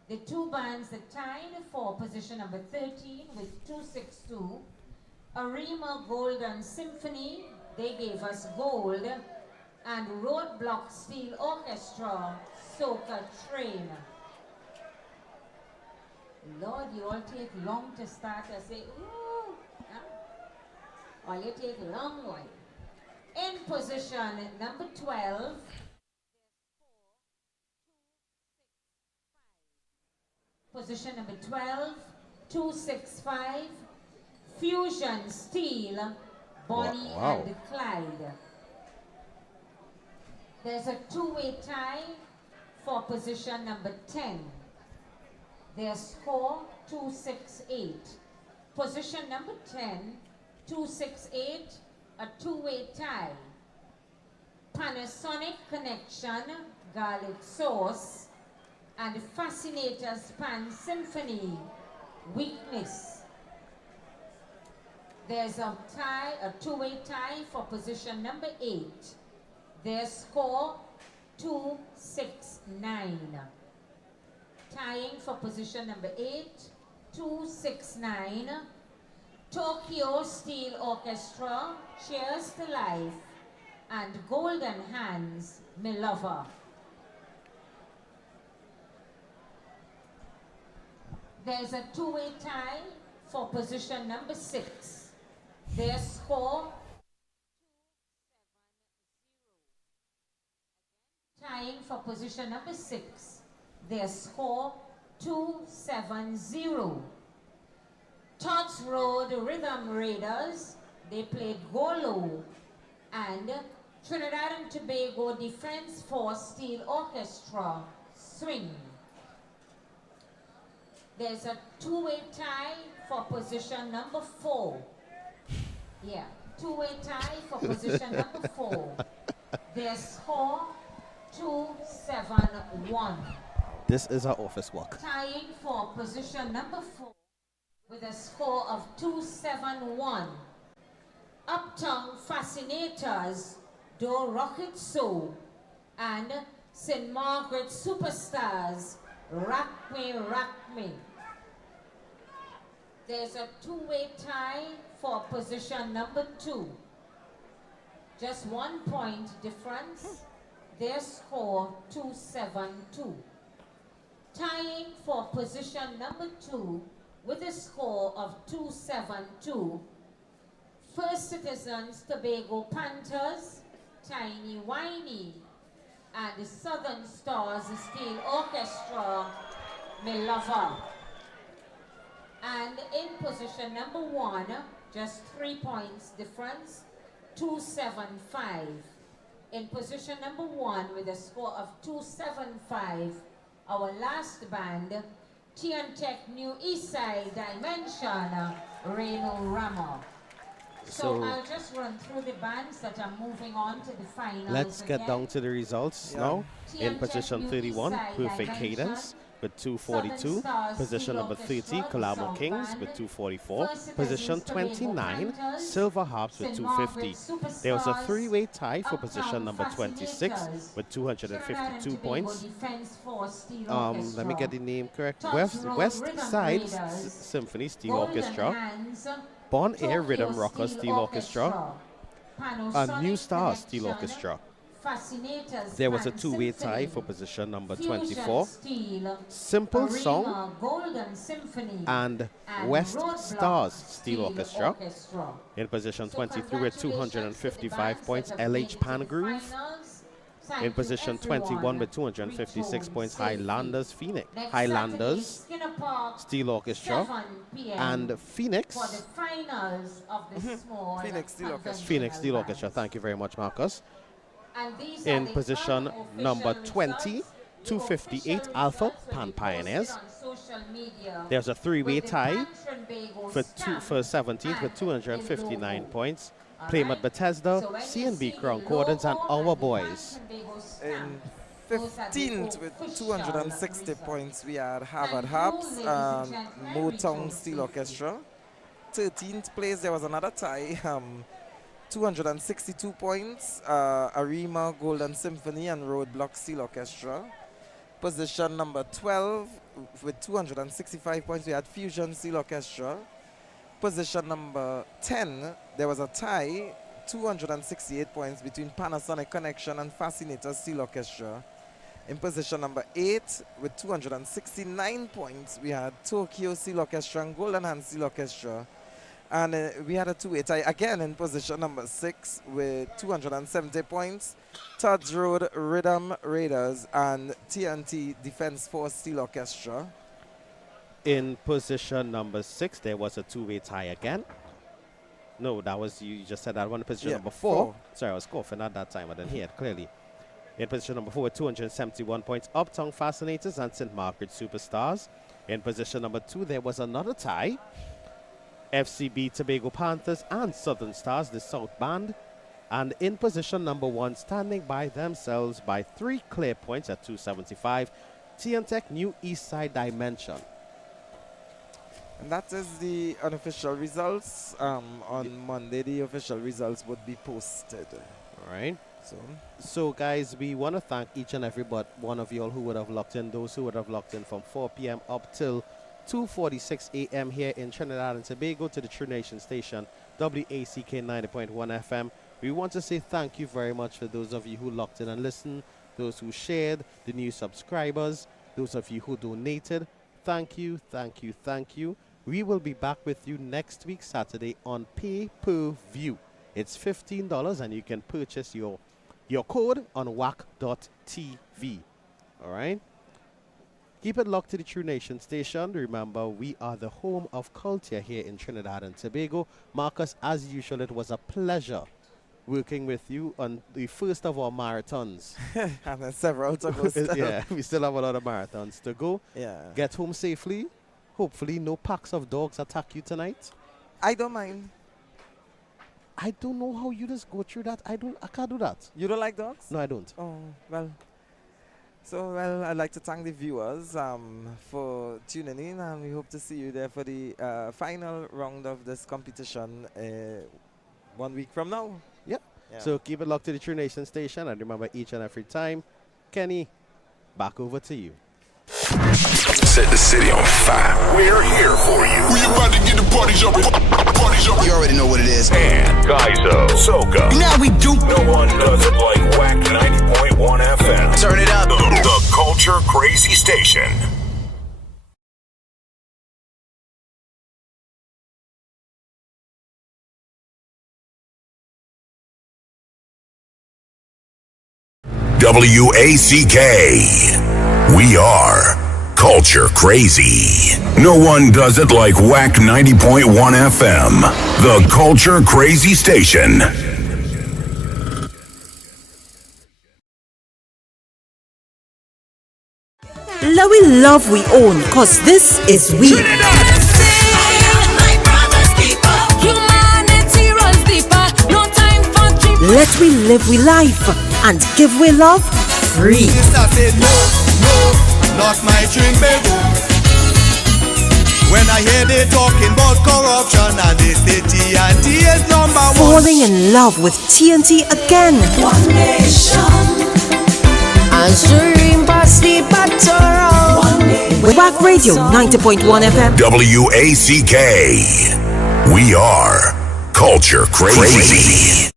The two bands that tied for position number 13 with 2-6-2. Arima Golden Symphony, they gave us gold, and Roadblock Steel Orchestra, Soca Train. Lord, you all take long to start and say, ooh, huh? Or you take a long one. In position number 12, position number 12, 2-6-5, Fusion Steel, Bonnie and Clyde. There's a two-way tie for position number 10. Their score 2-6-8. Position number 10, 2-6-8, a two-way tie. Panasonic Connection, Garlic Sauce, and Fascinators Pan Symphony, Weakness. There's a tie, a two-way tie for position number 8. Their score 2-6-9. Tying for position number 8, 2-6-9. Tokyo Steel Orchestra, Cheers to Life, and Golden Hands, Me Lover. There's a two-way tie for position number 6. Their score, tying for position number 6. Their score, 2-7-0. Tots Road Rhythm Raiders, they played Golo, and Trinidad and Tobago Defense Force Steel Orchestra, Swing. There's a two-way tie for position number 4. Yeah, two-way tie for position number 4. Their score, 2-7-1. This is our office work. Tying for position number 4. with a score of 271. Uptown Fascinators, Do Rocket So, and St. Margaret Superstars, Rock Me. There's a two-way tie for position number 2. Just 1 point difference. Their score 272. Tying for position number 2 with a score of 272. First Citizens Tobago Panthers, Tiny Winey, and the Southern Stars Steel Orchestra, Me Lover. And in position number 1, just 3 points difference, 275. In position number 1 with a score of 275, our last band, Tiantec New Eastside Dimension, Reno Rama. So I'll just run through the bands that are moving on to the finals. Let's get again. down to the results now. In position 31, Perfect Cadence with 242. Position number 30, Colamo Kings with 244. Position 29, Silver Harps with 250. There was a three-way tie for position number 26 with 252 points. Let me get the name correct. West Side Symphony Steel Orchestra, Bon Air Rhythm Rocker Steel Orchestra, and New Star Steel Orchestra. There was a two-way tie for position number 24. Simple Song and West Stars Steel Orchestra. In position 23 with 255 points, LH Pangroove. In position 21 with 256 points, Highlanders Steel Orchestra, and Phoenix Phoenix Steel Orchestra. Thank you very much, Marcus. In position number 20, 258 Alpha Pan Pioneers. There's a three-way tie for 17th with 259 points. Plymouth Bethesda, CNB Concordance, and Our Boys. In 15th with 260 points, we had Harvard Harps and Motown Steel Orchestra. 13th place, there was another tie. 262 points, Arima Golden Symphony and Roadblock Steel Orchestra. Position number 12 with 265 points, we had Fusion Steel Orchestra. Position number 10, there was a tie, 268 points between Panasonic Connection and Fascinator Steel Orchestra. In position number 8, with 269 points, we had Tokyo Steel Orchestra and Golden Hand Steel Orchestra. And we had a two-way tie again in position number 6 with 270 points. Tudds Road Rhythm Raiders and TNT Defense Force Steel Orchestra. In position number 6, there was a two-way tie again. No, that was, you just said that one. Position number 4. Sorry, I was coughing at that time. I didn't hear it clearly. In position number 4 with 271 points, Uptown Fascinators and St. Margaret Superstars. In position number 2, there was another tie. FCB Tobago Panthers and Southern Stars, the South Band. And in position number 1, standing by themselves by 3 clear points at 275, Tiantec New Eastside Dimension. And that is the unofficial results. On Monday, the official results would be posted. All right. So guys, we want to thank each and every one of you all who would have locked in, those who would have locked in from 4 p.m. up till 2:46 a.m. here in Trinidad and Tobago to the True Nation station, WACK 90.1 FM. We want to say thank you very much for those of you who locked in and listened, those who shared, the new subscribers, those of you who donated. Thank you, thank you, thank you. We will be back with you next week, Saturday, on pay-per-view. It's $15 and you can purchase your code on WACK.tv. All right? Keep it locked to the True Nation station. Remember, we are the home of culture here in Trinidad and Tobago. Marcus, as usual, it was a pleasure working with you on the first of our marathons. And then several to go still. Yeah, we still have a lot of marathons to go. Yeah. Get home safely. Hopefully no packs of dogs attack you tonight. I don't mind. I don't know how you just go through that. I can't do that. You don't like dogs? No, I don't. Oh, well. So, well, I'd like to thank the viewers for tuning in, and we hope to see you there for the final round of this competition 1 week from now. Yeah. So keep it locked to the True Nation station, and remember, each and every time, Kenny, back over to you. Set the city on fire. We're here for you. We about to get the party jumping. You already know what it is. And Gaizo, Soca. Now we do. No one does it like Whack 90.1 FM. Turn it up. The Culture Crazy Station. WACK. We are Culture Crazy. No one does it like Whack 90.1 FM. The Culture Crazy Station. Love we own, cause this is we. Let we live we life and give we love free. Not my drink, baby. When I hear they talking about corruption and they say TNT is number one. Falling in love with TNT again. One nation. Answering past the battle. Whack Radio 90.1 FM. WACK. We are Culture Crazy.